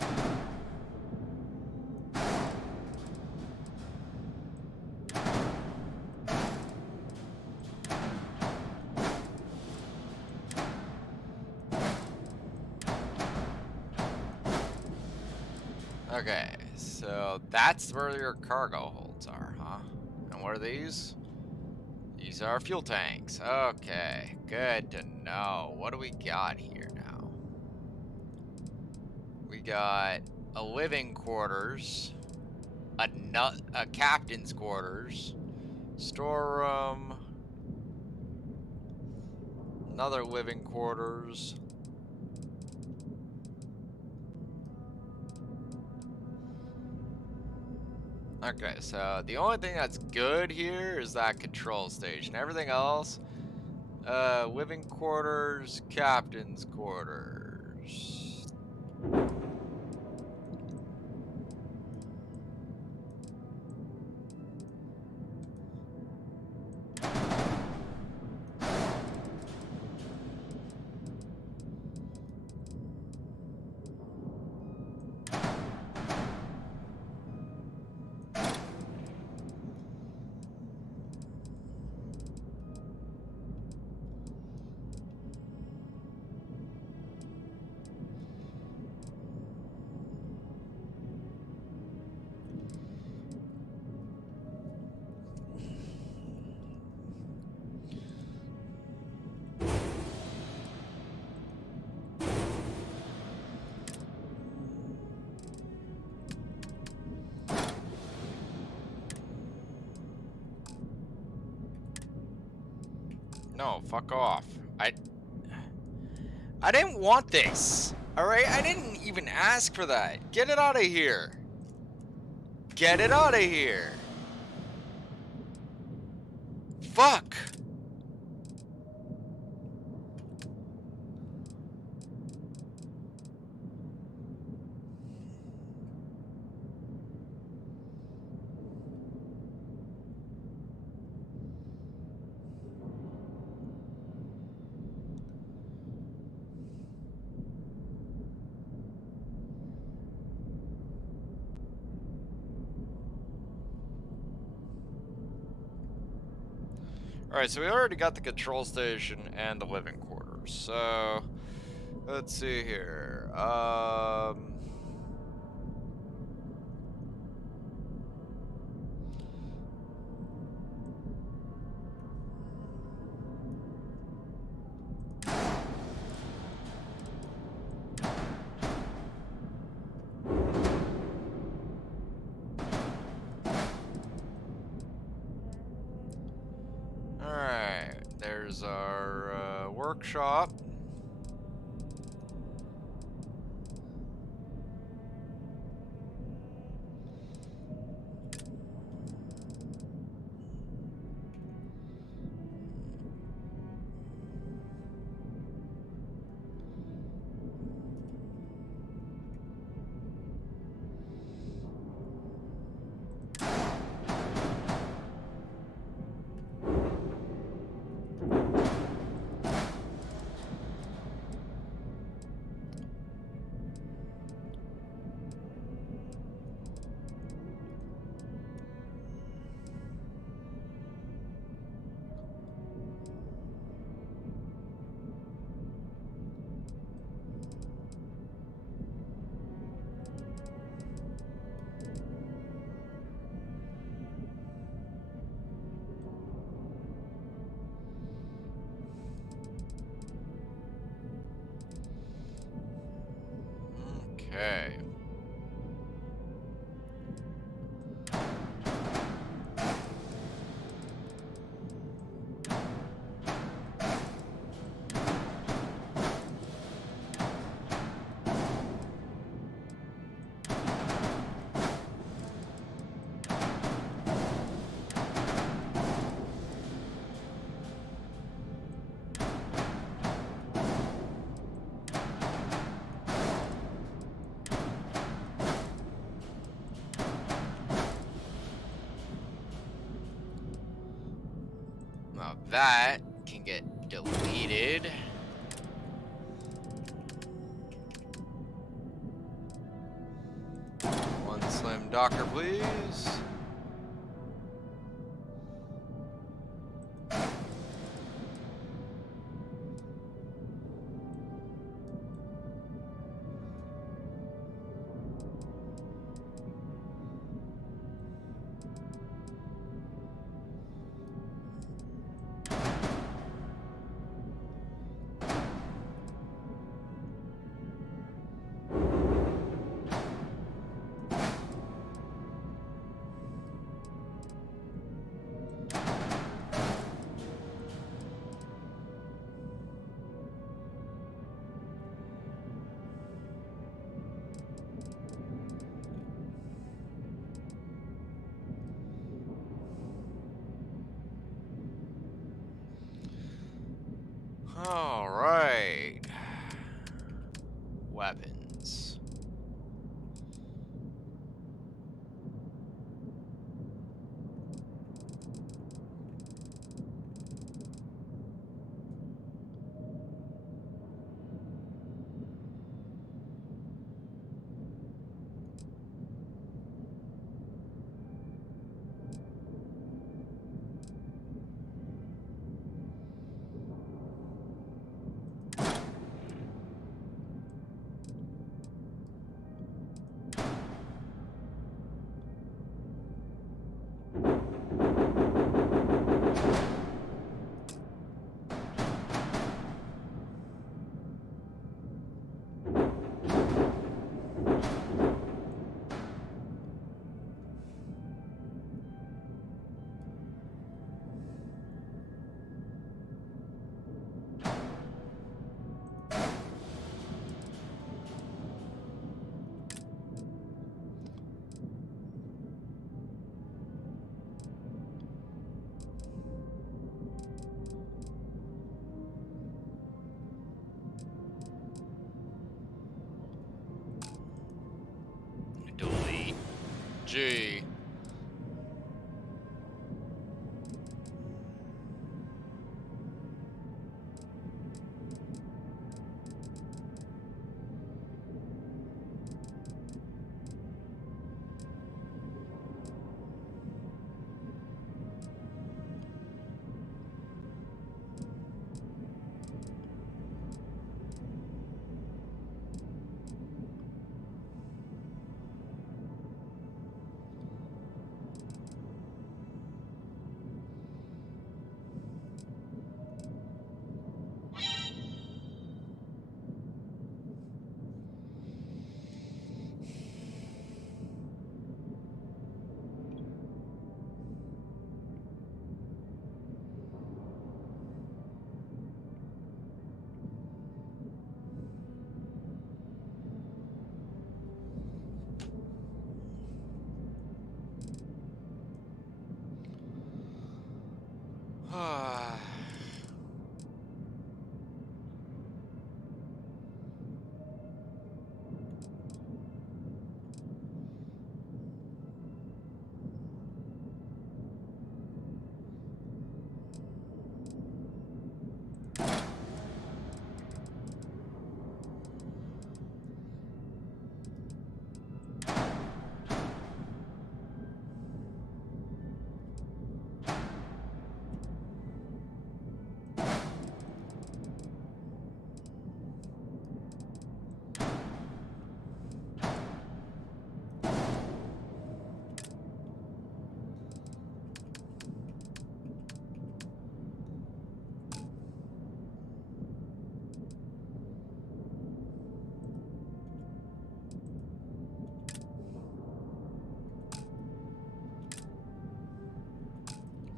Okay, so that's where your cargo holds are, huh? And what are these? These are fuel tanks. Okay, good to know. What do we got here now? We got a living quarters, a captain's quarters, storeroom, another living quarters. Okay, so the only thing that's good here is that control station. Everything else, living quarters, captain's quarters. No, fuck off. I didn't want this. Alright? I didn't even ask for that. Get it out of here. Get it out of here. Fuck. Alright, so we already got the control station and the living quarters. So, let's see here. Alright, there's our workshop. Okay. that can get deleted. One slim Docker, please. All right. Weapons. Delete. G.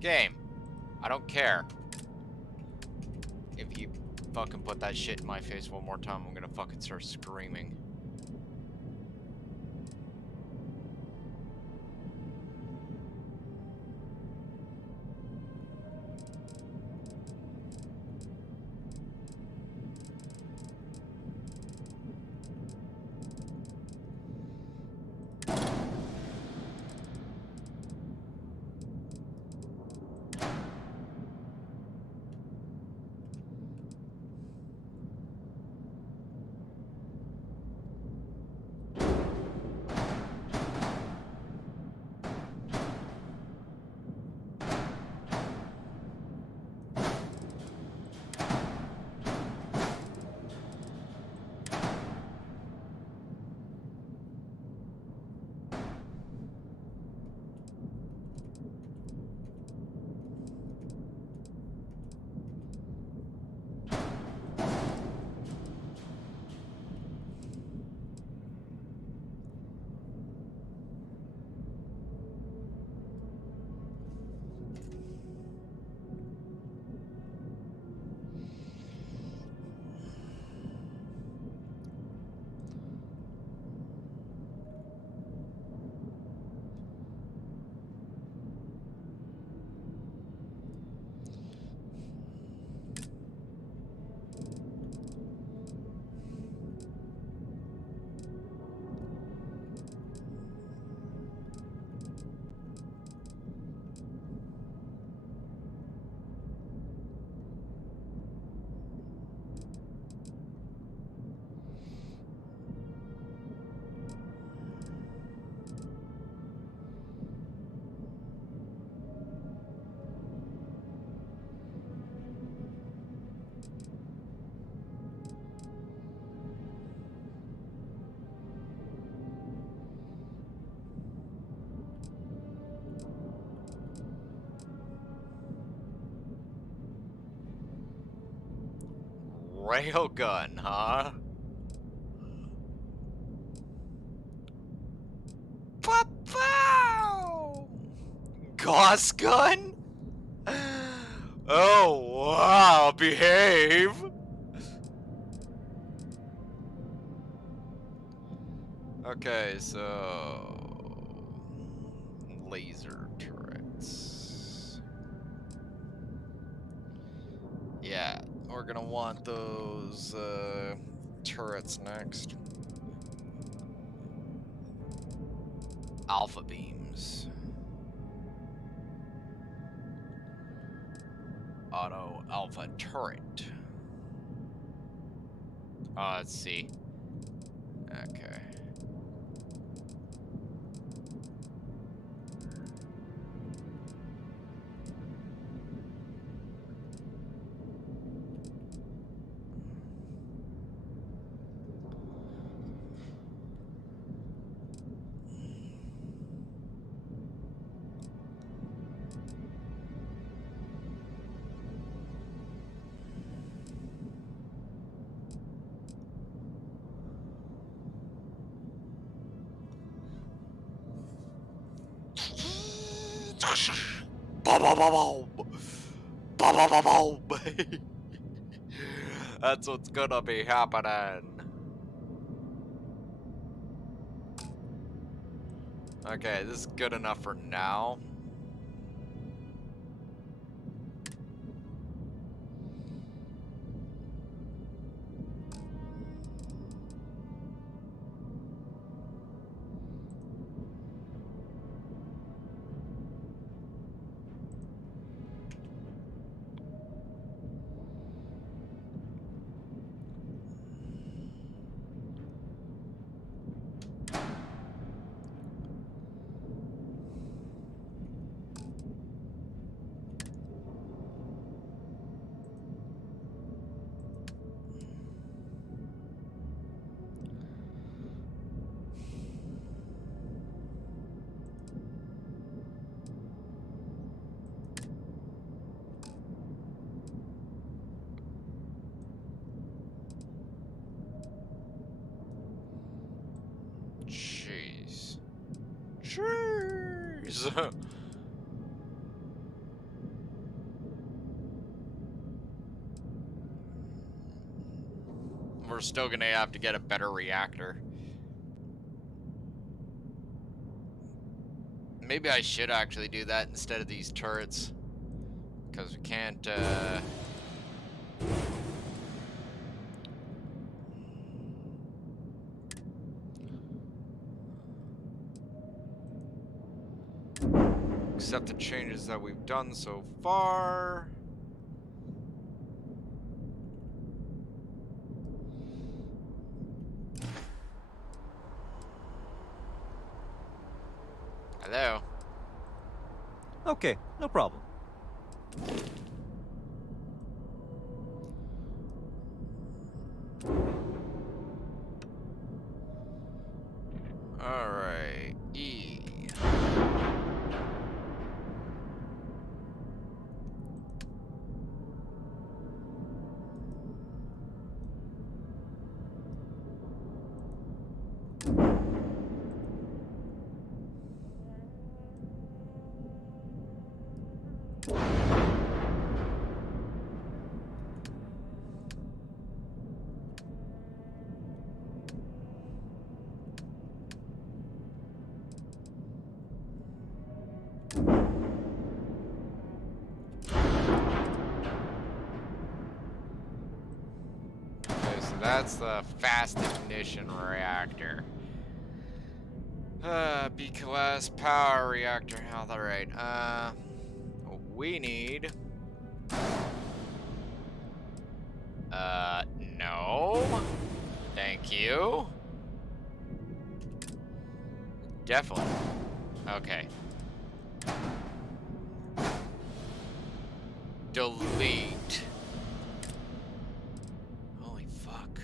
Game. I don't care. If you fucking put that shit in my face one more time, I'm gonna fucking start screaming. railgun, huh? Pow! Gauss gun? Oh, wow, behave! Okay, so... laser turrets. Yeah, we're gonna want those, turrets next. Alpha beams. Auto alpha turret. Oh, let's see. Okay. That's what's gonna be happening. Okay, this is good enough for now. Jeez. Jeez. We're still gonna have to get a better reactor. Maybe I should actually do that instead of these turrets. Because we can't, accept the changes that we've done so far. Hello? Okay, no problem. Alright, E. Okay, so that's the fast ignition reactor. B-class power reactor. Alright, we need... no. Thank you. Definitely. Okay. Delete. Holy fuck.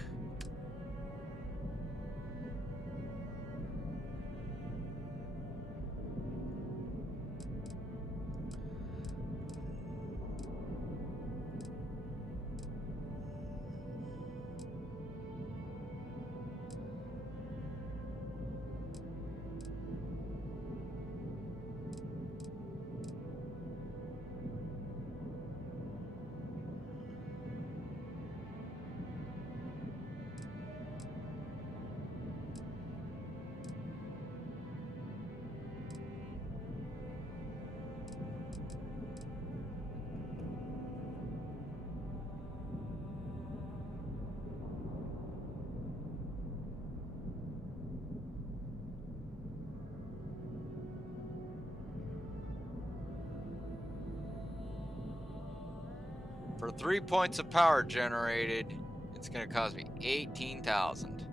For 3 points of power generated, it's gonna cost me 18,000.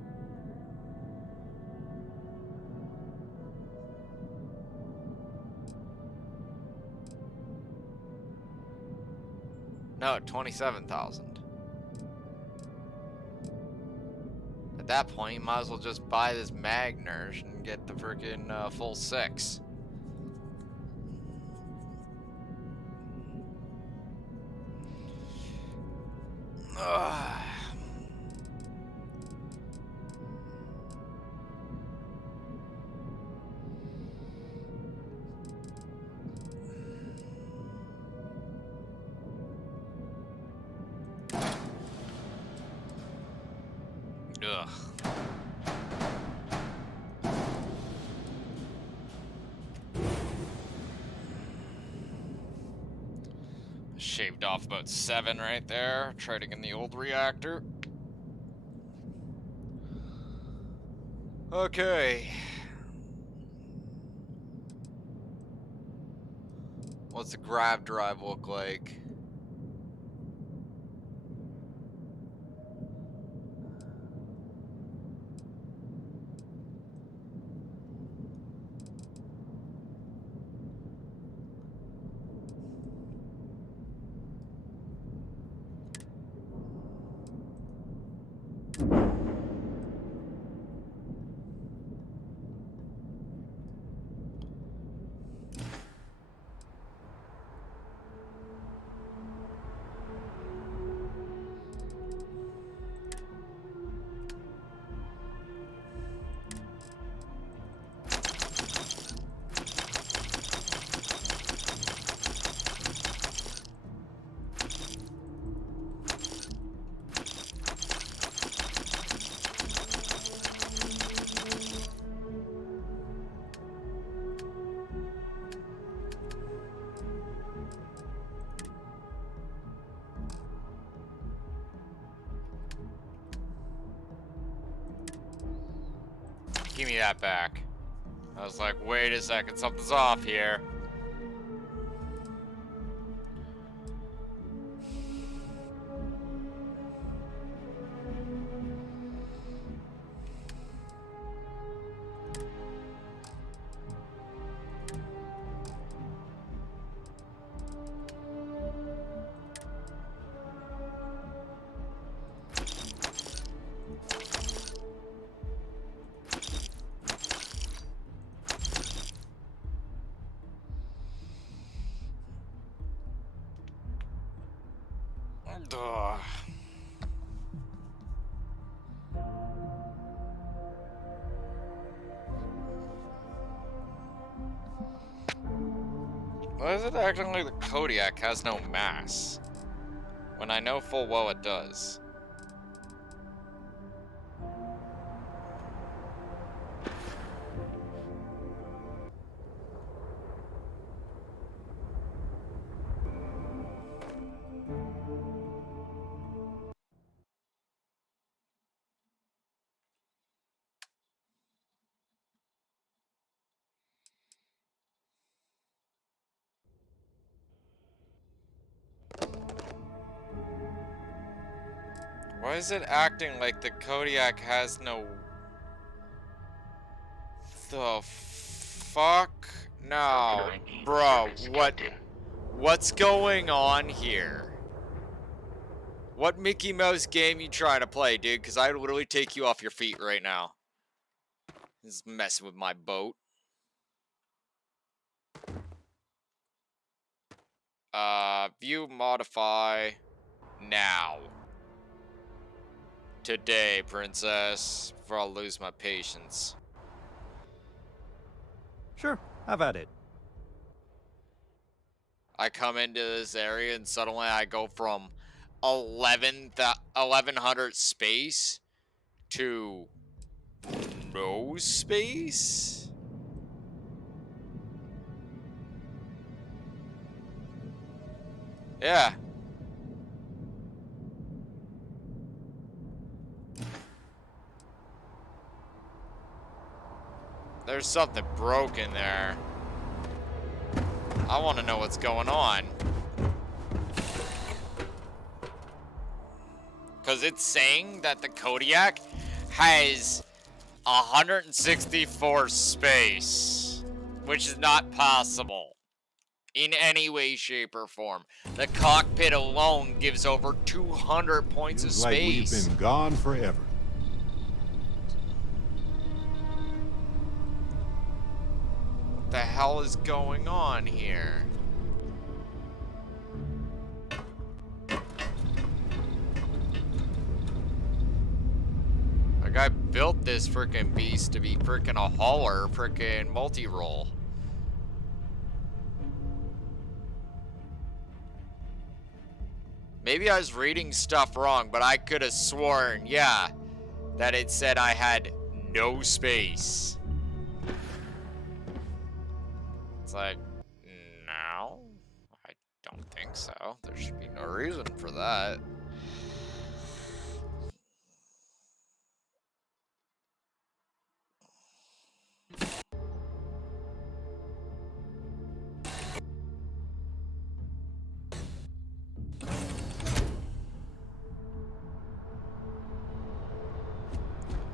No, 27,000. At that point, you might as well just buy this Magnersh and get the freaking full 6. Ugh. Ugh. Shaved off about 7 right there, trading in the old reactor. Okay. What's the grav drive look like? Give me that back. I was like, wait a second, something's off here. Ugh. Why is it acting like the Kodiak has no mass? When I know full well it does. Why is it acting like the Kodiak has no... The fuck? No. Bro, what's going on here? What Mickey Mouse game you trying to play, dude? Because I'd literally take you off your feet right now. This is messing with my boat. View modify now. Today, princess, before I lose my patience. Sure, have at it. I come into this area and suddenly I go from 1100 space to no space? Yeah. There's something broken there. I want to know what's going on. Because it's saying that the Kodiak has 164 space, which is not possible in any way, shape, or form. The cockpit alone gives over 200 points of Feels like we've space. been gone forever. What the hell is going on here? Like, I built this freaking beast to be freaking a hauler, freaking multi-role. Maybe I was reading stuff wrong, but I could have sworn, yeah, that it said I had no space. It's like, no, I don't think so. There should be no reason for that.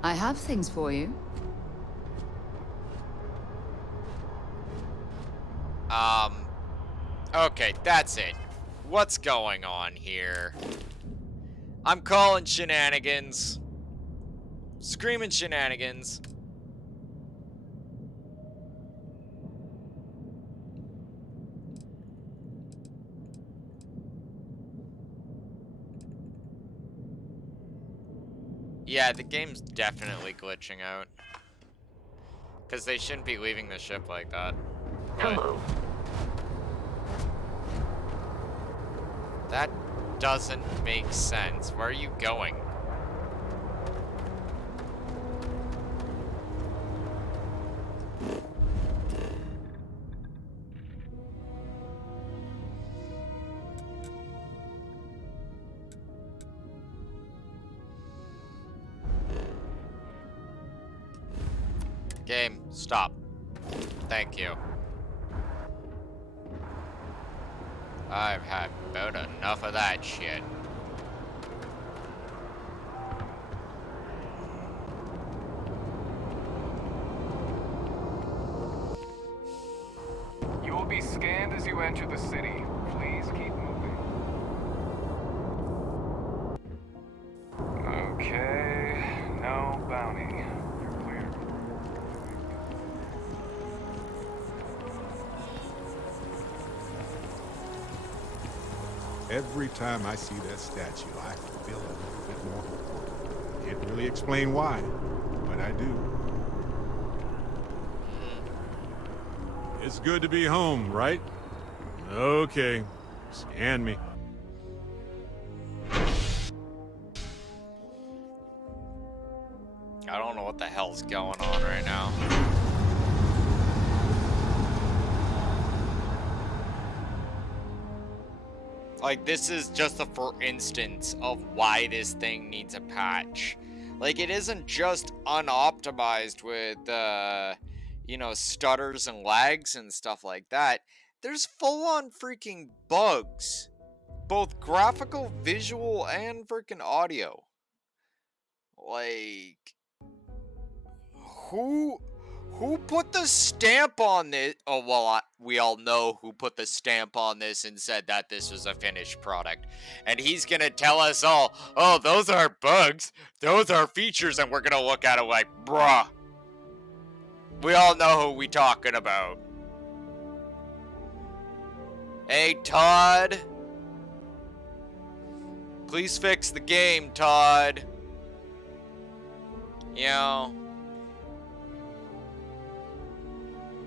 I have things for you. Okay, that's it. What's going on here? I'm calling shenanigans. Screaming shenanigans. Yeah, the game's definitely glitching out. Because they shouldn't be leaving the ship like that. But Hello. that doesn't make sense. Where are you going? Game, stop. Thank you. I've had about enough of that shit. You will be scanned as you enter the city. Please keep moving. Okay, no bounty. You're clear. Every time I see that statue, I feel a little bit more hopeful. Can't really explain why, but I do. It's good to be home, right? Okay, scan me. I don't know what the hell's going on right now. Like, this is just a for instance of why this thing needs a patch. Like, it isn't just unoptimized with, you know, stutters and lags and stuff like that. There's full-on freaking bugs. Both graphical, visual, and freaking audio. Like, who put the stamp on this? Oh, well, we all know who put the stamp on this and said that this was a finished product. And he's gonna tell us all, oh, those are bugs, those are features, and we're gonna look at it like, bruh. We all know who we talking about. Hey, Todd. Please fix the game, Todd. You know.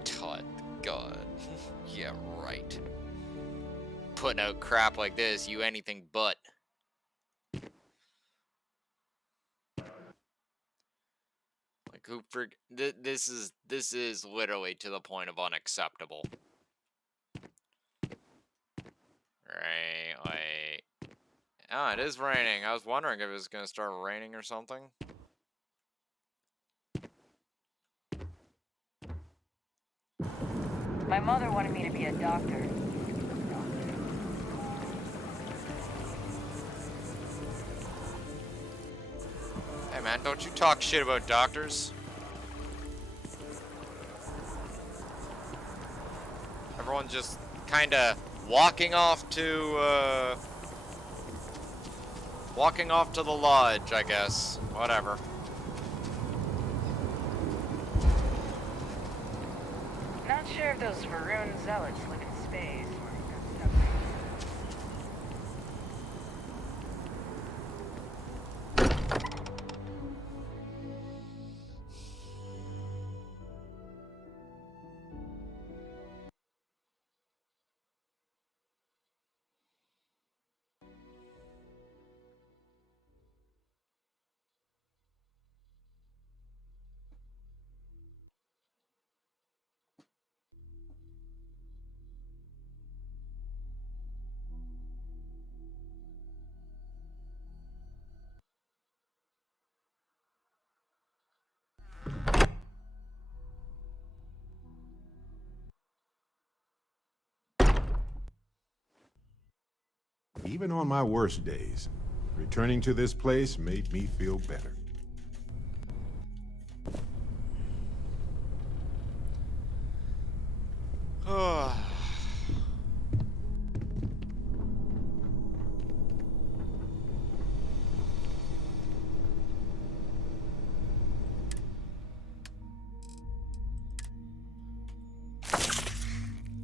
Todd, God. Yeah, right. Putting out crap like this, you anything but. Like, who this is literally to the point of unacceptable. Right, like... Oh, it is raining. I was wondering if it was gonna start raining or something. My mother wanted me to be a doctor. man, don't you talk shit about doctors. Everyone just kinda walking off to the lodge, I guess. Whatever. Not sure if those Varun zealots live in space. Even on my worst days, returning to this place made me feel better.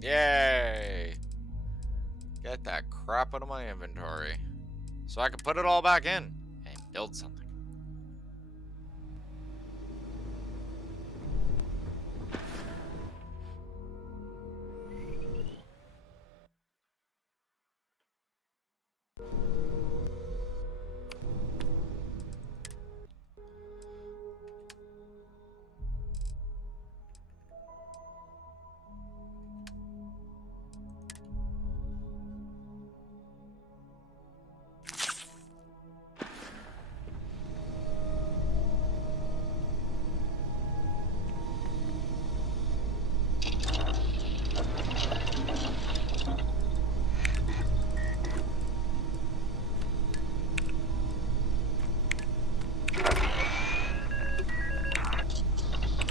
Yay! Get that crap out of my inventory. So I can put it all back in and build something.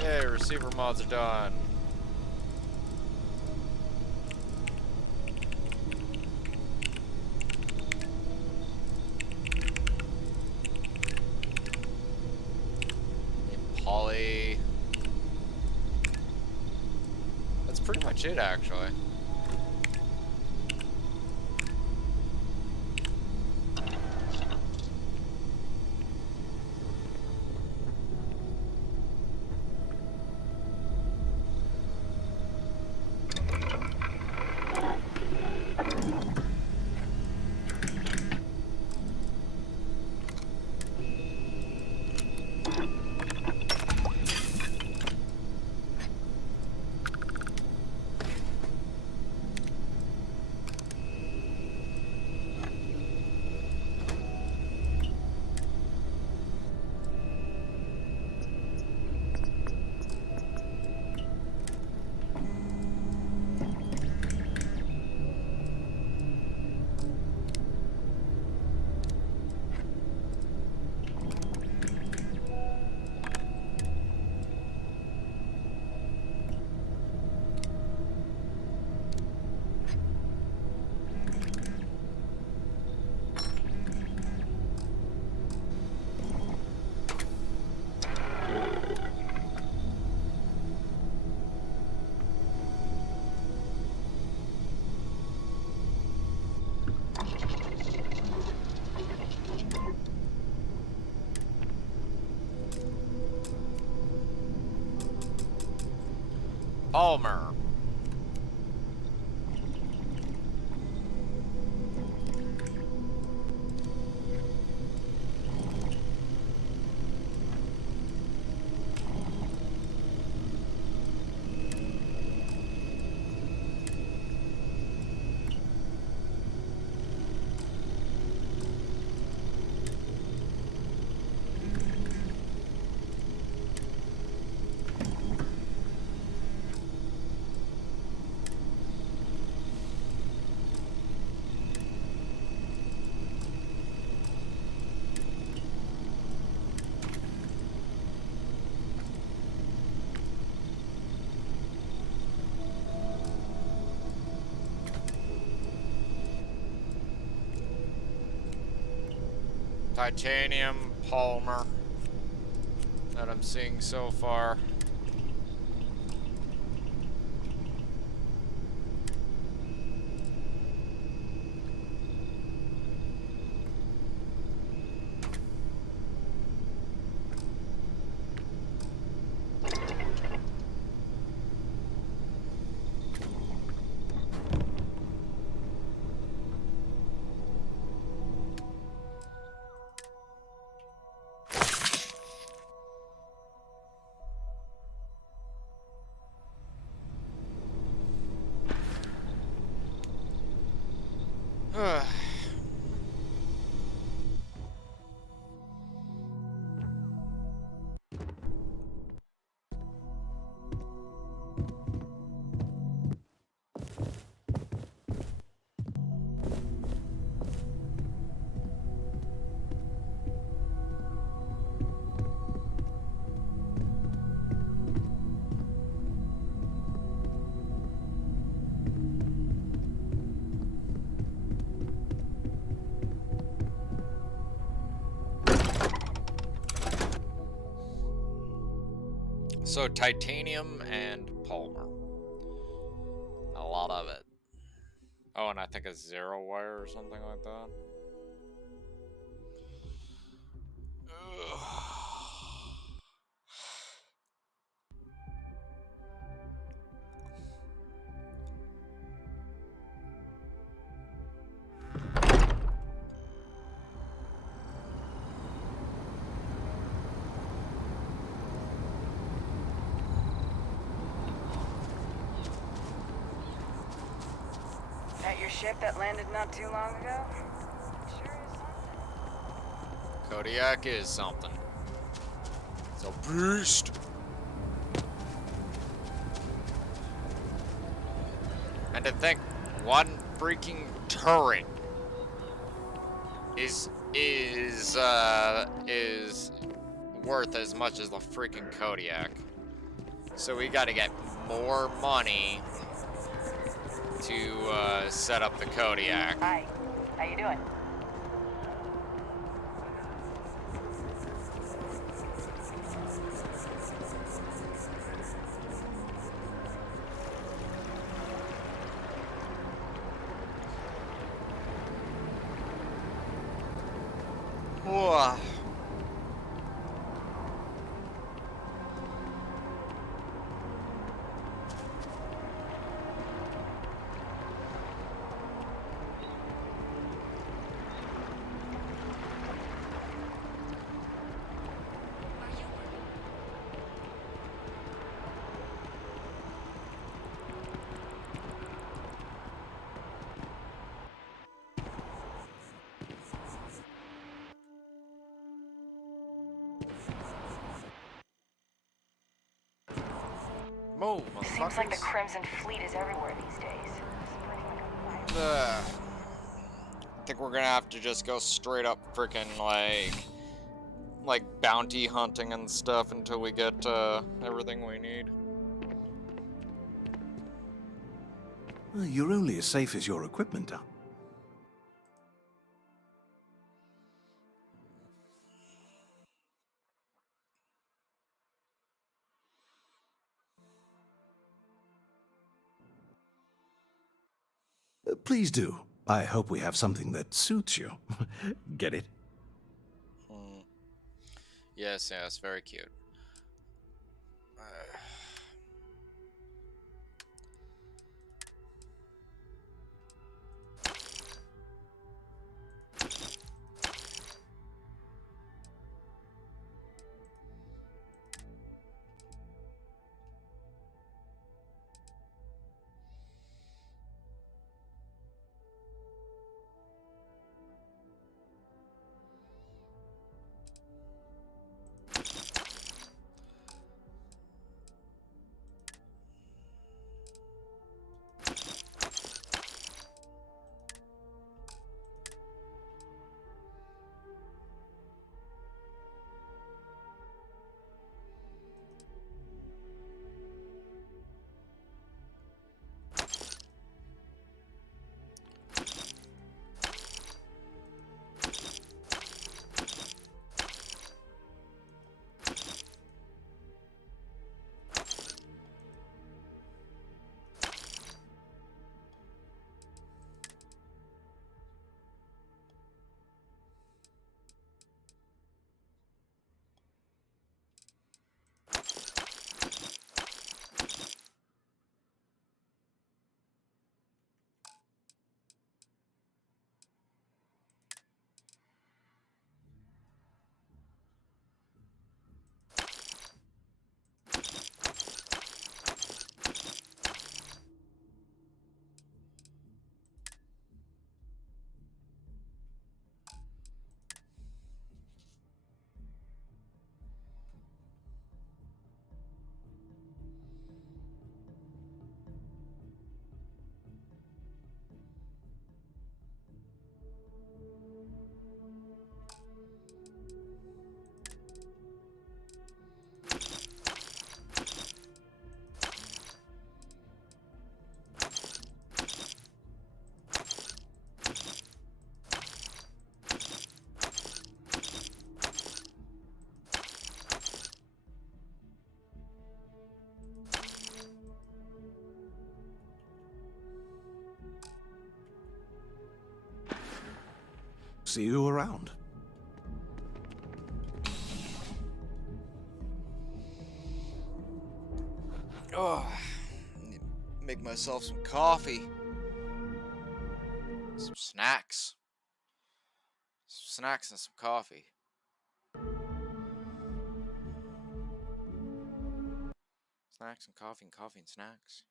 Hey, receiver mods are done. Poly. That's pretty much it, actually. Palmer. Titanium, polymer that I'm seeing so far. So titanium and polymer. A lot of it. Oh, and I think a zero wire or something like that. That your ship that landed not too long ago? Sure is something. Kodiak is something. It's a beast. And to think, one freaking turret is worth as much as the freaking Kodiak. So we got to get more money to set up the Kodiak. Hi, how you doing? Whoa. Move, Seems like the Crimson Fleet is everywhere these days. I think we're gonna have to just go straight up frickin' like bounty hunting and stuff until we get everything we need. Well, you're only as safe as your equipment are. Please do. I hope we have something that suits you. Get it? Yes, yes, very cute. see you around. Oh, I need to make myself some coffee. Some snacks. Some snacks and some coffee. Snacks and coffee and snacks.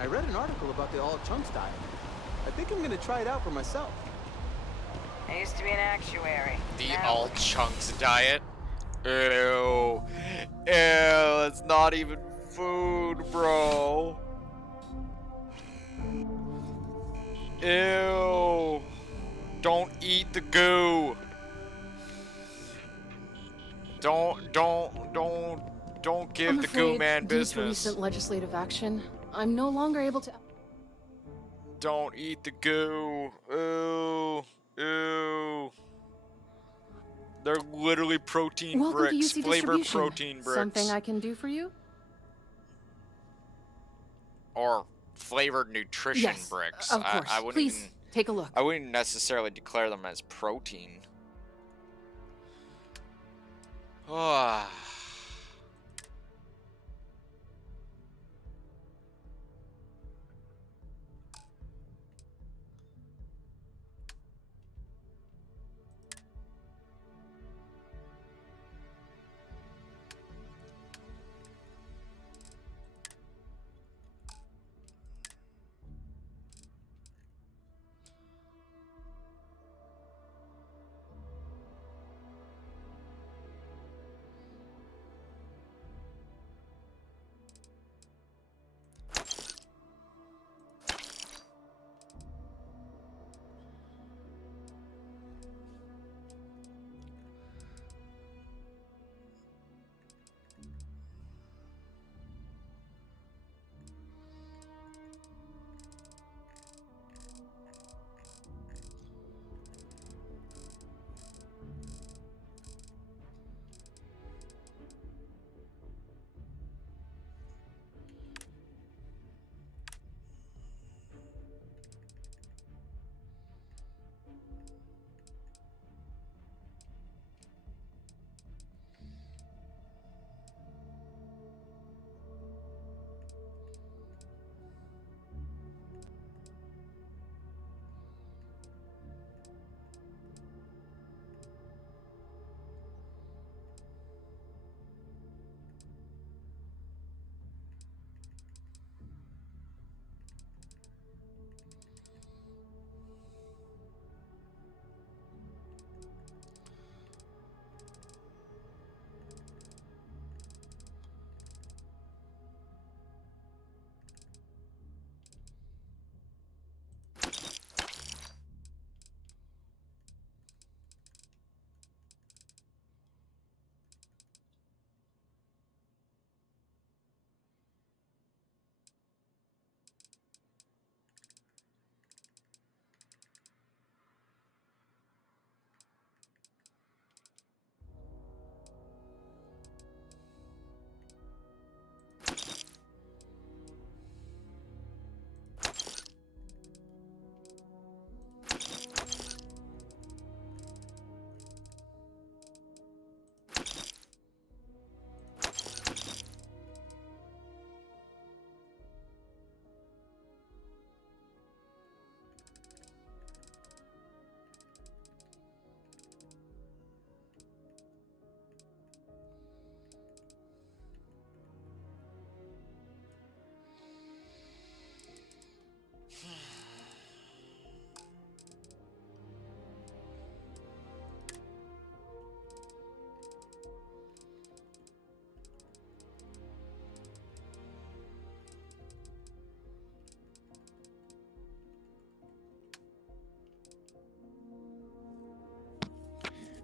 I read an article about the all chunks diet. I think I'm gonna try it out for myself. I used to be an actuary. The Now all chunks diet. Ew. Ew, it's not even food, bro. Ew. Don't eat the goo. Don't give I'm the goo afraid, man due to business. recent legislative action, I'm no longer able to. Don't eat the goo. Ew. Ew. They're literally protein Welcome to bricks, UC flavored Distribution. protein bricks. Something I can do for you? Or flavored nutrition Yes, bricks. of course. I wouldn't Please even, take a look. I wouldn't necessarily declare them as protein. Ah.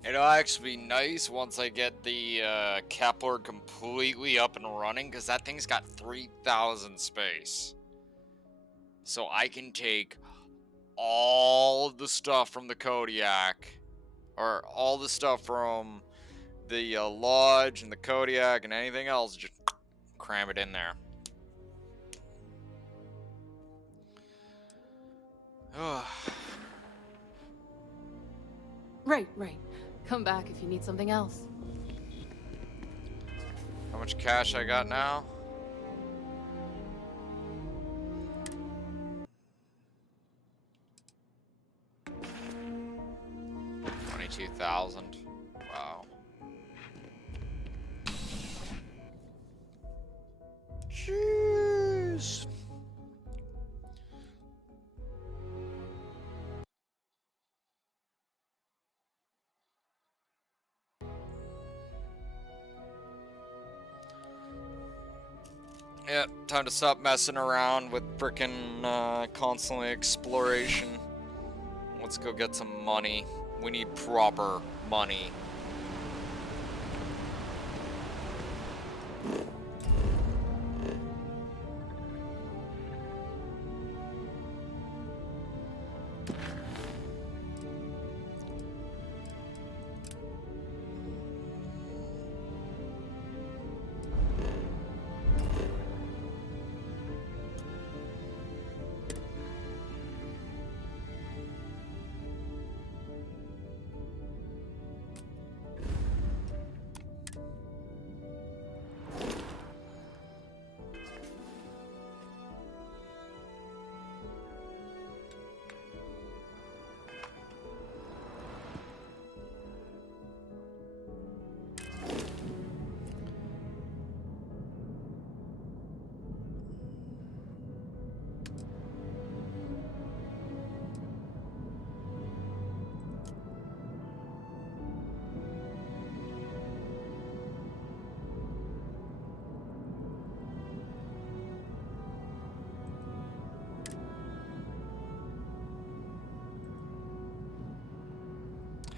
It'll actually be nice once I get the Kepler completely up and running, because that thing's got 3,000 space. So I can take all of the stuff from the Kodiak, or all the stuff from the Lodge and the Kodiak and anything else, just cram it in there. Right. Come back if you need something else. How much cash I got now? 22,000. Wow. Jeez. Yeah, time to stop messing around with frickin' constantly exploration. Let's go get some money. We need proper money.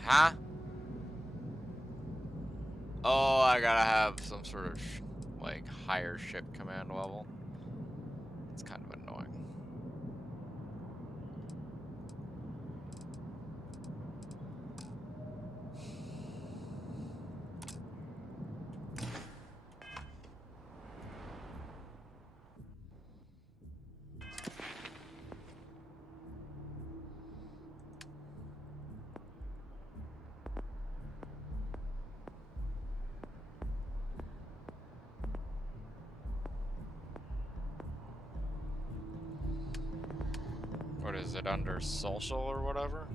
Huh? Oh, I gotta have some sort of, like, higher ship command level. It's kind of annoying. What is it, under social or whatever?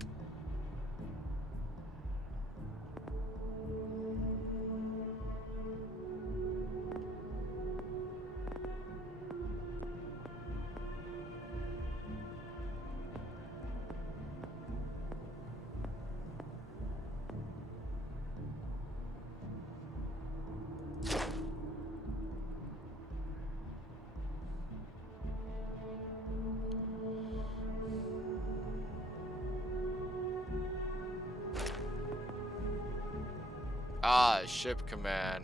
Ah, ship command.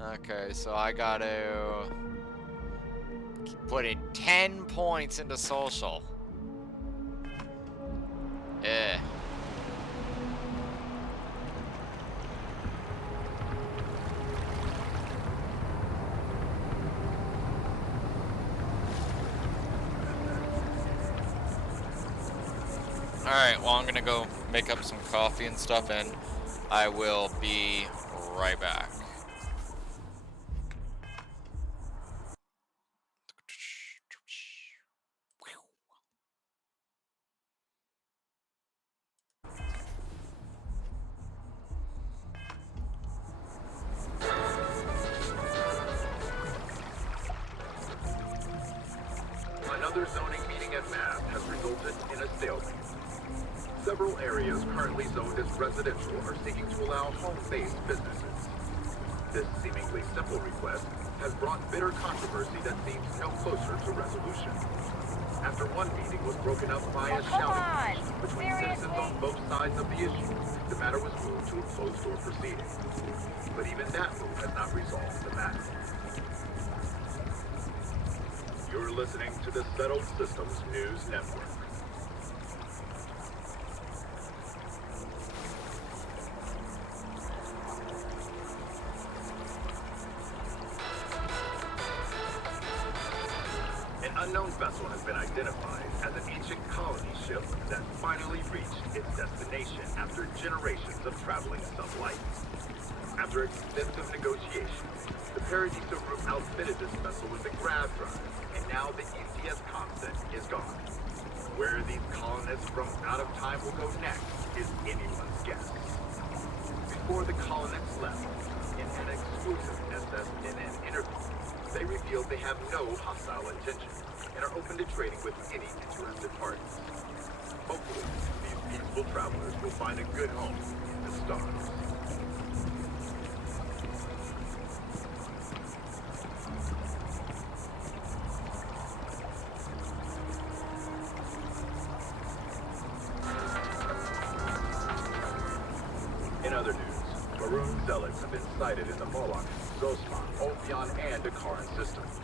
Okay, so I gotta put in 10 points into social. Eh. Alright, well, I'm gonna go make up some coffee and stuff, and I will be right back. Another zoning meeting at MAP has resulted in a stalemate. Several areas currently zoned as residential are seeking to allow home-based businesses. This seemingly simple request has brought bitter controversy that seems no closer to resolution. After one meeting was broken up by a shouting match between citizens on both sides of the issue, the matter was moved to a closed-door proceeding. But even that move has not resolved the matter. You're listening to the Settled Systems News Network. An unknown vessel has been identified as an ancient colony ship that finally reached its destination after generations of traveling sublight. After extensive negotiations, the Paradisa Group outfitted this vessel with a grav drive, and now the ECS concept is gone. Where these colonists from out of time will go next is anyone's guess. Before the colonists left, in an exclusive SSNN interview, they revealed they have no hostile intentions and are open to trading with any interested parties. Hopefully, these peaceful travelers will find a good home in the stars. In other news, maroon zealots have been sighted in the Moloch, Zosma, Ophion, and Akaran systems.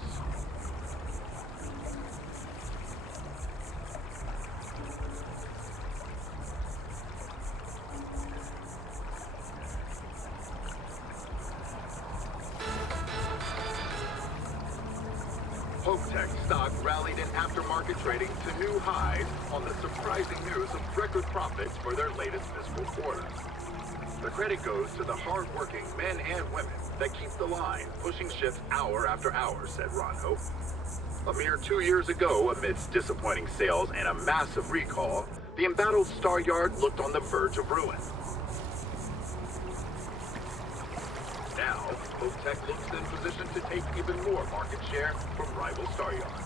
Tech stock rallied in aftermarket trading to new highs on the surprising news of record profits for their latest fiscal quarter. The credit goes to the hard-working men and women that keep the line, pushing ships hour after hour, said Ron Hope. A mere 2 years ago, amidst disappointing sales and a massive recall, the embattled Star Yard looked on the verge of ruin. Now, Tech looks in position to take even more market share from rival Star Yards.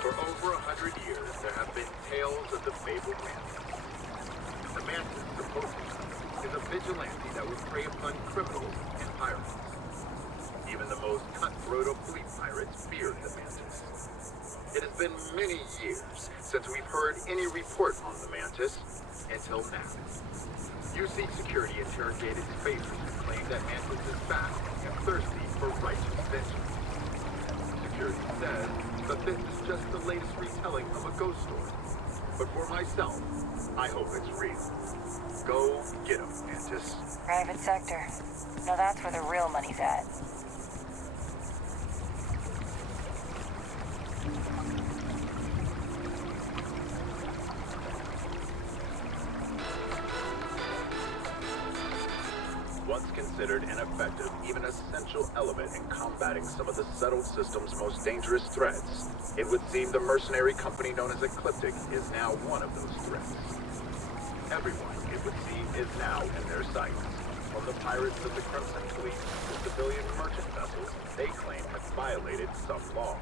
For over 100 years, there have been tales of the fabled Mantis. The Mantis, supposedly, is a vigilante that would prey upon criminals and pirates. Even the most cutthroat of fleet pirates feared the Mantis. It has been many years since we've heard any report on the Mantis, until now. UC Security interrogated spacers who claimed that Mantis is back and thirsty for righteous vengeance. Security says that this is just the latest retelling of a ghost story. But for myself, I hope it's real. Go get 'em, Mantis. Private sector. Now that's where the real money's at. Once considered an effective, even essential element in combating some of the settled system's most dangerous threats, it would seem the mercenary company known as Ecliptic is now one of those threats. Everyone, it would seem, is now in their sights. From the pirates of the Crimson Fleet to civilian merchant vessels they claim have violated some law.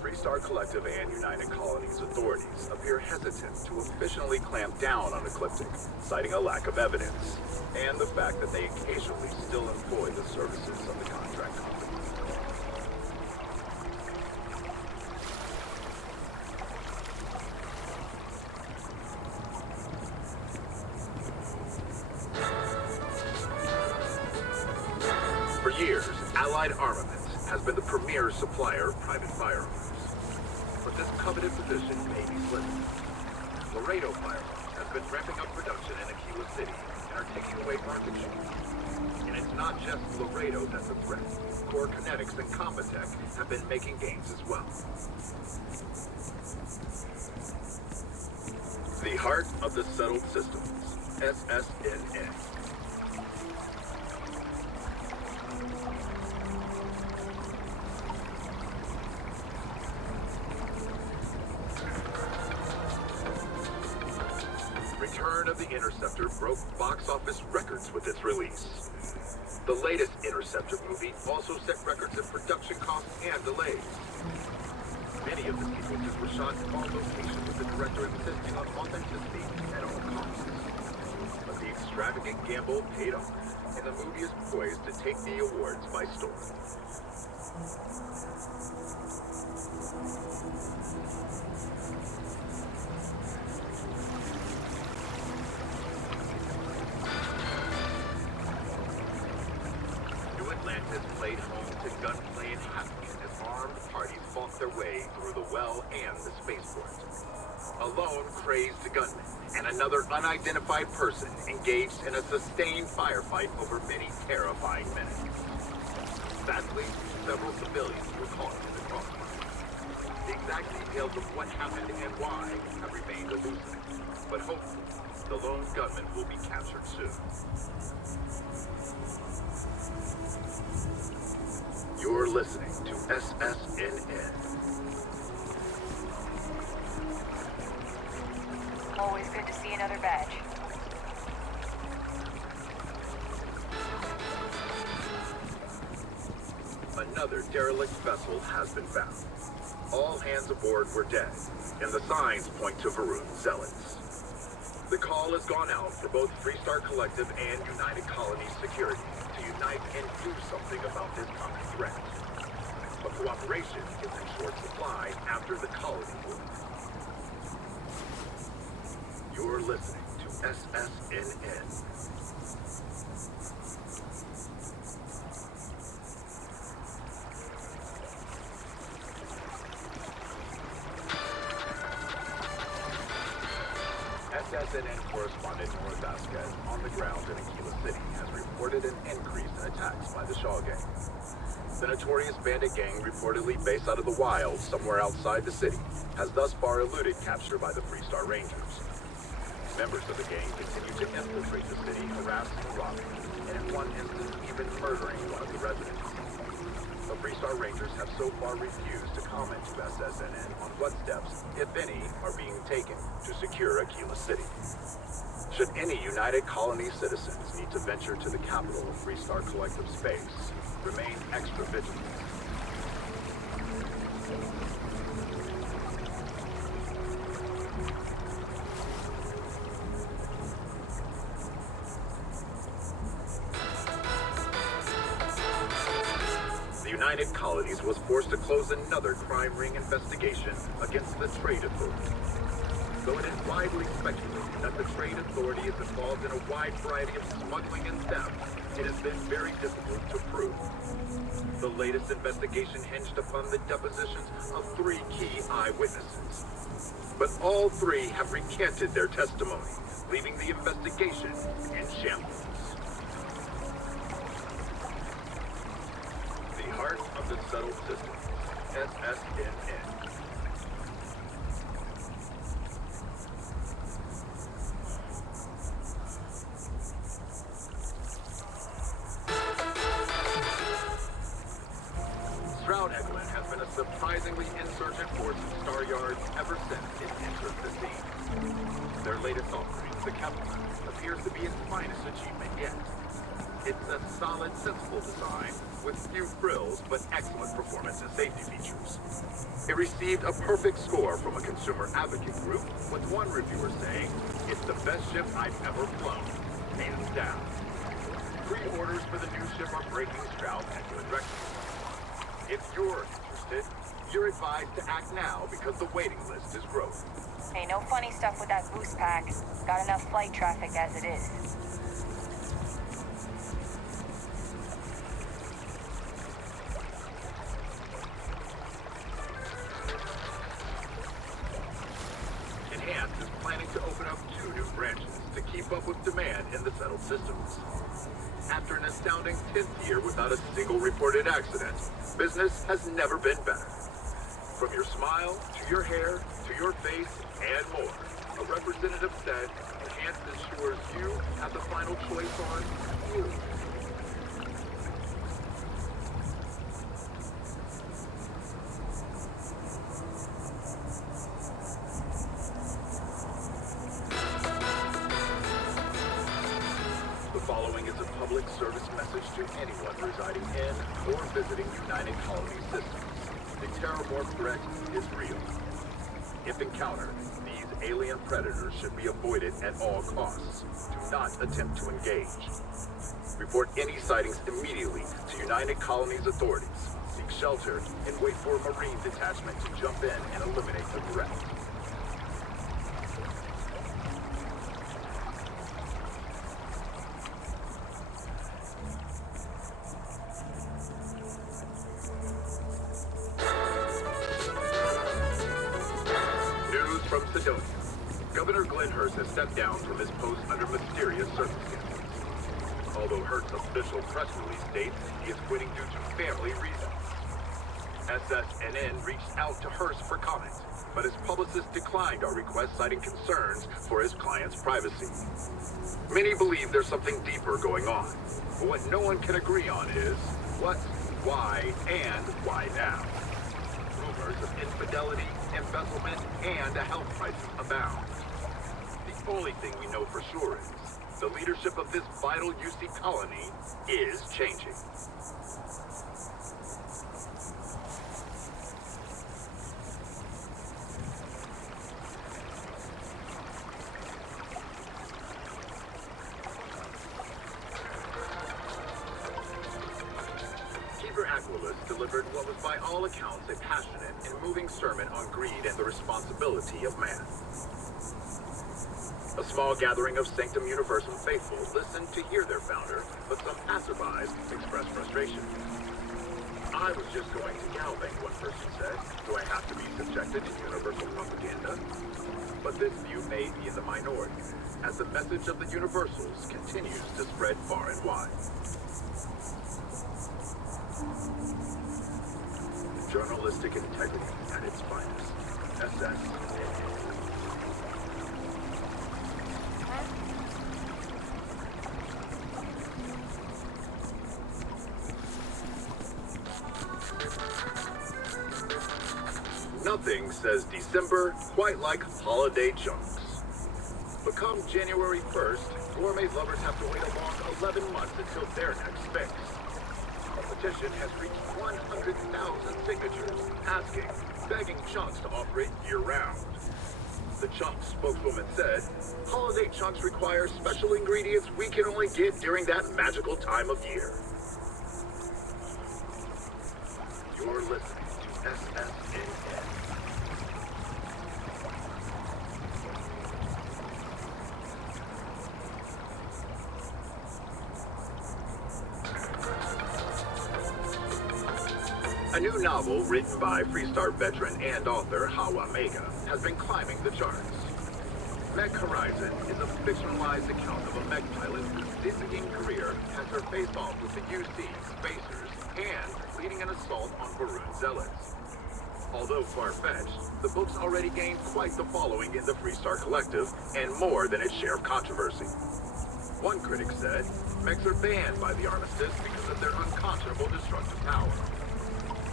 Freestar Collective and United Colonies authorities appear hesitant to officially clamp down on Ecliptic, citing a lack of evidence, and the fact that they occasionally still employ the services of the contract company. For years, Allied Armaments has been the premier supplier of private firearms. But this coveted position may be slipping. Laredo Firearms has been ramping up production in Aquila City and are taking away market share. And it's not just Laredo that's a threat. Core Kinetics and Combatech have been making gains as well. The heart of the settled systems, SSNN. Return of the Interceptor broke box office records with its release. The latest Interceptor movie also set records in production costs and delays. Many of the sequences were shot in all locations with the director insisting on authenticity at all costs. But the extravagant gamble paid off, and the movie is poised to take the awards by storm. New Atlantis played home to gunplay and happening as armed parties fought their way through the well and the spaceport. A lone crazed gunman and another unidentified person engaged in a sustained firefight over many terrifying minutes. Sadly, several civilians were caught in the crossfire. The exact details of what happened and why have remained elusive, but hopefully, the lone gunman will be captured soon. You're listening to SSNN. Always good to see another badge. Another derelict vessel has been found. All hands aboard were dead, and the signs point to Varun zealots. The call has gone out for both Freestar Collective and United Colonies Security to unite and do something about this common threat. But cooperation is in short supply after the colony war. You're listening to SSNN. SSNN correspondent Nora Vasquez on the ground in Aquila City has reported an increase in attacks by the Shaw Gang. The notorious bandit gang, reportedly based out of the wilds somewhere outside the city, has thus far eluded capture by the Freestar Rangers. Members of the gang continue to infiltrate the city, harassing and robbing, and in one instance even murdering one of the residents. The Freestar Rangers have so far refused to comment to SSNN on what steps, if any, are being taken to secure Aquila City. Should any United Colony citizens need to venture to the capital of Freestar Collective space, remain extra vigilant. The United Colonies was forced to close another crime ring investigation against the Trade Authority. Though it is widely speculated that the Trade Authority is involved in a wide variety of smuggling and theft, it has been very difficult to prove. The latest investigation hinged upon the depositions of 3 key eyewitnesses. But all 3 have recanted their testimony, leaving the investigation in shambles. The heart of the settled system, SSNN. Stroud Eglin has been a surprisingly insurgent force in Star Yard ever since it entered the scene. Their latest offering, the Kepler, appears to be its finest achievement yet. It's a solid, sensible design with few frills but excellent performance and safety features. It received a perfect score from a consumer advocate group, with one reviewer saying, "It's the best ship I've ever flown, hands down." Pre-orders for the new ship are breaking Stroud Eglin records. If you're interested, you're advised to act now because the waiting list is growing. Hey, no funny stuff with that boost pack. Got enough flight traffic as it is. Enhance is planning to open up 2 new branches to keep up with demand in the settled systems. After an astounding 10th year without a single reported accident, business has never been better. From your smile, to your hair, to your face, and more, a representative said, Enhance ensures you have the final choice on you. The following is a public service message to anyone residing in or visiting United Colony systems. The terrormorph threat is real. If encountered, these alien predators should be avoided at all costs. Do not attempt to engage. Report any sightings immediately to United Colony's authorities. Seek shelter and wait for a Marine detachment to jump in and eliminate the threat. News from Sidonia. Governor Glenhurst has stepped down from his post under mysterious circumstances. Although Hurt's official press release states he is quitting due to family reasons. SSNN reached out to Hurst for comment, but his publicist declined our request, citing concerns for his client's privacy. Many believe there's something deeper going on, but what no one can agree on is what, why, and why now. Rumors of infidelity, embezzlement, and a health crisis abound. The only thing we know for sure is the leadership of this vital UC colony is changing. Keeper Aquilus delivered what was by all accounts a passionate and moving sermon on greed and the responsibility of man. A small gathering of Sanctum Universum faithful listened to hear their founder, but some passerbys expressed frustration. I was just going to Galbank, one person said. Do I have to be subjected to universal propaganda? But this view may be in the minority, as the message of the Universals continues to spread far and wide. Journalistic integrity at its finest. SS. Nothing says December quite like holiday chunks. But come January 1st, gourmet lovers have to wait a long 11 months until their next fix. A petition has reached 100,000 signatures, asking, begging Chunks to offer it year-round. The Chunks spokeswoman said, holiday chunks require special ingredients we can only get during that magical time of year. You're listening to SSNN. A new novel written by Freestar veteran and author Hawa Mega has been climbing the charts. Mech Horizon is a fictionalized account of a mech pilot whose dizzying career has her face off with the UC, Spacers, and leading an assault on Varun Zealots. Although far-fetched, the book's already gained quite the following in the Freestar Collective, and more than its share of controversy. One critic said, mechs are banned by the Armistice because of their unconscionable destructive power.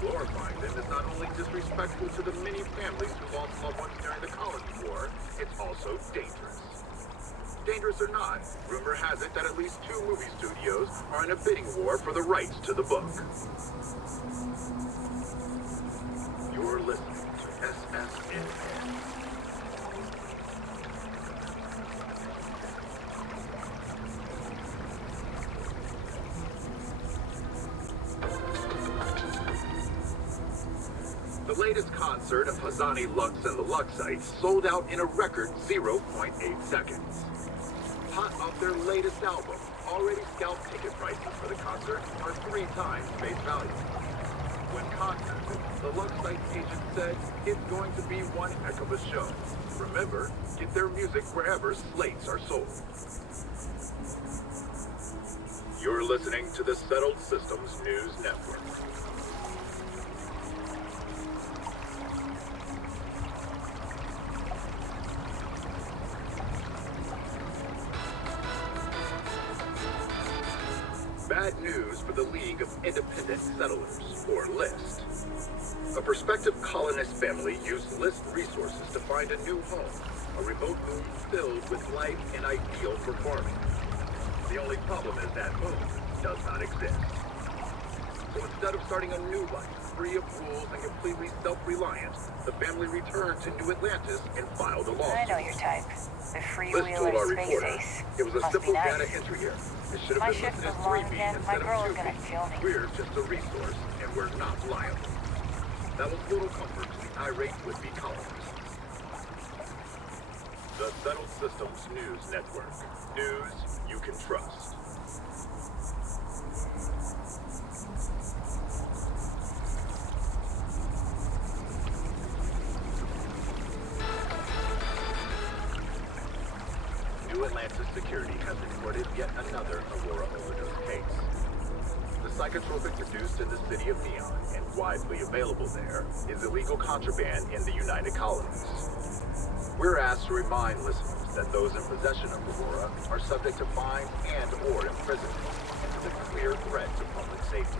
Glorifying them is not only disrespectful to the many families who lost loved ones during the Colony War, it's also dangerous. Dangerous or not, rumor has it that at least 2 movie studios are in a bidding war for the rights to the book. You're listening to SSNN. The latest concert of Hazani Lux and the Luxites sold out in a record 0.8 seconds. Hot off their latest album, already scalped ticket prices for the concert are 3 times face value. When contacted, the Luxite agent said it's going to be one heck of a show. Remember, get their music wherever slates are sold. You're listening to the Settled Systems News Network. Bad news for the League of Independent Settlers, or LIST. A prospective colonist family used LIST resources to find a new home, a remote home filled with life and ideal for farming. The only problem is that home does not exist. So instead of starting a new life, free of rules and completely self-reliant, the family returned to New Atlantis and filed a lawsuit. I know your type. The Liz freewheeler told our space reporter ace. it was a Must simple be nice. data entry error. It should My have been shift listed as was long 3B again. My instead girl of is gonna 2B. kill me. We're just a resource, and we're not liable. That was little comfort to the irate would-be colonists. The Settled Systems News Network. News you can trust. New Atlantis Security has reported yet another Aurora overdose case. The psychotropic produced in the city of Neon and widely available there is illegal contraband in the United Colonies. We're asked to remind listeners that those in possession of Aurora are subject to fine and/or imprisonment and is a clear threat to public safety.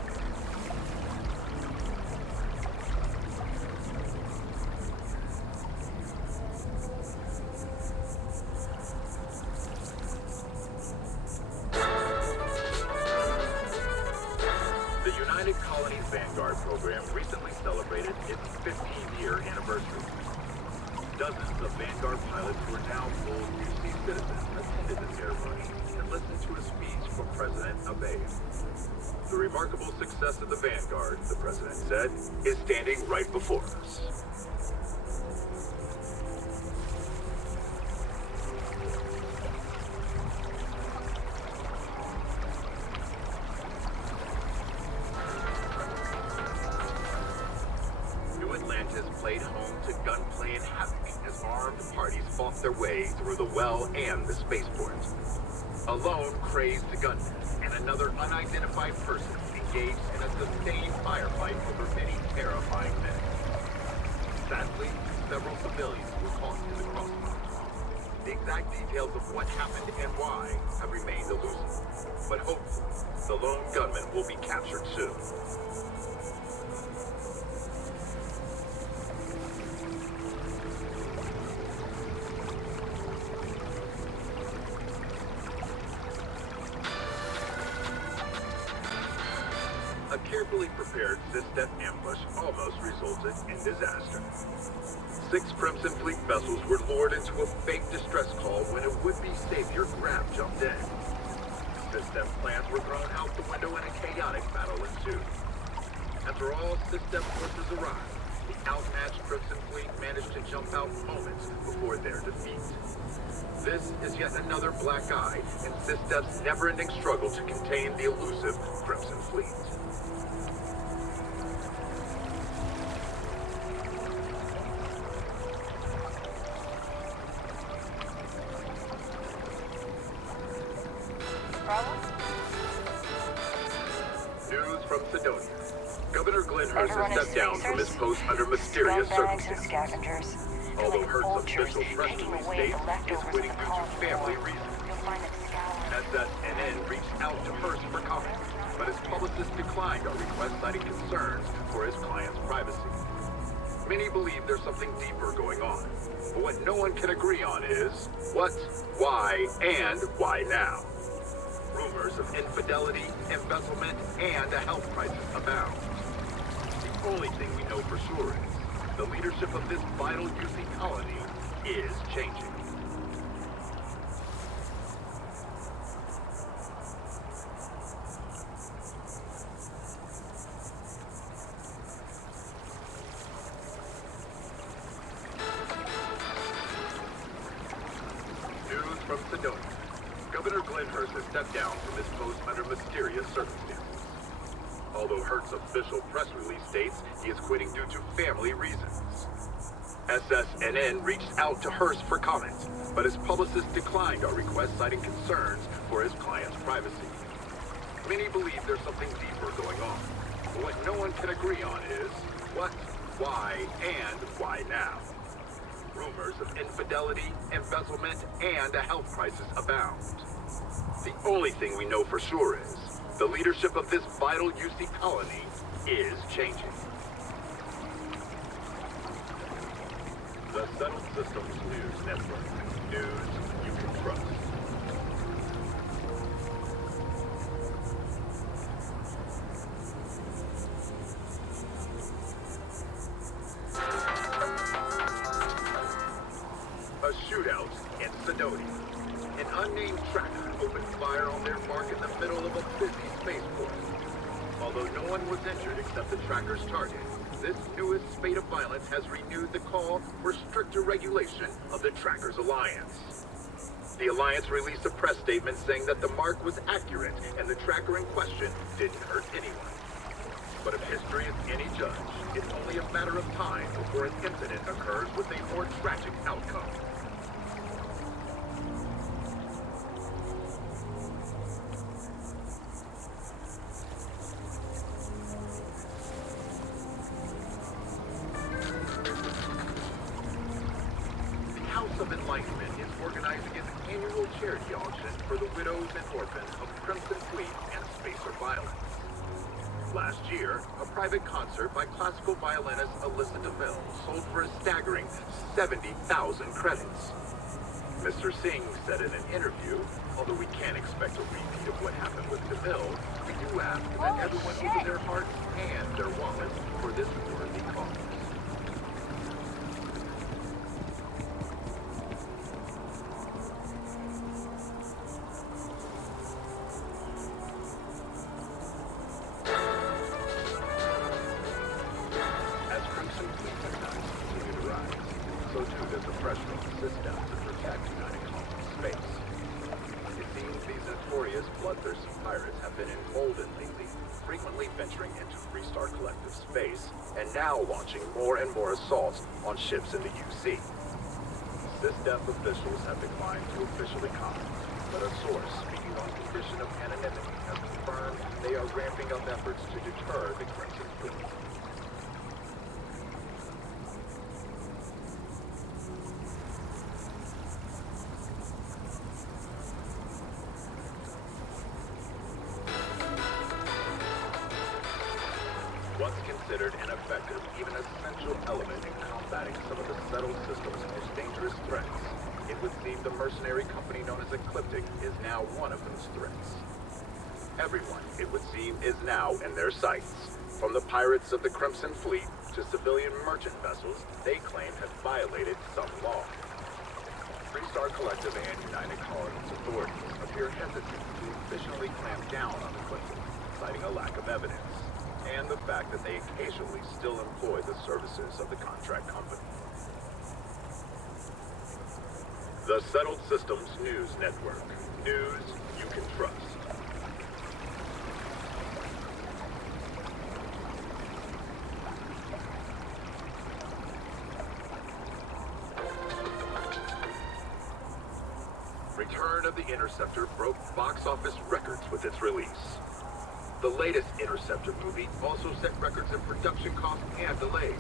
The United Colonies Vanguard program recently celebrated its 15-year anniversary. Dozens of Vanguard pilots who are now full UC citizens attended the ceremony and listened to a speech from President Abe. The remarkable success of the Vanguard, the president said, is standing right before us. New Atlantis played home to gunplay and havoc as armed parties fought their way through the well and the spaceport. A lone crazed gunman and another unidentified person engaged in a sustained firefight over many terrifying men. Sadly, several civilians were caught in the crossfire. The exact details of what happened and why have remained elusive, but hopefully, the lone gunman will be captured soon. A carefully prepared this-death ambush almost resulted in disaster. 6 Crimson Fleet vessels were lured into a fake distress call when a would-be savior Grab jumped in. System plans were thrown out the window and a chaotic battle ensued. After all System forces arrived, the outmatched Crimson Fleet managed to jump out moments before their defeat. This is yet another black eye in System's never-ending struggle to contain the elusive Crimson Fleet. Problem? News from Sidonia. Governor Glenhurst Everyone has is stepped down from his spacers, post under mysterious scumbags and circumstances. scavengers. Although Like Hurst's vultures, official press taking release away states the is leftovers of quitting the due to colony family war. reasons. You'll find it scouring. SSNN reached out to Hurst for comment, but his publicist declined our request citing concerns for his client's privacy. Many believe there's something deeper going on, but what no one can agree on is what, why, and why now. Rumors of infidelity, embezzlement, and a health crisis abound. The only thing we know for sure is the leadership of this vital UC colony is changing. News from Sidonia. Governor Glenhurst has stepped down from his post under mysterious circumstances. Although Hurt's official press release states he is quitting due to family reasons. SSNN reached out to Hurst for comment, but his publicist declined our request citing concerns for his client's privacy. Many believe there's something deeper going on, but what no one can agree on is what, why, and why now. Rumors of infidelity, embezzlement, and a health crisis abound. The only thing we know for sure is the leadership of this vital UC colony is changing. The Settled Systems News Network. News you can trust. In Sidonia, an unnamed tracker opened fire on their mark in the middle of a busy spaceport. Although no one was injured except the tracker's target, this newest spate of violence has renewed the call for stricter regulation of the Trackers Alliance. The Alliance released a press statement saying that the mark was accurate and the tracker in question didn't hurt anyone. But if history is any judge, it's only a matter of time before an incident occurs with a more tragic outcome. The House of Enlightenment is organizing its annual charity auction for the widows and orphans of Crimson Fleet and Spacer violence. Last year, a private concert by classical violinist Alyssa DeMille sold for a staggering 70,000 credits. Mr. Singh said in an interview, although we can't expect a repeat of what happened with DeMille, we do ask that everyone open their hearts and their wallets for this worthy cause. As Crimson Fleet attacks continue to rise, so too does the pressure on the system to protect United Colony space. It seems these notorious bloodthirsty pirates have been emboldened lately, frequently venturing into Freestar Collective space, and now launching more and more assaults on ships in the UC. SysDef officials have declined to officially comment, but a source speaking on condition of anonymity has confirmed they are ramping up efforts to deter the Crimson Fleet. Once considered an effective, even essential element in combating some of the settled system's most dangerous threats, it would seem the mercenary company known as Ecliptic is now one of those threats. Everyone, it would seem, is now in their sights. From the pirates of the Crimson Fleet to civilian merchant vessels they claim have violated some law. Freestar Collective and United Colonies authorities appear hesitant to officially clamp down on Ecliptic, citing a lack of evidence, and the fact that they occasionally still employ the services of the contract company. The Settled Systems News Network. News you can trust. Return of the Interceptor broke box office records with its release. The latest Interceptor movie also set records in production costs and delays.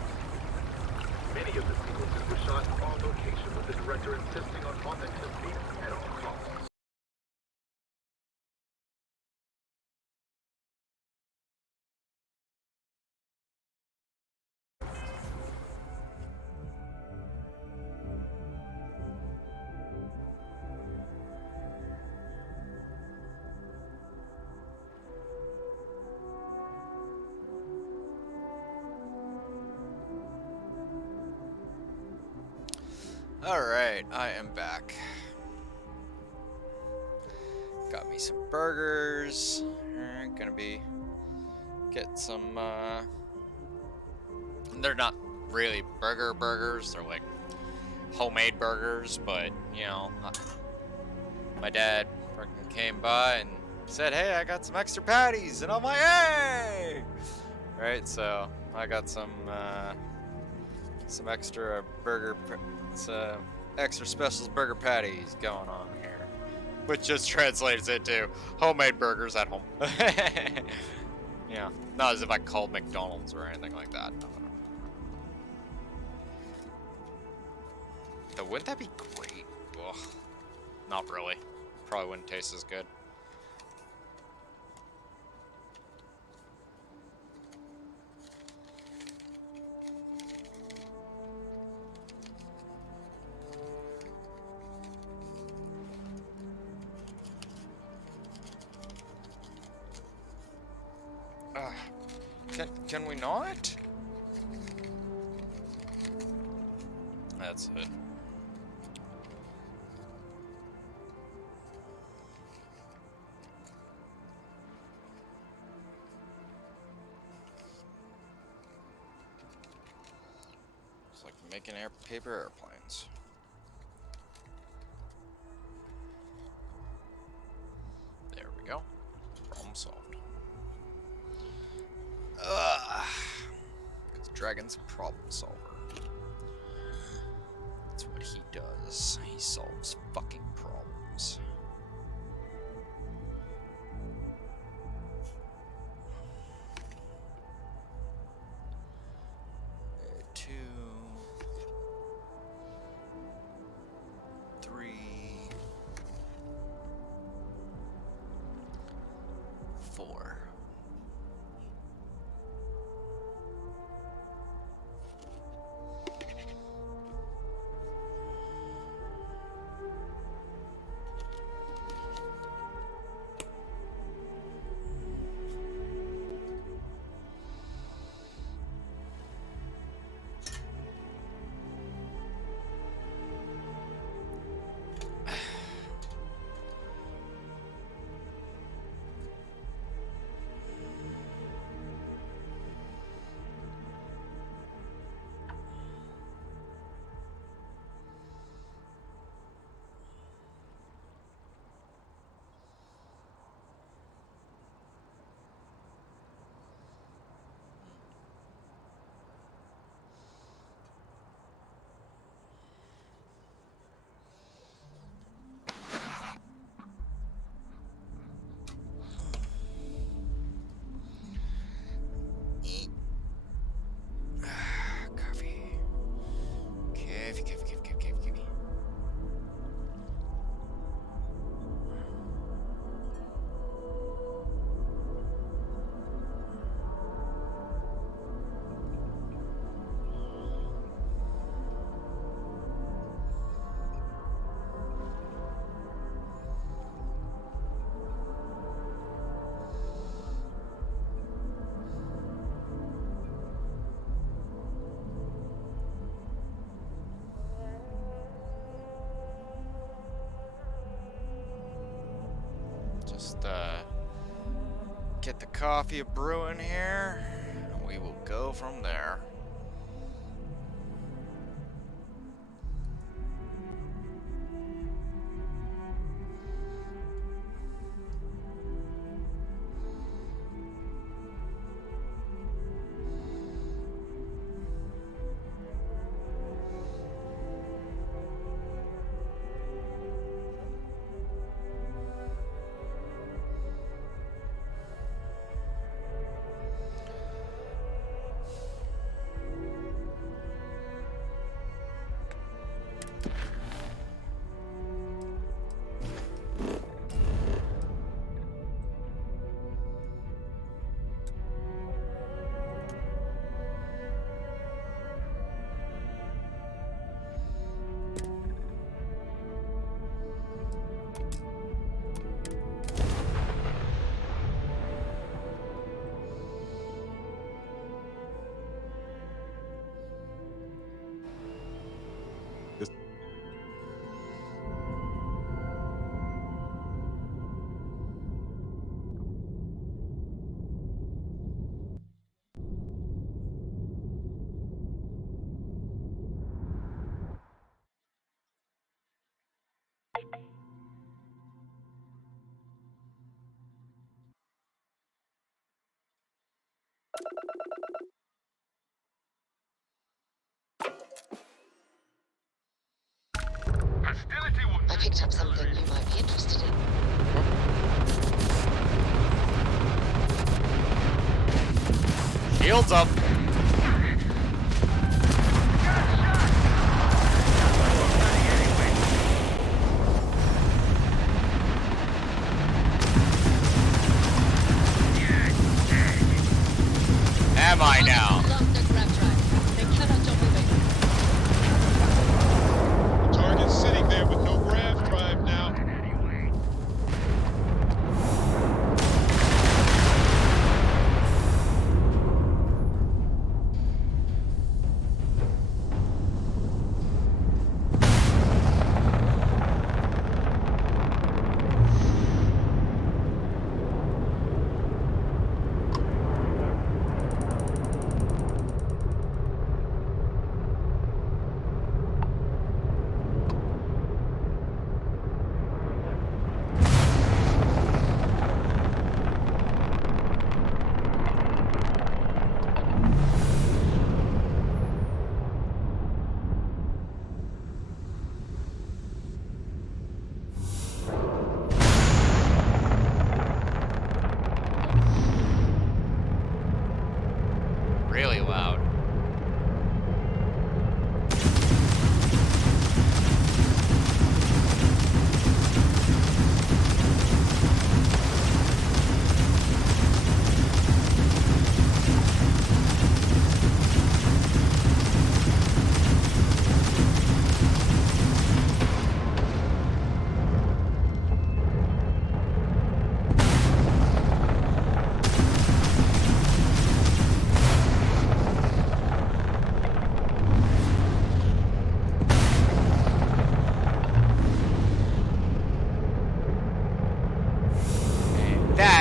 Many of the sequences were shot on location, with the director insisting on authenticity at all costs. Alright, I am back. Got me some burgers. Alright, gonna be get some they're not really burgers, they're like homemade burgers, but you know, my dad freaking came by and said, "Hey, I got some extra patties," and I'm like, "Hey!" Right, so I got some extra burger, extra specials burger patties going on here, which just translates into homemade burgers at home. Yeah, not as if I called McDonald's or anything like that. No. Though, wouldn't that be great? Ugh, not really. Probably wouldn't taste as good. Can we not? That's it. making paper airplanes. There we go. Problem solved. Because Dragon's a problem solver. That's what he does. He solves fucking problems. Two, 3, 4. Coffee. Coffee. Just get the coffee brewing here, and we will go from there. I picked up something you might be interested in. Shields up. Am I now? Target's sitting there with no grav drive now.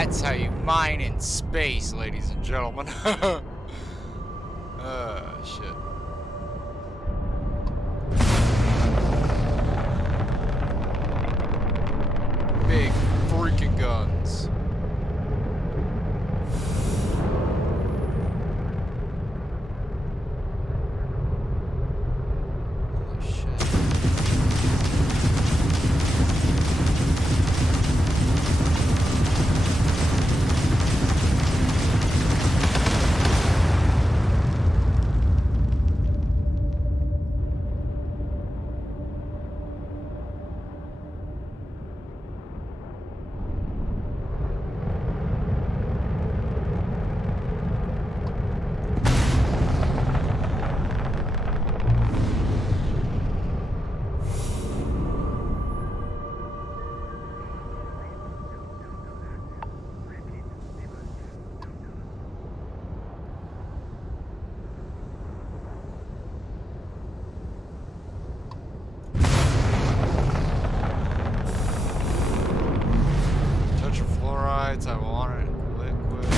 That's how you mine in space, ladies and gentlemen. Shit. Big freaking guns. Tetrafluorides, I want it in liquids.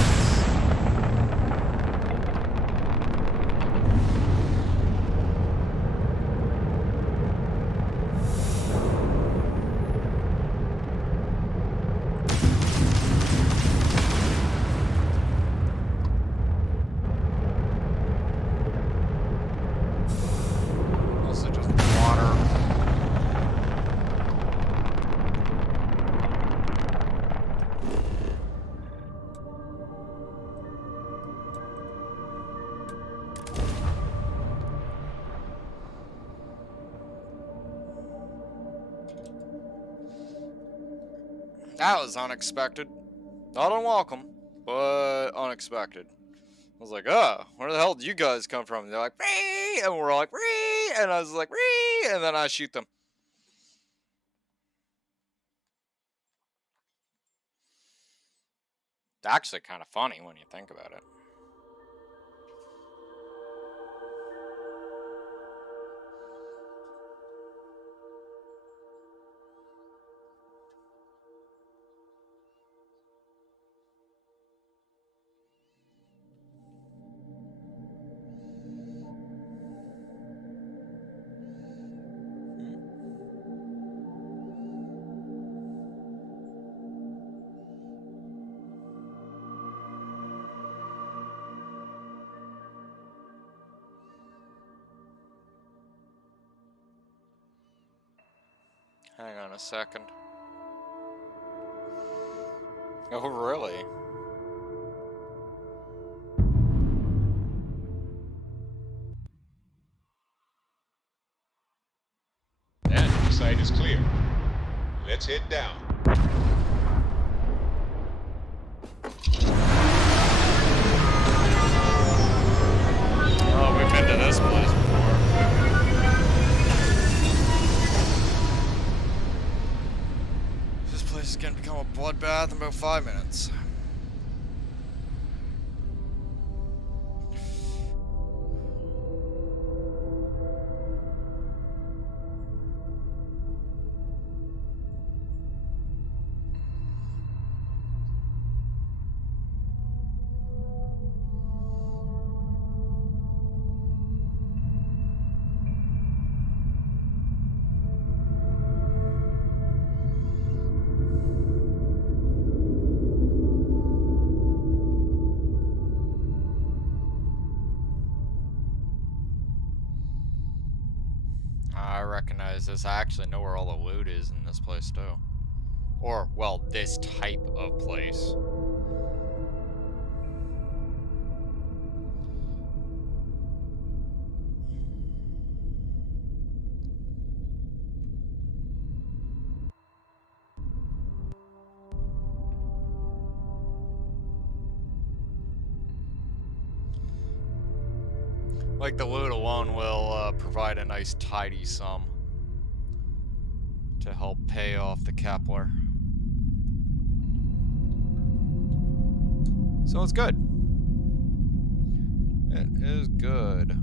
Also just water. That was unexpected. Not unwelcome, but unexpected. I was like, where the hell did you guys come from? And they're like, "Ree!" And we're like, "Ree!" And I was like, "Ree!" And then I shoot them. It's actually kind of funny when you think about it. Hang on a second. Oh, really? And the site is clear. Let's head down. Oh, we've been to this place before. This place is gonna become a bloodbath in about 5 minutes. I recognize this. I actually know where all the loot is in this place too. Or, well, this type of place. Like the loot alone will provide a nice tidy sum to help pay off the Kepler. So it's good. It is good.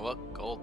Oh, look, gold.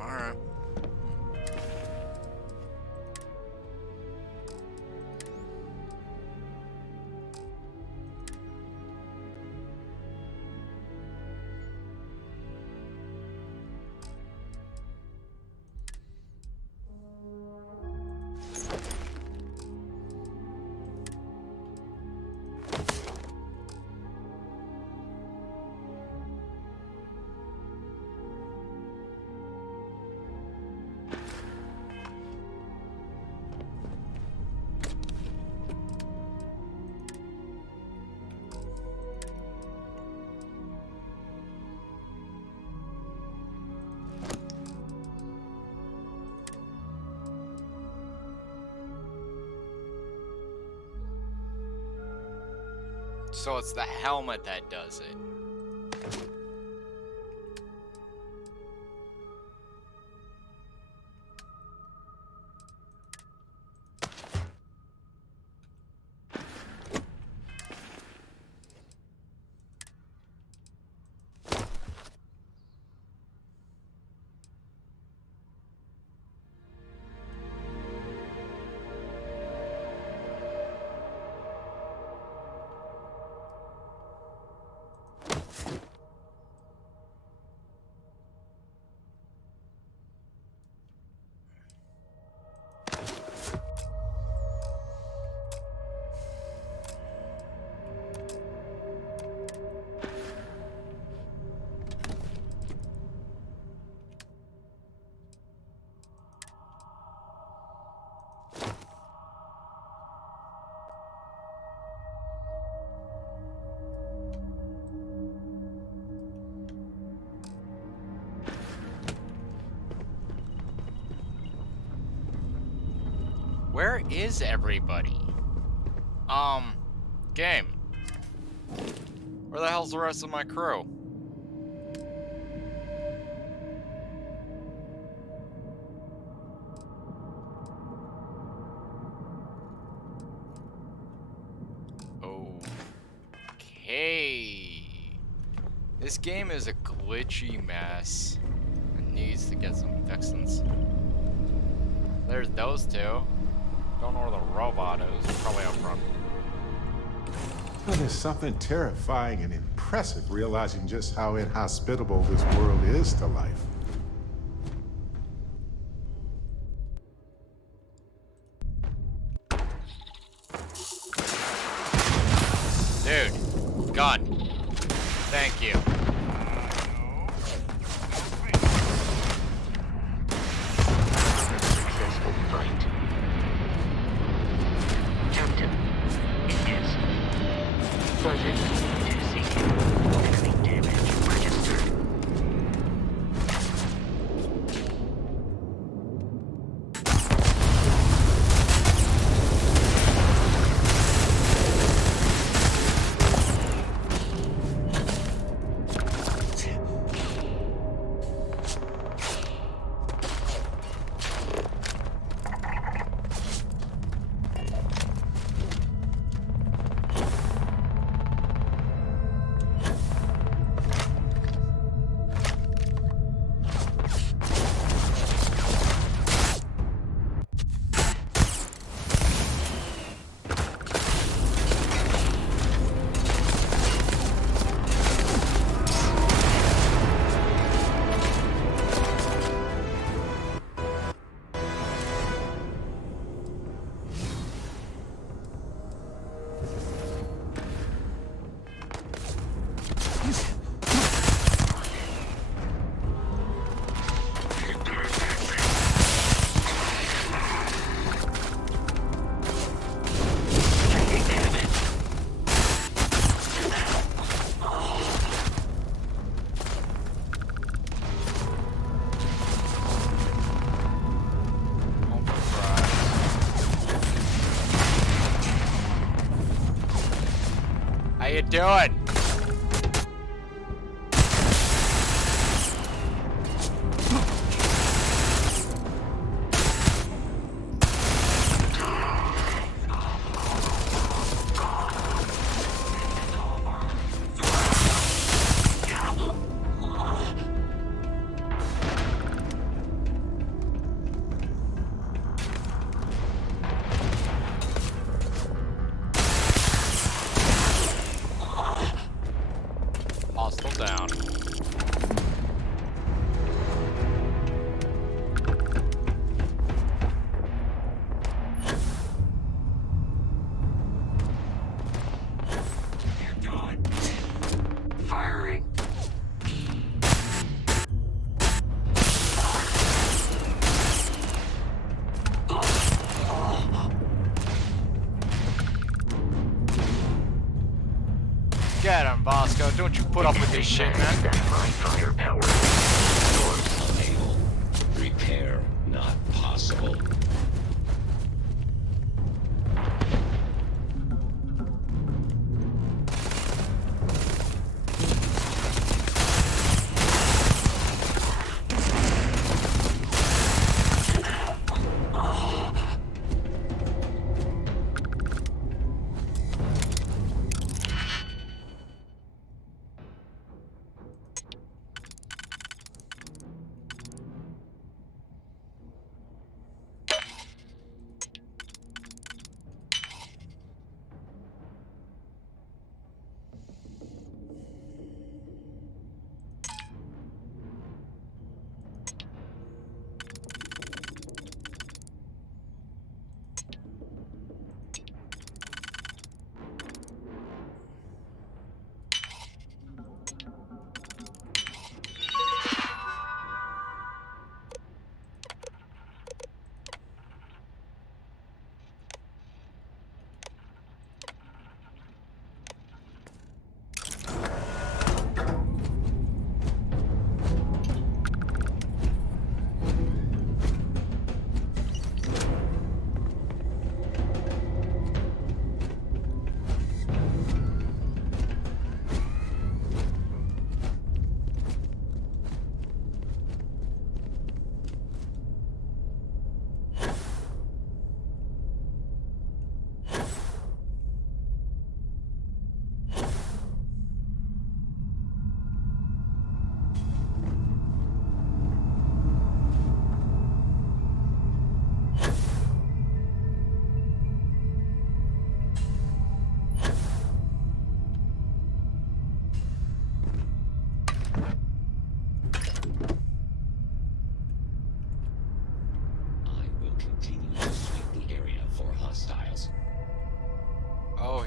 Alright. So it's the helmet that does it. Where is everybody? Game. Where the hell's the rest of my crew? This game is a glitchy mess. It needs to get some fixins. There's those two. Don't know where the robot is. Probably out front. Well, there's something terrifying and impressive realizing just how inhospitable this world is to life. Dude, gun. Thank you. Successful fight. Captain, it is pleasant to see you. Enemy damage registered. How you doing? Hostile down. Firing. Get him, Bosco. Don't you put up with this shit, man. That my firepower. Unable. Repair not possible.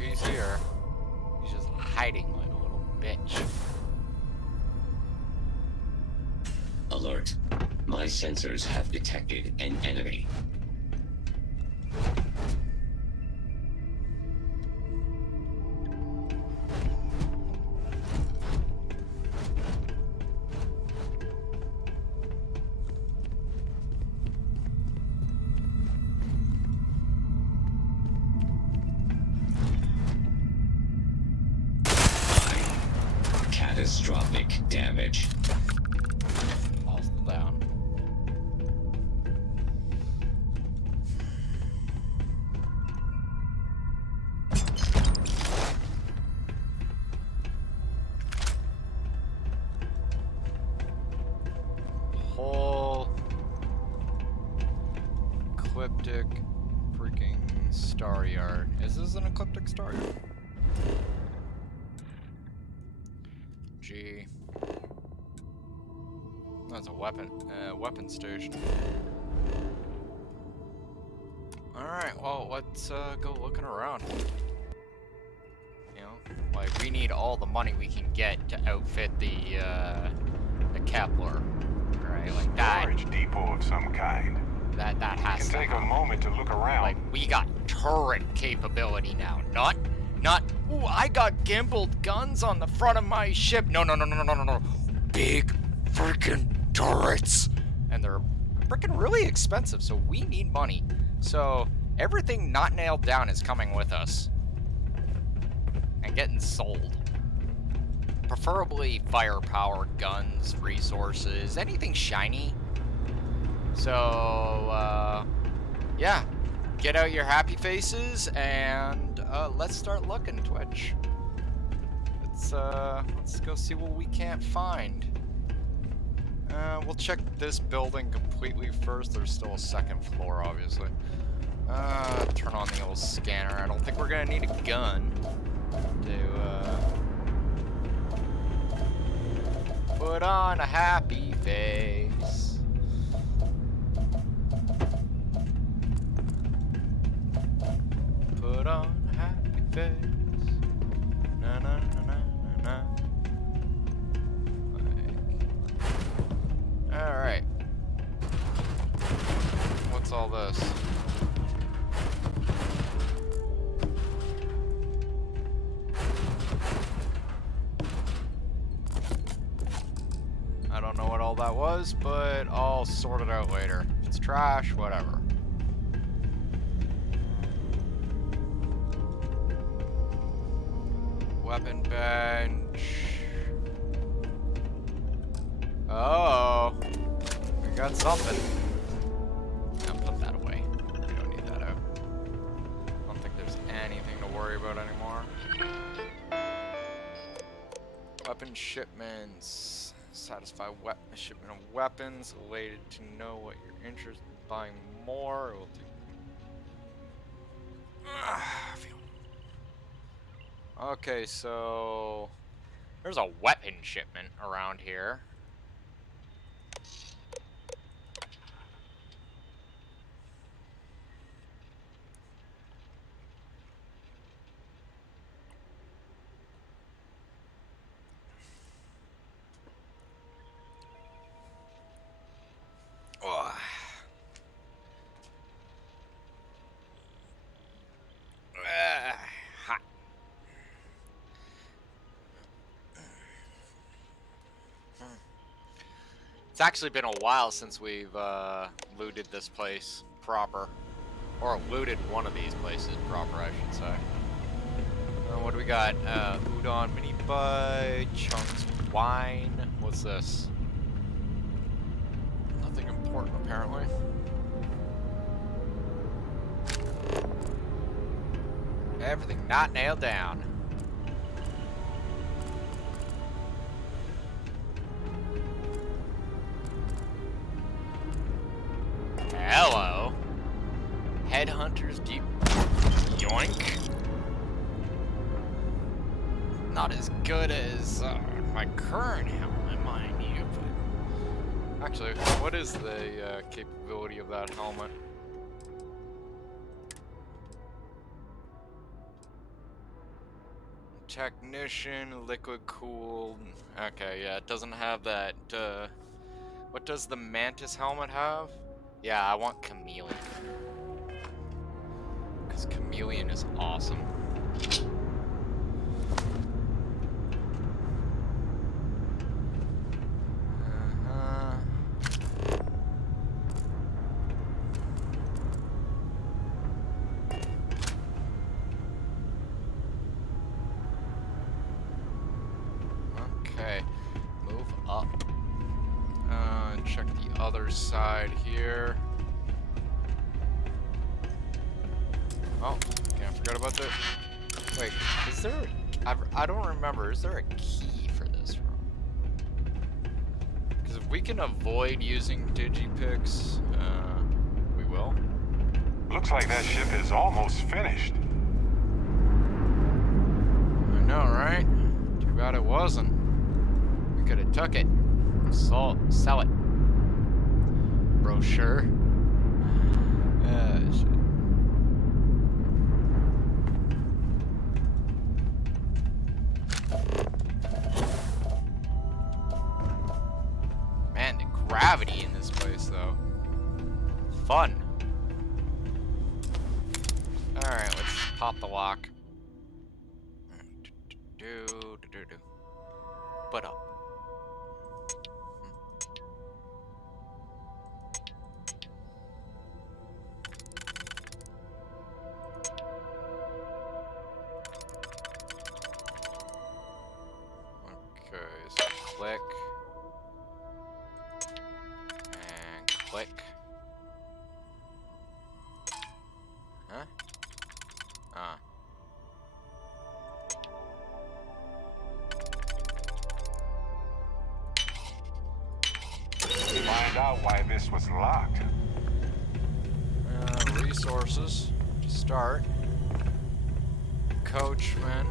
he's here. He's just hiding like a little bitch. Alert. My sensors have detected an enemy. Catastrophic damage. All still down. Whole ecliptic freaking star yard. Is this an ecliptic star yard? G. That's a weapon station. Alright, well, let's go looking around. You know, like, we need all the money we can get to outfit the Kepler. Right, like that. Storage depot of some kind. That has to take happen. a moment to look around. Like, we got turret capability now. Not, ooh, I got gimbaled guns on the front of my ship. No. Big freaking turrets. And they're freaking really expensive, so we need money. So, everything not nailed down is coming with us. And getting sold. Preferably firepower, guns, resources, anything shiny. So, yeah. Get out your happy faces and let's start looking, Twitch. Let's go see what we can't find. We'll check this building completely first. There's still a second floor, obviously. Turn on the old scanner. I don't think we're gonna need a gun to put on a happy face. Put on a happy face. Na na na na na na. Alright. What's all this? I don't know what all that was, but I'll sort it out later. If it's trash, whatever. Weapon bench. Oh, we got something. I'll put that away. We don't need that out. I don't think there's anything to worry about anymore. Weapon shipments. Satisfy shipment of weapons. Elated to know what you're interested in buying more. We'll do. Okay, so there's a weapon shipment around here. Oh. Hot. It's actually been a while since we've looted this place proper. Or looted one of these places proper, I should say. What do we got? Udon, mini buy, chunks, wine. What's this? Nothing important, apparently. Everything not nailed down. Hello. Headhunters deep. Yoink. Not as good as my current helmet, mind you, but actually, what is the capability of that helmet? Technician, liquid cooled. Okay, yeah, it doesn't have that. What does the Mantis helmet have? Yeah, I want Chameleon. Because Chameleon is awesome. Uh-huh. Okay, move up. And check the other side here. Oh, can't forget about the... Wait, is there... I don't remember. Is there a key for this room? Because if we can avoid using digipicks, we will. Looks like that ship is almost finished. I know, right? Too bad it wasn't. We could have took it. Sell it. Brochure. Shit. Man, the gravity in this place, though. Fun. Alright, let's pop the lock. But up. Okay, so click. And click. Huh? Ah. Find out why this was locked. Resources to start. Coachman.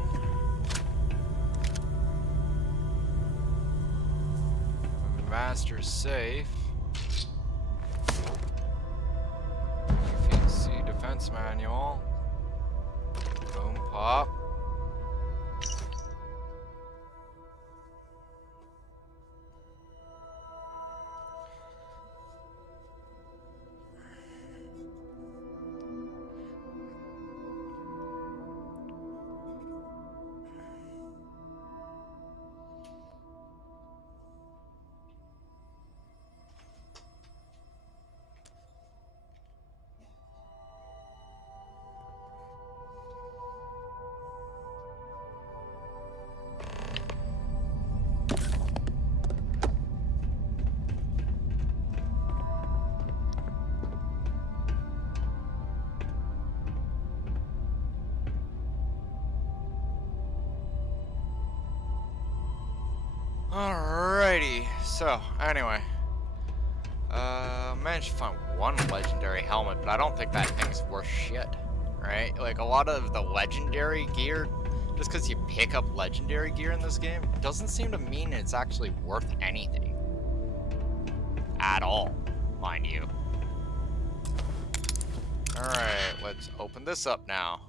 Master safe. PC defense manual. Boom pop. Alrighty, so anyway, managed to find one legendary helmet, but I don't think that thing's worth shit, right? Like a lot of the legendary gear, just because you pick up legendary gear in this game, doesn't seem to mean it's actually worth anything. At all, mind you. Alright, let's open this up now.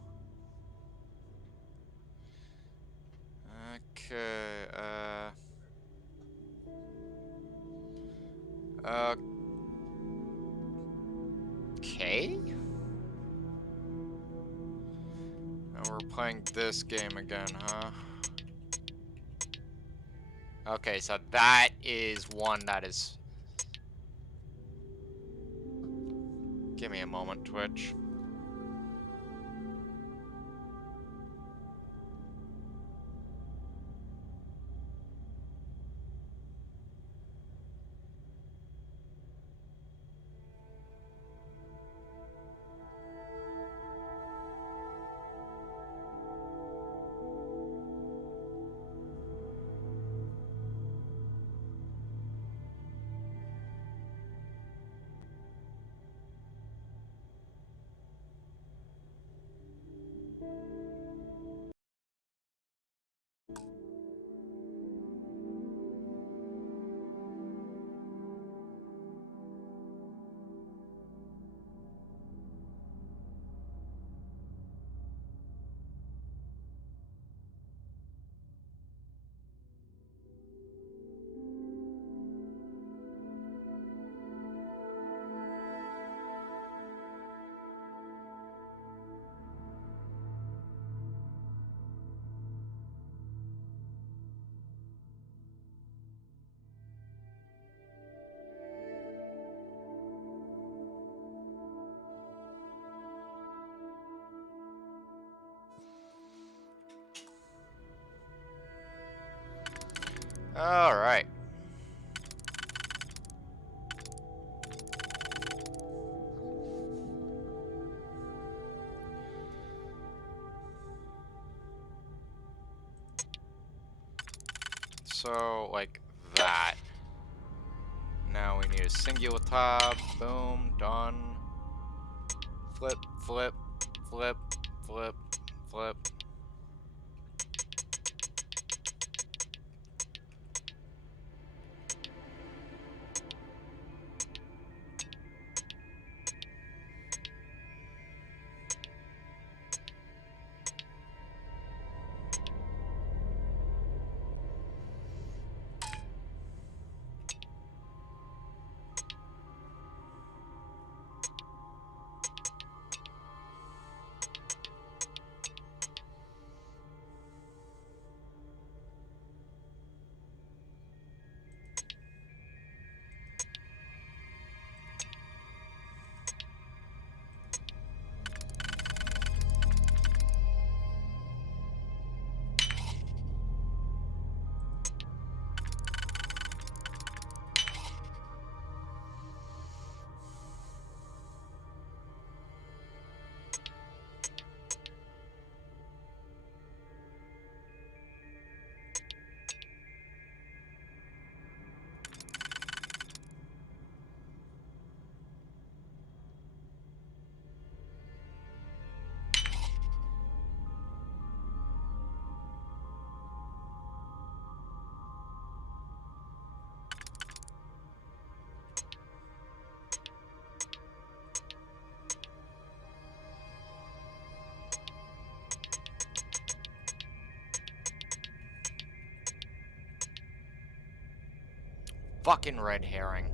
Okay, okay. Now we're playing this game again, huh? Okay, so that is one that is... Give me a moment, Twitch. All right. So, like that. Now we need a singular tab. Boom, done. Flip, flip, flip, flip, flip. Fucking red herring.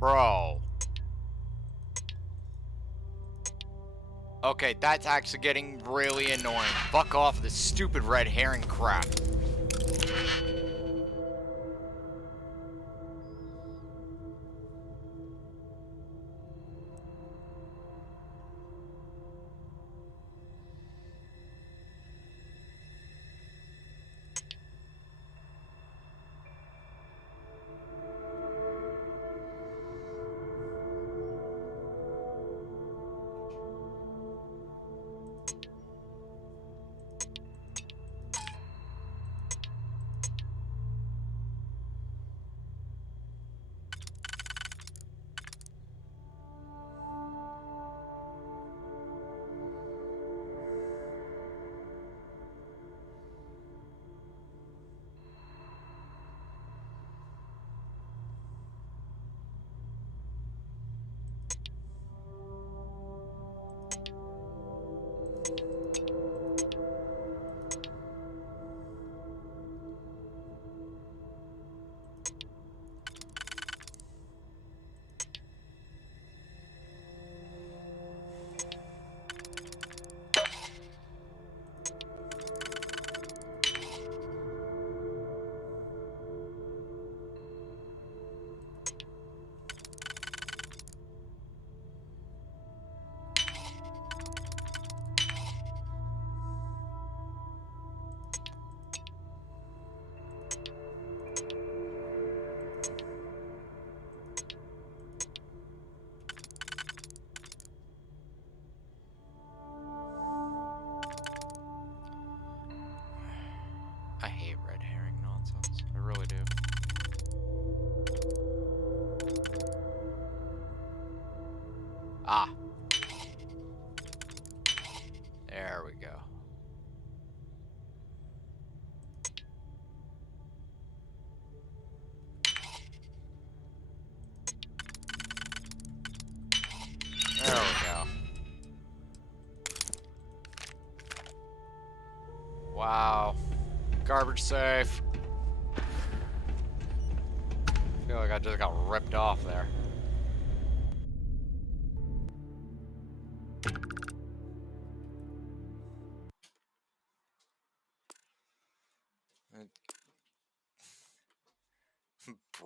Bro. Okay, that's actually getting really annoying. Fuck off this stupid red herring crap. I hate red herring nonsense. I really do. Ah. There we go. Wow. Garbage safe. I feel like I just got ripped off there.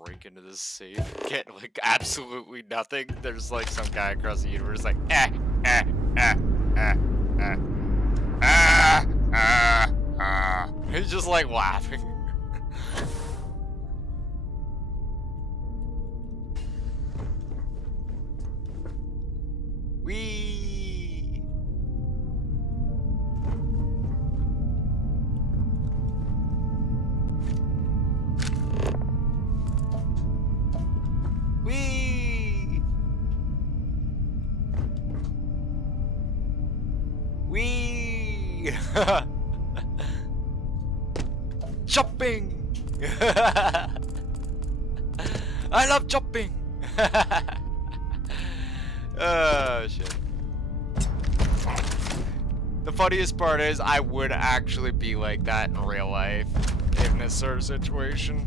Break into this safe, get like absolutely nothing. There's like some guy across the universe like he's just like laughing. Wee. Wee. Wee. Jumping. I love jumping. Oh shit. The funniest part is I would actually be like that in real life in this sort of situation.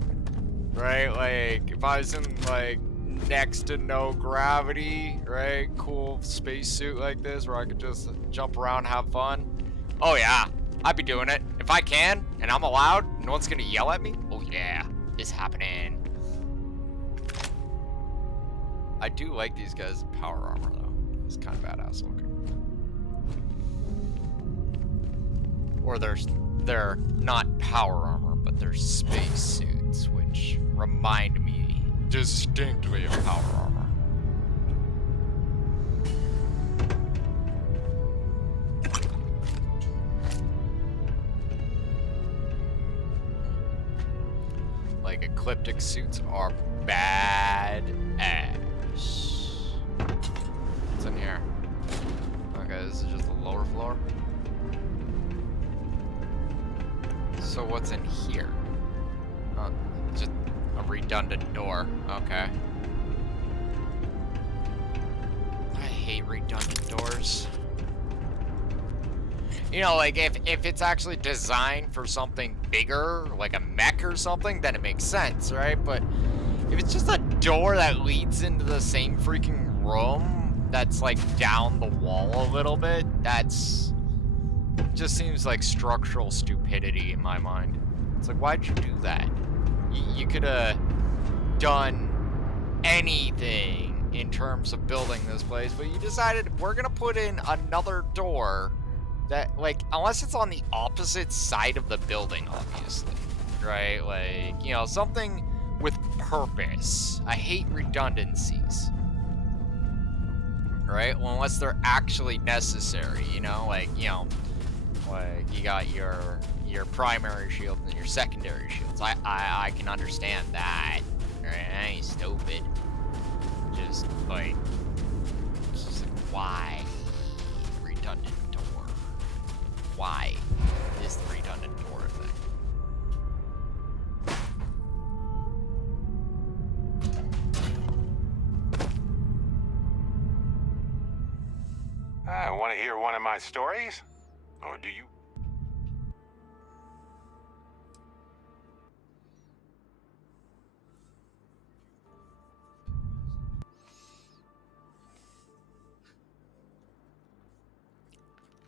Right? Like if I was in like next to no gravity, right? Cool spacesuit like this where I could just jump around, have fun. Oh yeah, I'd be doing it. If I can and I'm allowed, no one's gonna yell at me. Oh yeah, it's happening. I do like these guys' power armor though. It's kind of badass looking. Or they're not power armor, but they're space suits, which remind me distinctly of power armor. Like ecliptic suits are bad ass. What's in here? Okay, this is just the lower floor. So what's in here? Just a redundant door. Okay. I hate redundant doors. You know, like if it's actually designed for something bigger, like a mech or something, then it makes sense, right? But if it's just a door that leads into the same freaking room that's like down the wall a little bit, that's just seems like structural stupidity in my mind. It's like, why'd you do that? You could have done anything in terms of building this place, but you decided we're gonna put in another door that, like, unless it's on the opposite side of the building, obviously, right? Like, you know, something with purpose. I hate redundancies, right? Well, unless they're actually necessary, you know, like, you know, like you got your primary shield and your secondary shields. I can understand that. Right? Stupid. Just like why redundant door? Why is the redundant door a thing? Want to hear one of my stories? Or do you?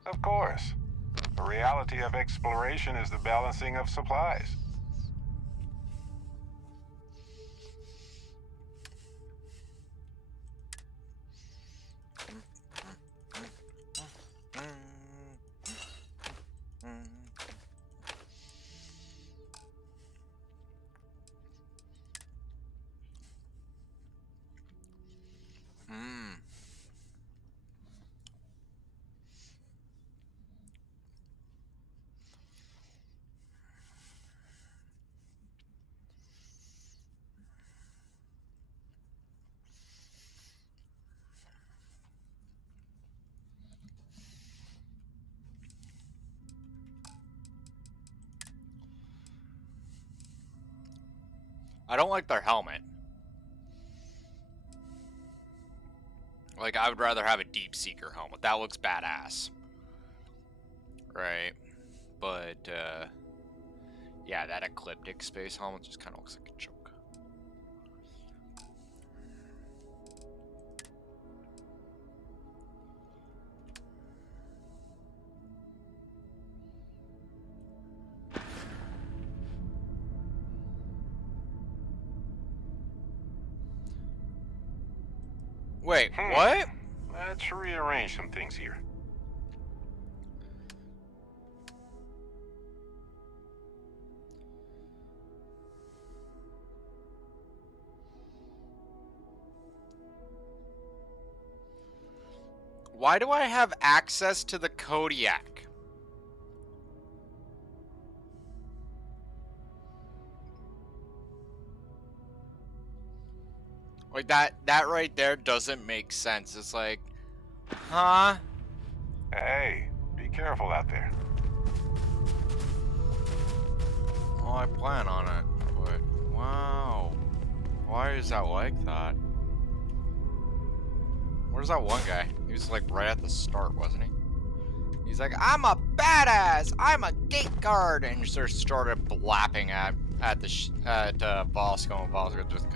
Of course. The reality of exploration is the balancing of supplies. I don't like their helmet. Like, I would rather have a Deep Seeker helmet. That looks badass. Right. but yeah, that ecliptic space helmet just kind of looks like a joke. Wait, what? Let's rearrange some things here. Why do I have access to the Kodiak? Like that right there doesn't make sense. It's like, huh? Hey, be careful out there. Well, I plan on it, but wow. Why is that like that? Where's that one guy? He was like right at the start, wasn't he? He's like, I'm a badass! I'm a gate guard! And he just started blapping at Bosco, and Bosco just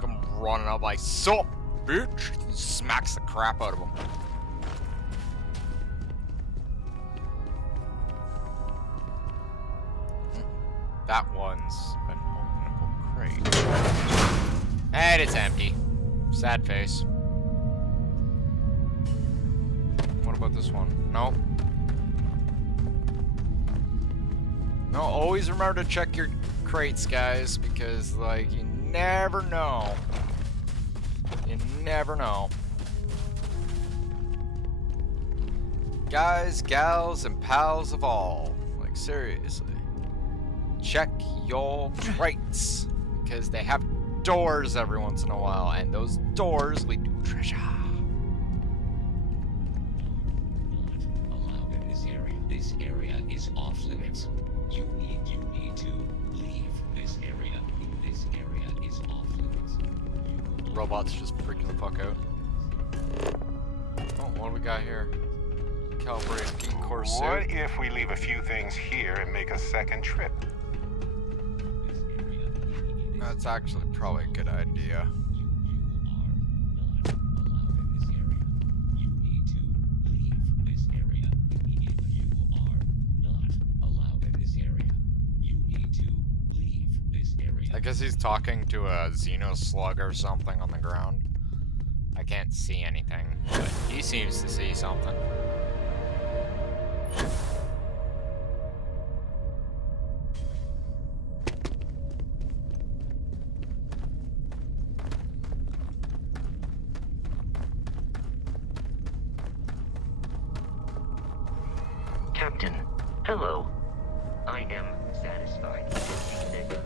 come running up like, sup, bitch! And smacks the crap out of him. That one's an openable crate. And it's empty. Sad face. What about this one? Nope. No, always remember to check your crates, guys, because, like, you never know. You never know. Guys, gals, and pals of all. Like, seriously. Check your crates, because they have doors every once in a while, and those doors lead to treasure. Allowed in this area. This area is off limits. You need to leave this area. This area is off limits. Robots just freaking the fuck out. Oh, what do we got here? Calibrated geek core suit. What if we leave a few things here and make a second trip? That's actually probably a good idea. I guess he's talking to a Xenoslug or something on the ground. I can't see anything, but he seems to see something. Captain, hello. I am satisfied with the evening.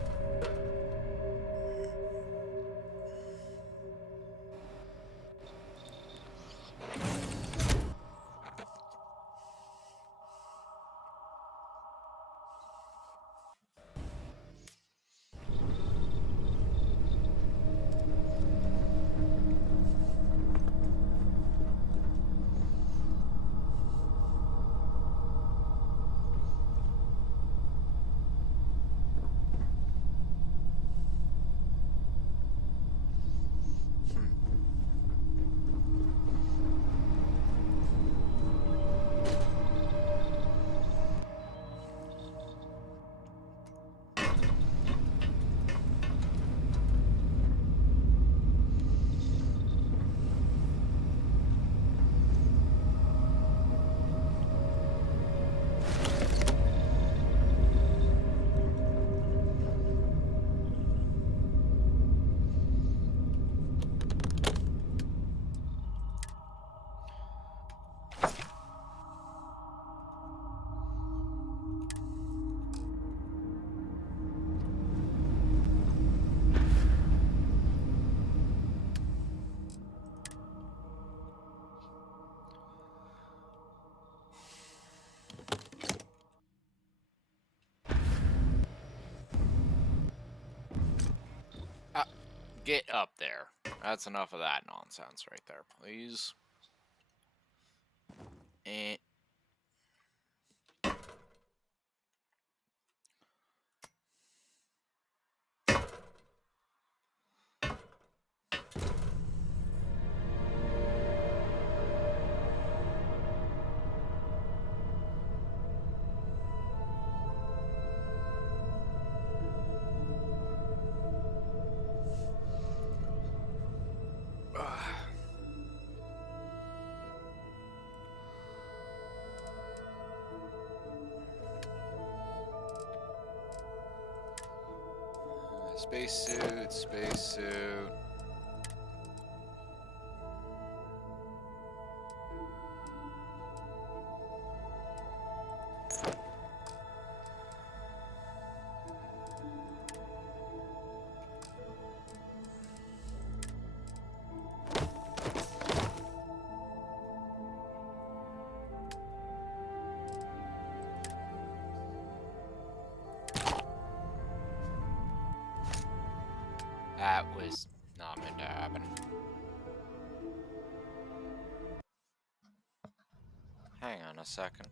Get up there. That's enough of that nonsense right there, please. And Spacesuit, spacesuit. That was not meant to happen. Hang on a second.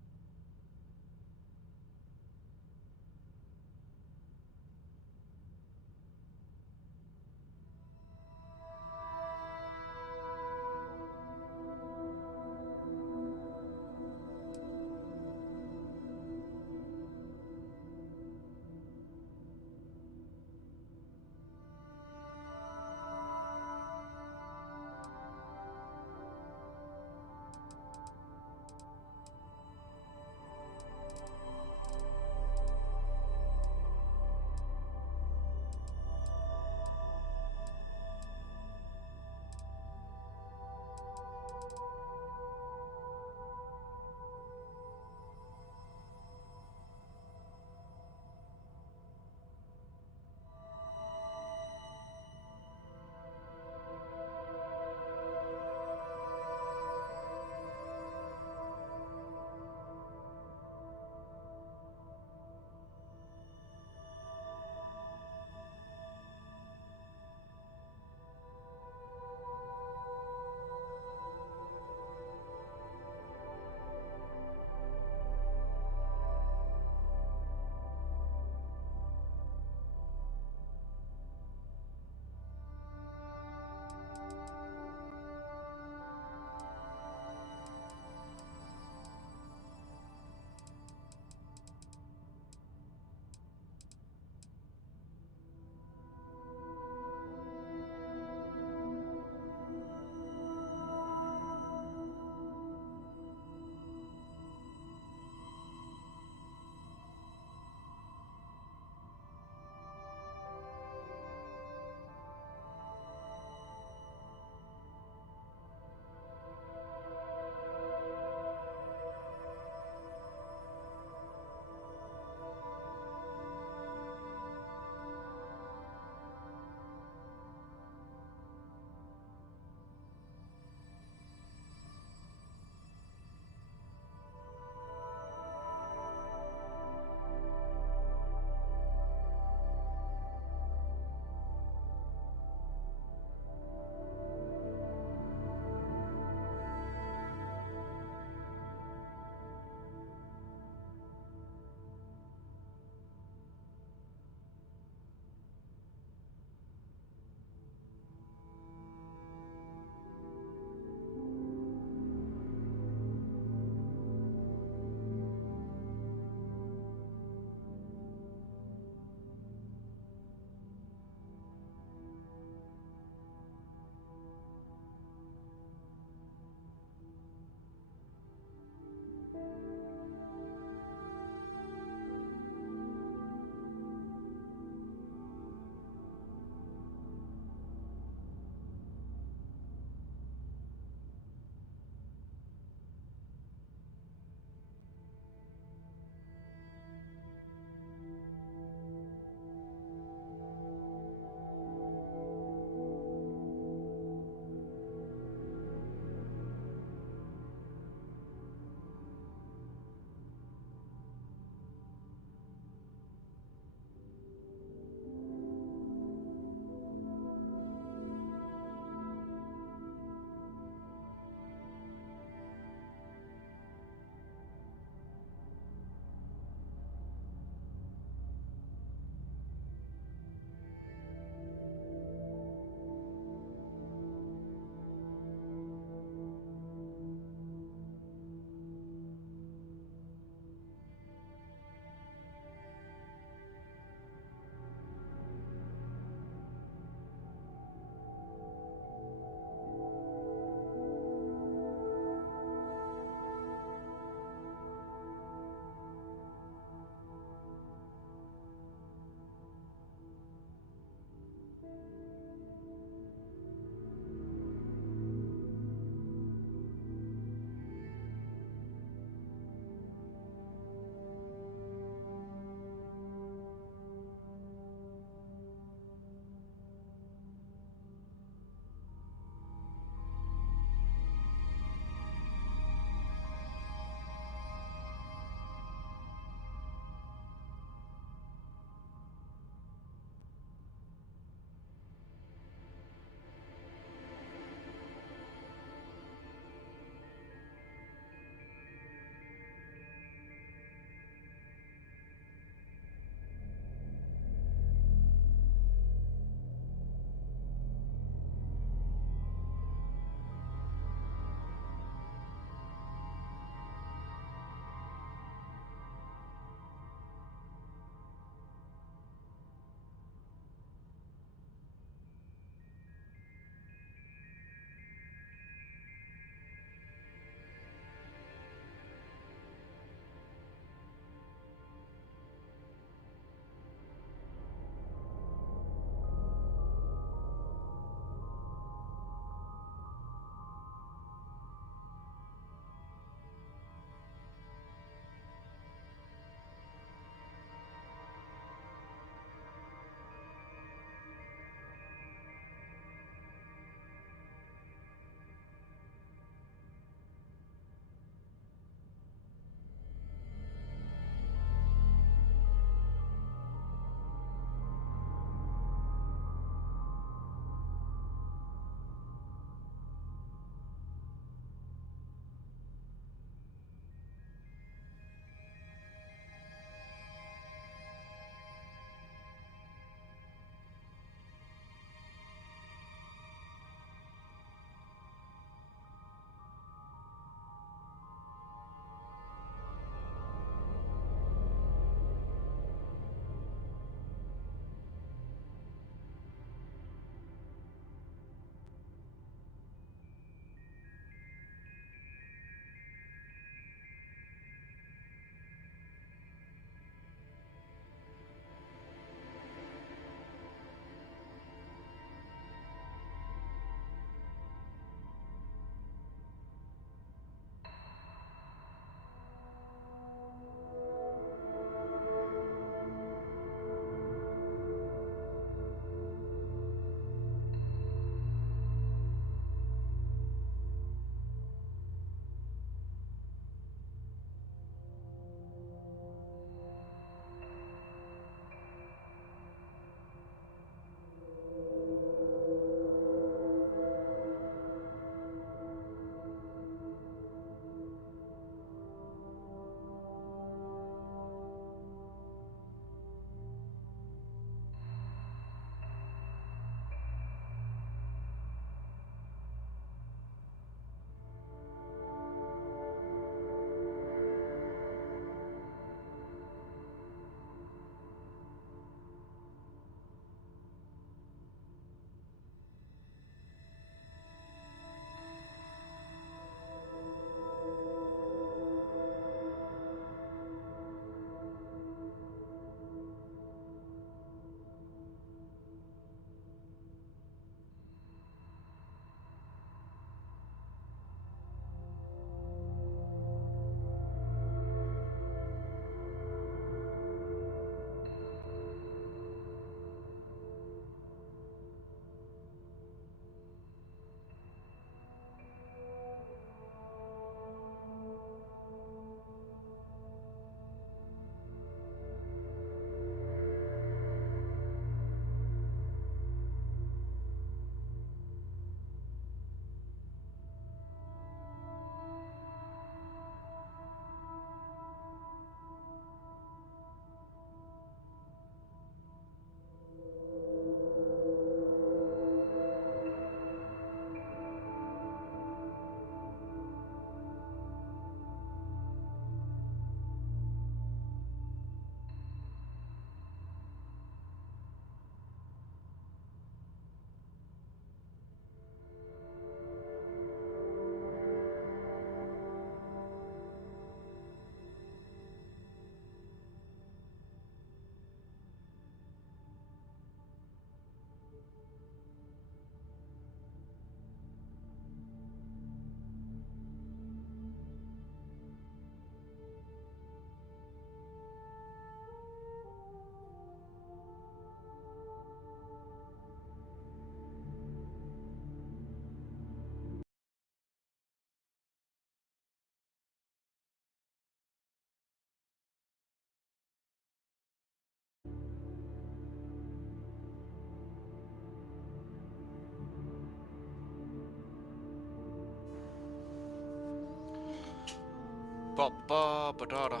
Ba ba ba da da.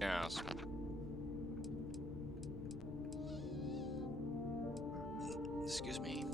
Yes. Excuse me.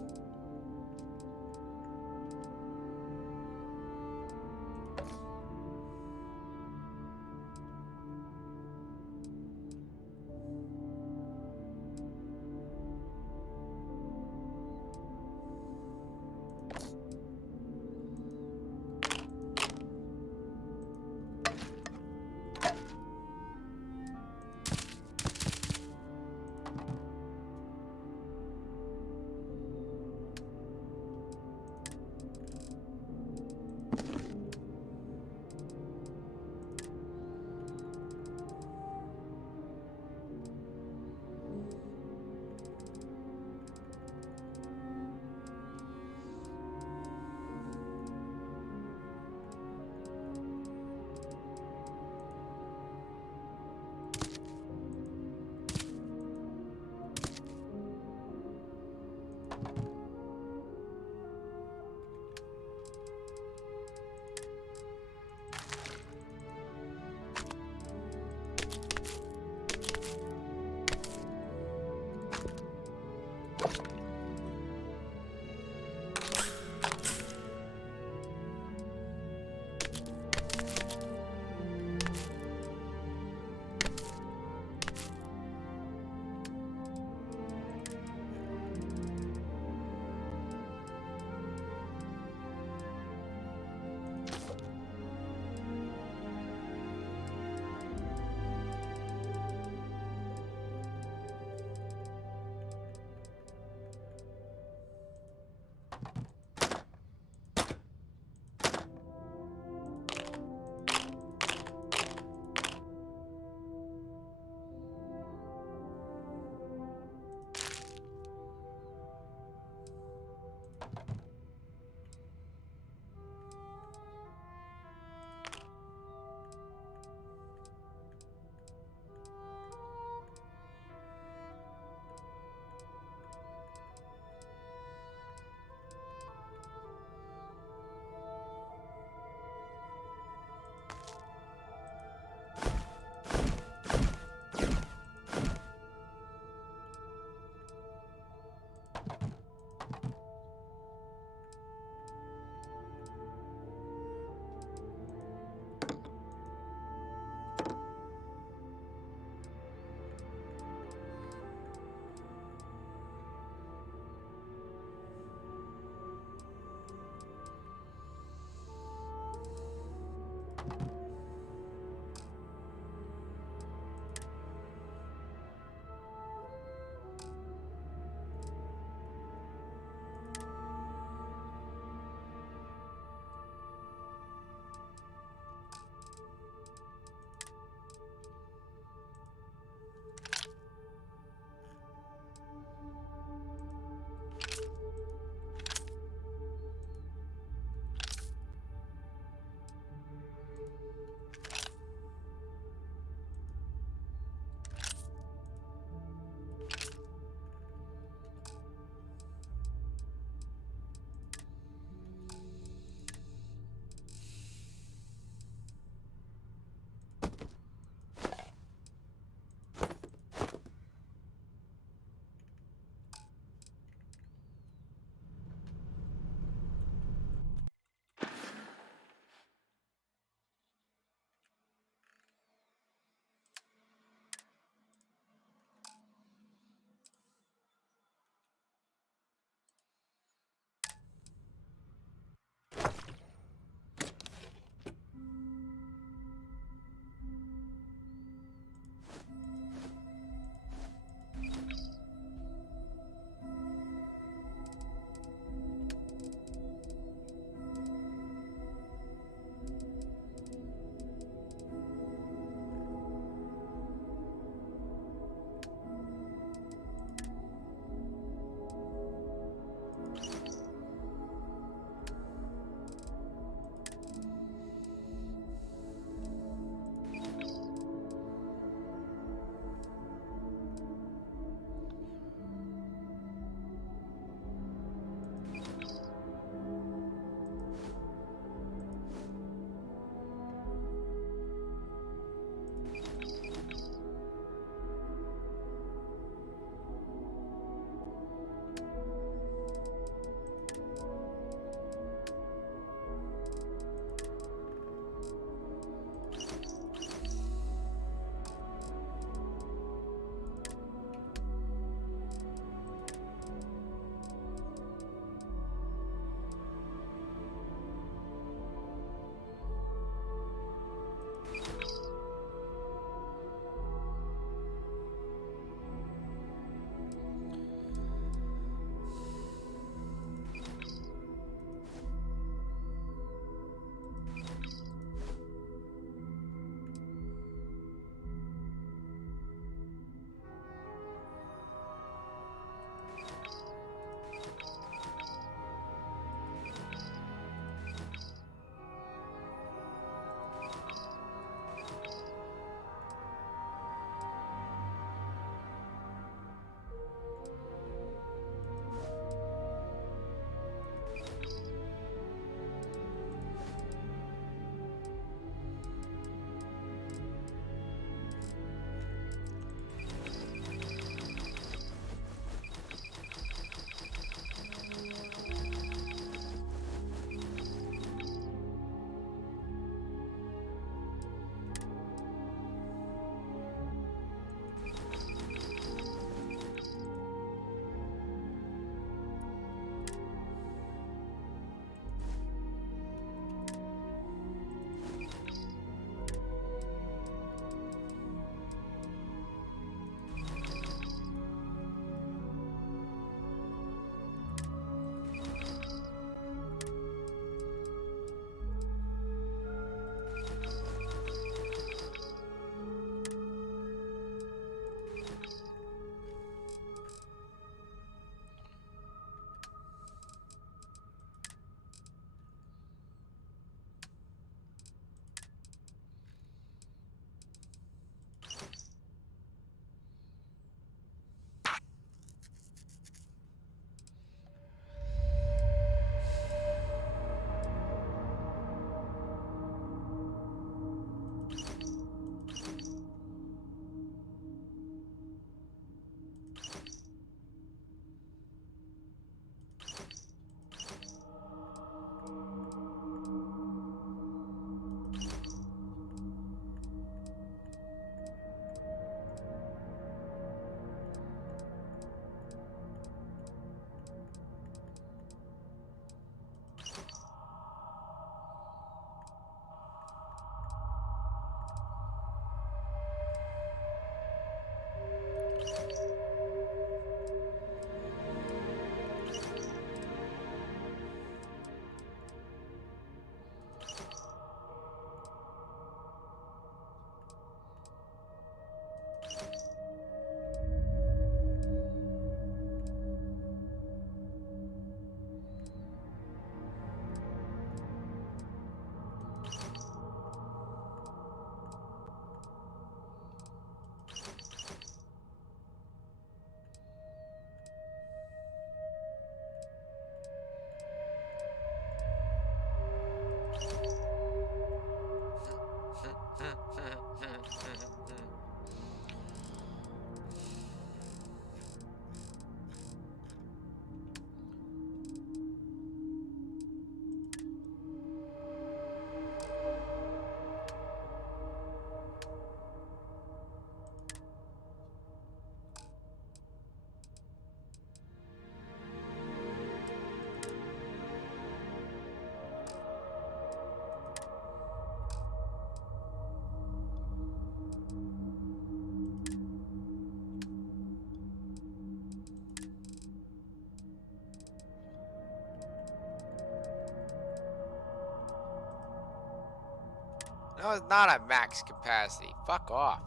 No, it's not at max capacity. Fuck off.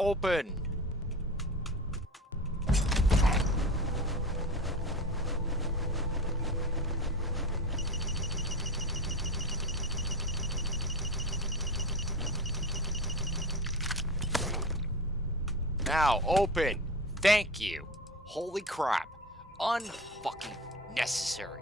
Open. Now, open. Thank you. Holy crap. Unfucking necessary.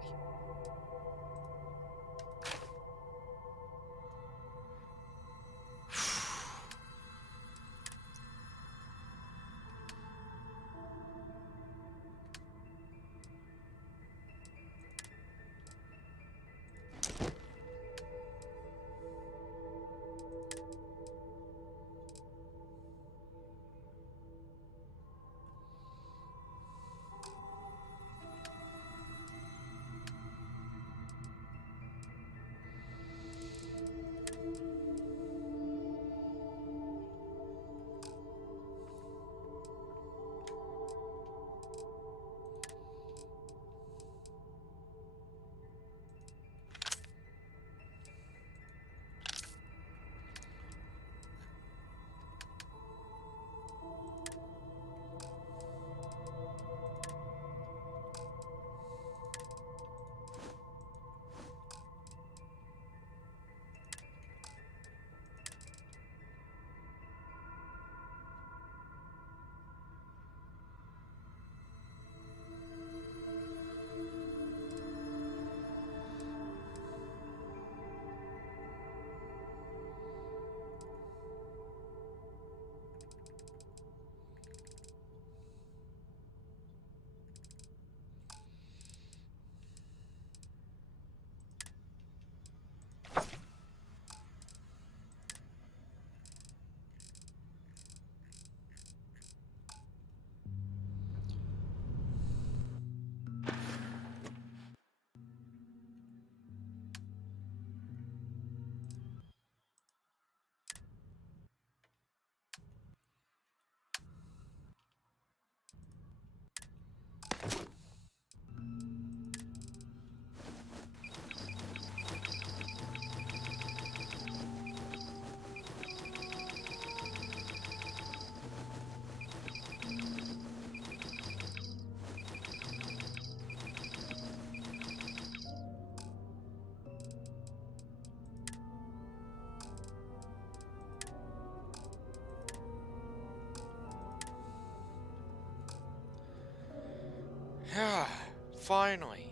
Finally.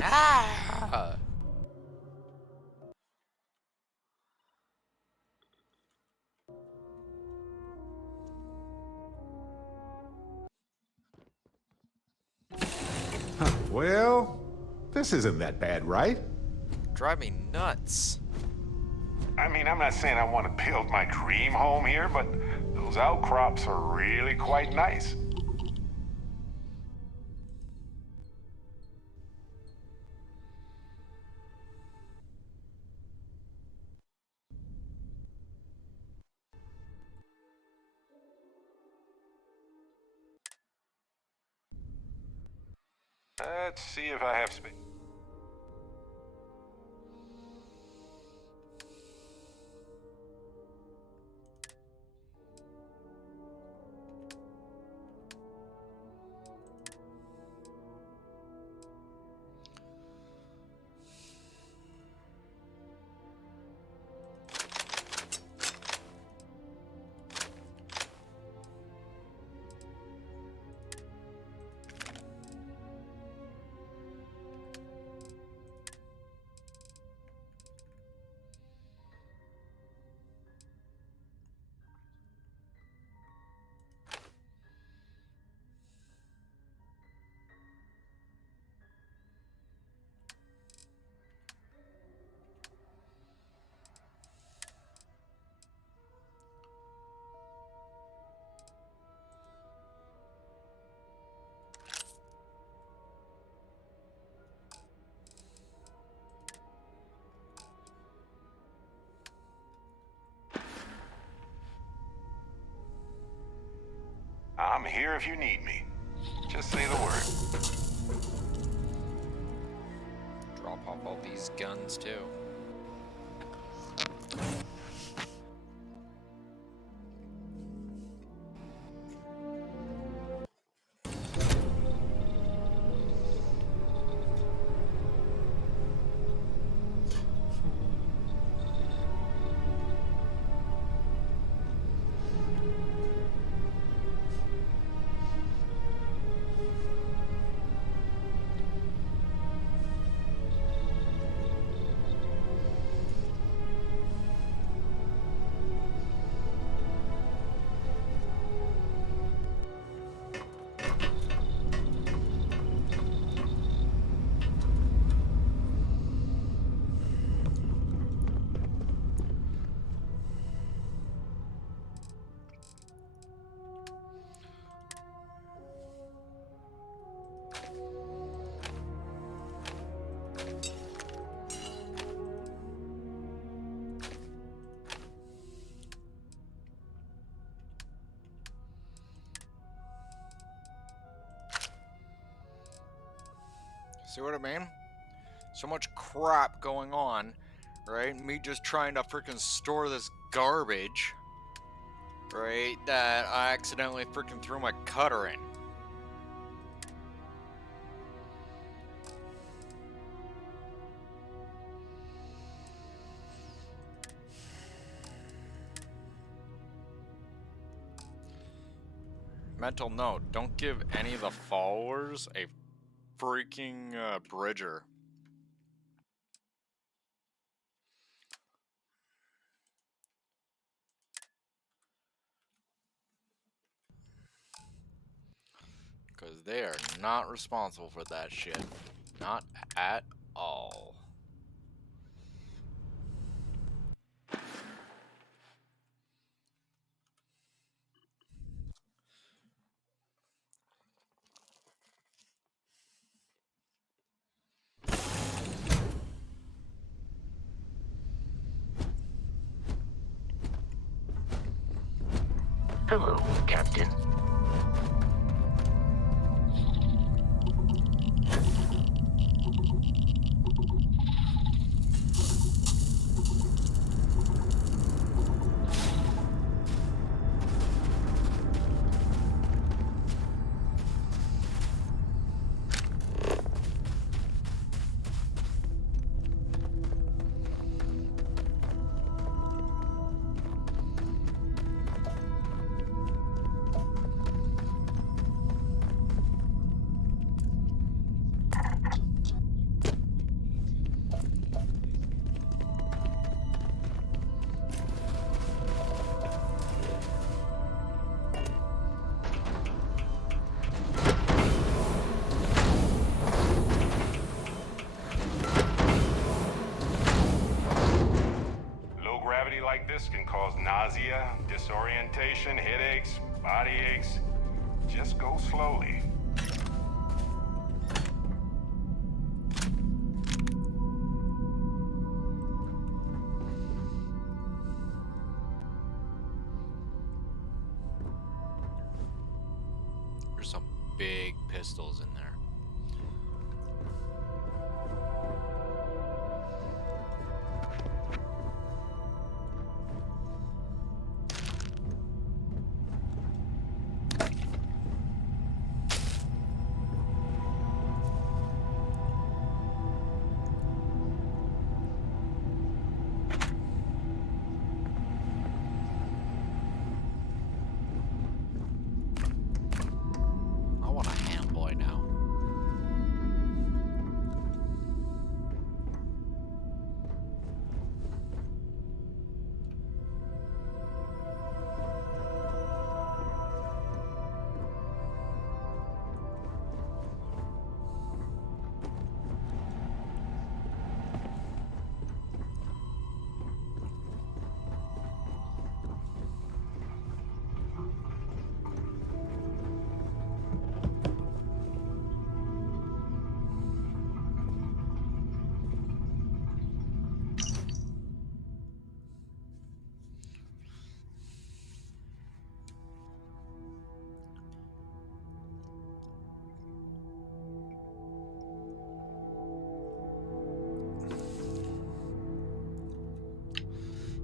Ah! Well, this isn't that bad, right? Drive me nuts. I mean, I'm not saying I want to build my dream home here, but those outcrops are really quite nice. Let's see if I have space. I'm here if you need me. Just say the word. Drop off all these guns too. See what I mean? So much crap going on, right? Me just trying to freaking store this garbage, right? That I accidentally freaking threw my cutter in. Mental note, don't give any of the followers a freaking bridger. Because they are not responsible for that shit. Not at all. Hello, Captain. this can cause nausea, disorientation, headaches, body aches. Just go slowly. There's some big pistols in there. I want a ham boy now.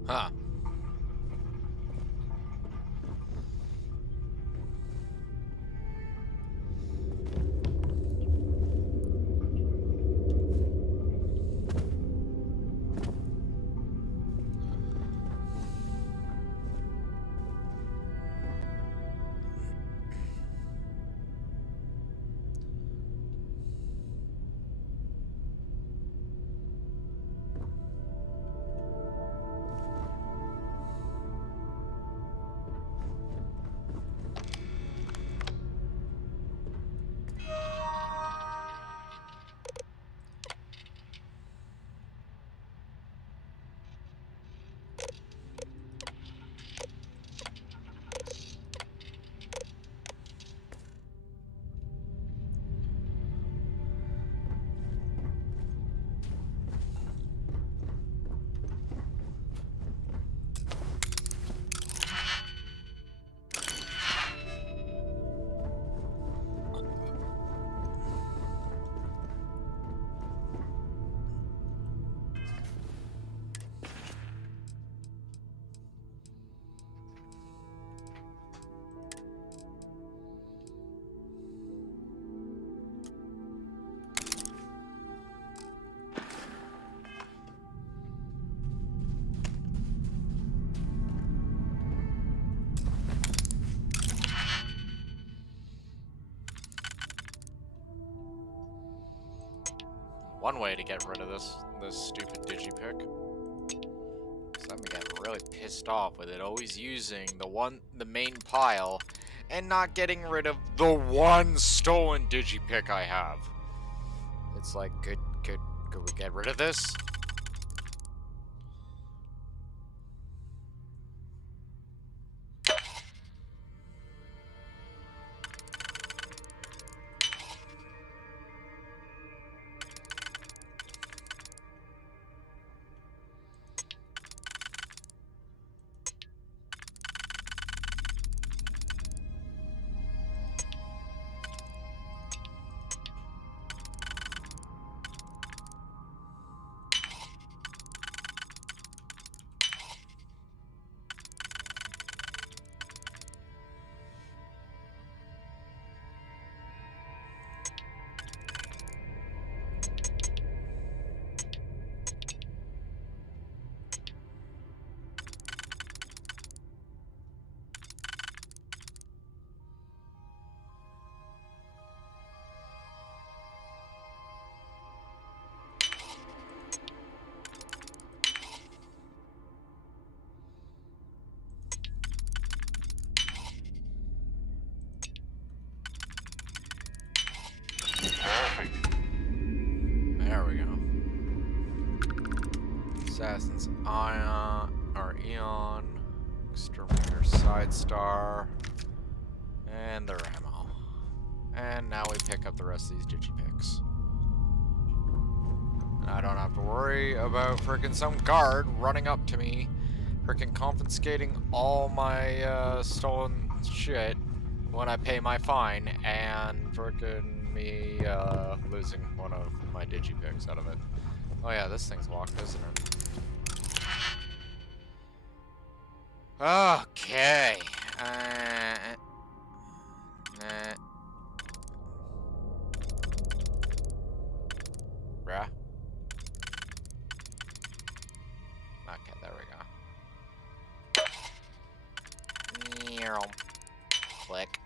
Huh. One way to get rid of this stupid digipick. Cause I'm getting really pissed off with it always using the main pile and not getting rid of the one stolen digipick I have. It's like, could we get rid of this? There we go. Assassin's Eye or Eon, Exterminator Side Star, and their ammo. And now we pick up the rest of these digipicks. And I don't have to worry about frickin' some guard running up to me, frickin' confiscating all my stolen shit when I pay my fine, and frickin' me losing one of my digipicks out of it. Oh yeah, this thing's locked, isn't it? Okay. Bruh. Okay, there we go. Click.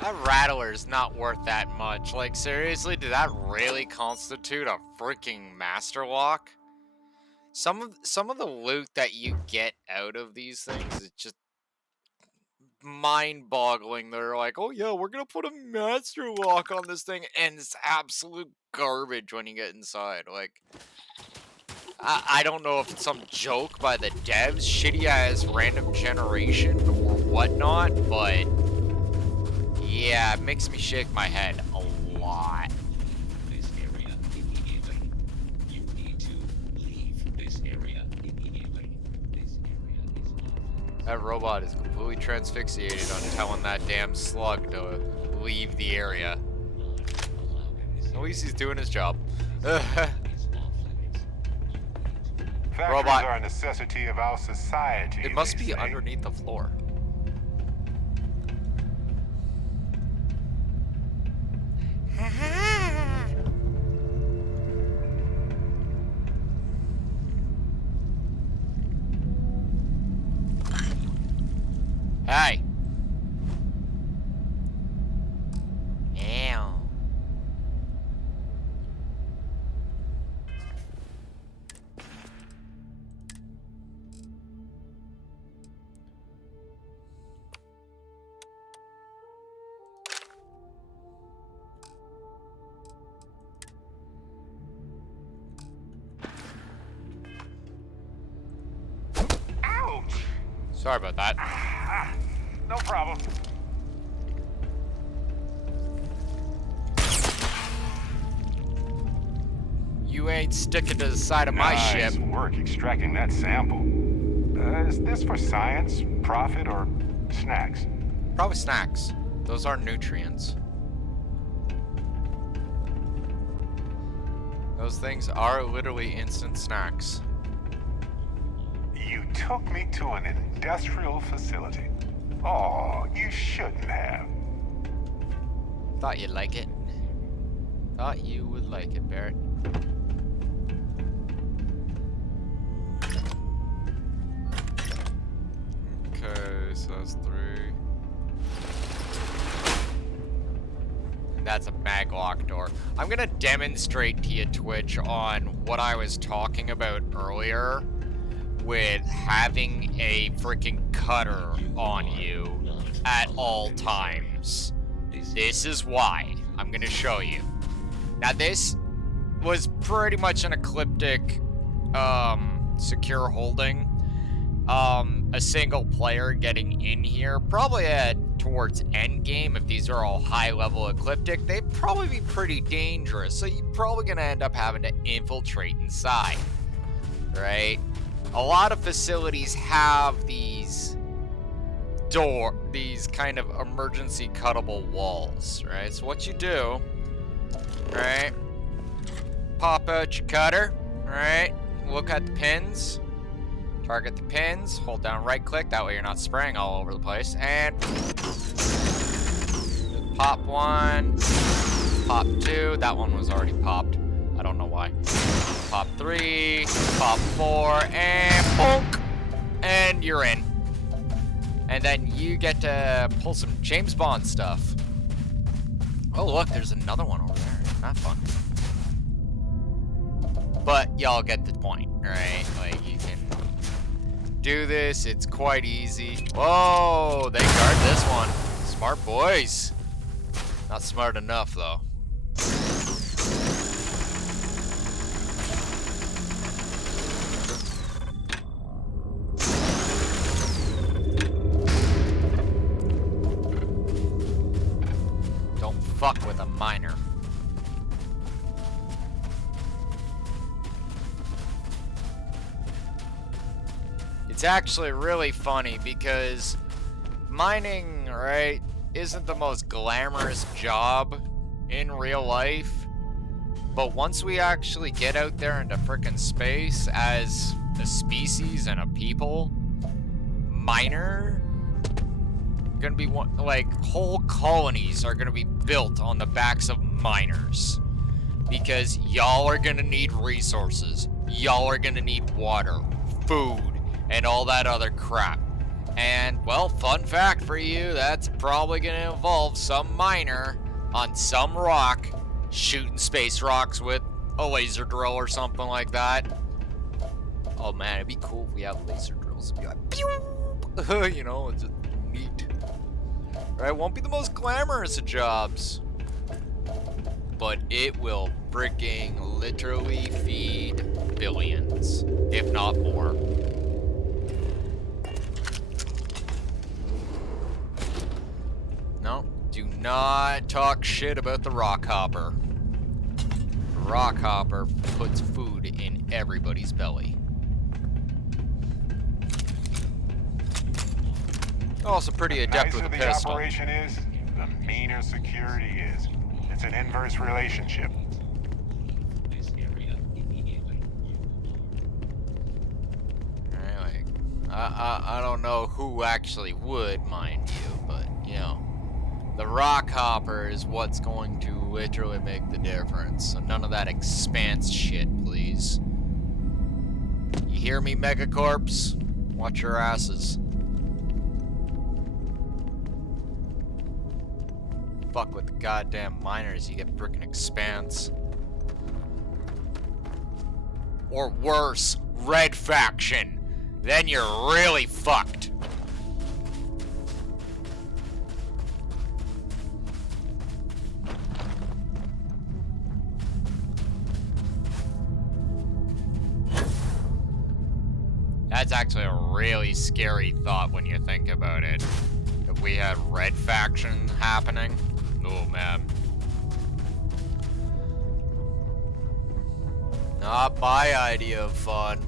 That Rattler's not worth that much. Like, seriously, did that really constitute a freaking master lock? Some of the loot that you get out of these things is just mind-boggling. They're like, oh yeah, we're gonna put a master lock on this thing, and it's absolute garbage when you get inside. Like, I don't know if it's some joke by the devs, shitty-ass random generation or whatnot, but yeah, it makes me shake my head a lot. This area immediately. You need to leave this area immediately. This area is off. That robot is completely transfixiated on telling that damn slug to leave the area. At least he's doing his job. Factories Robot. are a necessity of our society. It must they be say. underneath the floor. Hey. Ew. Ouch! Sorry about that. No problem. You ain't sticking to the side of my Nice ship. work extracting that sample. Is this for science, profit, or snacks? Probably snacks. Those are nutrients. Those things are literally instant snacks. You took me to an industrial facility. Oh, you shouldn't have. Thought you'd like it. Thought you would like it, Barrett. Okay, so that's 3. And that's a maglock door. I'm gonna demonstrate to you, Twitch, on what I was talking about earlier with having a freaking cutter on you at all times. This is why. I'm gonna show you. Now this was pretty much an ecliptic secure holding. a single player getting in here, probably towards end game, if these are all high level ecliptic, they'd probably be pretty dangerous. So you're probably gonna end up having to infiltrate inside, right? A lot of facilities have these kind of emergency cuttable walls, right? So what you do, right? Pop out your cutter, right? Look at the pins. Target the pins, hold down right click, that way you're not spraying all over the place, and pop one, pop two, that one was already popped, I don't know why. Pop three, pop four, and bonk, and you're in. And then you get to pull some James Bond stuff. Oh look, there's another one over there, isn't that fun? But y'all get the point, right? Like, you can do this, it's quite easy. Whoa, they guard this one. Smart boys. Not smart enough, though. Don't fuck with a miner. It's actually really funny because mining, right, isn't the most glamorous job in real life. But once we actually get out there into frickin' space as a species and a people, miner gonna be one, like, whole colonies are gonna be built on the backs of miners. Because y'all are gonna need resources. Y'all are gonna need water, food, and all that other crap. And, well, fun fact for you, that's probably going to involve some miner on some rock shooting space rocks with a laser drill or something like that. Oh man, it'd be cool if we have laser drills. It'd be like, pew! You know, it's just neat. Right? Won't be the most glamorous of jobs, but it will freaking literally feed billions, if not more. No, do not talk shit about the rock hopper. The rock hopper puts food in everybody's belly. Also pretty adept with a The pistol. operation is, the meaner security is. It's an inverse relationship. Anyway, I don't know who actually would, mind you, but, you know, the rock hopper is what's going to literally make the difference. So none of that expanse shit, please. You hear me, Megacorps? Watch your asses. Fuck with the goddamn miners, you get frickin' expanse. Or worse, red faction. Then you're really fucked. That's actually a really scary thought when you think about it. If we had red faction happening, oh man. Not my idea of fun.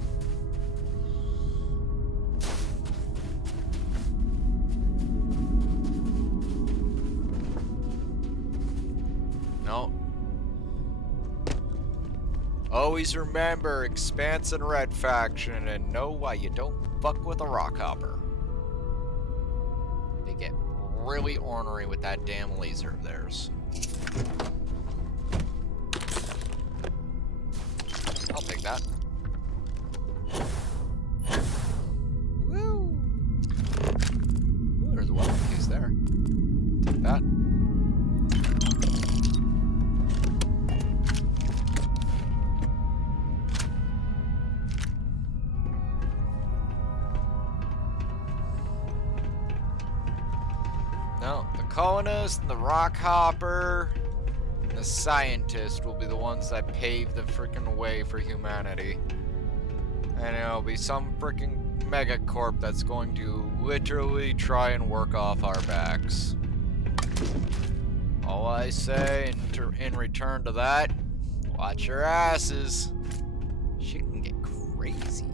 No. Always remember Expanse and Red Faction and know why you don't fuck with a rock hopper. They get really ornery with that damn laser of theirs. I'll take that. Woo! Ooh, there's a weapon case there. Take that. No, the colonist, and the rock hopper, and the scientist will be the ones that pave the frickin' way for humanity. And it'll be some freaking megacorp that's going to literally try and work off our backs. All I say in return to that, watch your asses. Shit can get crazy.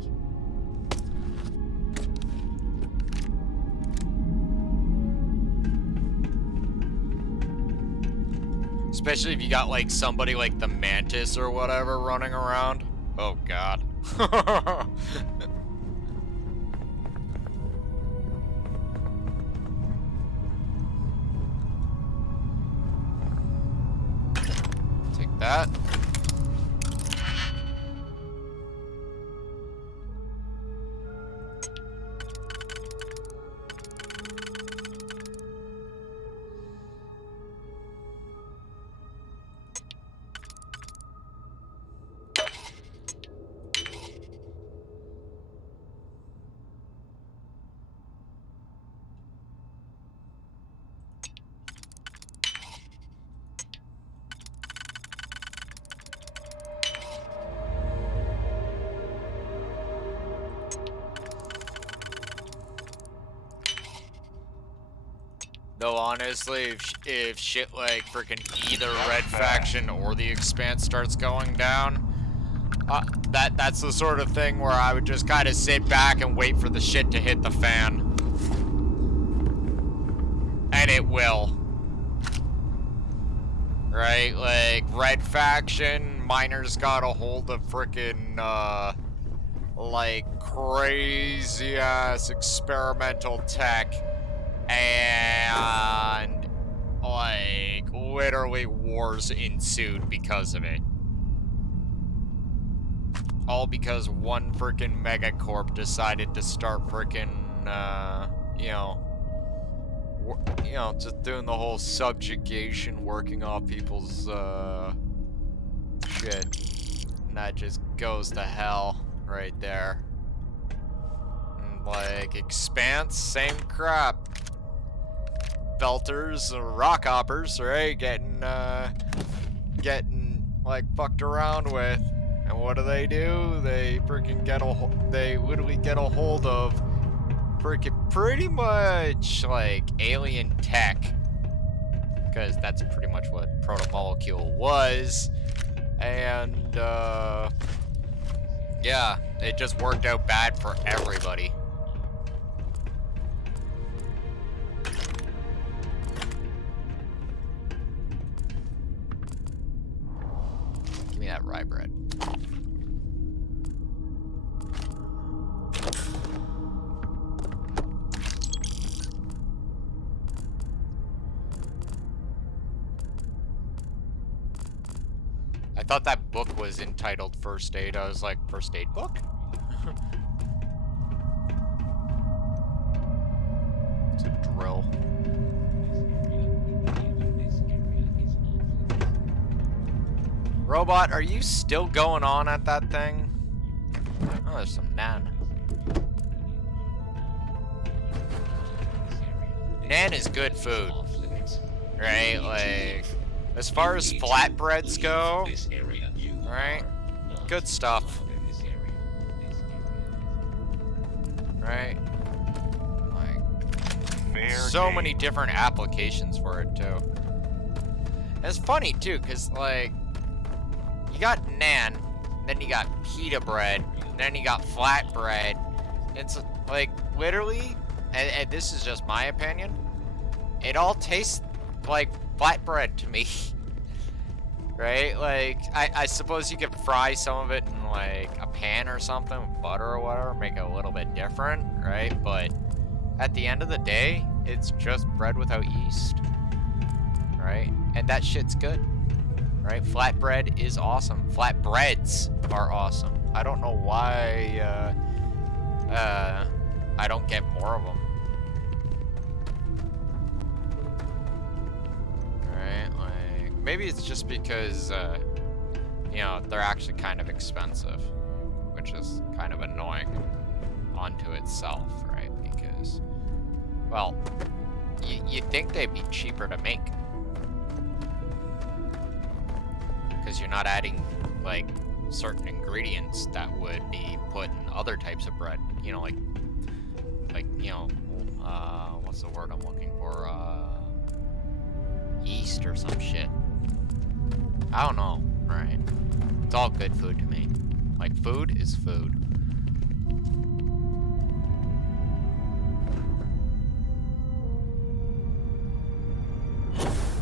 Especially if you got like somebody like the Mantis or whatever running around. Oh god. Take that. Though honestly, if shit like freaking either Red Faction or the Expanse starts going down, that's the sort of thing where I would just kind of sit back and wait for the shit to hit the fan. And it will. Right? Like, Red Faction, miners got a hold of freaking, like, crazy-ass experimental tech. And, like, literally wars ensued because of it. All because one freaking megacorp decided to start freaking, just doing the whole subjugation, working off people's, shit. And that just goes to hell right there. And, like, Expanse, same crap. Belters, rock hoppers, right? Getting, like, fucked around with. And what do? They freaking they literally get a hold of freaking pretty much, like, alien tech. Because that's pretty much what Protomolecule was. And, yeah, it just worked out bad for everybody. Give me that rye bread. I thought that book was entitled First Aid. I was like, First Aid book? It's a drill. Robot, are you still going on at that thing? Oh, there's some nan. Nan is good food. Right? Like, as far as flatbreads go, right? Good stuff. Right? Like, so many different applications for it, too. And it's funny, too, because, like, you got naan, then you got pita bread, then you got flatbread. It's, like, literally, and this is just my opinion, it all tastes like flatbread to me. Right? Like, I suppose you could fry some of it in, like, a pan or something with butter or whatever, make it a little bit different, right? But at the end of the day, it's just bread without yeast. Right? And that shit's good. Right? Flatbread is awesome. Flatbreads are awesome. I don't know why, I don't get more of them. Right? Like, maybe it's just because, they're actually kind of expensive, which is kind of annoying onto itself, right? Because, well, you'd think they'd be cheaper to make. Because you're not adding, like, certain ingredients that would be put in other types of bread. You know, like you know, what's the word I'm looking for? Yeast or some shit. I don't know. Right? It's all good food to me. Like, food is food.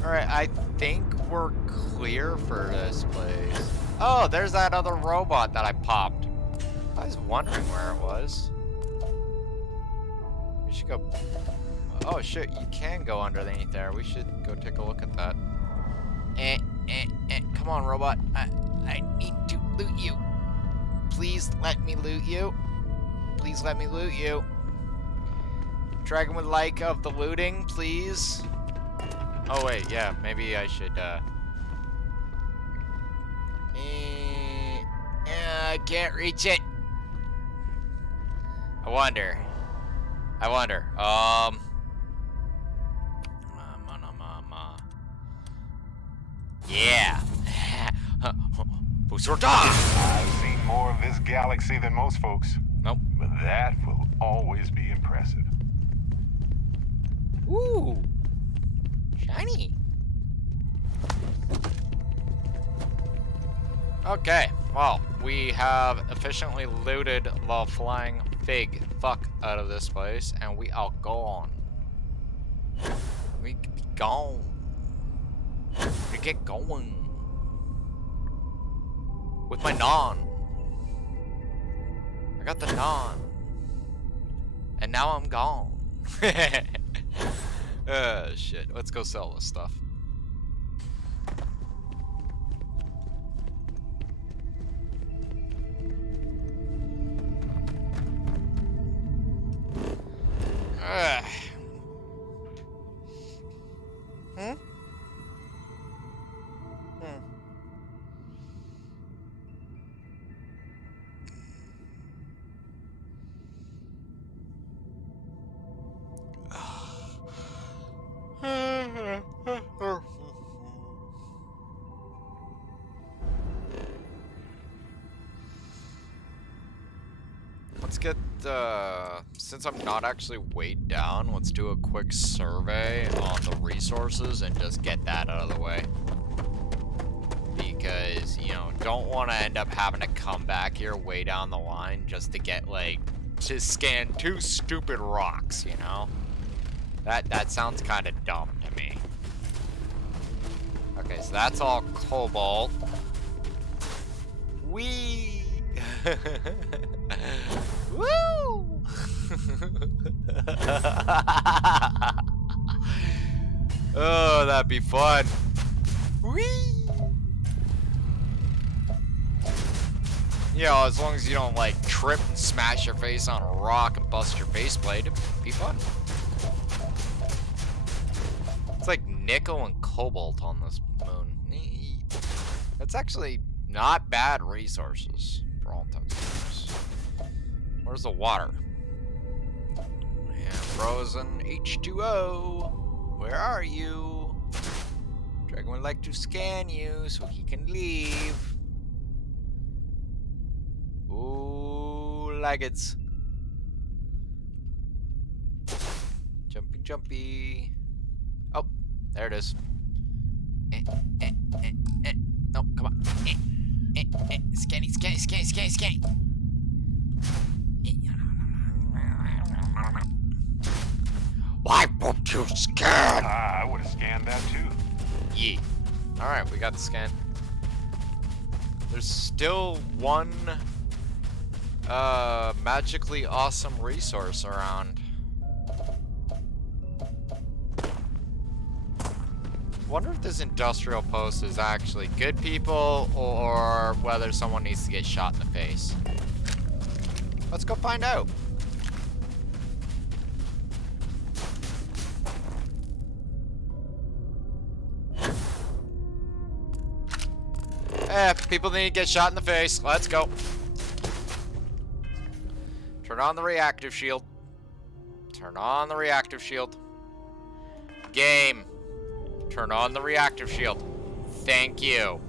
Alright, I think we're clear for this place. Oh, there's that other robot that I popped. I was wondering where it was. We should go... Oh shit, you can go underneath there. We should go take a look at that. Come on, robot. I need to loot you. Please let me loot you. Please let me loot you. Dragon would like of the looting, please. Oh wait, yeah, maybe I should, I can't reach it. I wonder. Yeah. I've seen more of this galaxy than most folks. Nope. But that will always be impressive. Ooh. Shiny. Okay, well, we have efficiently looted the flying fig fuck out of this place, and we are gone. We can be gone. We get going. With my non. I got the non. And now I'm gone. Shit. Let's go sell this stuff. Let's get, since I'm not actually weighed down, let's do a quick survey on the resources and just get that out of the way. Because, you know, don't want to end up having to come back here way down the line just to get, like, to scan 2 stupid rocks, you know? That sounds kind of dumb to me. Okay, so that's all cobalt. Whee! Woo! Oh, that'd be fun. Whee! You know, as long as you don't, like, trip and smash your face on a rock and bust your faceplate, it'd be fun. It's like nickel and cobalt on this moon. That's actually not bad resources, for all intents and purposes. Where's the water? Yeah, frozen H2O. Where are you? Dragon would like to scan you so he can leave. Ooh, laggards. Jumpy, jumpy. Oh, there it is. No, come on. Scanny, scanny, scanny, scanny, scanny. Why won't you scan? I would have scanned that too. Yeah. Alright, we got the scan. There's still one magically awesome resource around. Wonder if this industrial post is actually good people or whether someone needs to get shot in the face. Let's go find out. People need to get shot in the face. Let's go. Turn on the reactive shield. Turn on the reactive shield. Game. Turn on the reactive shield. Thank you.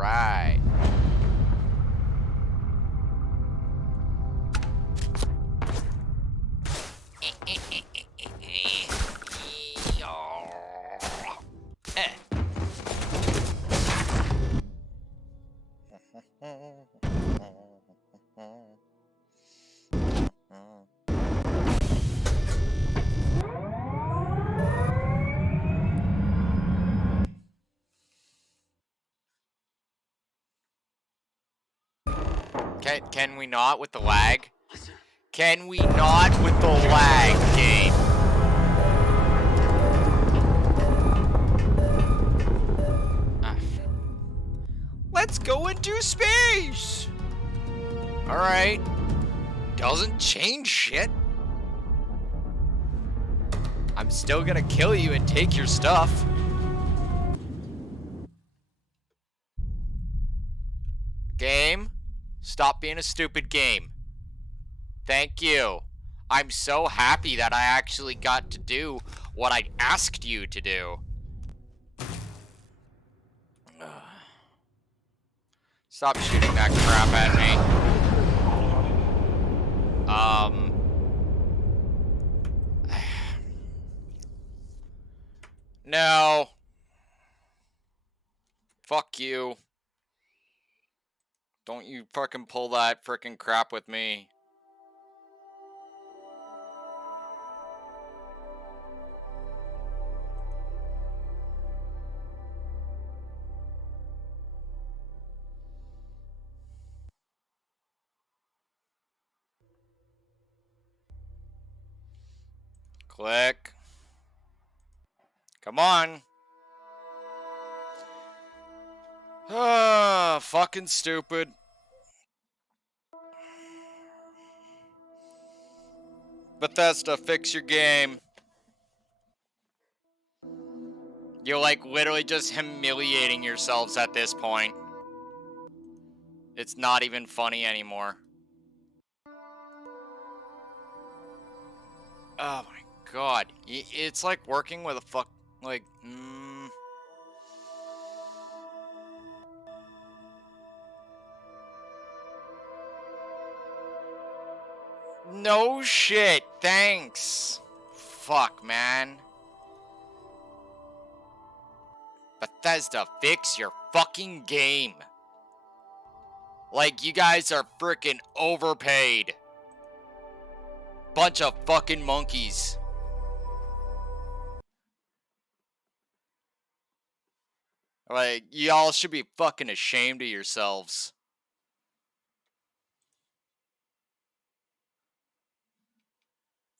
right. Can we not with the lag? Can we not with the lag, game? Let's go into space! Alright. Doesn't change shit. I'm still gonna kill you and take your stuff. Game, stop being a stupid game. Thank you. I'm so happy that I actually got to do what I asked you to do. Stop shooting that crap at me. No. Fuck you. Don't you fucking pull that frickin' crap with me. Click. Come on. Ah, fucking stupid. Bethesda, fix your game. You're like literally just humiliating yourselves at this point. It's not even funny anymore. Oh my god. It's like working with a like, No shit, thanks. Fuck, man. Bethesda, fix your fucking game. Like, you guys are freaking overpaid. Bunch of fucking monkeys. Like, y'all should be fucking ashamed of yourselves.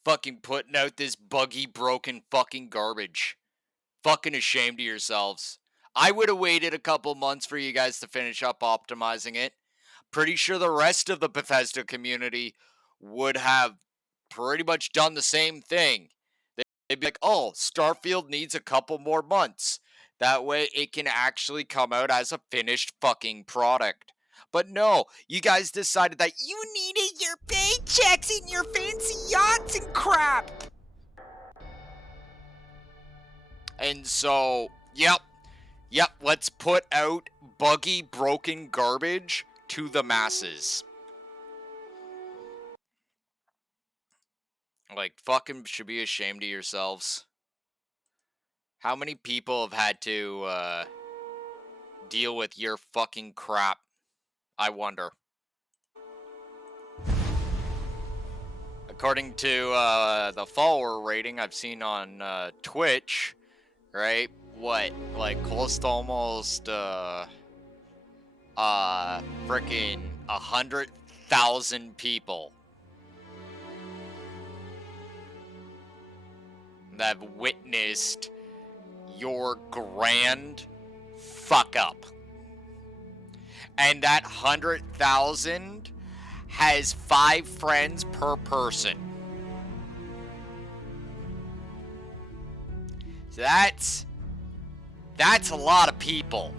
Fucking putting out this buggy, broken fucking garbage. Fucking ashamed of yourselves. I would have waited a couple months for you guys to finish up optimizing it. Pretty sure the rest of the Bethesda community would have pretty much done the same thing. They'd be like, oh, Starfield needs a couple more months. That way it can actually come out as a finished fucking product. But no, you guys decided that you needed your paychecks and your fancy yachts and crap. And so, yep, let's put out buggy, broken garbage to the masses. Like, fucking should be ashamed of yourselves. How many people have had to, deal with your fucking crap? I wonder. According to, the follower rating I've seen on, Twitch, right? What? Like, close to almost, frickin' 100,000 people that have witnessed your grand fuck up. And that 100,000 has 5 friends per person. So that's a lot of people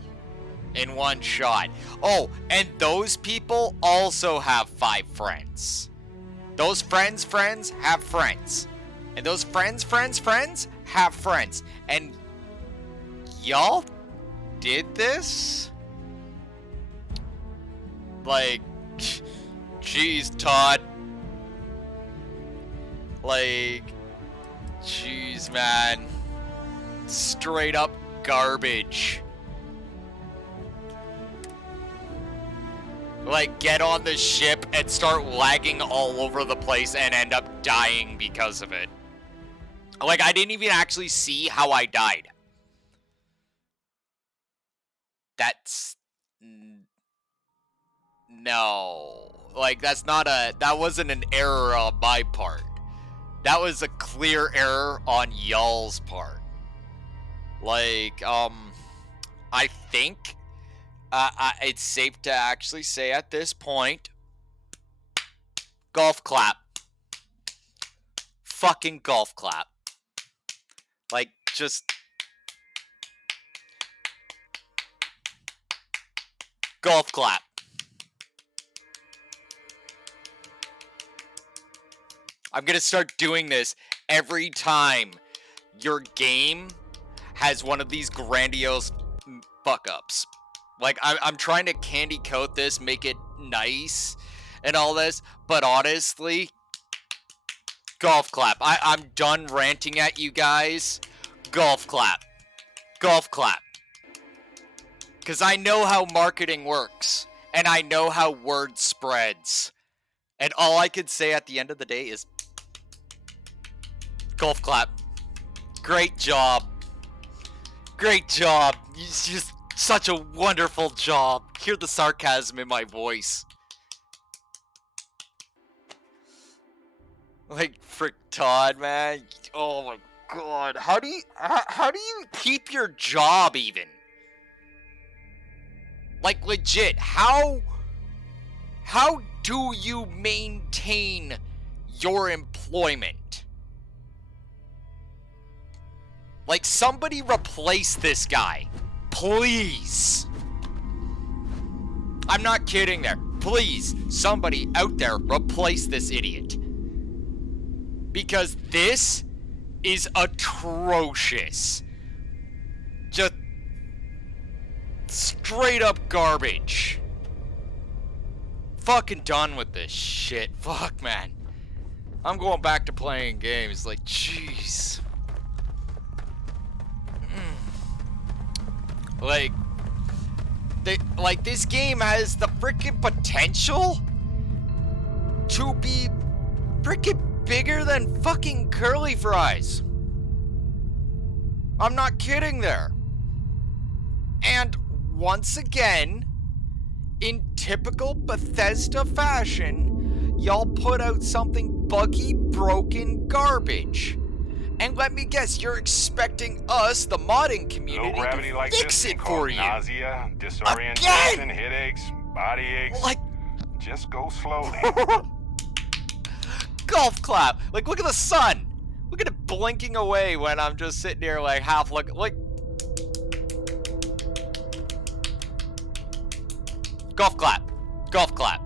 in one shot. Oh, and those people also have 5 friends. Those friends have friends. And those friends have friends. And y'all did this? Like, jeez, Todd. Like, jeez, man. Straight up garbage. Like, get on the ship and start lagging all over the place and end up dying because of it. Like, I didn't even actually see how I died. That's... No. Like, that's not a... That wasn't an error on my part. That was a clear error on y'all's part. Like, I think it's safe to actually say at this point, golf clap. Fucking golf clap. Like, just... Golf clap. I'm gonna start doing this every time your game has one of these grandiose fuck-ups. Like, I'm trying to candy coat this, make it nice and all this, but honestly, golf clap. I'm done ranting at you guys. Golf clap. Golf clap. Because I know how marketing works, and I know how word spreads. And all I could say at the end of the day is golf clap. Great job. Great job. It's just such a wonderful job. Hear the sarcasm in my voice. Like, frick Todd, man. Oh my god. How do you keep your job even? Like, legit, how do you maintain your employment? Like, somebody replace this guy. Please. I'm not kidding there. Please, somebody out there replace this idiot. Because this is atrocious. Just straight up garbage. Fucking done with this shit. Fuck, man. I'm going back to playing games. Like, jeez. Like, this game has the freaking potential to be freaking bigger than fucking curly fries. I'm not kidding there. And once again, in typical Bethesda fashion, y'all put out something buggy, broken garbage. And let me guess, you're expecting us, the modding community, to fix it for you. Nausea, disorientation, headaches, body aches. Like, just go slowly. Golf clap. Like, look at the sun. Look at it blinking away when I'm just sitting here, like, half look. Like, golf clap. Golf clap.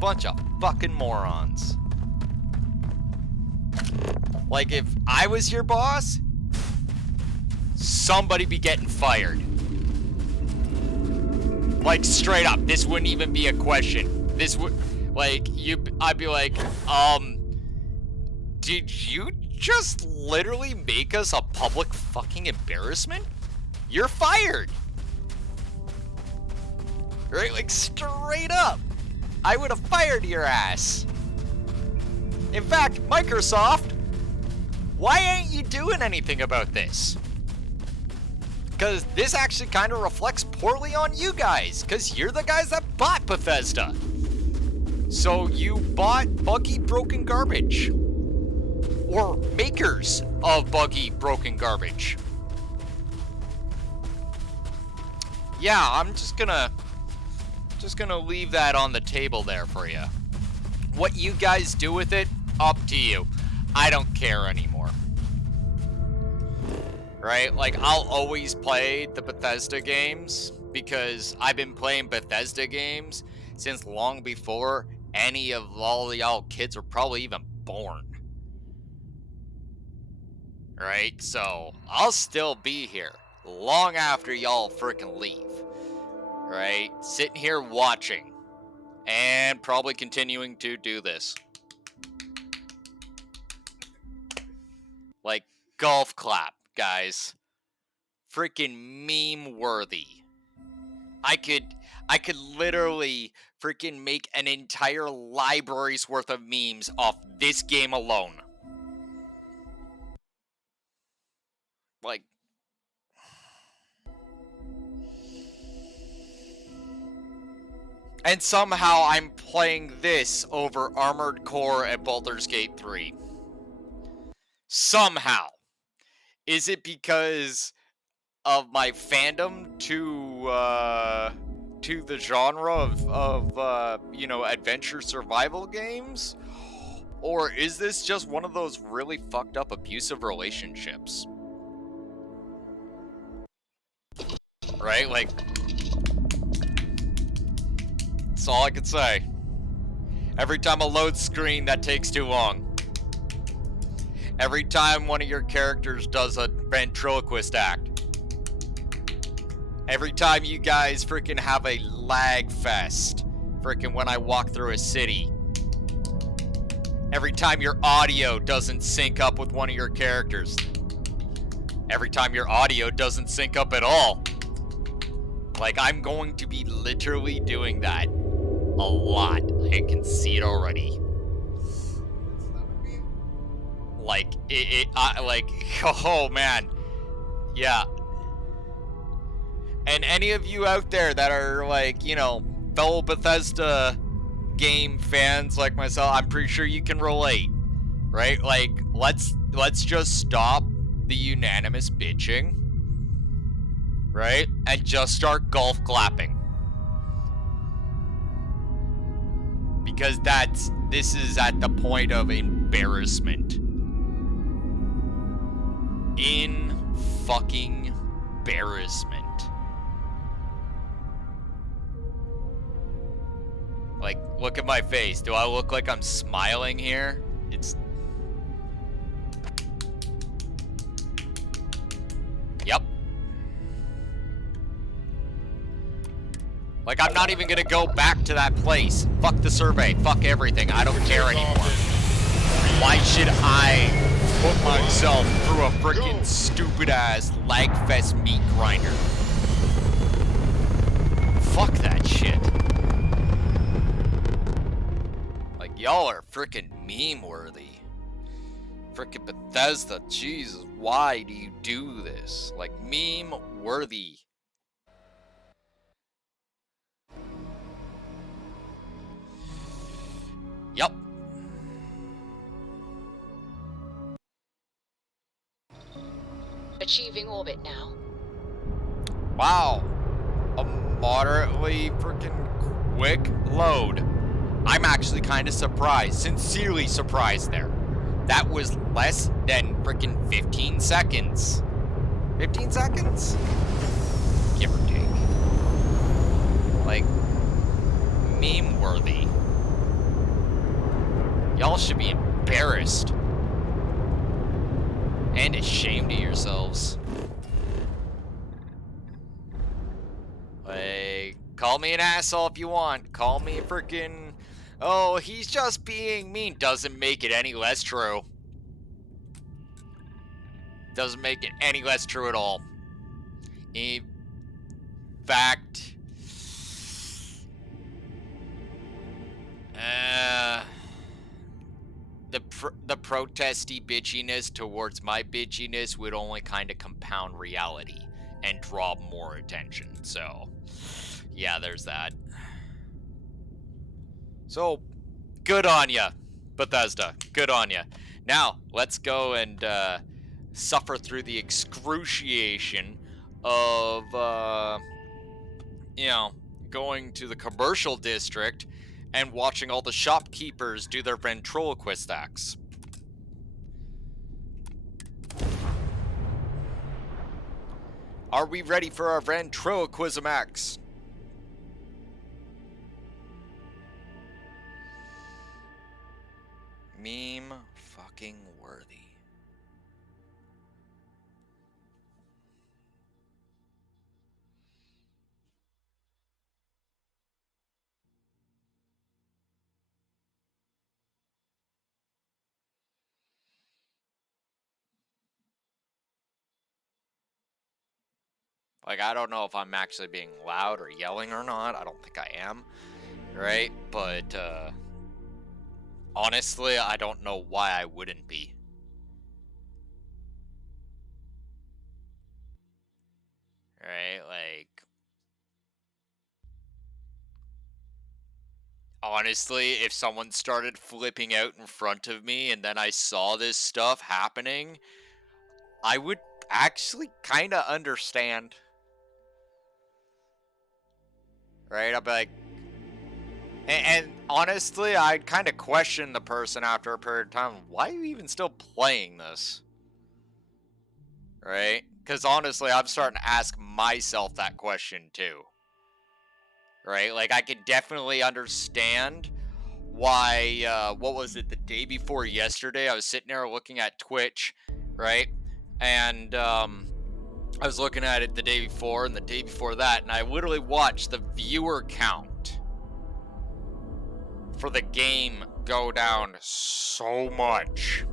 Bunch of fucking morons. Like, if I was your boss, somebody be getting fired. Like, straight up, this wouldn't even be a question. This would, like, I'd be like, did you just literally make us a public fucking embarrassment? You're fired. Right, like, straight up. I would have fired your ass. In fact, Microsoft, why ain't you doing anything about this? Because this actually kind of reflects poorly on you guys, because you're the guys that bought Bethesda. So you bought buggy, broken garbage. Or makers of buggy, broken garbage. Yeah, I'm just gonna leave that on the table there for you. What you guys do with it, up to you. I don't care anymore. Right? Like, I'll always play the Bethesda games because I've been playing Bethesda games since long before any of all of y'all kids were probably even born. Right? So, I'll still be here long after y'all freaking leave. right? Sitting here watching. And probably continuing to do this. Like, golf clap, guys. Freaking meme worthy. I could literally freaking make an entire library's worth of memes off this game alone. Like, and somehow I'm playing this over Armored Core at Baldur's Gate 3. Somehow. Is it because of my fandom to the genre of you know, adventure survival games? Or is this just one of those really fucked up abusive relationships? Right? Like, that's all I can say. Every time a load screen, that takes too long. Every time one of your characters does a ventriloquist act. Every time you guys freaking have a lag fest. Freaking when I walk through a city. Every time your audio doesn't sync up with one of your characters. Every time your audio doesn't sync up at all. Like, I'm going to be literally doing that a lot. I can see it already. Like, like, oh man. Yeah. And any of you out there that are, like, you know, fellow Bethesda game fans like myself, I'm pretty sure you can relate. Right? Like, let's just stop the unanimous bitching. Right? And just start golf clapping. Because this is at the point of embarrassment. In fucking embarrassment. Like, look at my face. Do I look like I'm smiling here? It's... Yep. Like, I'm not even gonna go back to that place. Fuck the survey. Fuck everything. I don't care anymore. Why should I put myself through a freaking stupid-ass lagfest meat grinder? Fuck that shit. Like, y'all are freaking meme-worthy. Freaking Bethesda, Jesus, why do you do this? Like, meme-worthy. Yep. Achieving orbit now. Wow. A moderately freaking quick load. I'm actually kind of surprised. Sincerely surprised there. That was less than freaking 15 seconds. 15 seconds? Give or take. Like, meme-worthy. Y'all should be embarrassed. And ashamed of yourselves. Like, call me an asshole if you want. Call me a freaking... Oh, he's just being mean. Doesn't make it any less true. Doesn't make it any less true at all. In fact... the protesty bitchiness towards my bitchiness would only kind of compound reality and draw more attention. So, yeah, there's that. So, good on ya, Bethesda. Good on ya. Now, let's go and suffer through the excruciation of, you know, going to the commercial district and watching all the shopkeepers do their ventriloquist acts. Are we ready for our ventriloquism acts? Meme fucking worthy. Like, I don't know if I'm actually being loud or yelling or not. I don't think I am, right? But, honestly, I don't know why I wouldn't be. Right? Like, honestly, if someone started flipping out in front of me and then I saw this stuff happening, I would actually kind of understand. Right? I'd be like, and honestly, I'd kind of question the person after a period of time. Why are you even still playing this? Right? Because honestly, I'm starting to ask myself that question too. Right? Like, I could definitely understand why, what was it, the day before yesterday, I was sitting there looking at Twitch, right? And, I was looking at it the day before and the day before that, and I literally watched the viewer count for the game go down so much.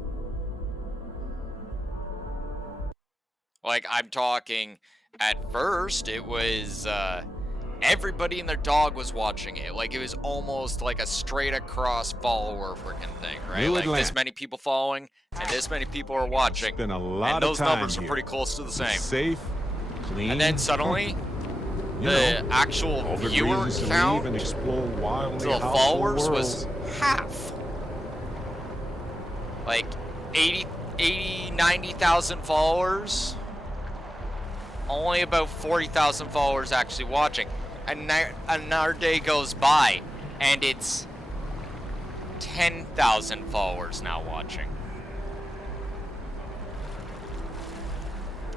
Like, I'm talking, at first, it was, everybody and their dog was watching it. Like, it was almost like a straight across follower freaking thing, right? New Like, this Atlanta. many people following, and this many people are watching. Spent a lot And of those time numbers are here. pretty close to the same. Safe, clean, And then suddenly, you the know, actual all the viewer reasons to count leave and explore to wildly the hostile followers was worlds. half. Like 80, 90,000 followers. Only about 40,000 followers actually watching. And another day goes by, and it's 10,000 followers now watching.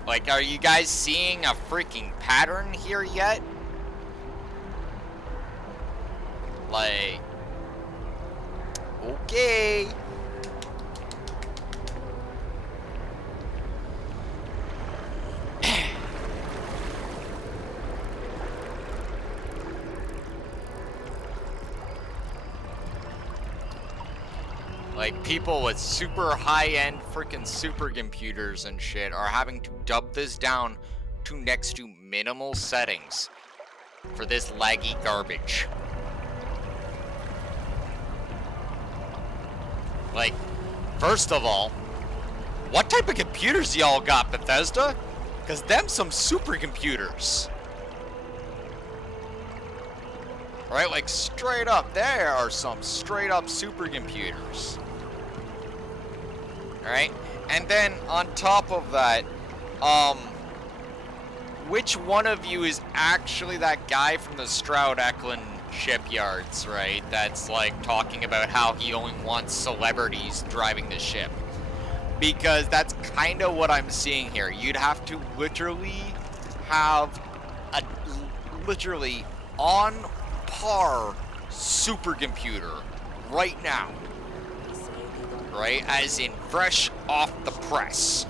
Like, are you guys seeing a freaking pattern here yet? Like, okay. Like, people with super high-end freaking supercomputers and shit are having to dub this down to next to minimal settings for this laggy garbage. Like, first of all, what type of computers y'all got, Bethesda? Because them some supercomputers. Right, like straight up, there are some straight up supercomputers. Right? And then on top of that, which one of you is actually that guy from the Stroud Eklund shipyards, right? That's like talking about how he only wants celebrities driving the ship. Because that's kind of what I'm seeing here. You'd have to literally have a literally on par supercomputer right now. Right? As in fresh off the press.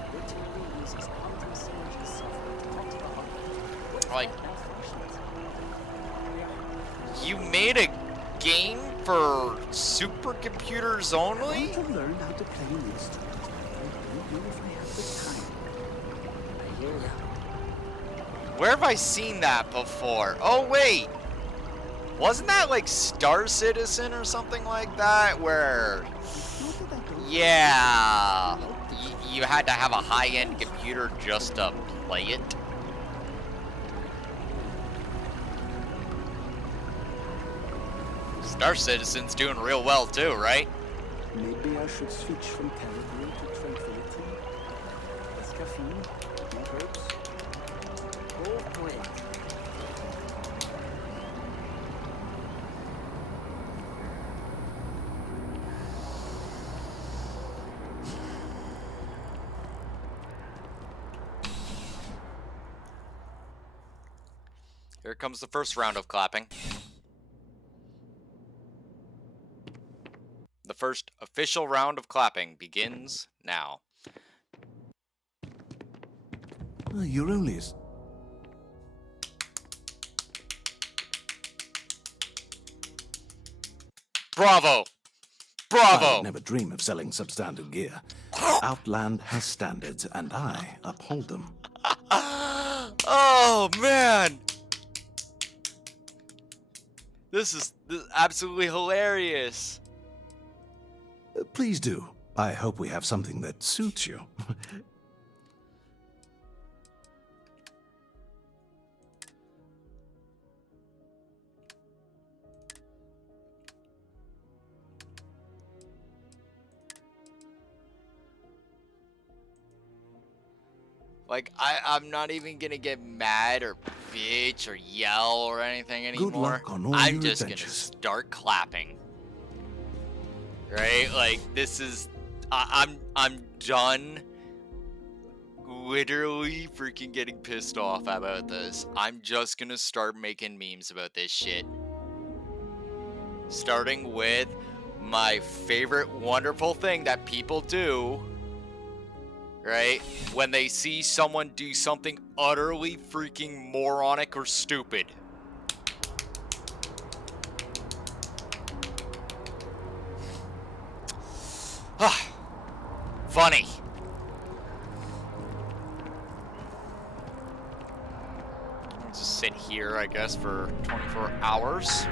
Like, you made a game for supercomputers only? Where have I seen that before? Oh, wait. Wasn't that like Star Citizen or something like that? Where, yeah, you had to have a high-end computer just to play it? Star Citizen's doing real well too, right? Maybe I should switch from caliber to tranquility. Less caffeine, more herbs. Oh, boy. Here comes the first round of clapping. The first official round of clapping begins now. You're only... Bravo! Bravo! I would never dream of selling substandard gear. Outland has standards, and I uphold them. Oh man, this is absolutely hilarious. Please do. I hope we have something that suits you. Like, I'm not even gonna get mad or bitch or yell or anything anymore. Good luck on all I'm your just adventures. gonna start clapping. Right? Like, this is, I'm done literally freaking getting pissed off about this. I'm just gonna start making memes about this shit. Starting with my favorite wonderful thing that people do, right? When they see someone do something utterly freaking moronic or stupid. Funny. I'll just sit here, I guess, for 24 hours.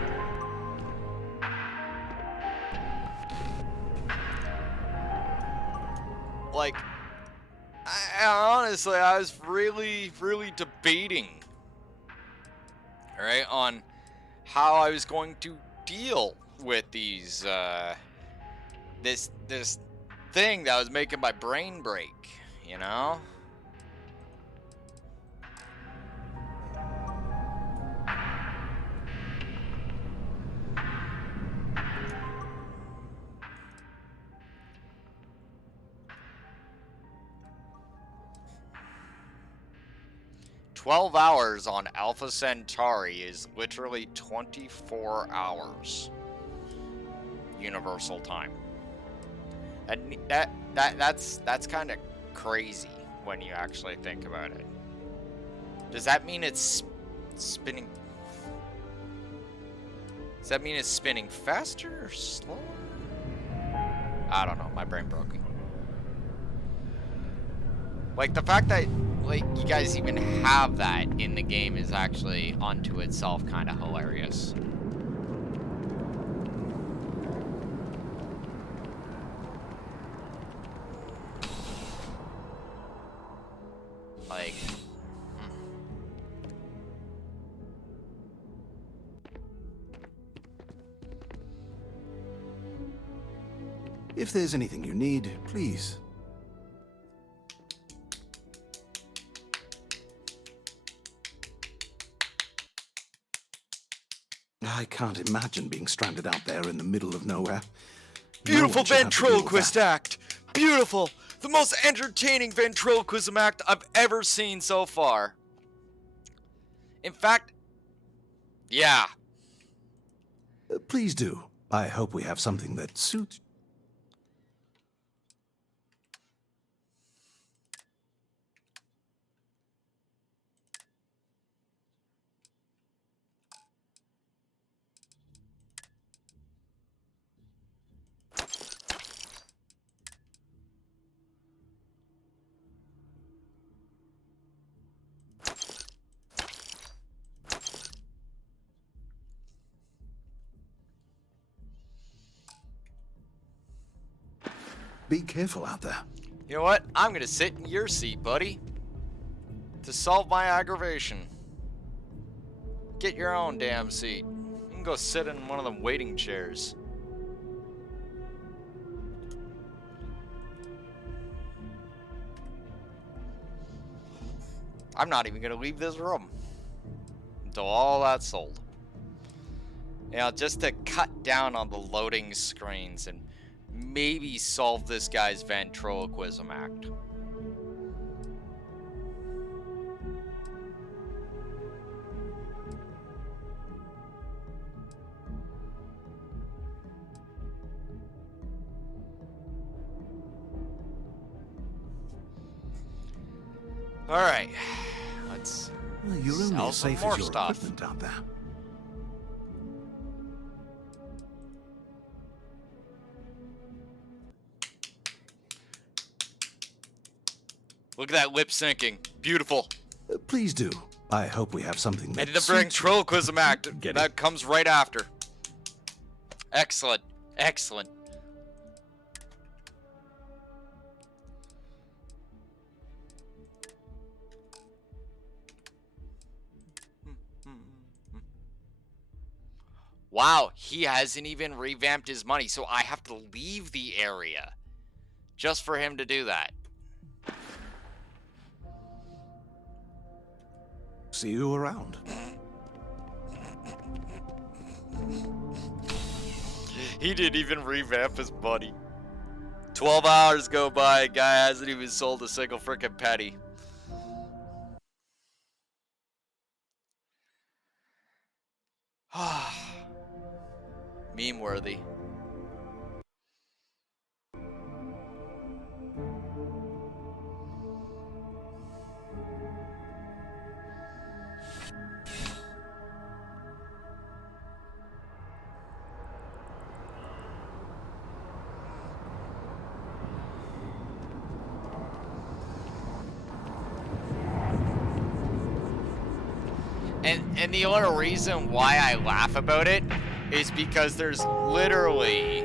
Like, honestly, I was really debating, right, on how I was going to deal with these, this thing that was making my brain break, you know? "12 hours on Alpha Centauri is literally 24 hours universal time." And that's kind of crazy when you actually think about it. Does that mean it's spinning? Does that mean it's spinning faster or slower? I don't know. My brain broke. Like, the fact that, like, you guys even have that in the game is actually unto itself kind of hilarious. Like, If there's anything you need, please. I can't imagine being stranded out there in the middle of nowhere. beautiful ventriloquist act. Beautiful. The most entertaining ventriloquism act I've ever seen so far. In fact, yeah. Please do. I hope we have something that suits. Be careful out there. You know what? I'm gonna sit in your seat, buddy. To solve my aggravation. Get your own damn seat. You can go sit in one of them waiting chairs. I'm not even gonna leave this room until all that's sold. You know, just to cut down on the loading screens and maybe solve this guy's ventriloquism act. All right, let's You're only sell as some safe more as your stuff. equipment out there. Look at that lip syncing. Beautiful. Please do. I hope we have something I that didn't bring suits you. Trollquism Act. Get That it? comes right after. Excellent. Excellent. Wow, he hasn't even revamped his money, so I have to leave the area just for him to do that. See you around. He didn't even revamp his money. 12 hours go by, guy hasn't even sold a single freaking penny. Meme worthy. And the only reason why I laugh about it is because there's literally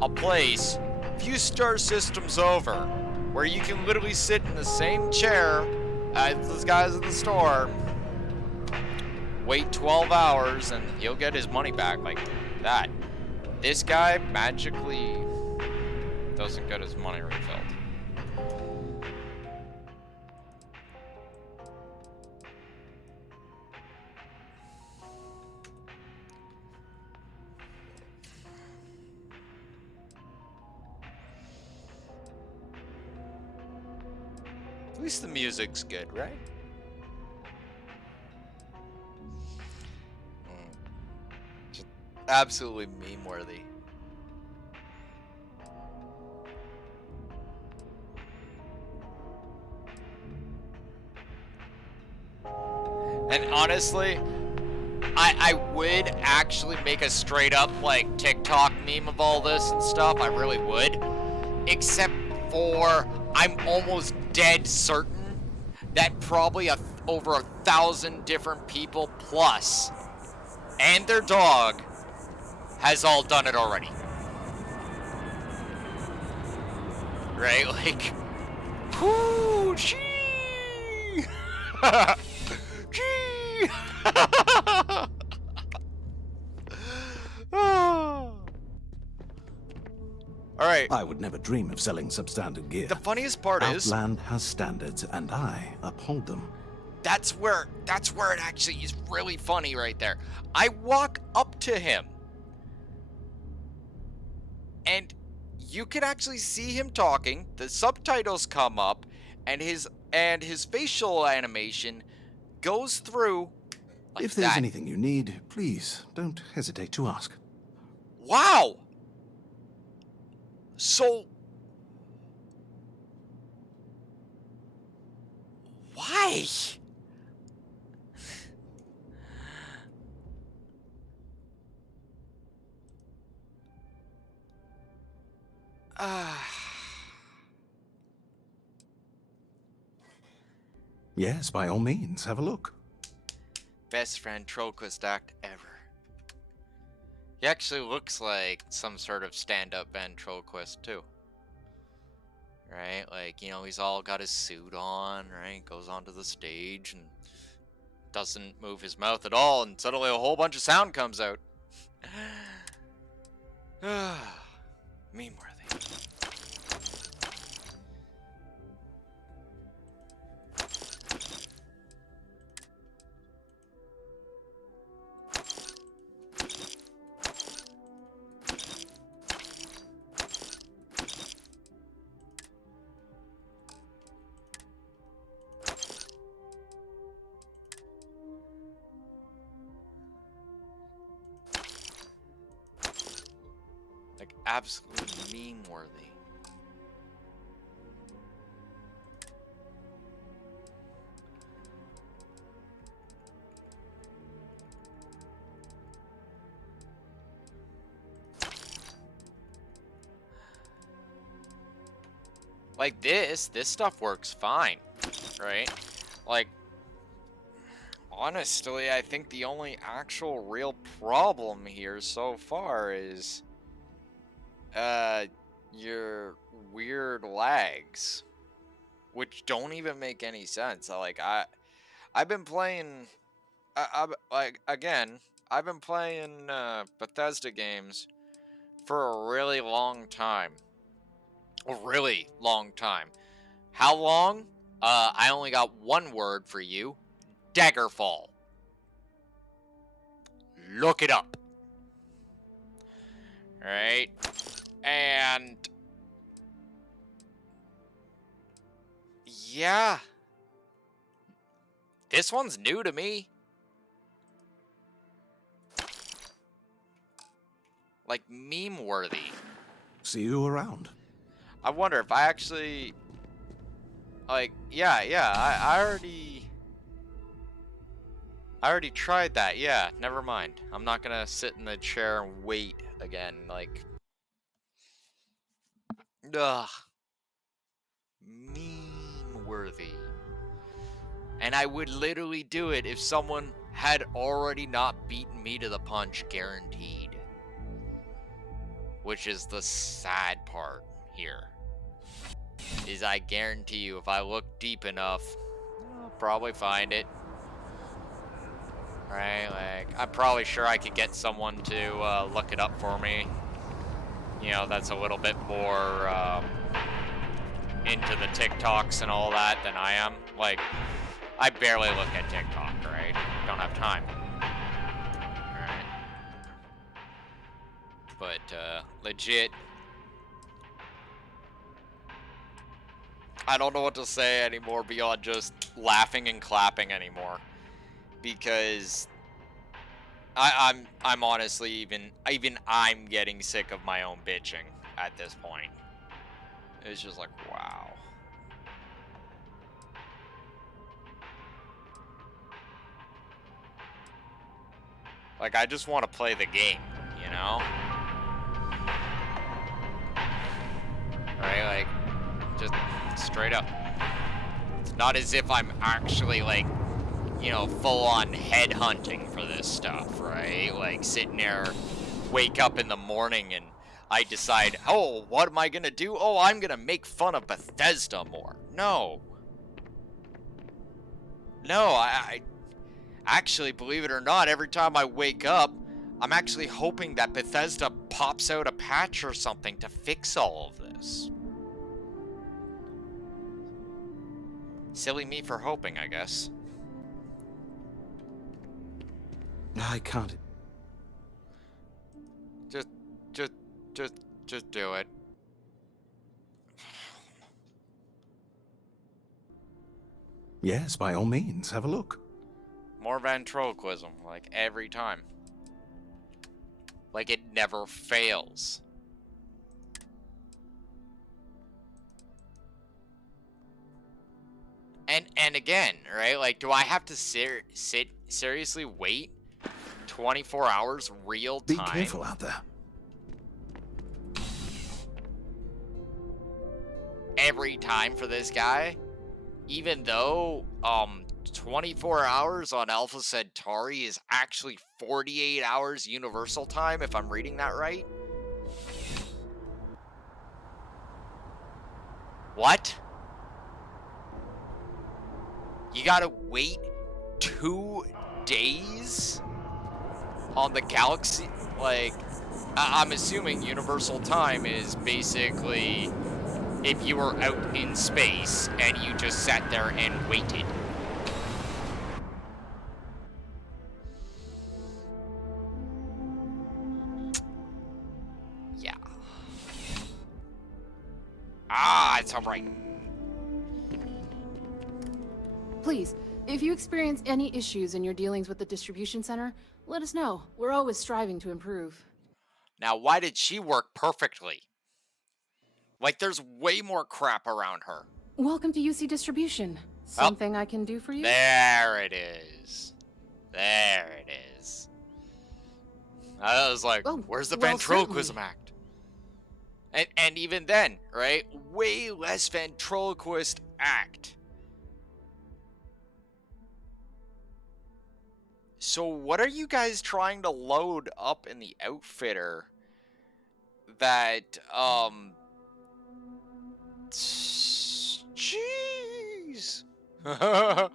a place a few star systems over where you can literally sit in the same chair as those guys at the store, wait 12 hours, and he'll get his money back like that. This guy magically doesn't get his money refilled. At least the music's good, right? Just absolutely meme-worthy. And honestly, I would actually make a straight up like TikTok meme of all this and stuff. I really would. Except for I'm almost dead certain that probably over 1,000 different people plus and their dog has all done it already. Right? Like, whoo, gee! Gee! Alright. I would never dream of selling substandard gear. The funniest part is Outland has standards, and I uphold them. that's where it actually is really funny right there. I walk up to him and you can actually see him talking, the subtitles come up, and his facial animation goes through like If there's that. anything you need, please don't hesitate to ask. Wow! So why? Yes, by all means, have a look. Best friend Trollquist act ever. He actually looks like some sort of stand-up ventriloquist too. Right? Like, you know, he's all got his suit on, right? Goes onto the stage and doesn't move his mouth at all, and suddenly a whole bunch of sound comes out. Meme-worthy. Like, absolutely meme-worthy. Like this stuff works fine, right? Like, honestly, I think the only actual real problem here so far is, your weird lags, which don't even make any sense. I've been playing, like, again, I've been playing, Bethesda games for a really long time. A really long time. How long? I only got one word for you. Daggerfall. Look it up. Alright? And yeah. This one's new to me. Like, meme worthy. See you around. I wonder if I actually, like, yeah, I already tried that. Yeah, never mind. I'm not gonna sit in the chair and wait again. Like, ugh, meme worthy. And I would literally do it if someone had already not beaten me to the punch, guaranteed. Which is the sad part here. Is I guarantee you, if I look deep enough, I'll probably find it. Right, like, I'm probably sure I could get someone to look it up for me. You know, that's a little bit more into the TikToks and all that than I am. Like, I barely look at TikTok, right? Don't have time. Alright. But, legit, I don't know what to say anymore beyond just laughing and clapping anymore. Because I'm honestly even I'm getting sick of my own bitching at this point. It's just like, wow. Like, I just want to play the game, you know? Right, like, just straight up. It's not as if I'm actually, like, you know, full-on headhunting for this stuff, right? Like, sitting there, wake up in the morning and I decide, oh, what am I gonna do? Oh, I'm gonna make fun of Bethesda more. No. No, I actually, believe it or not, every time I wake up, I'm actually hoping that Bethesda pops out a patch or something to fix all of this. Silly me for hoping, I guess. I can't. Just do it. Yes, by all means, have a look. More ventriloquism, like, every time. Like, it never fails. And again, right? Like, do I have to seriously wait 24 hours real time? Be careful out there. Every time for this guy? Even though, 24 hours on Alpha Centauri is actually 48 hours universal time, if I'm reading that right? What? You gotta wait 2 days on the galaxy? Like, I'm assuming universal time is basically if you were out in space and you just sat there and waited. Yeah. Ah, it's alright. Please, if you experience any issues in your dealings with the distribution center, let us know. We're always striving to improve. Now, why did she work perfectly? Like, there's way more crap around her. Welcome to UC Distribution. Something I can do for you? There it is. There it is. I was like, where's the ventriloquism act? And even then, right? Way less ventriloquist act. So what are you guys trying to load up in the outfitter that, jeez. Ugh.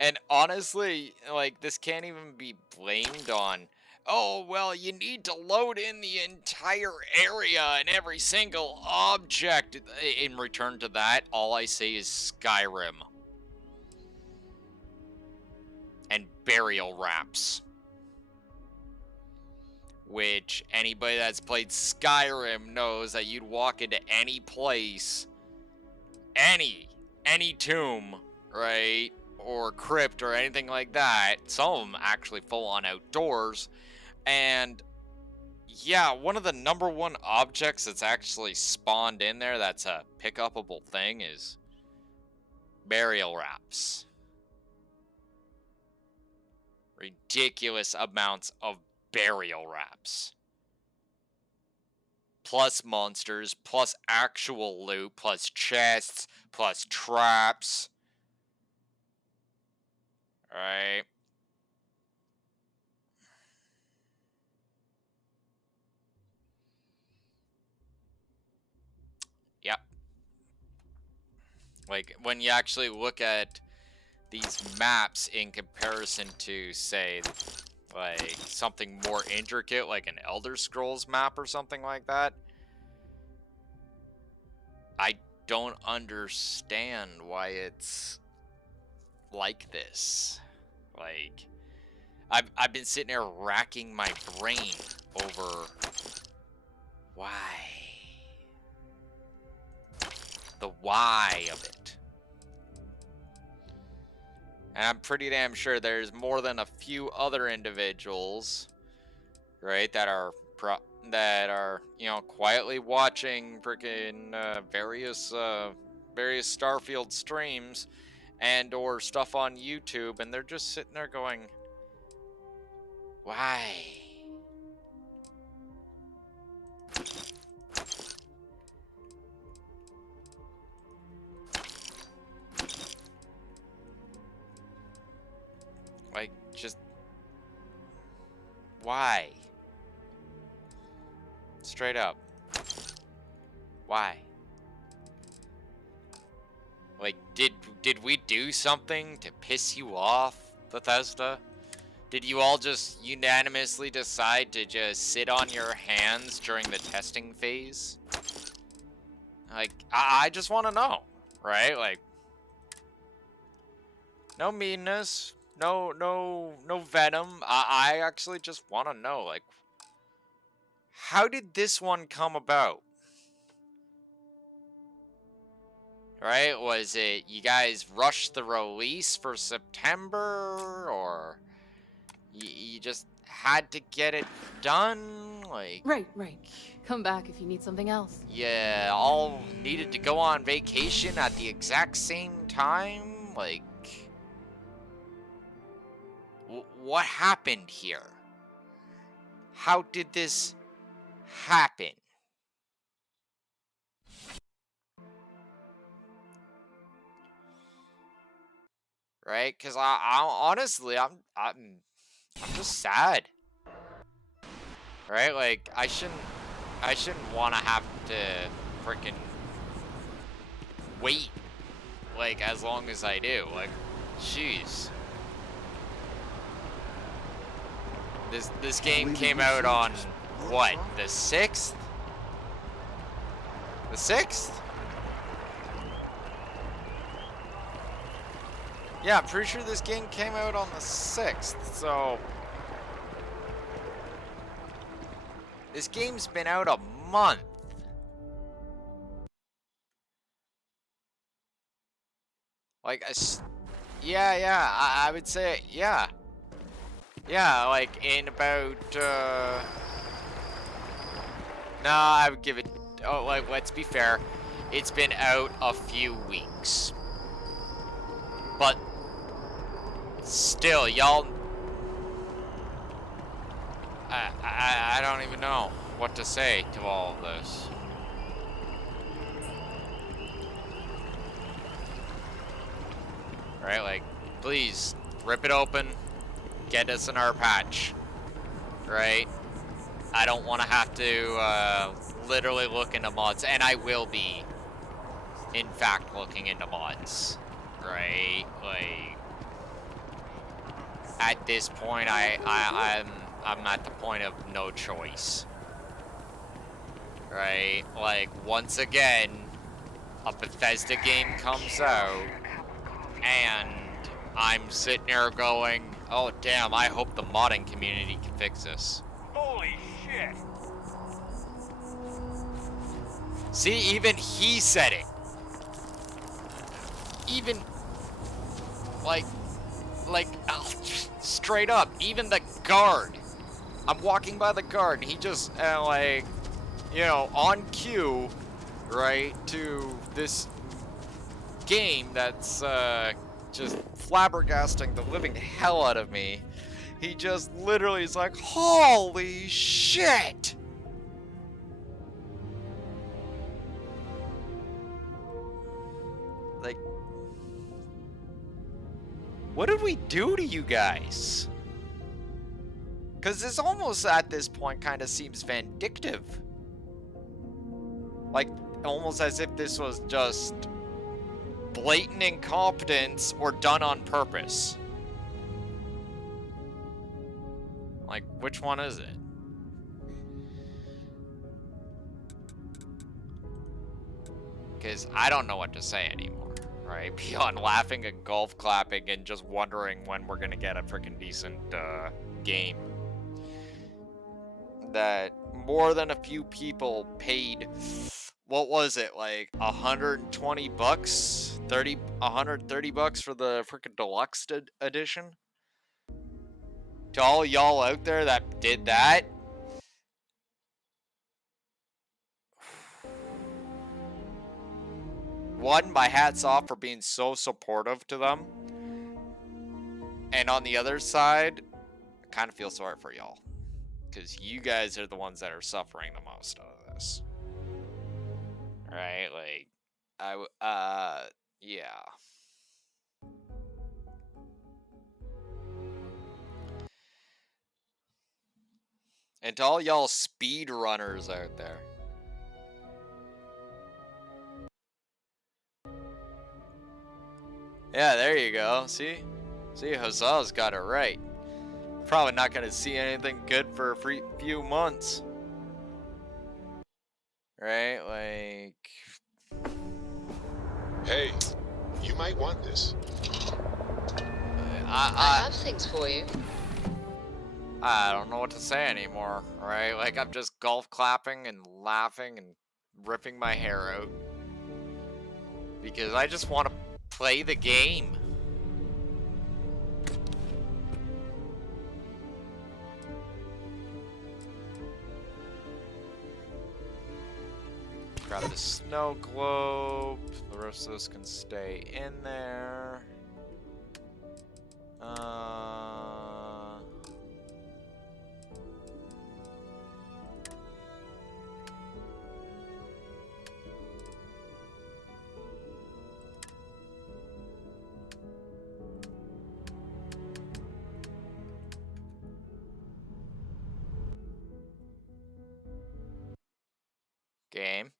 And honestly, like, this can't even be blamed on, oh, well, you need to load in the entire area and every single object. In return to that, all I say is Skyrim. And burial wraps. Which, anybody that's played Skyrim knows that you'd walk into any place, any tomb, right? Or crypt or anything like that. Some of them actually full on outdoors. And yeah, one of the number one objects that's actually spawned in there that's a pick-upable thing is burial wraps. Ridiculous amounts of burial wraps. Plus monsters, plus actual loot, plus chests, plus traps. Right? Yep. Like, when you actually look at these maps in comparison to, say, like, something more intricate, like an Elder Scrolls map or something like that, I don't understand why it's like this. Like, I've been sitting there racking my brain over why. The why of it. And I'm pretty damn sure there's more than a few other individuals, right, that are you know, quietly watching freaking various Starfield streams and or stuff on YouTube, and they're just sitting there going, why? Like, just why? Straight up. Why? Like, did we do something to piss you off, Bethesda? Did you all just unanimously decide to just sit on your hands during the testing phase? Like, I just want to know, right? Like, no meanness, no venom. I actually just want to know, like, how did this one come about? Right? Was it you guys rushed the release for September, or you just had to get it done? Like, Right. Come back if you need something else. yeah, all needed to go on vacation at the exact same time? Like, what happened here? How did this happen? Right? Because I honestly, I'm just sad. Right? Like, I shouldn't want to have to freaking wait, like, as long as I do. Like, jeez. This game came out on, what, the 6th? The 6th? Yeah, I'm pretty sure this game came out on the 6th, so... This game's been out a month. Like, yeah, I would say, yeah. Yeah, like, in about, No, I would give it. Oh, like, let's be fair. It's been out a few weeks, but still, y'all. I don't even know what to say to all of this. Right? Like, please rip it open, get us in our patch. Right? I don't want to have to literally look into mods, and I will be, in fact, looking into mods. Right? Like, at this point, I'm at the point of no choice. Right? Like, once again, a Bethesda game comes out, and I'm sitting there going, oh damn, I hope the modding community can fix this. Holy shit! See, even he said it. Even, like, straight up, even the guard. I'm walking by the guard, and he just, like, you know, on cue, right, to this game that's, just flabbergasting the living hell out of me. He just literally is like, holy shit! Like, what did we do to you guys? Because this almost at this point kind of seems vindictive. Like, almost as if this was just blatant incompetence or done on purpose. Like, which one is it? Because I don't know what to say anymore, right? Beyond laughing and golf clapping and just wondering when we're gonna get a freaking decent game. That more than a few people paid, what was it, like 120 bucks? 130 bucks for the freaking deluxe edition? To all y'all out there that did that, one, my hat's off for being so supportive to them. And on the other side, I kind of feel sorry for y'all. Because you guys are the ones that are suffering the most out of this. Right? Like, yeah. And to all y'all speedrunners out there. Yeah, there you go. See? See, Huzzah's got it right. Probably not going to see anything good for a few months. Right? Like... Hey, you might want this. I have things for you. I don't know what to say anymore, right? Like, I'm just golf clapping and laughing and ripping my hair out. Because I just want to play the game. Grab the snow globe. The rest of this can stay in there. Game.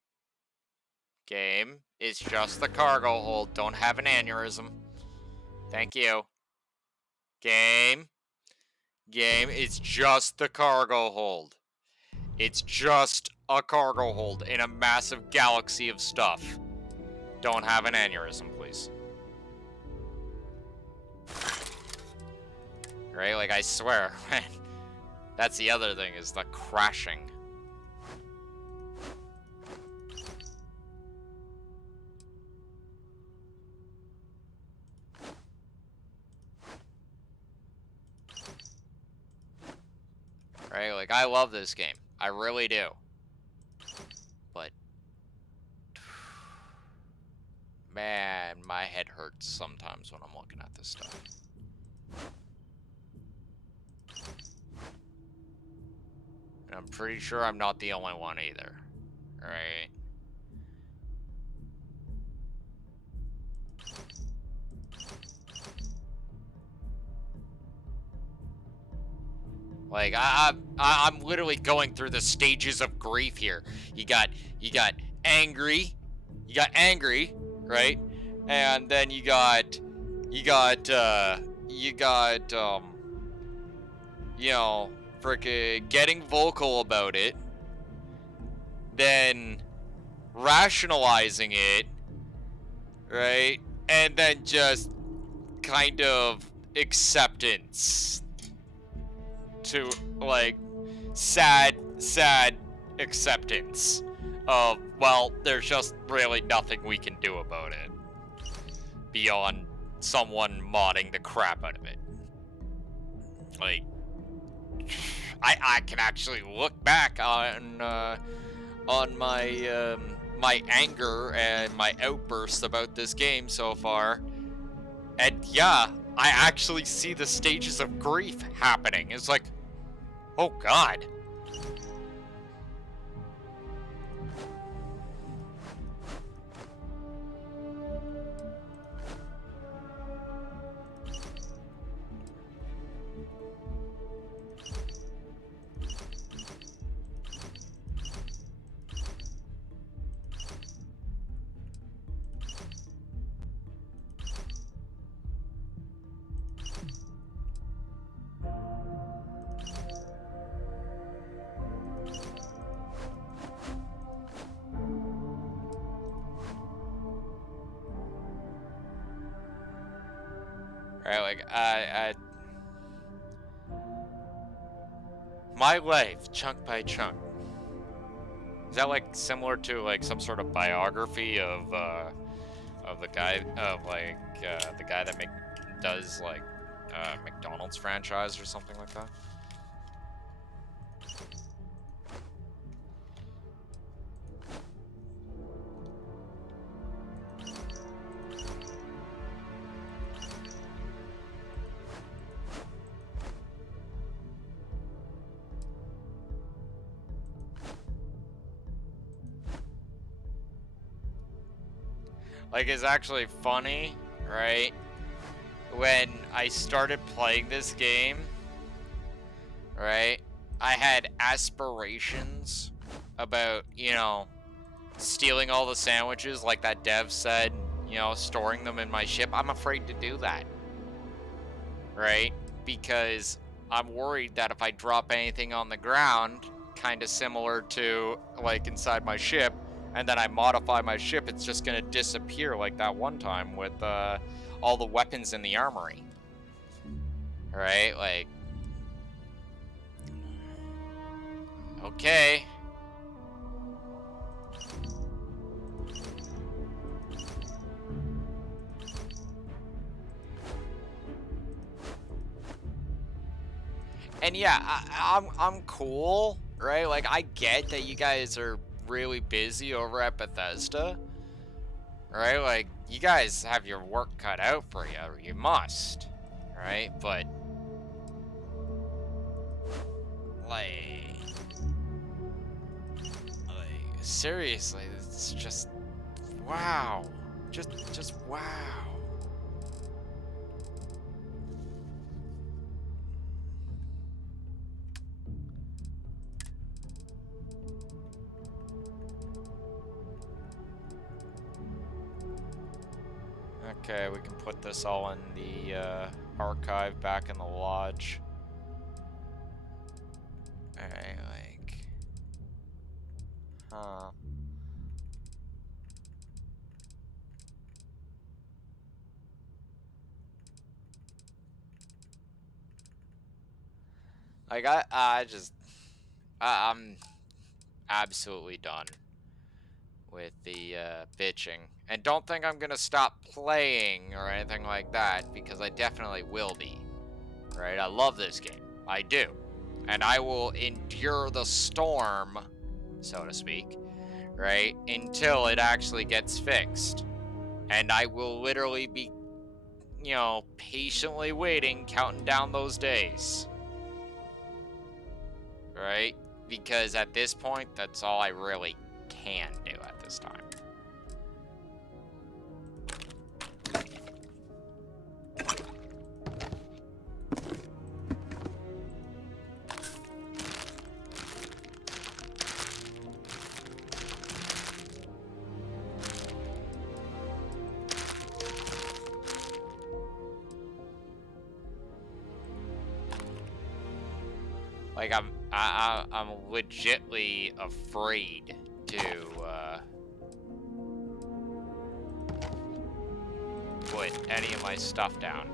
Game. It's just the cargo hold. Don't have an aneurysm. Thank you. Game. Game. It's just the cargo hold. It's just a cargo hold in a massive galaxy of stuff. Don't have an aneurysm, please. Right? Like, I swear, man. That's the other thing, is the crashing. Right? Like, I love this game. I really do. man, my head hurts sometimes when I'm looking at this stuff. And I'm pretty sure I'm not the only one either. Right? Like I'm literally going through the stages of grief here. You got angry, right? And then you got you know, frickin' getting vocal about it, then rationalizing it, right? And then just kind of acceptance to, like, sad acceptance of, well, there's just really nothing we can do about it beyond someone modding the crap out of it. Like, I can actually look back on my my anger and my outbursts about this game so far, and yeah, I actually see the stages of grief happening. It's like, oh god. Right, like, my life, chunk by chunk. Is that, like, similar to, like, some sort of biography of the guy, the guy that does, like, McDonald's franchise or something like that? Like, it's actually funny, right? When I started playing this game, right, I had aspirations about, you know, stealing all the sandwiches like that dev said, you know, storing them in my ship. I'm afraid to do that, right? Because I'm worried that if I drop anything on the ground, kind of similar to, like, inside my ship, and then I modify my ship, it's just gonna disappear like that one time with all the weapons in the armory. Right? Like, okay. And yeah, I'm cool, right? Like, I get that you guys are really busy over at Bethesda, right? Like, you guys have your work cut out for you, or you must, right? But, like seriously, it's just, wow. Just wow. Okay, we can put this all in the archive back in the lodge. Alright, like, huh. Like, I'm absolutely done with the bitching. And don't think I'm gonna stop playing or anything like that, because I definitely will be. Right? I love this game. I do. And I will endure the storm, so to speak, right, until it actually gets fixed. And I will literally be, you know, patiently waiting, counting down those days. Right? Because at this point, that's all I really can do at this time. Like I'm legitly afraid to put any of my stuff down.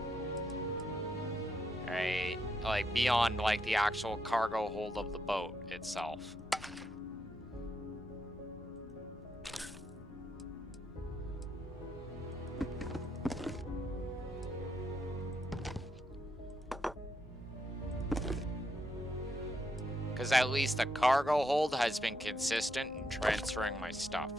Right? Like beyond like the actual cargo hold of the boat itself. Because at least the cargo hold has been consistent in transferring my stuff.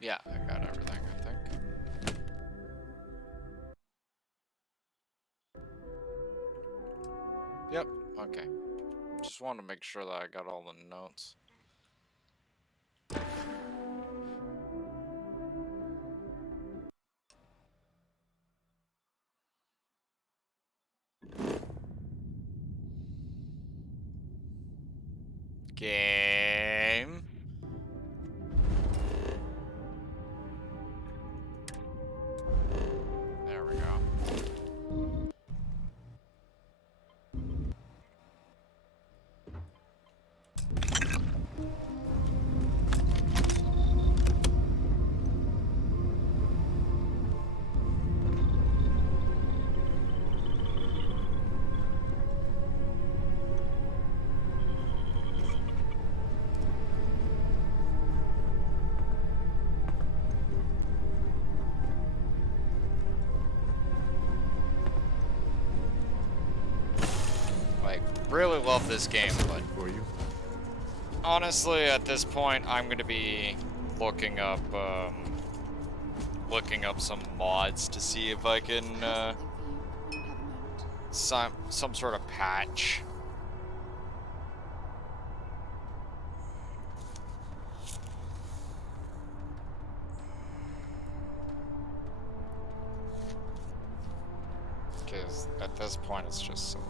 Yeah, I got everything, I think. Yep, okay. Just wanted to make sure that I got all the notes. Game. There we go. Really love this game, but For you. honestly, at this point, I'm gonna be looking up some mods to see if I can some sort of patch. Because at this point, it's just silly.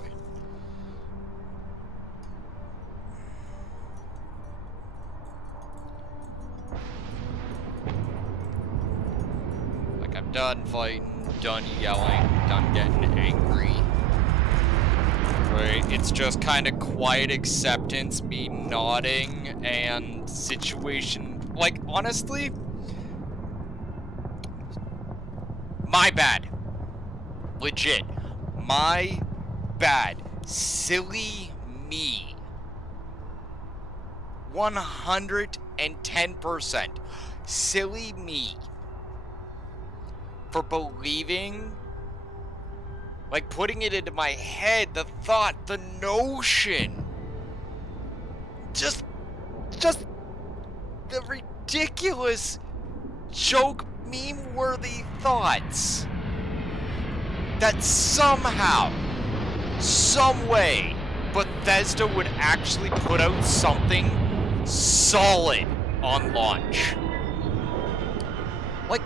Like, I'm done fighting, done yelling, done getting angry. Right? It's just kind of quiet acceptance, me nodding, and situation. Like, honestly, my bad. Legit. My bad. Silly me. 110%. Silly me. For believing, like putting it into my head, the thought, the notion. Just the ridiculous, joke, meme-worthy thoughts that somehow, some way, Bethesda would actually put out something solid on launch. Like,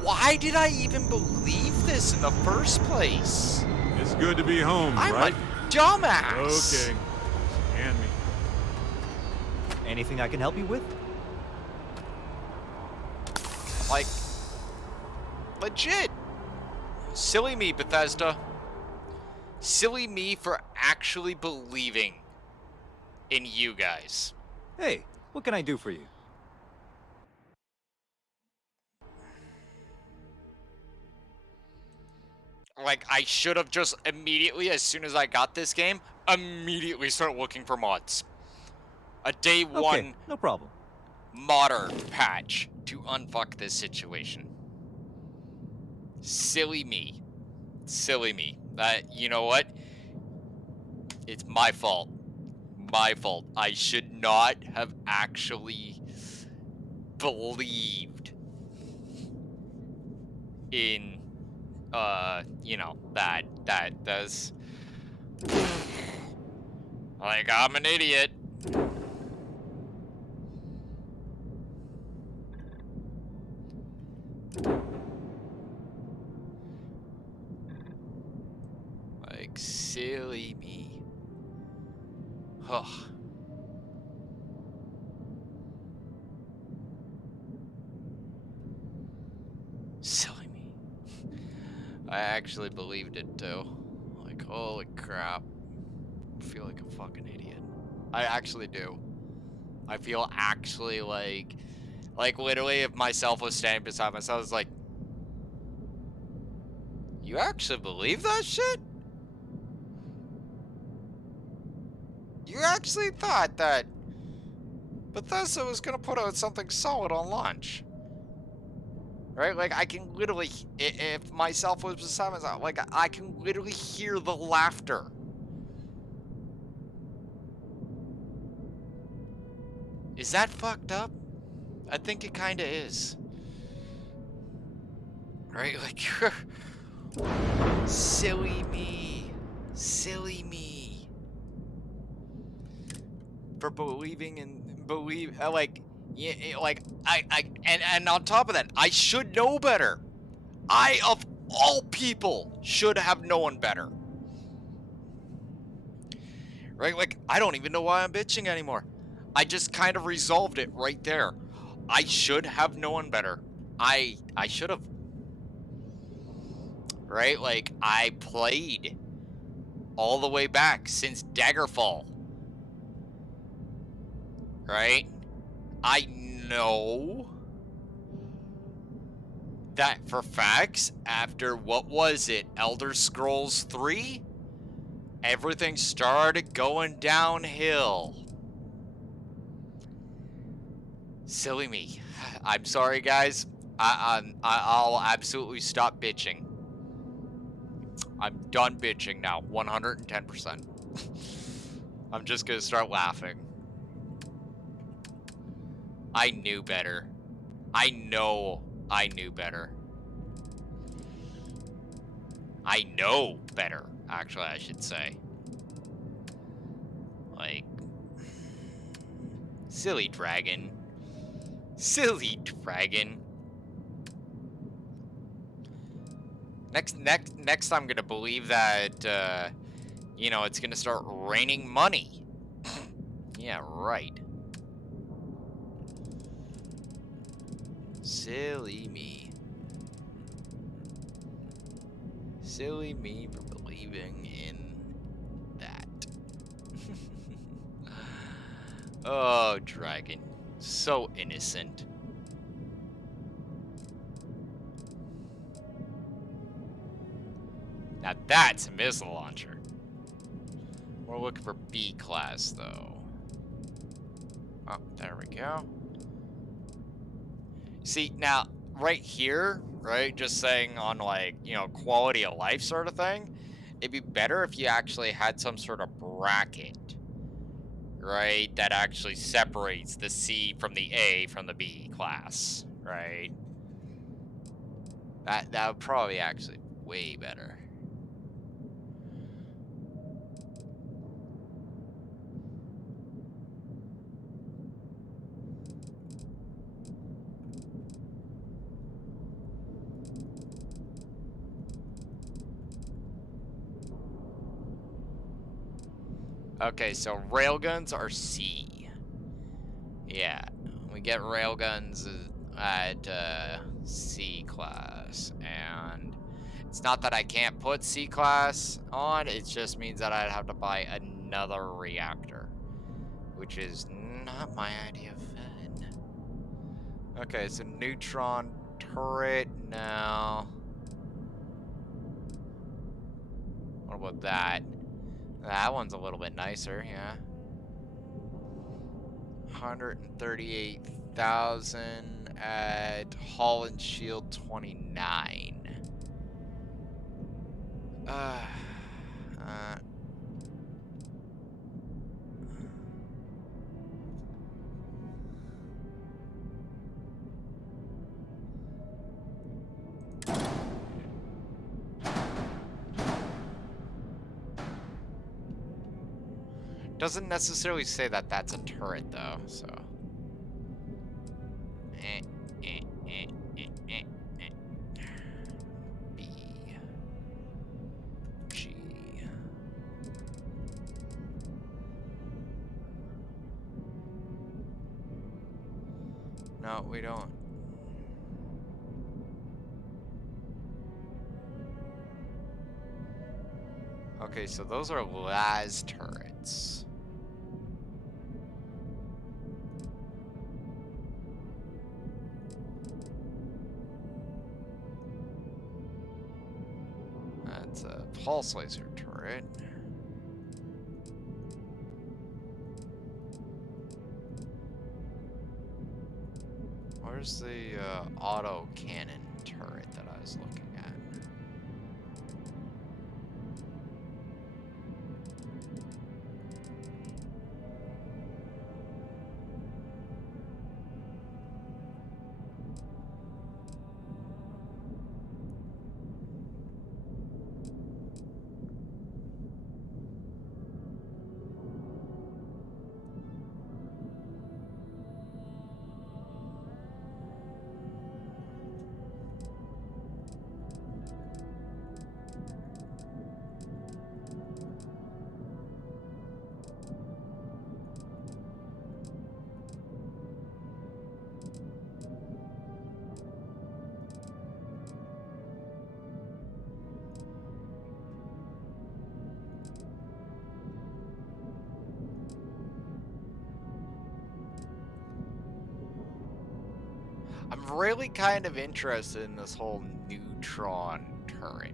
why did I even believe this in the first place? It's good to be home, I'm right? a dumbass. Okay. Hand me. Anything I can help you with? Like, legit. Silly me, Bethesda. Silly me for actually believing in you guys. Hey, what can I do for you? Like, I should have just immediately, as soon as I got this game, immediately start looking for mods. A day one Okay, no problem. modder patch to unfuck this situation. Silly me. Silly me. You know what? It's my fault. My fault. I should not have actually believed in, you know, that's... Like, I'm an idiot. Like, silly me. Ugh. Silly me. I actually believed it too. Like, holy crap. I feel like a fucking idiot. I actually do. I feel actually like literally if myself was standing beside myself, I was like, you actually believe that shit? You actually thought that Bethesda was gonna put out something solid on launch? Right? Like, I can literally, if myself was beside myself, like, I can literally hear the laughter. Is that fucked up? I think it kinda is. Right? Like, silly me. Silly me. For believing and like, yeah, like, and on top of that, I should know better. I, of all people, should have known better. Right? Like, I don't even know why I'm bitching anymore. I just kind of resolved it right there. I should have known better. I should have. Right? Like, I played all the way back since Daggerfall. Right? I know that for facts after, what was it, Elder Scrolls 3? Everything started going downhill. Silly me. I'm sorry, guys. I'll absolutely stop bitching. I'm done bitching now, 110%. I'm just gonna start laughing. I knew better. I know I knew better. I know better, actually, I should say. Like, silly dragon. Silly dragon. Next I'm gonna believe that, you know, it's gonna start raining money. Yeah, right. Silly me. Silly me for believing in that. Oh, dragon. So innocent. Now that's a missile launcher. We're looking for B class, though. Oh, there we go. See, now, right here, right, just saying on, like, you know, quality of life sort of thing, it'd be better if you actually had some sort of bracket, right, that actually separates the C from the A from the B class, right? That would probably actually be way better. Okay, so railguns are C. Yeah, we get railguns at C class, and it's not that I can't put C class on, it just means that I'd have to buy another reactor, which is not my idea of fun. Okay, so neutron turret now. What about that? That one's a little bit nicer, yeah. 138,000 at Holland Shield 29. Uh, doesn't necessarily say that that's a turret though, so. B. G. No, we don't. Okay, so those are las turrets. That's a pulse laser turret. Where's the auto cannon turret that I was looking at? I'm really kind of interested in this whole neutron turret.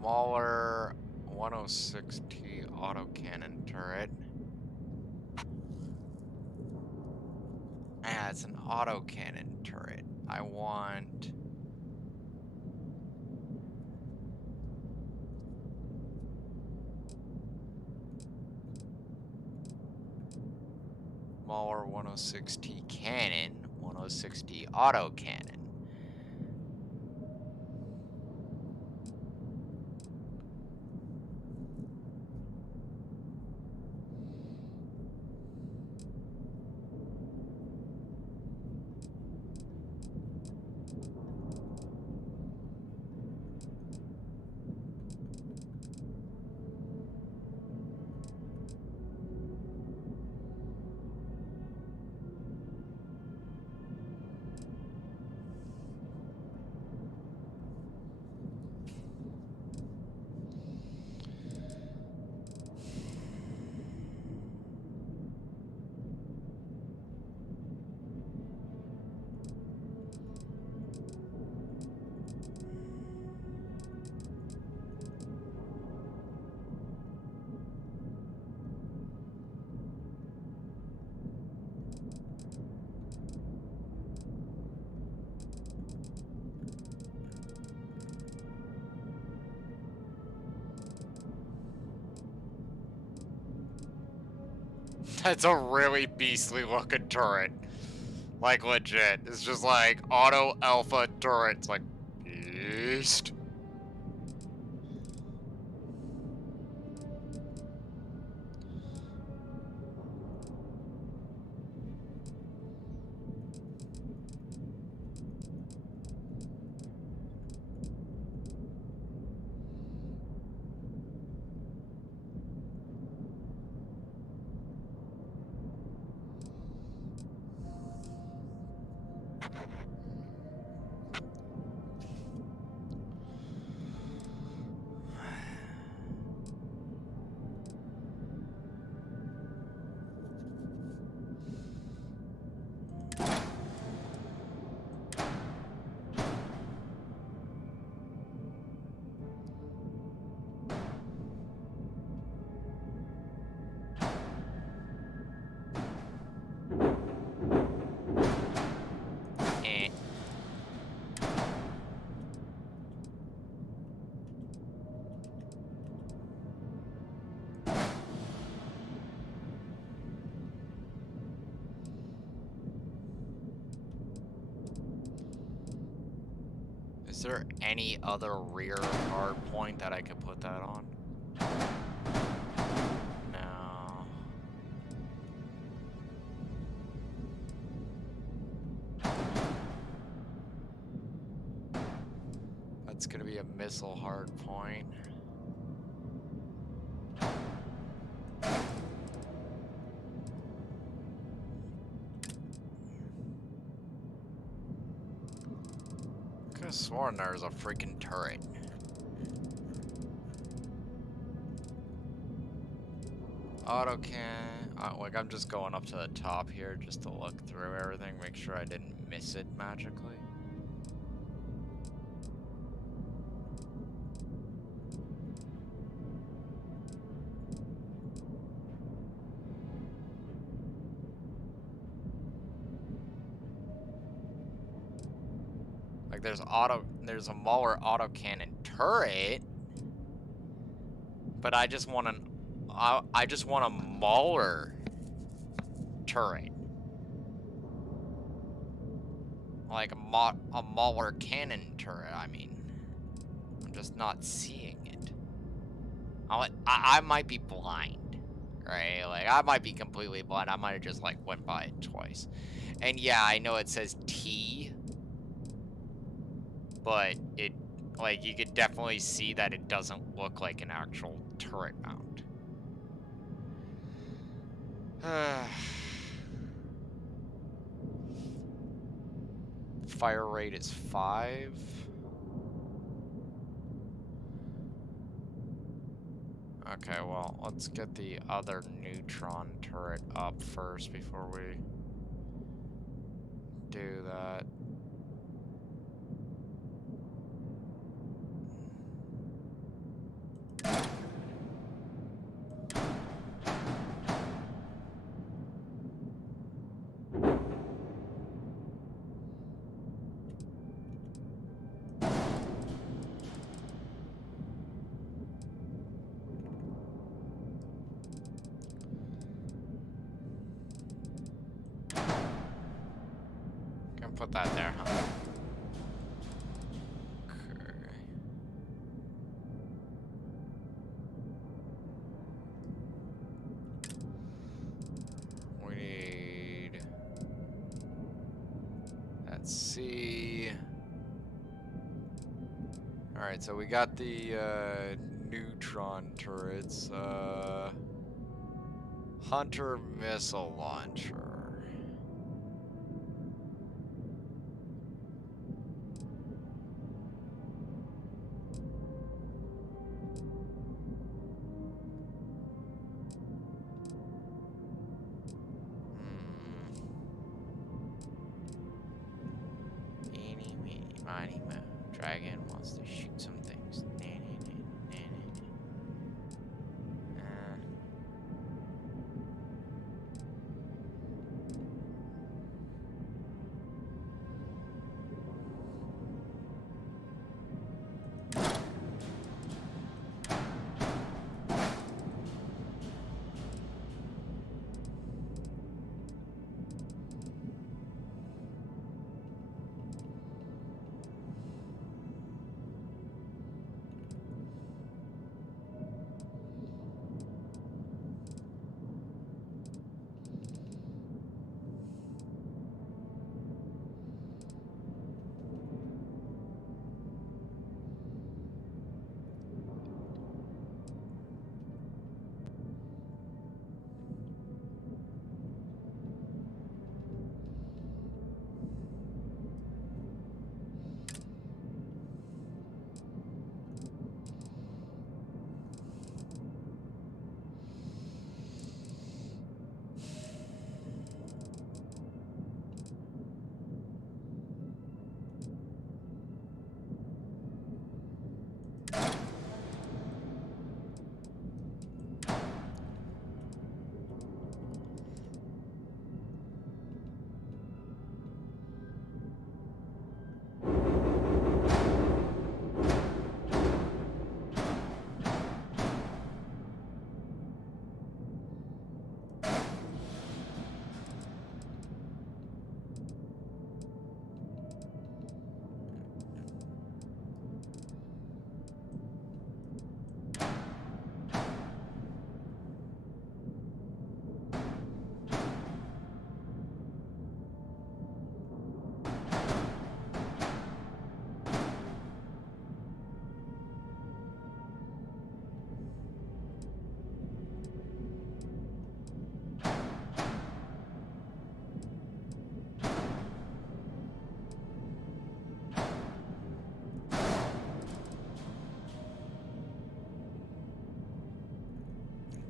smaller 106T autocannon turret. Ah, it's an autocannon turret. I want... smaller 106T cannon, 106T autocannon. That's a really beastly looking turret. Like legit. It's just like auto alpha turret. It's like beast. Is there any other rear hard point that I could put that on? No. That's gonna be a missile hard point. Could have sworn there was a freaking turret. Autocan. Like I'm just going up to the top here just to look through everything, make sure I didn't miss it magically. Like there's a Mauler autocannon turret, but I just want a Mauler turret, like a Mauler cannon turret. I mean, I'm just not seeing it. I might be blind, right? Like I might be completely blind. I might have just like went by it twice, and yeah, I know it says T. But it, like, you could definitely see that it doesn't look like an actual turret mount. Fire rate is 5. Okay, well, let's get the other neutron turret up first before we do that. put that there, huh? Okay. We need... Let's see... Alright, so we got the neutron turrets. Hunter missile launcher. Eeny, meeny, miny, moe. Dragon wants to shoot some things.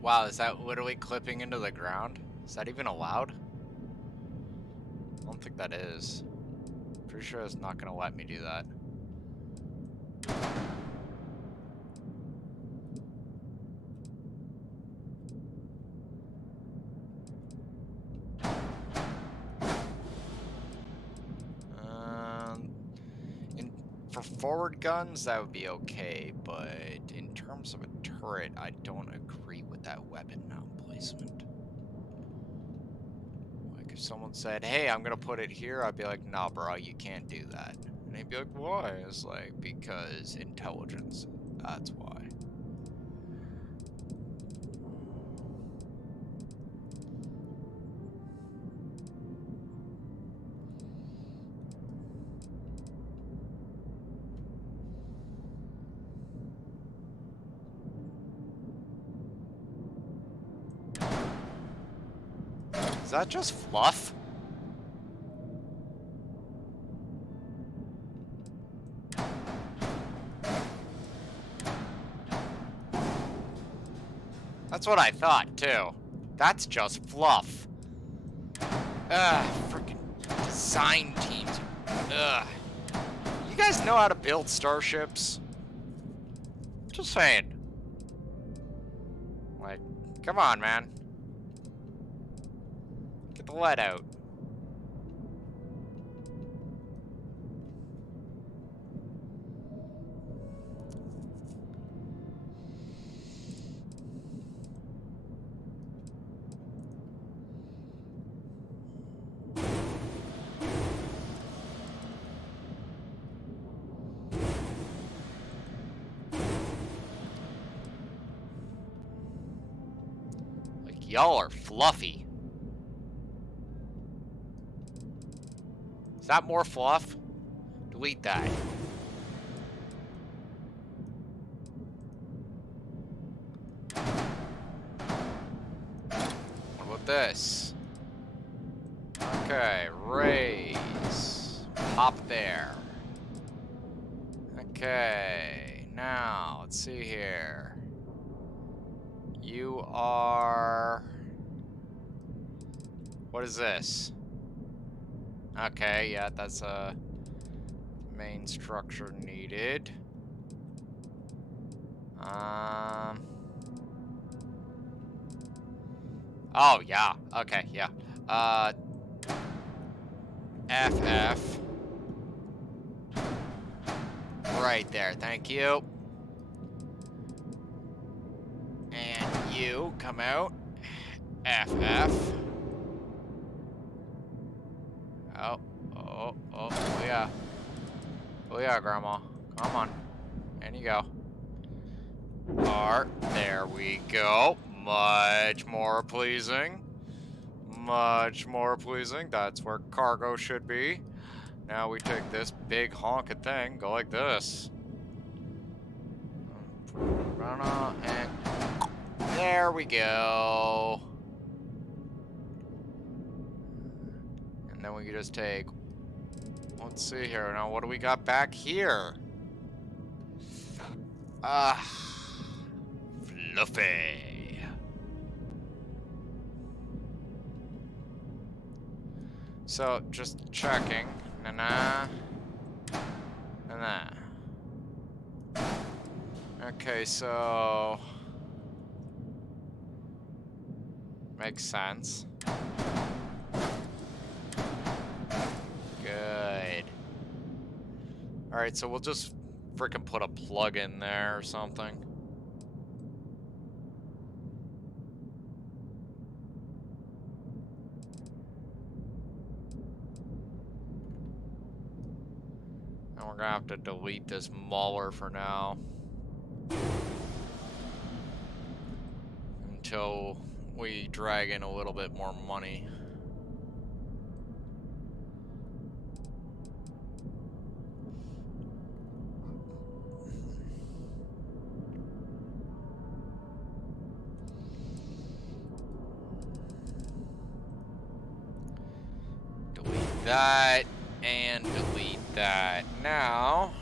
Wow, is that literally clipping into the ground? Is that even allowed? I don't think that is. Pretty sure it's not gonna let me do that. For forward guns, that would be okay, but in terms of a turret, I don't agree with that weapon mount placement. Like, if someone said, hey, I'm gonna put it here, I'd be like, nah, bro, you can't do that. And they'd be like, why? It's like, because intelligence, that's why. Is that just fluff? That's what I thought, too. That's just fluff. Ugh, freaking design teams. Ugh. You guys know how to build starships? Just saying. Like, come on, man. Get the lead out. Y'all are fluffy. Is that more fluff? Delete that. What about this? Okay, raise. Pop there. Okay, now let's see here. You are... What is this? Okay, yeah, that's a main structure needed. Oh, yeah. Okay, yeah. FF. Right there, thank you. And you, come out. FF. Oh, oh yeah. Oh yeah, Grandma. Come on. In you go. R, there we go. Much more pleasing. Much more pleasing. That's where cargo should be. Now we take this big honking thing, go like this. And there we go. And then we can just take, let's see here. Now what do we got back here? Fluffy. So, just checking. Na-na. Na-na. Okay, so... Makes sense. Good. Alright, so we'll just frickin' put a plug in there or something. And we're gonna have to delete this Mauler for now. Until we drag in a little bit more money. Delete that and delete that. Now,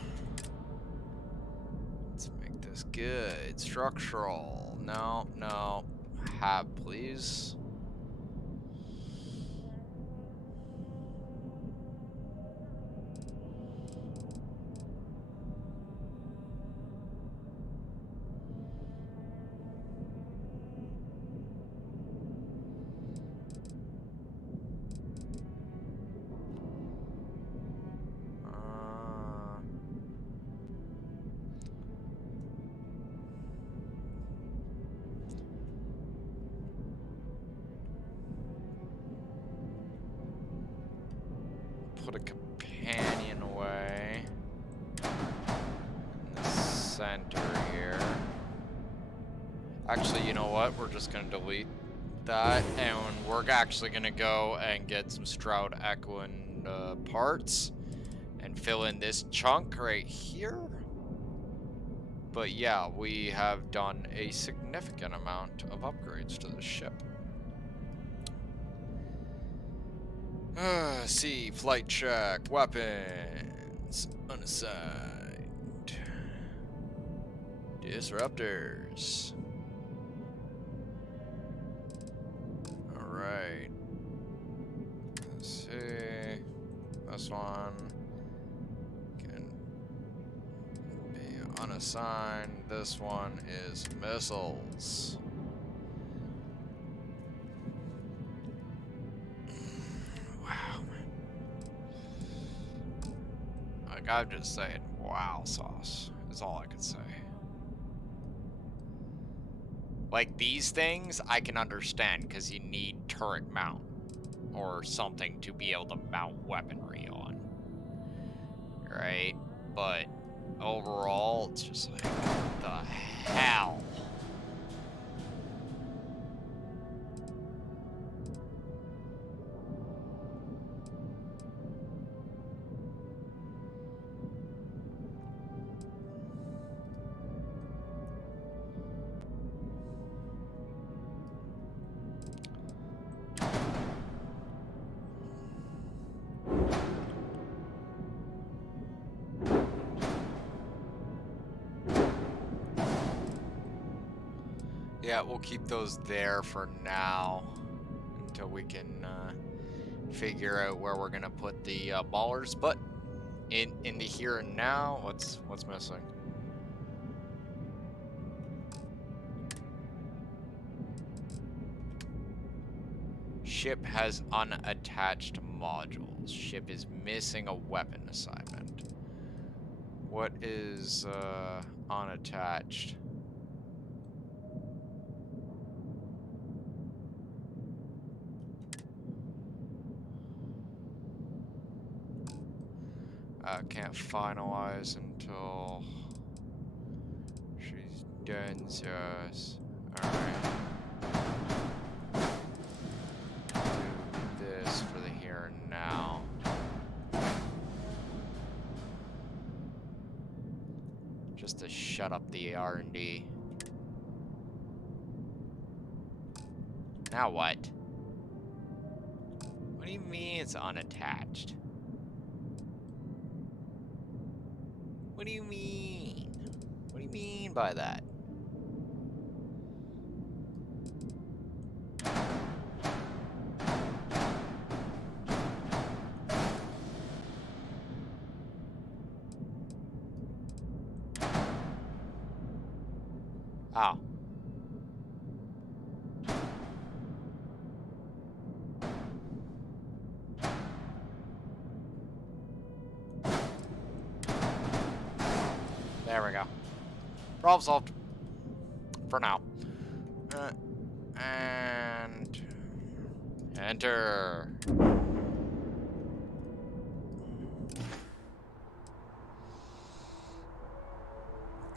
let's make this good. Structural. No, no. Have, please. Put a companion away in the center here. Actually, you know what? We're just gonna delete that, and we're actually gonna go and get some Stroud Equine parts and fill in this chunk right here. But yeah, we have done a significant amount of upgrades to the ship. See, flight check, weapons, unassigned, disruptors. Alright. Let's see. This one can be unassigned. This one is missiles. Wow. Like, I'm just saying, wow sauce is all I could say. Like, these things I can understand because you need turret mount or something to be able to mount weaponry on. Right? But overall, it's just like, what the hell? Yeah, we'll keep those there for now until we can figure out where we're gonna put the ballers. But in the here and now, what's missing? Ship has unattached modules. Ship is missing a weapon assignment. What is unattached? Can't finalize until she's done this. Alright. Do this for the here and now. Just to shut up the R&D. Now what? What do you mean it's unattached? What do you mean? What do you mean by that? Oh. There we go. Problem solved. For now. And enter.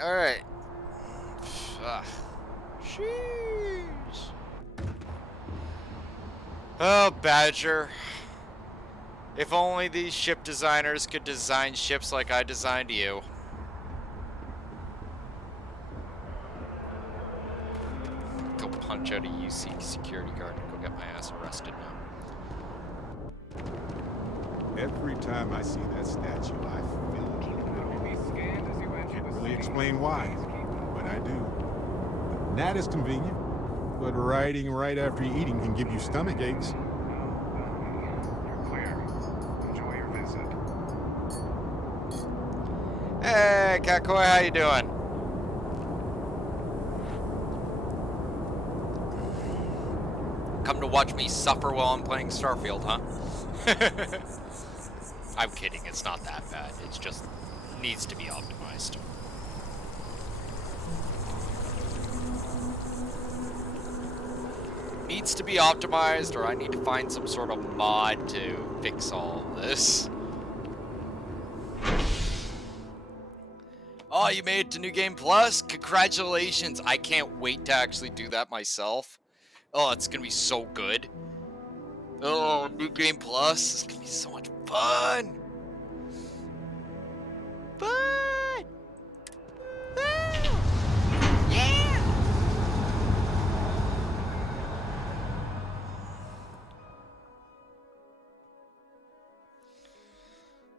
All right. Sheesh. Oh, Badger. If only these ship designers could design ships like I designed you. Go punch out a UC security guard and go get my ass arrested now. Every time I see that statue, I feel it. Can't really explain why, but I do. That is convenient, but riding right after eating can give you stomach aches. You're clear. Enjoy your visit. Hey, Kakoi, how you doing? Come to watch me suffer while I'm playing Starfield, huh? I'm kidding, it's not that bad. It's just needs to be optimized. Needs to be optimized, or I need to find some sort of mod to fix all of this. Oh, you made it to New Game Plus? Congratulations! I can't wait to actually do that myself. Oh, it's gonna be so good. Oh, New Game Plus. It's gonna be so much fun. Fun! Woo! Yeah!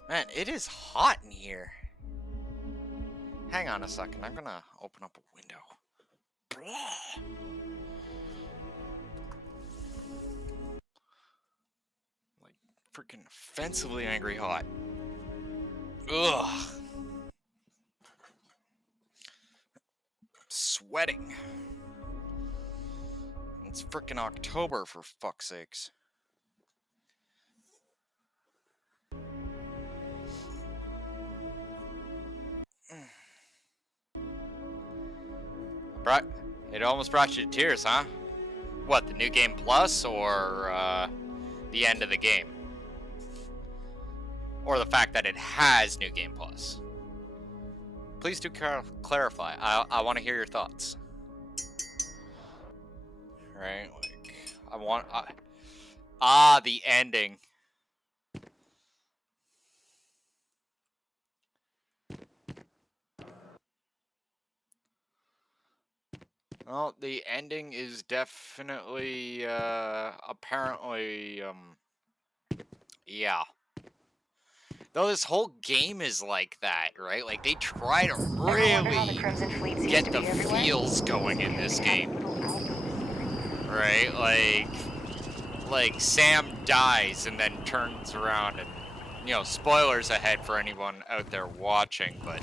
Man, it is hot in here. Hang on a second. I'm gonna open up a window. Blah. Like, freaking offensively angry hot. Ugh. Sweating. It's freaking October, for fuck's sakes. It almost brought you to tears, huh? What, the New Game Plus, or the end of the game? Or the fact that it has New Game Plus? Please do clarify. I want to hear your thoughts. Right? Like, I want... the ending. Well, the ending is definitely, apparently, yeah. Though this whole game is like that, right? Like, they try to really get the feels going in this game. right? Like Sam dies and then turns around and, you know, spoilers ahead for anyone out there watching, but,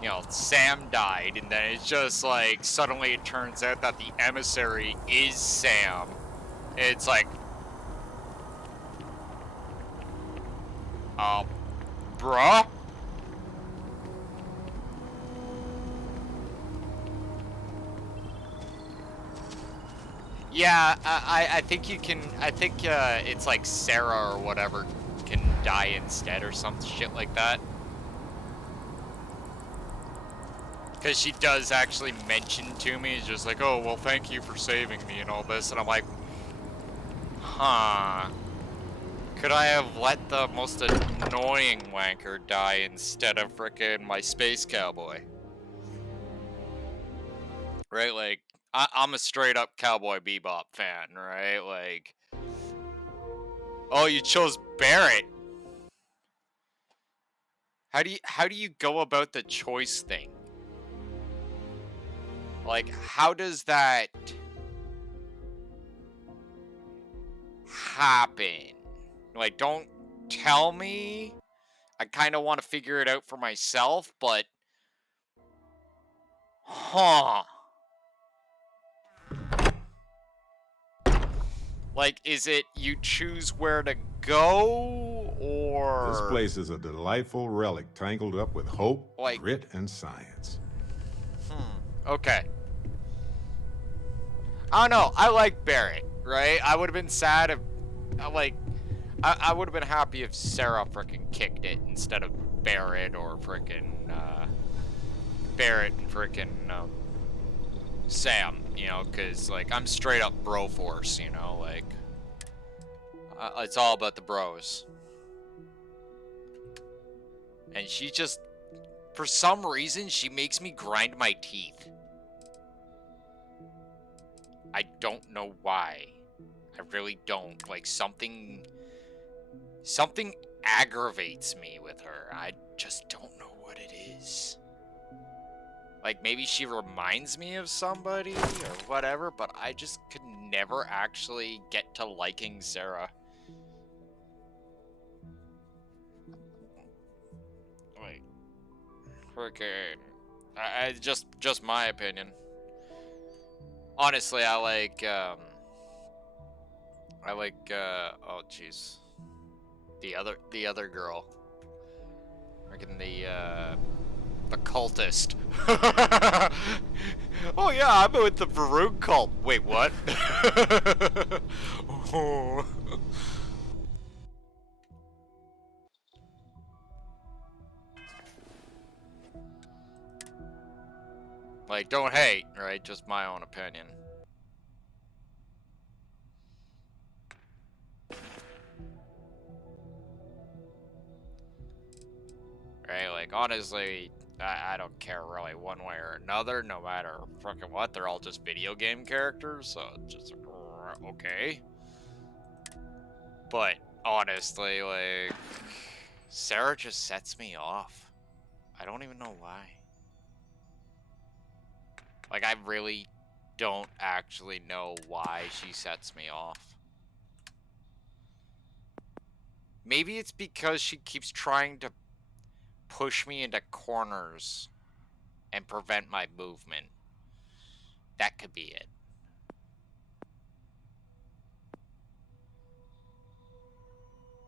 you know, Sam died and then it's just like, suddenly it turns out that the emissary is Sam. It's like, bruh? Yeah, I think you can, I think it's like Sarah or whatever can die instead or some shit like that. Because she does actually mention to me, just like, oh, well, thank you for saving me and all this, and I'm like, huh. Could I have let the most annoying wanker die instead of frickin' my space cowboy? Right, like, I'm a straight up Cowboy Bebop fan, right? Like, oh, you chose Barrett. How do you go about the choice thing? Like, how does that happen? Like, don't tell me. I kind of want to figure it out for myself, but huh. Like, is it you choose where to go, or... This place is a delightful relic tangled up with hope, like, grit, and science. Okay. I don't know. I like Barrett, right? I would have been sad if, like, I would have been happy if Sarah frickin' kicked it instead of Barrett or frickin', Barrett and frickin', Sam, you know, because, like, I'm straight up bro force, you know, like, it's all about the bros. And she just, for some reason, she makes me grind my teeth. I don't know why. I really don't. Like, something aggravates me with her. I just don't know what it is. Like, maybe she reminds me of somebody or whatever, but I just could never actually get to liking Sarah. Like, freaking, I just my opinion. Honestly, I like, oh jeez, the other girl, freaking the cultist. Oh yeah, I'm with the Varun cult. Wait, what? Oh. Like, don't hate, right? Just my own opinion. Right? Like, honestly, I don't care really one way or another, no matter fucking what. They're all just video game characters, so it's just okay. But honestly, like, Sarah just sets me off. I don't even know why. Like, I really don't actually know why she sets me off. Maybe it's because she keeps trying to push me into corners and prevent my movement. That could be it.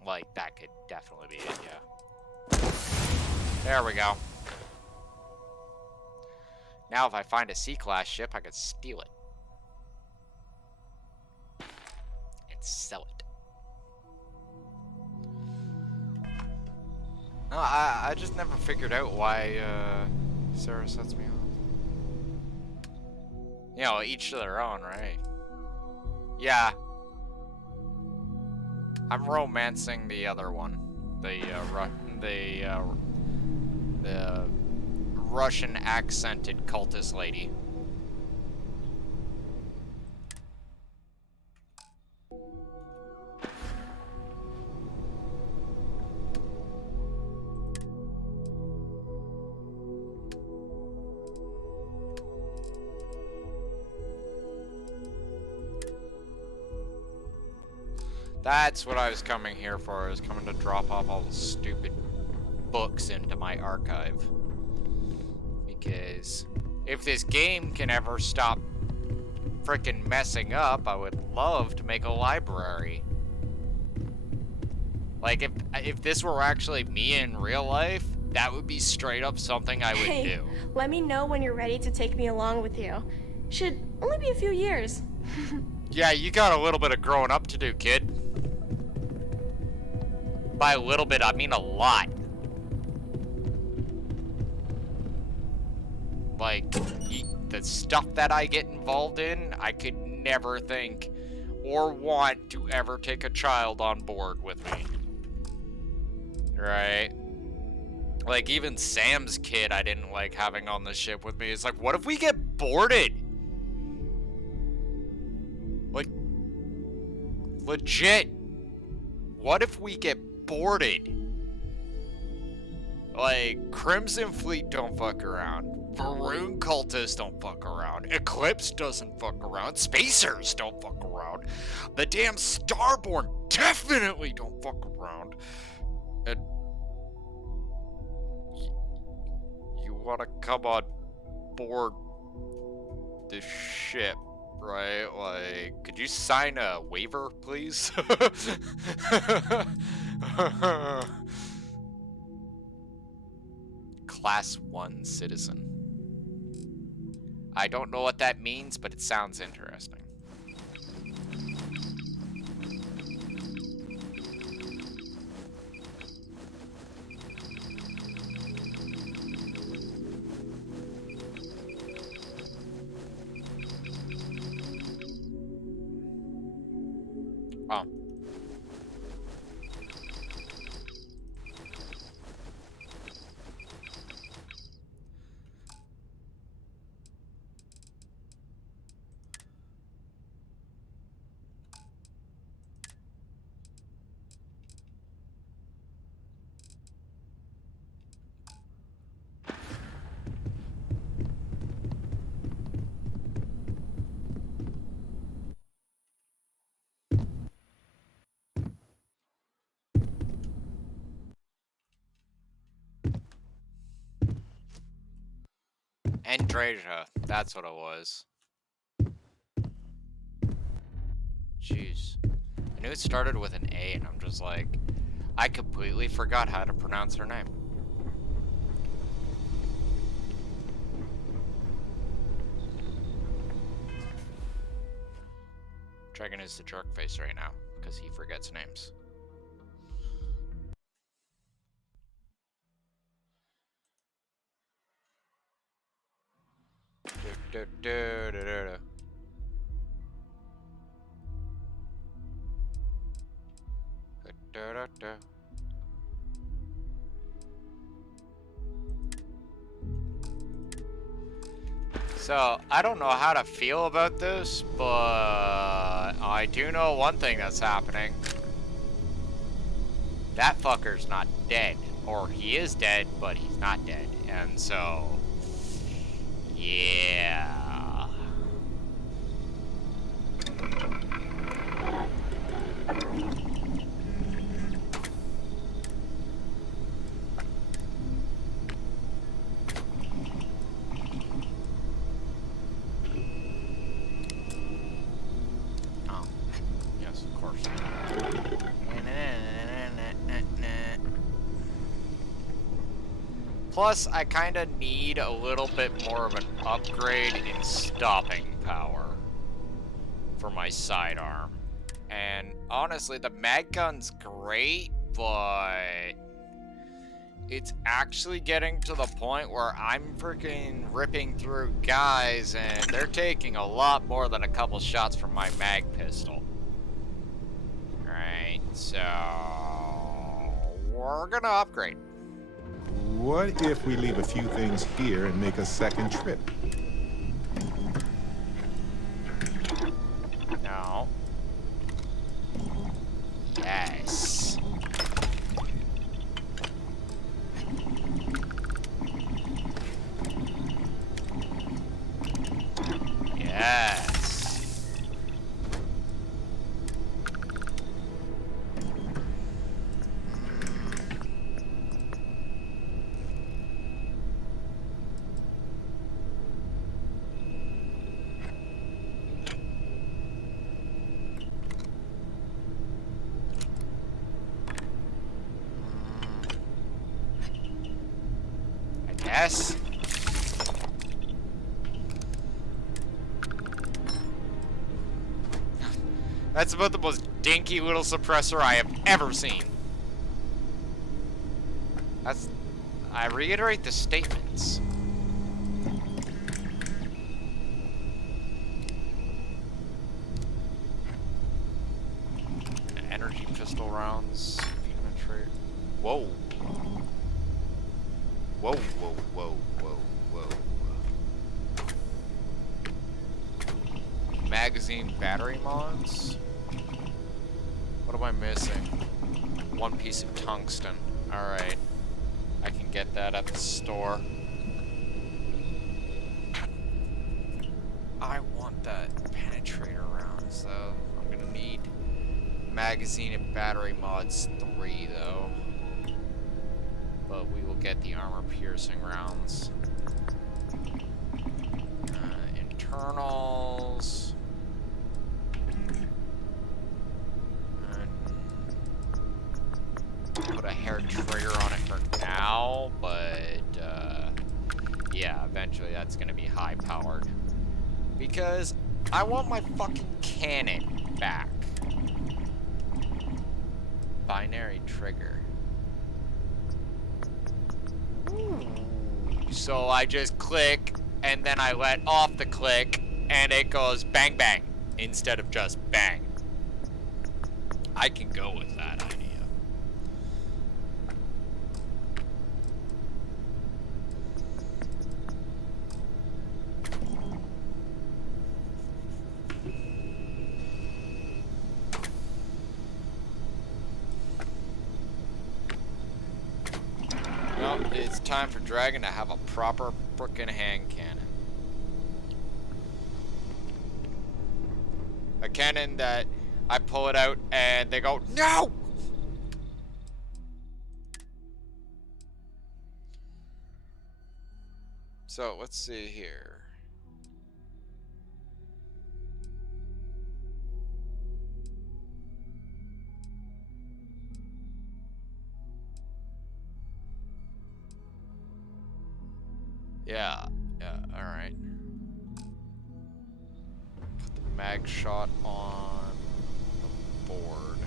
Like, that could definitely be it, yeah. There we go. Now if I find a C-class ship, I could steal it. And sell it. No, I just never figured out why, Sarah sets me off. You know, each to their own, right? Yeah. I'm romancing the other one. The Russian accented cultist lady. That's what I was coming here for. I was coming to drop off all the stupid books into my archive. Because if this game can ever stop freaking messing up, I would love to make a library. Like, if this were actually me in real life, that would be straight up something I would do. Let me know when you're ready to take me along with you. Should only be a few years. Yeah, you got a little bit of growing up to do, kid. By a little bit, I mean a lot. Like, the stuff that I get involved in, I could never think or want to ever take a child on board with me. Right? Like, even Sam's kid I didn't like having on the ship with me. It's like, what if we get boarded? Like, legit. What if we get boarded? Like, Crimson Fleet don't fuck around. Varun cultists don't fuck around. Eclipse doesn't fuck around. Spacers don't fuck around. The damn Starborn definitely don't fuck around. And you wanna come on board this ship, right? Like, could you sign a waiver, please? Class 1 citizen. I don't know what that means, but it sounds interesting. Oh. Andrasia, that's what it was. Jeez. I knew it started with an A, and I'm just like, I completely forgot how to pronounce her name. Dragon is the jerk face right now, because he forgets names. So, I don't know how to feel about this, but I do know one thing that's happening. That fucker's not dead. Or he is dead, but he's not dead. And so, yeah. Plus, I kind of need a little bit more of an upgrade in stopping power for my sidearm. And honestly, the mag gun's great, but it's actually getting to the point where I'm freaking ripping through guys and they're taking a lot more than a couple shots from my mag pistol. Right, so we're gonna upgrade. What if we leave a few things here and make a second trip? No. Yes. Yes. Yes. That's about the most dinky little suppressor I have ever seen. That's... I reiterate the statements. Energy pistol rounds. Penetrate. Whoa. Whoa, whoa, whoa, whoa, whoa. Magazine battery mods? What am I missing? One piece of tungsten. Alright. I can get that at the store. I want that penetrator rounds though. I'm gonna need magazine and battery mods 3 though. But we will get the armor piercing rounds. Internals. Put a hair trigger on it for now, but yeah, eventually that's gonna be high powered. Because I want my fucking cannon back. Binary trigger. So I just click, and then I let off the click, and it goes bang bang, instead of just bang. I can go with that idea. Well, it's time for Dragon to have a proper frickin' hand cannon. A cannon that I pull it out and they go, no! So, let's see here. Yeah, alright. Put the mag shot on the board.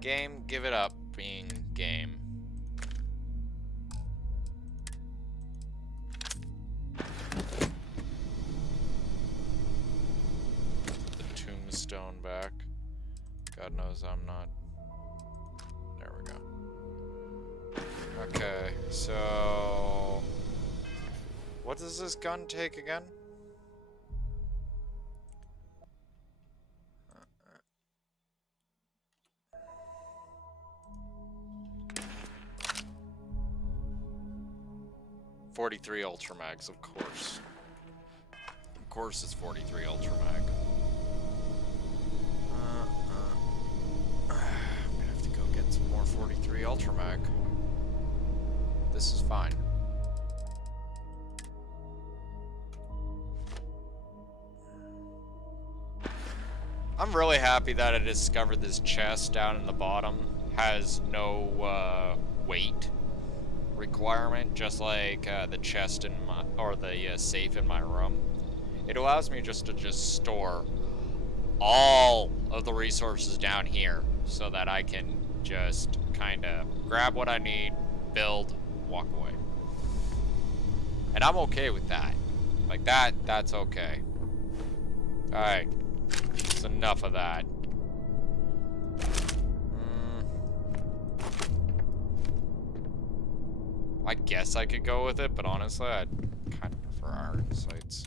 Game, give it up being game. The tombstone back. God knows I'm not. There we go. Okay, so what does this gun take again? .43 Ultramags, of course. Of course it's .43 Ultramag. I'm gonna have to go get some more .43 Ultramag. This is fine. I'm really happy that I discovered this chest down in the bottom has no weight requirement, just like the chest in my, or the safe in my room. It allows me just to store all of the resources down here so that I can just kind of grab what I need, build, walk away. And I'm okay with that. Like that's okay. Alright. That's enough of that. I guess I could go with it, but honestly, I'd kind of prefer iron sights.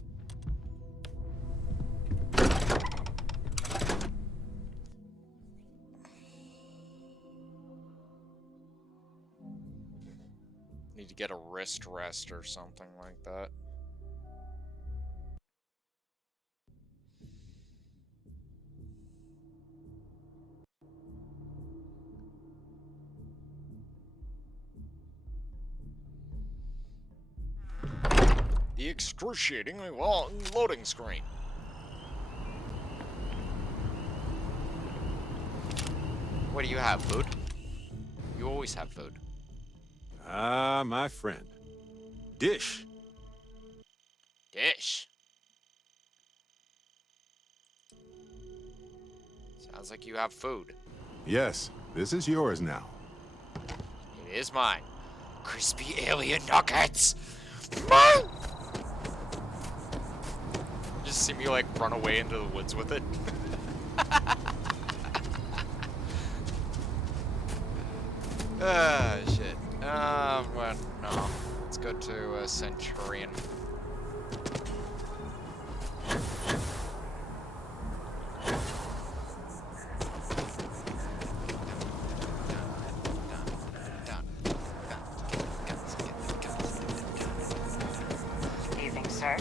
Need to get a wrist rest or something like that. The excruciatingly long loading screen. What do you have? Food? You always have food. Ah, my friend. Dish. Dish. Sounds like you have food. Yes, this is yours now. It is mine. Crispy alien nuggets. Mine! Just see me like run away into the woods with it. Ah, shit. But no. Let's go to Centurion. Evening, sir.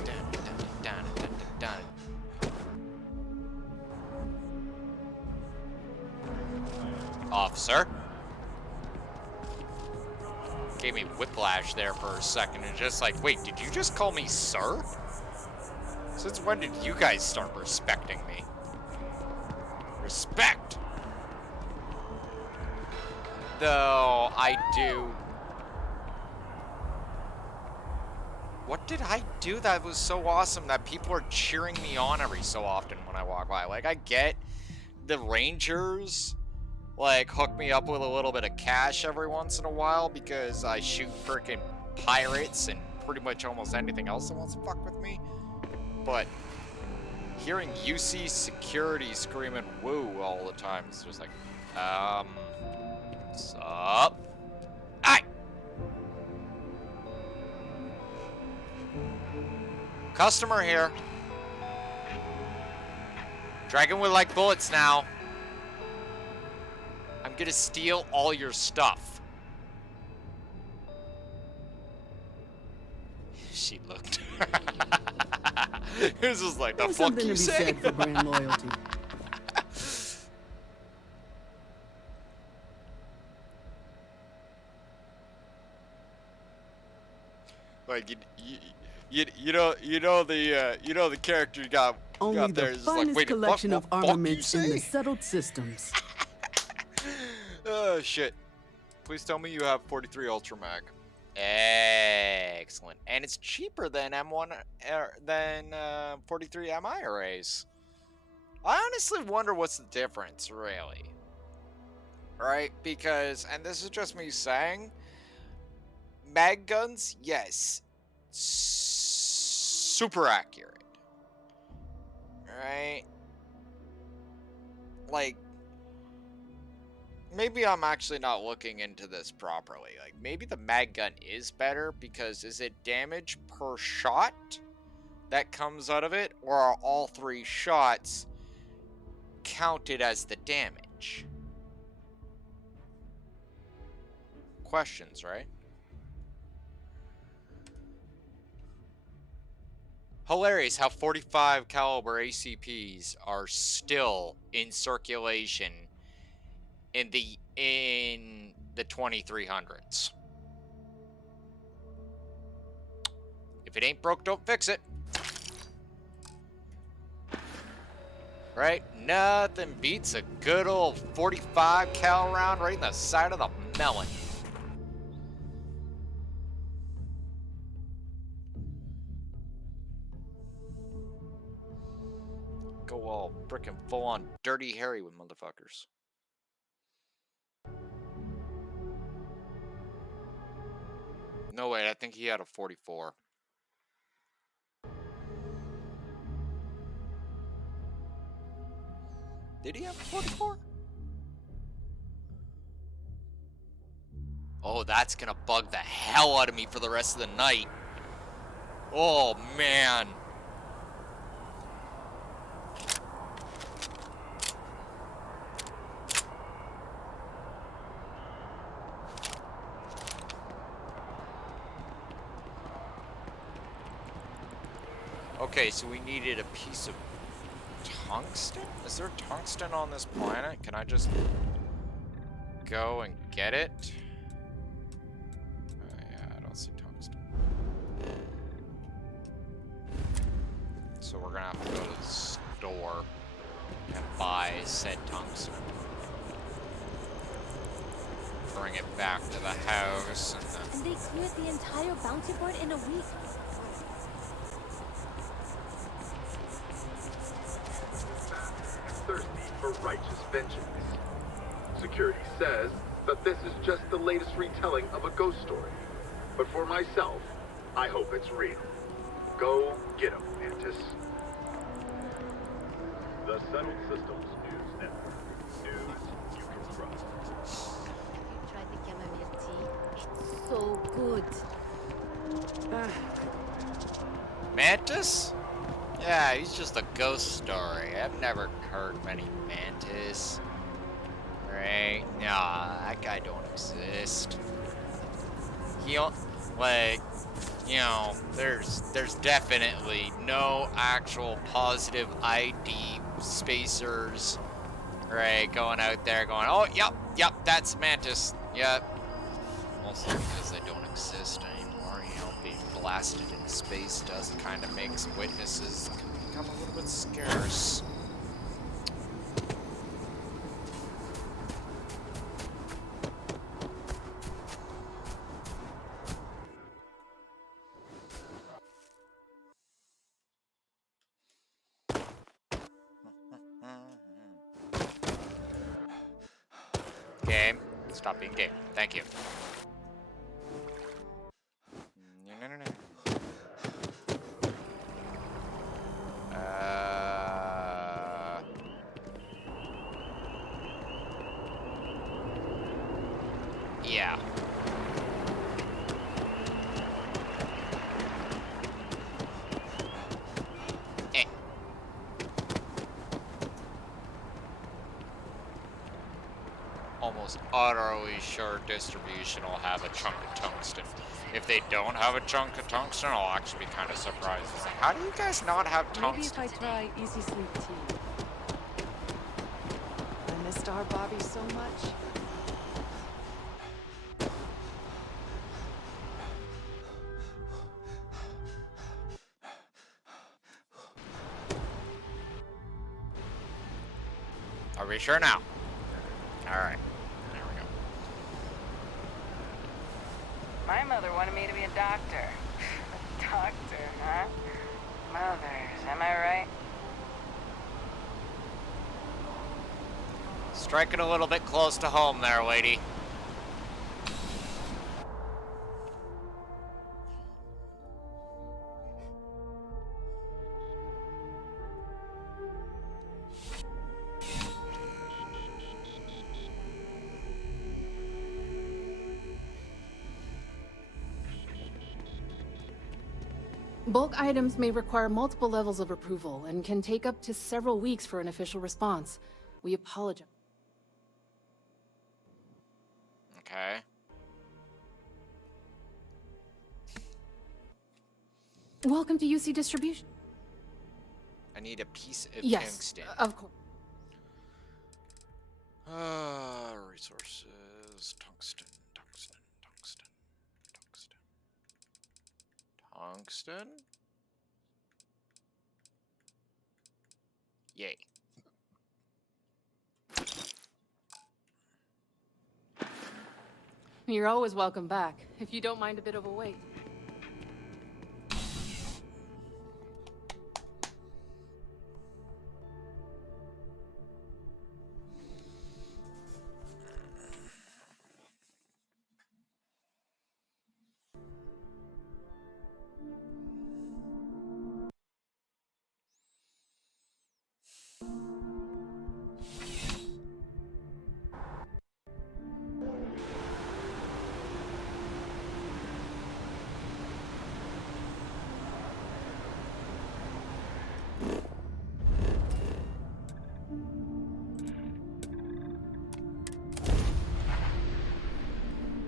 Officer. Gave me whiplash there for a second and just like, wait, did you just call me sir? Since when did you guys start respecting me? Respect! Though I do. What did I do that was so awesome that people are cheering me on every so often when I walk by? Like, I get the Rangers, like, hook me up with a little bit of cash every once in a while because I shoot freaking pirates and pretty much almost anything else that wants to fuck with me. But hearing UC security screaming woo all the time is just like, what's up? Aye! Customer here. Dragon would like bullets now. I'm gonna steal all your stuff. She looked. It was just like, the There's fuck something you to be say? said for brand loyalty. Like you know the character you got Only there the is just like, finest wait, collection what of the fuck you armaments in the say? settled systems. Oh shit! Please tell me you have 43 Ultra Mag. Excellent, and it's cheaper than M1 than 43 MI arrays. I honestly wonder what's the difference, really. Right? Because, and this is just me saying, mag guns, yes, super accurate. Right? Like, maybe I'm actually not looking into this properly. Like, maybe the mag gun is better because is it damage per shot that comes out of it, or are all 3 shots counted as the damage? Questions, right? Hilarious how 45 caliber ACPs are still in circulation in the 2300s. If it ain't broke, don't fix it. Right? Nothing beats a good old 45 cal round right in the side of the melon. Go all frickin' full on Dirty Harry with motherfuckers. No, wait, I think he had a 44. Did he have a 44? Oh, that's gonna bug the hell out of me for the rest of the night. Oh, man. Okay, so we needed a piece of tungsten? Is there tungsten on this planet? Can I just go and get it? Yeah, I don't see tungsten. So we're gonna have to go to the store and buy said tungsten. back to the house and then... And they cleared the entire bounty board in a week. Thirsty for righteous vengeance. Security says that this is just the latest retelling of a ghost story. But for myself, I hope it's real. Go get 'em, Mantis. The Settled Systems News Network. News you can trust. You tried the chamomile tea? It's so good. Mantis? Yeah, he's just a ghost story. I've never heard of any Mantis. Right? Nah, that guy don't exist. Like, you know, there's definitely no actual positive ID spacers, right, going out there going, oh, yep, that's Mantis, yep. Mostly because they don't exist anymore, you know, being blasted into space does kind of makes witnesses become a little bit scarce. Game. Stop being game. Thank you. No. Yeah. Almost utterly sure distribution will have a chunk of tungsten. If they don't have a chunk of tungsten, I'll actually be kind of surprised. It's like, how do you guys not have tungsten? Maybe if I try Easy Sleep Tea. I missed our Bobby so much. Are we sure now? Alright. There we go. My mother wanted me to be a doctor. A doctor, huh? Mothers, am I right? Striking a little bit close to home there, lady. Bulk items may require multiple levels of approval and can take up to several weeks for an official response. We apologize. Okay. Welcome to UC Distribution. I need a piece of Yes, tungsten. of course. Resources, tungsten. Tungsten? Yay. You're always welcome back, if you don't mind a bit of a wait.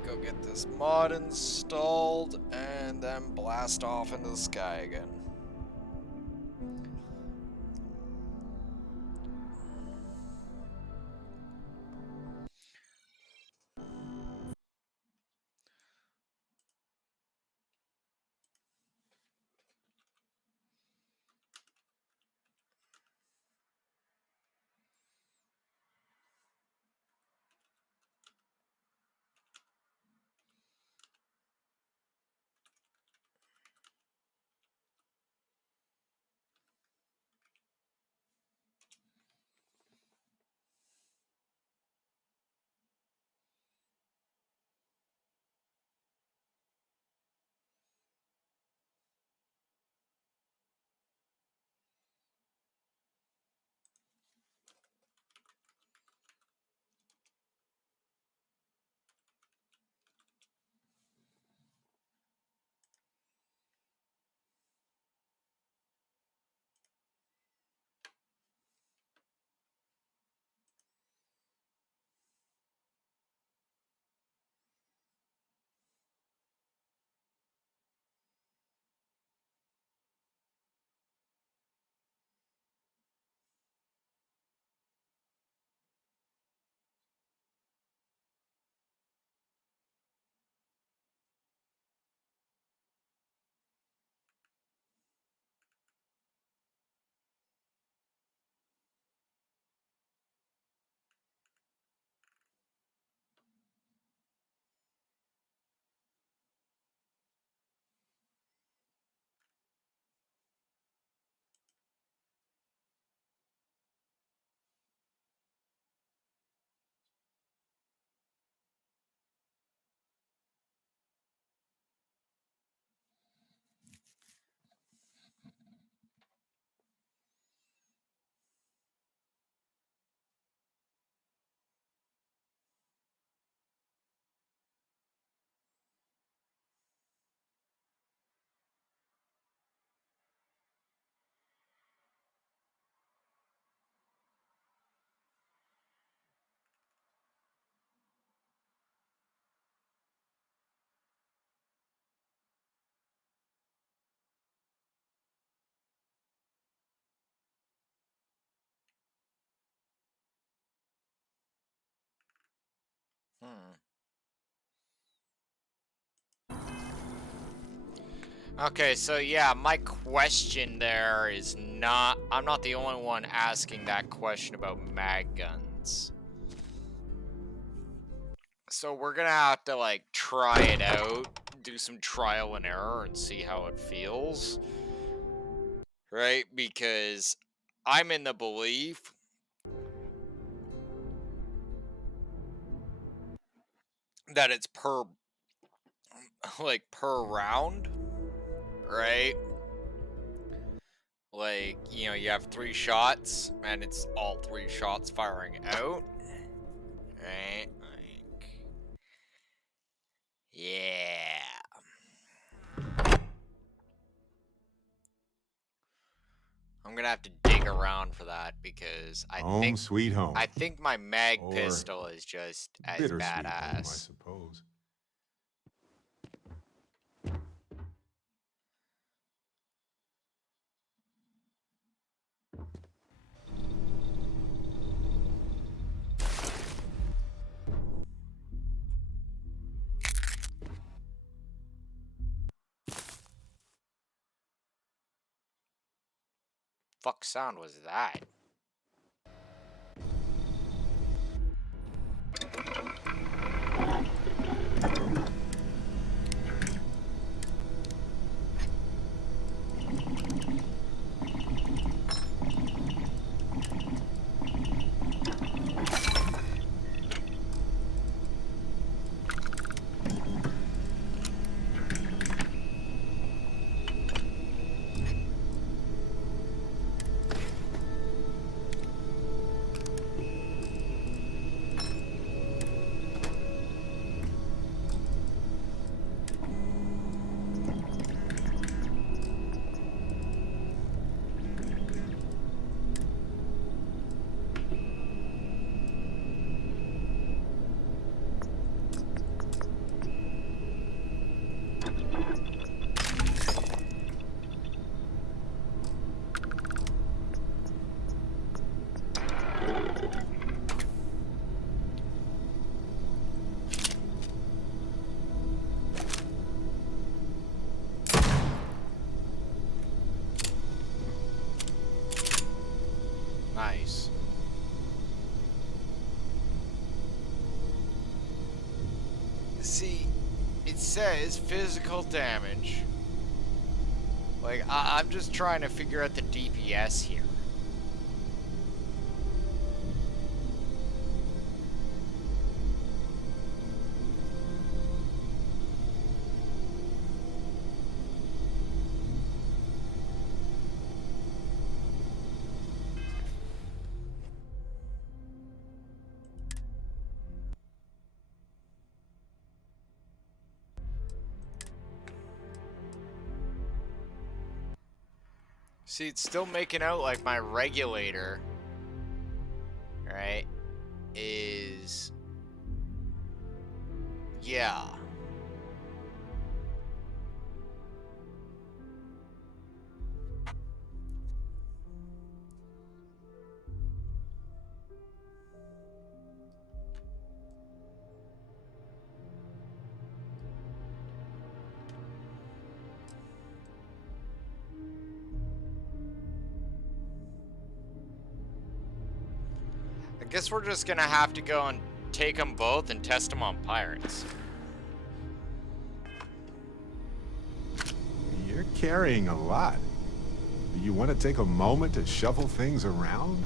Go get this mod installed and then blast off into the sky again. Okay, so yeah, my question there is not... I'm not the only one asking that question about mag guns. So we're gonna have to, like, try it out, do some trial and error, and see how it feels. Right? Because I'm in the belief that it's per... like, per round. Right? Like, you know, you have 3 shots, and it's all 3 shots firing out. Right? Like... yeah. I'm gonna have to dig around for that because Home sweet home. I think my mag Or pistol is just as bittersweet home, I badass. suppose. Fuck sound was that? Nice. See, it says physical damage. Like, I'm just trying to figure out the DPS here. See, it's still making out like my regulator, right, is... yeah. I guess we're just gonna have to go and take them both and test them on pirates. You're carrying a lot. Do you want to take a moment to shuffle things around?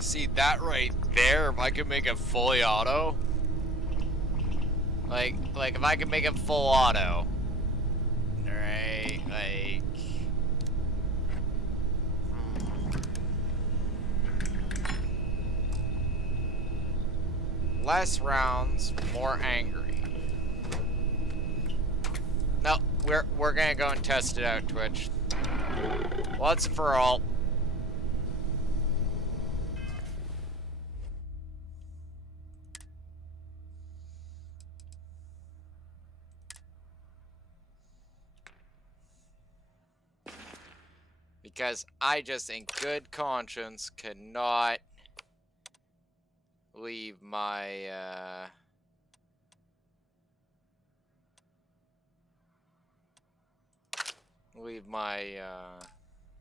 See that right there, if I could make it fully auto. Like if I could make it full auto. Right, like... Less rounds, more angry. No, we're gonna go and test it out, Twitch. Once and for all. Because I just, in good conscience, cannot leave my,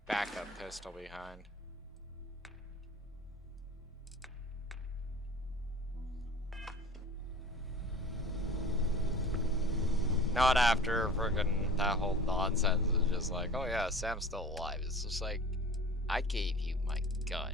backup pistol behind. Not after friggin' that whole nonsense is just like, oh yeah, Sam's still alive. It's just like, I gave you my gun.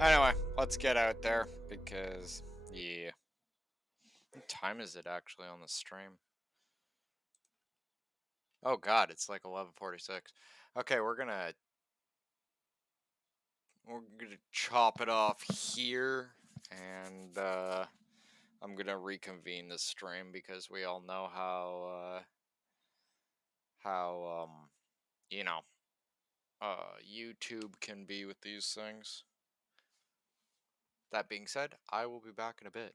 Anyway, let's get out there because, yeah. What time is it actually on the stream? Oh god, it's like 11:46. Okay, we're gonna chop it off here, and I'm gonna reconvene the stream because we all know how you know, YouTube can be with these things. That being said, I will be back in a bit.